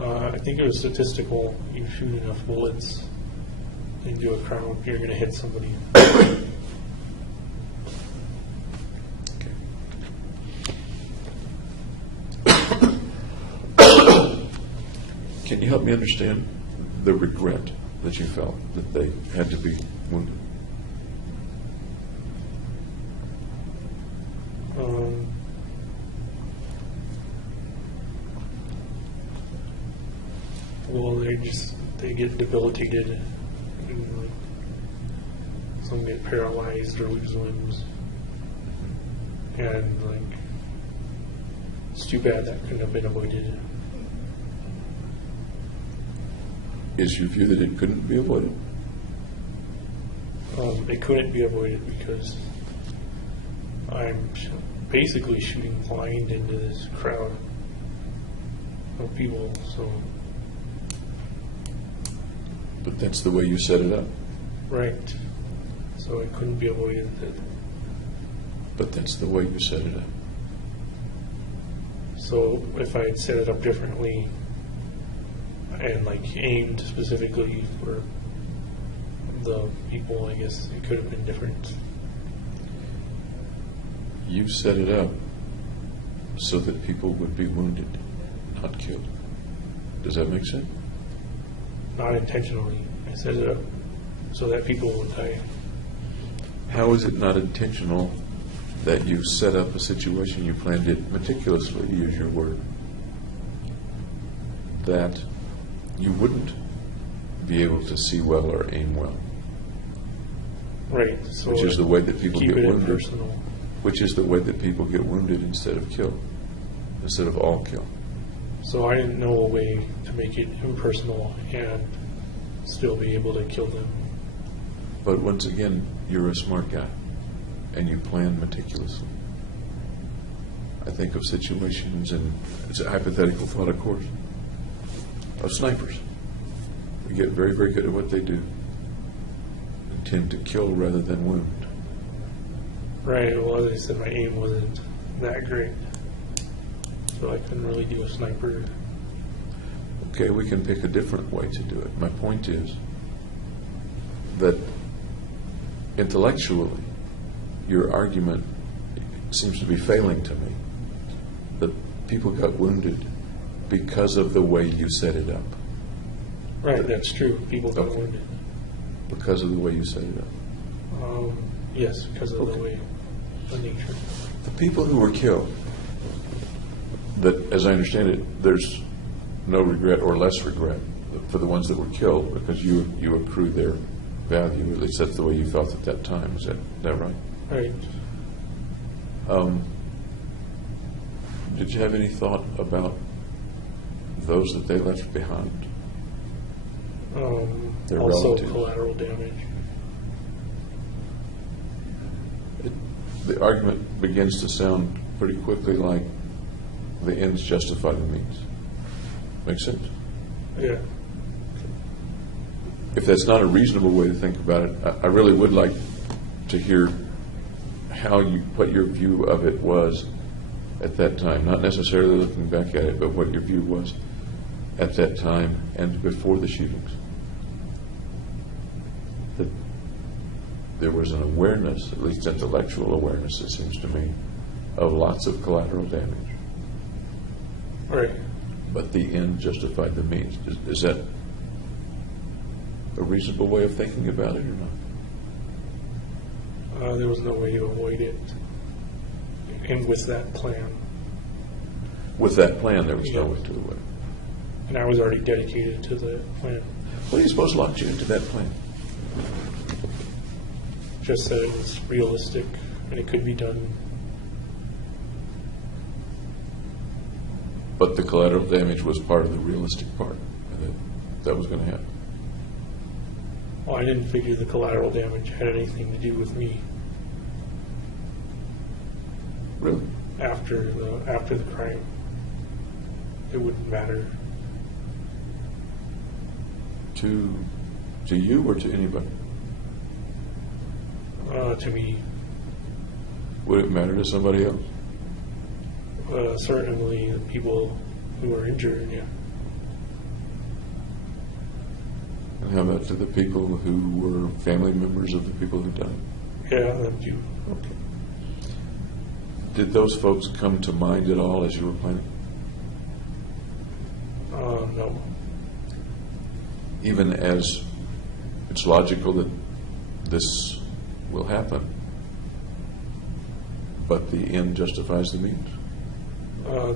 I think it was statistical. You shoot enough bullets into a crowd, you're going to hit somebody. Can you help me understand the regret that you felt that they had to be wounded? Well, they get debilitated, and like, some get paralyzed or lose limbs, and like it's too bad that couldn't have been avoided. Is your view that it couldn't be avoided? It couldn't be avoided because I'm basically shooting blind into this crowd of people. So, But that's the way you set it up. right. So it couldn't be avoided. But that's the way you set it up. So if I had set it up differently and like aimed specifically for the people, I guess it could have been different. You set it up so that people would be wounded, not killed. Does that make sense? Not intentionally. I set it up so that people would die. How is it not intentional that you set up a situation, you planned it meticulously, use your word, that you wouldn't be able to see well or aim well? Right. So Which is the way that people keep get it wounded. impersonal. Which is the way that people get wounded instead of killed, instead of all killed. So I didn't know a way to make it impersonal and still be able to kill them. But once again, you're a smart guy, and you plan meticulously. I think of situations, and it's a hypothetical thought, of course, of snipers. We get very, very good at what they do, and tend to kill rather than wound. Right. Well, as I said, my aim wasn't that great, so I couldn't really do a sniper. Okay, we can pick a different way to do it. My point is that intellectually, your argument seems to be failing to me. That people got wounded because of the way you set it up. Right. That's true. People got Okay. wounded. Because of the way you set it up. Yes, because of Okay. the way, the nature. The people who were killed, that, as I understand it, there's no regret or less regret for the ones that were killed because you accrue their value. At least that's the way you felt at that time. Is that right? Right. Did you have any thought about those that they left behind? Their Also relatives. collateral damage. The argument begins to sound pretty quickly like the ends justify the means. Make sense? Yeah. If that's not a reasonable way to think about it, I really would like to hear what your view of it was at that time. Not necessarily looking back at it, but what your view was at that time and before the shootings. That there was an awareness, at least intellectual awareness, it seems to me, of lots of collateral damage. Right. But the end justified the means. Is that a reasonable way of thinking about it or not? There was no way to avoid it. And with that plan. With that plan, there was no Yeah. way to avoid it. And I was already dedicated to the plan. What do you suppose locked you into that plan? Just that it was realistic and it could be done. But the collateral damage was part of the realistic part, and that was going to happen. Well, I didn't figure the collateral damage had anything to do with me Really? after the crime. It wouldn't matter. To you or to anybody? To me, Would it matter to somebody else? certainly the people who are injured, yeah. And how about to the people who were family members of the people who died? Yeah, them too. Okay. Did those folks come to mind at all as you were planning? No. Even as it's logical that this will happen, but the end justifies the means?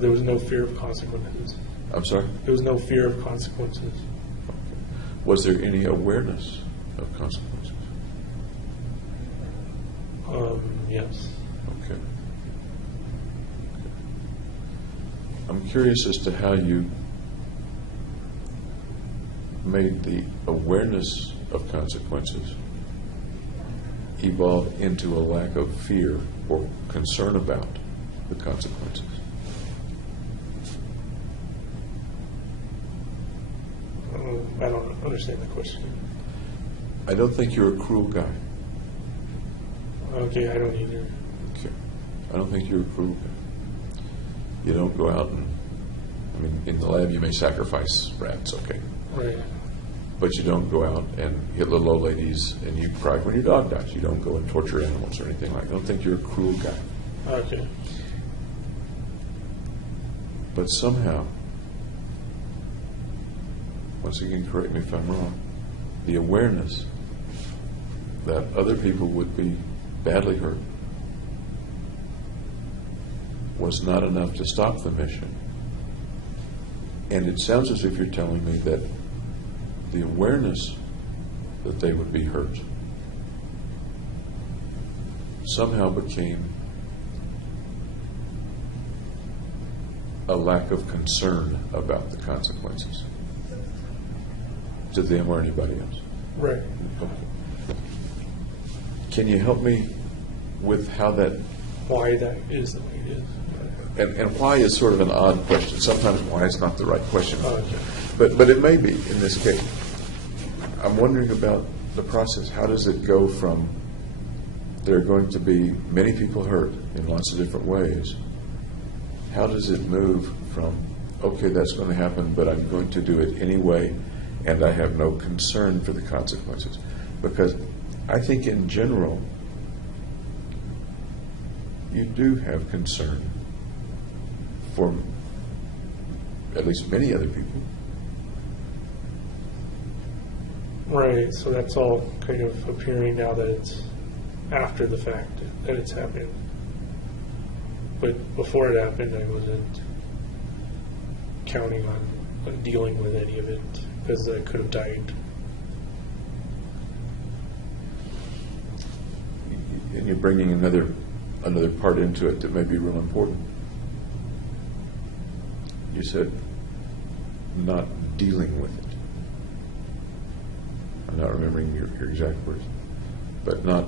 There was no fear of consequences. I'm sorry? There was no fear of consequences. Was there any awareness of consequences? Yes. Okay. I'm curious as to how you made the awareness of consequences evolve into a lack of fear or concern about the consequences. I don't understand the question. I don't think you're a cruel guy. Okay, I don't either. Okay. I don't think you're a cruel guy. You don't go out and, I mean, in the lab you may sacrifice rats, okay. Right. But you don't go out and hit little old ladies and you cry when your dog dies. You don't go and torture animals or anything like that. I don't think you're a cruel guy. Okay. But somehow, once again, correct me if I'm wrong, the awareness that other people would be badly hurt was not enough to stop the mission. And it sounds as if you're telling me that the awareness that they would be hurt somehow became a lack of concern about the consequences to them or anybody else. Right. Okay. Can you help me with how that, Why that is the way it is. and why is sort of an odd question. Sometimes why is not the right question. Okay. But it may be in this case. I'm wondering about the process. How does it go from there are going to be many people hurt in lots of different ways? How does it move from, okay, that's going to happen, but I'm going to do it anyway, and I have no concern for the consequences? Because I think in general, you do have concern for at least many other people. Right, so that's all kind of appearing now that it's after the fact that it's happened. But before it happened, I wasn't counting on dealing with any of it because I could have died. And you're bringing another part into it that may be real important. You said not dealing with it. I'm not remembering your exact words, but not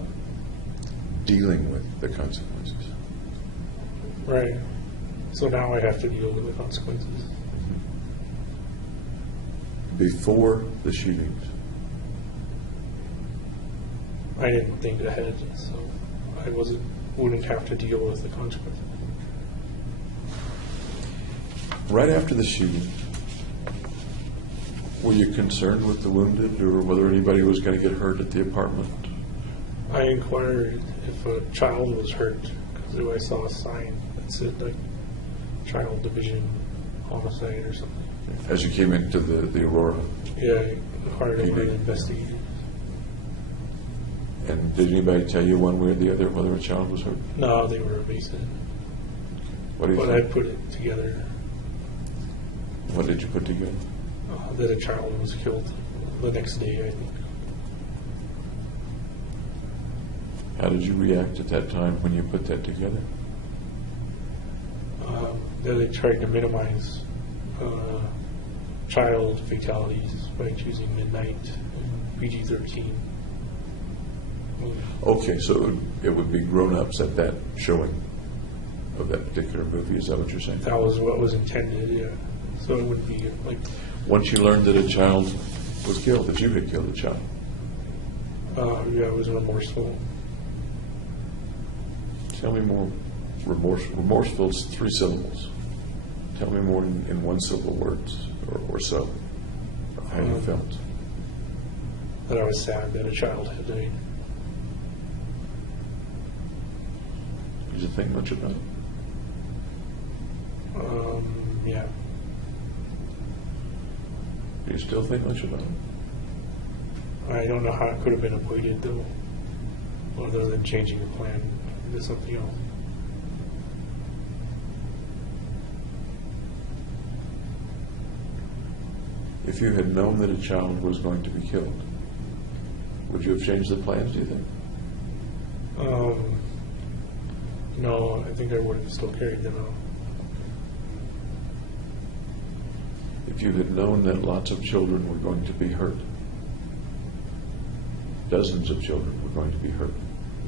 dealing with the consequences. Right. So now I have to deal with the consequences. Before the shootings, I didn't think ahead, so I wouldn't have to deal with the consequences. right after the shooting, were you concerned with the wounded or whether anybody was going to get hurt at the apartment? I inquired if a child was hurt because I saw a sign that said like child division homicide or something. As you came into the Aurora? Yeah, I hired You over did? an investigator. And did anybody tell you one way or the other whether a child was hurt? No, they were evasive. What do you But I think? put it together What did you put together? that a child was killed the next day, I think. How did you react at that time when you put that together? That they tried to minimize child fatalities by choosing midnight and PG-13. Okay, so it would be grown-ups at that showing of that particular movie. Is that what you're saying? That was what was intended, yeah. So it would be like, Once you learned that a child was killed, that you had killed a child? Yeah, I was remorseful. Tell me more. Remorseful is 3 syllables. Tell me more in 1 syllable words or so of how you felt. That I was sad that a child had died. Did you think much about it? Yeah. Do you still think much about it? I don't know how it could have been avoided, though, other than changing the plan into something else. If you had known that a child was going to be killed, would you have changed the plans, do you think? No, I think I would have still carried them out. If you had known that lots of children were going to be hurt, dozens of children were going to be hurt,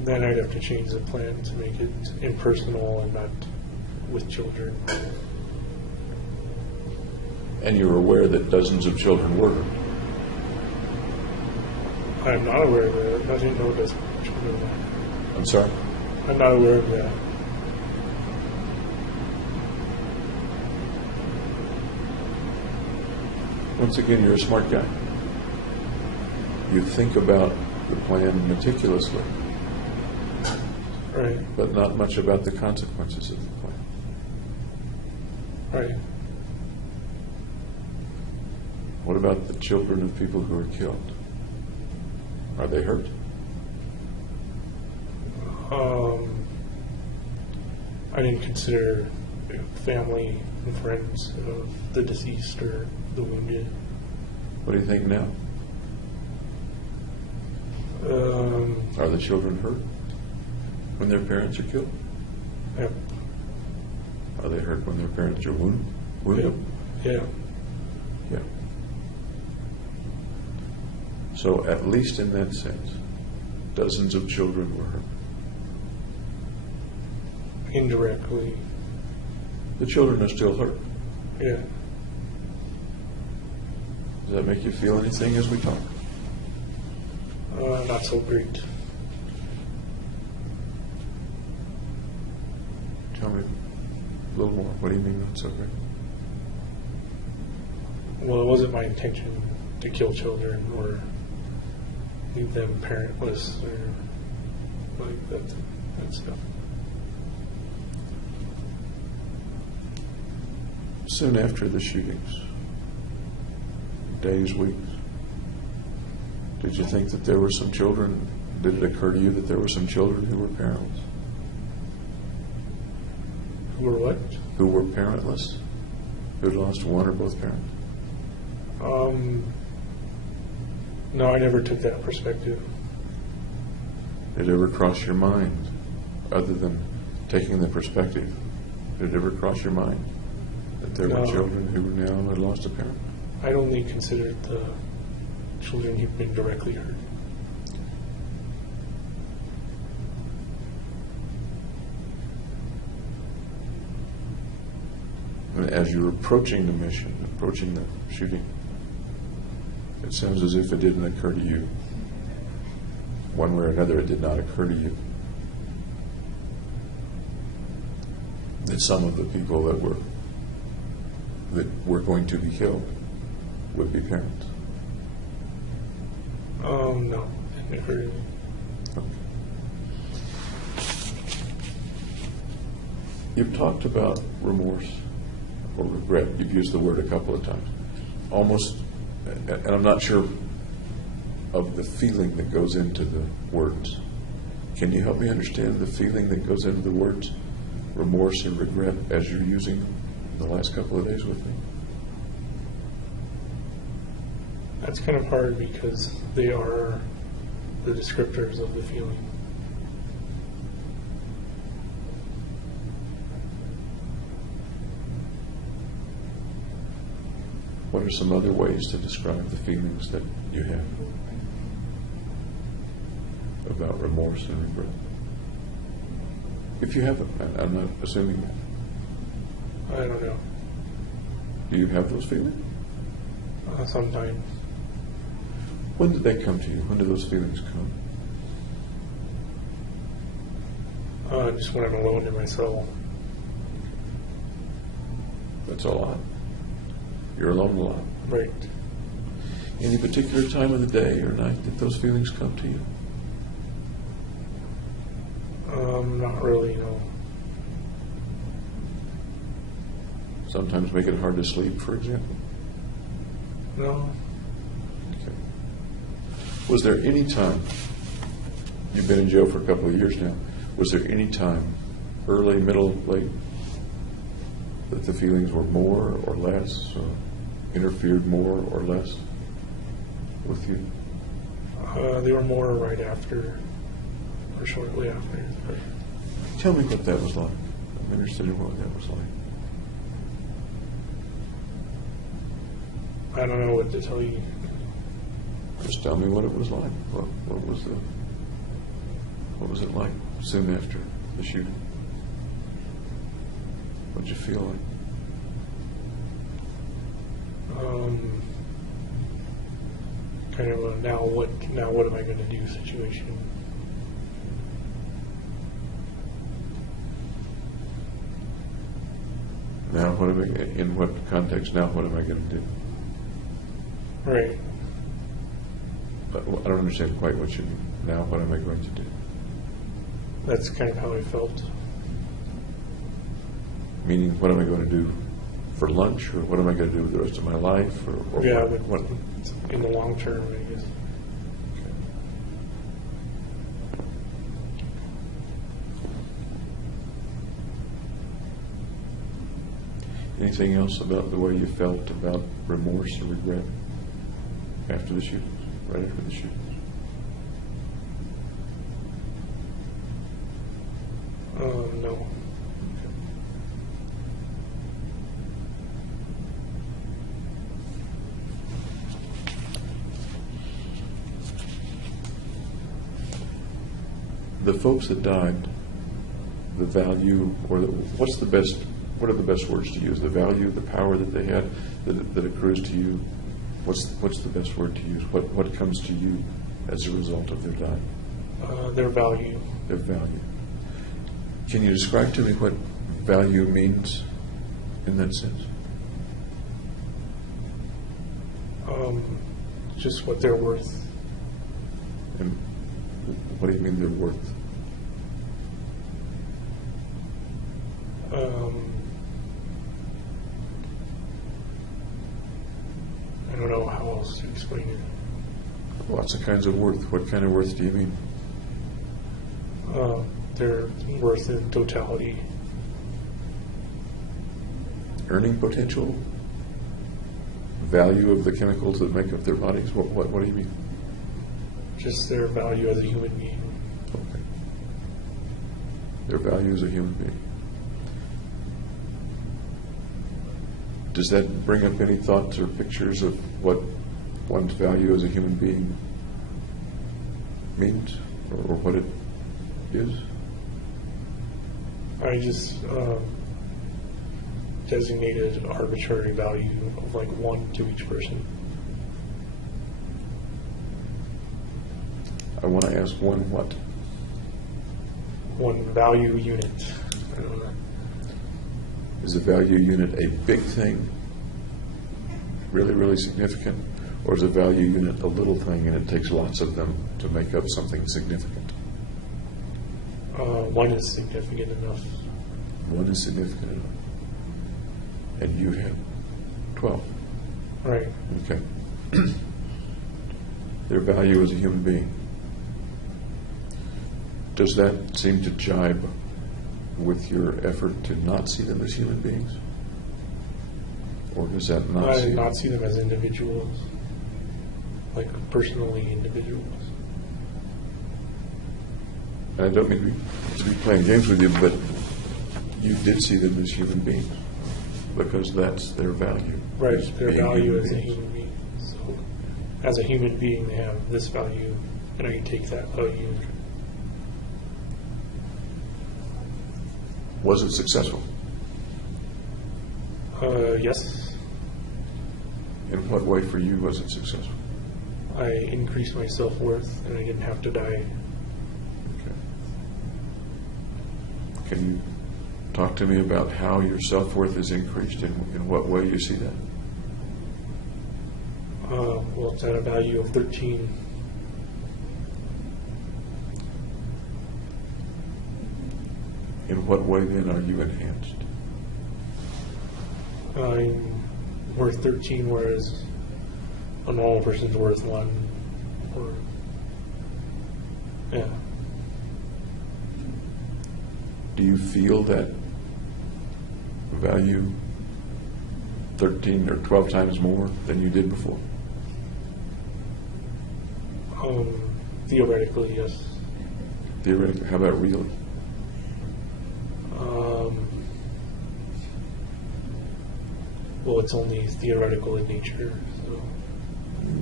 Then I'd have to change the plan to make it impersonal and not with children. and you're aware that dozens of children were hurt, I'm not aware of that. I didn't know this. I'm sorry? I'm not aware of that. Once again, you're a smart guy. You think about the plan meticulously, Right, but not much about the consequences of the plan. right. What about the children of people who are killed? Are they hurt? I didn't consider family and friends of the deceased or the wounded. What do you think now? Are the children hurt when their parents are killed? Yep. Are they hurt when their parents are wounded? Yeah. Yeah. So at least in that sense, dozens of children were hurt. Indirectly. The children are still hurt. Yeah. Does that make you feel anything as we talk? Not so great. Tell me a little more. What do you mean not so great? Well, it wasn't my intention to kill children or leave them parentless or like that stuff. Soon after the shootings, days, weeks, did you think that there were some children? Did it occur to you that there were some children who were parentless? Who were what? Who were parentless? Who had lost one or both parents? No, I never took that perspective. Did it ever cross your mind, other than taking the perspective, did it ever cross your mind that there were No. children who now had lost a parent? I'd only considered the children who'd been directly hurt. And as you're approaching the mission, approaching the shooting, it sounds as if it didn't occur to you. One way or another, it did not occur to you that some of the people that were going to be killed would be parents. No, it hurt me. You've talked about remorse or regret. You've used the word a couple of times. Almost, and I'm not sure of the feeling that goes into the words. Can you help me understand the feeling that goes into the words remorse and regret as you're using them the last couple of days with me? That's kind of hard because they are the descriptors of the feeling. What are some other ways to describe the feelings that you have about remorse and regret? If you haven't, I'm not assuming that. I don't know. Do you have those feelings? Sometimes. When did they come to you? When did those feelings come? Just when I'm alone in my cell. That's a lot. You're alone a lot. Right. Any particular time of the day or night that those feelings come to you? Not really, no. Sometimes make it hard to sleep, for example. No. Okay. Was there any time, you've been in jail for a couple of years now, was there any time, early, middle, late, that the feelings were more or less, or interfered more or less with you? They were more right after, or shortly after. Tell me what that was like. I'm interested in what that was like. I don't know what to tell you. Just tell me what it was like. What was it like soon after the shooting? What did you feel like? Kind of a now what am I going to do situation. Now what am I, in what context, now what am I going to do? Right. But I don't understand quite what you mean. Now what am I going to do? That's kind of how I felt. Meaning, what am I going to do for lunch, or what am I going to do with the rest of my life, or Yeah, what? In the long term, I guess. Anything else about the way you felt about remorse or regret after the shootings, right after the shootings? No. The folks that died, the value, or what are the best words to use? The value, the power that they had, that accrues to you. What's the best word to use? What comes to you as a result of their dying? Their value. Their value. Can you describe to me what value means in that sense? Just what they're worth. And what do you mean they're worth? I don't know how else to explain it. Lots of kinds of worth. What kind of worth do you mean? Their worth in totality. Earning potential? Value of the chemicals that make up their bodies? What do you mean? Just their value as a human being. Okay. Their value as a human being. Does that bring up any thoughts or pictures of what one's value as a human being means, or what it is? I just designated arbitrary value of like 1 to each person. I want to ask one what? 1 value unit. I don't know. Is the value unit a big thing, really, really significant, or is a value unit a little thing and it takes lots of them to make up something significant? 1 is significant enough. 1 is significant enough. And you have 12. Right. Okay. Their value as a human being. Does that seem to jibe with your effort to not see them as human beings? Or does that not I see not see them as individuals, like personally individuals. And I don't mean to be playing games with you, but you did see them as human beings because that's their value. Right, is their being value human as a beings. human being. So, as a human being, they have this value, and I can take that value. Was it successful? Yes. In what way for you was it successful? I increased my self-worth and I didn't have to die. Okay. Can you talk to me about how your self-worth is increased, in what way you see that? Well, it's at a value of 13. In what way then are you enhanced? I'm worth 13, whereas a normal person's worth 1. Or, yeah. Do you feel that value 13 or 12 times more than you did before? Theoretically, yes. Theoretically, how about really? Well, it's only theoretical in nature. So.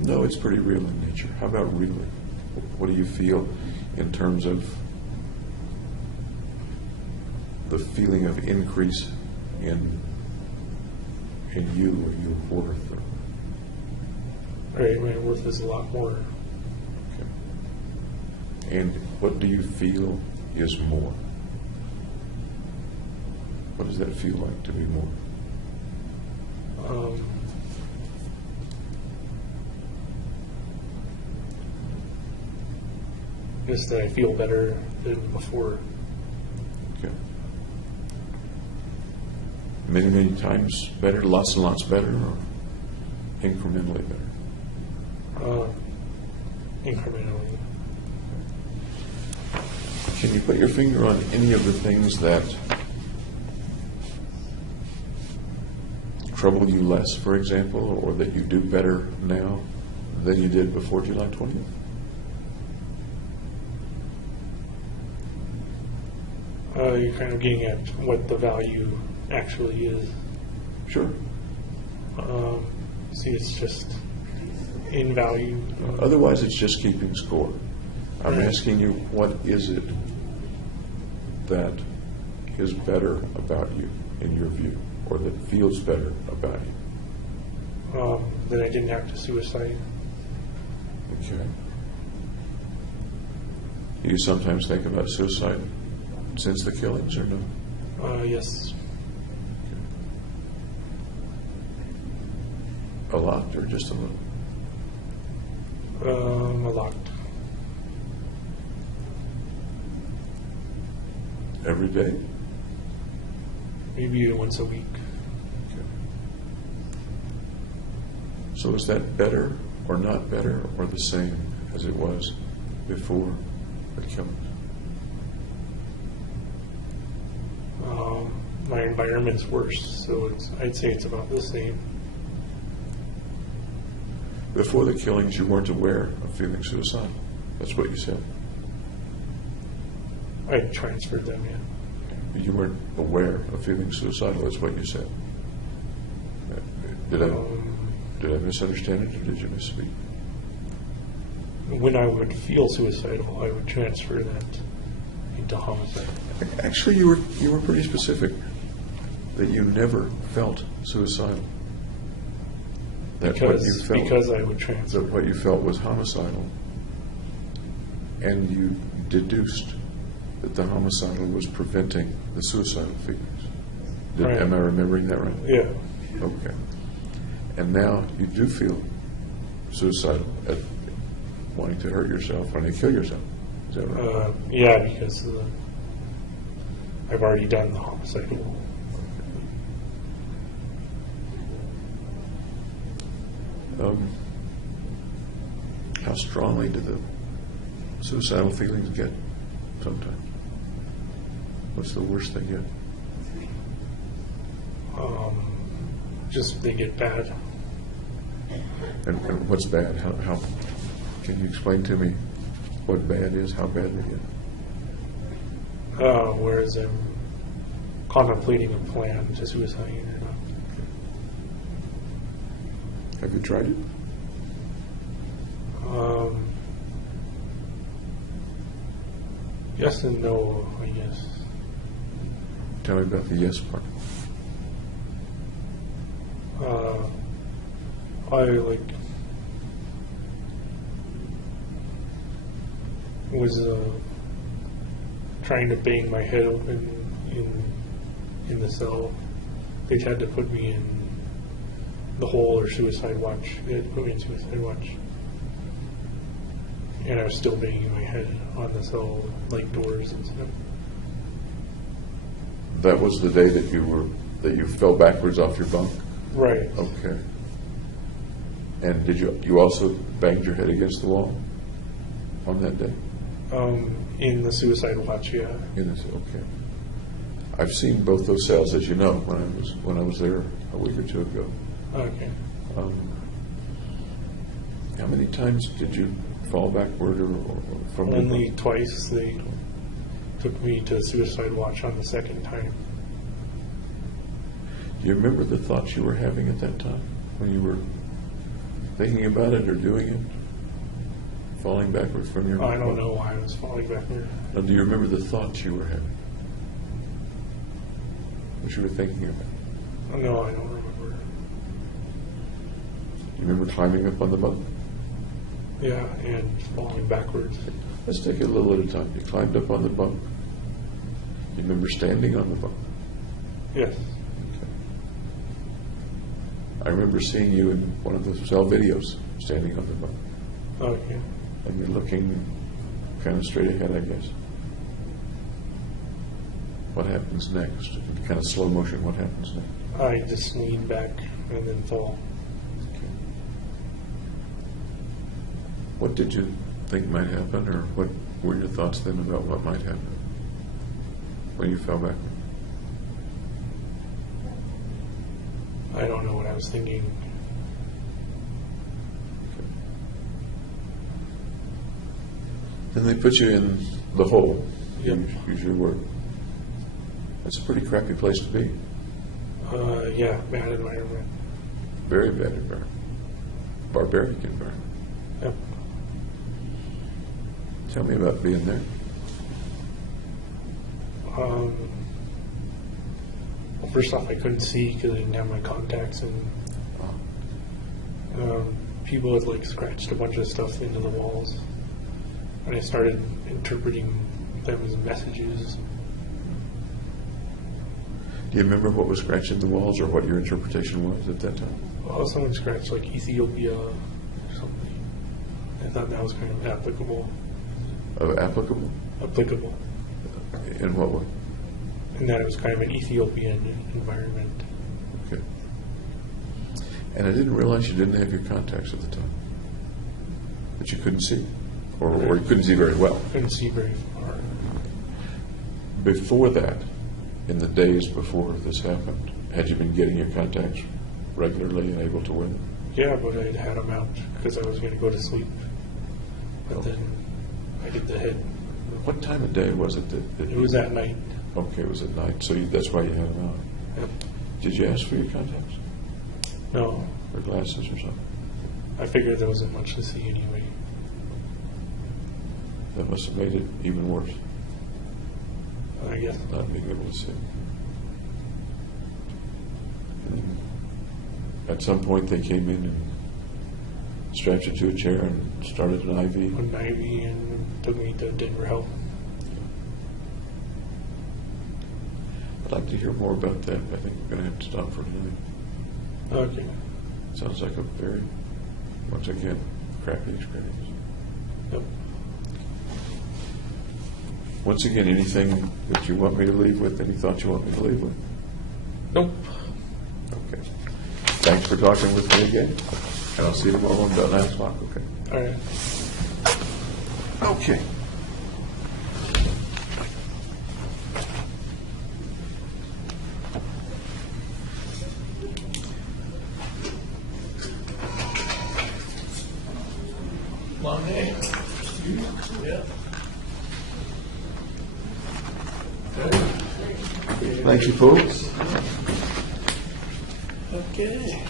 No, it's pretty real in nature. How about really? What do you feel in terms of the feeling of increase in you or your worth? Right, my worth is a lot more. Okay. And what do you feel is more? What does that feel like to be more? Just that I feel better than before. Okay. Many, many times better, lots and lots better, or incrementally better? Incrementally. Can you put your finger on any of the things that trouble you less, for example, or that you do better now than you did before July 20th? You're kind of getting at what the value actually is. Sure. See, it's just in value. Otherwise, it's just keeping score. I'm asking you, what is it that is better about you, in your view, or that feels better about you? That I didn't have to suicide. Okay. Do you sometimes think about suicide since the killings, or no? Yes. A lot, or just a little? A lot. Every day? Maybe once a week. Okay. So is that better or not better or the same as it was before the killings? My environment's worse, so I'd say it's about the same. Before the killings, you weren't aware of feeling suicidal. That's what you said. I transferred them, yeah. You weren't aware of feeling suicidal. That's what you said. Did I misunderstand it, or did you misspeak? When I would feel suicidal, I would transfer that into homicide. Actually, you were pretty specific that you never felt suicidal. That what you felt, because I would transfer. that what you felt was homicidal, and you deduced that the homicidal was preventing the suicidal feelings. Right. Am I remembering that right? Yeah. Okay. And now you do feel suicidal at wanting to hurt yourself, wanting to kill yourself. Is that right? Yeah, because I've already done the homicidal. How strongly do the suicidal feelings get sometimes? What's the worst they get? Just they get bad. And what's bad? How can you explain to me what bad is? How bad they get? Whereas I'm contemplating a plan to suicide. Have you tried it? Yes and no, I guess. Tell me about the yes part. I was trying to bang my head open in the cell. They had to put me in the hole or suicide watch. They had to put me in suicide watch. And I was still banging my head on the cell, like doors and stuff. That was the day that you fell backwards off your bunk? Right. Okay. And did you also banged your head against the wall on that day? In the suicide watch, yeah. Okay. I've seen both those cells, as you know, when I was there a week or two ago. Okay. How many times did you fall backward or from the Only bunk? twice. They took me to suicide watch on the second time. Do you remember the thoughts you were having at that time when you were thinking about it or doing it? Falling backward from your I don't know why I was falling backward. Now, do you remember the thoughts you were having? What you were thinking about? No, I don't remember. Do you remember climbing up on the bunk? Yeah, and falling backwards. Let's take it a little at a time. You climbed up on the bunk. You remember standing on the bunk? Yes. I remember seeing you in one of the cell videos standing on the bunk. Okay. And you're looking kind of straight ahead, I guess. What happens next? In kind of slow motion, what happens next? I just lean back and then fall. Okay. What did you think might happen, or what were your thoughts then about what might happen when you fell backward? I don't know what I was thinking. Then they put you in the hole. Yep. You usually work. That's a pretty crappy place to be. Yeah, bad environment. Very bad environment. Barbaric environment. Yep. Tell me about being there. Well, first off, I couldn't see because I didn't have my contacts, and people had like scratched a bunch of stuff into the walls, and I started interpreting them as messages. Do you remember what was scratching the walls, or what your interpretation was at that time? Well, someone scratched like Ethiopia or something. I thought that was kind of applicable. Applicable? Applicable. In what way? And that it was kind of an Ethiopian environment. Okay. And I didn't realize you didn't have your contacts at the time. That you couldn't see. Or you couldn't see very well. Couldn't see very far. Before that, in the days before this happened, had you been getting your contacts regularly and able to wear them? Yeah, but I'd had them out because I was going to go to sleep. But then I did the head. What time of day was it that It was at night. Okay, it was at night, so that's why you had them out. Yep. Did you ask for your contacts? No, Or glasses or something? I figured there wasn't much to see anyway. That must have made it even worse, I guess. not being able to see. And at some point they came in and strapped you to a chair and started an IV. An IV and took me to Denver Health. I'd like to hear more about that. I think we're going to have to stop for tonight. Okay. Sounds like a very, once again, crappy experience. Yep. Once again, anything that you want me to leave with? Any thoughts you want me to leave with? Nope. Okay. Thanks for talking with me again. And I'll see you tomorrow about 9 o'clock. Okay. All right. Okay. Long day. Yeah. Thank you, folks. Okay.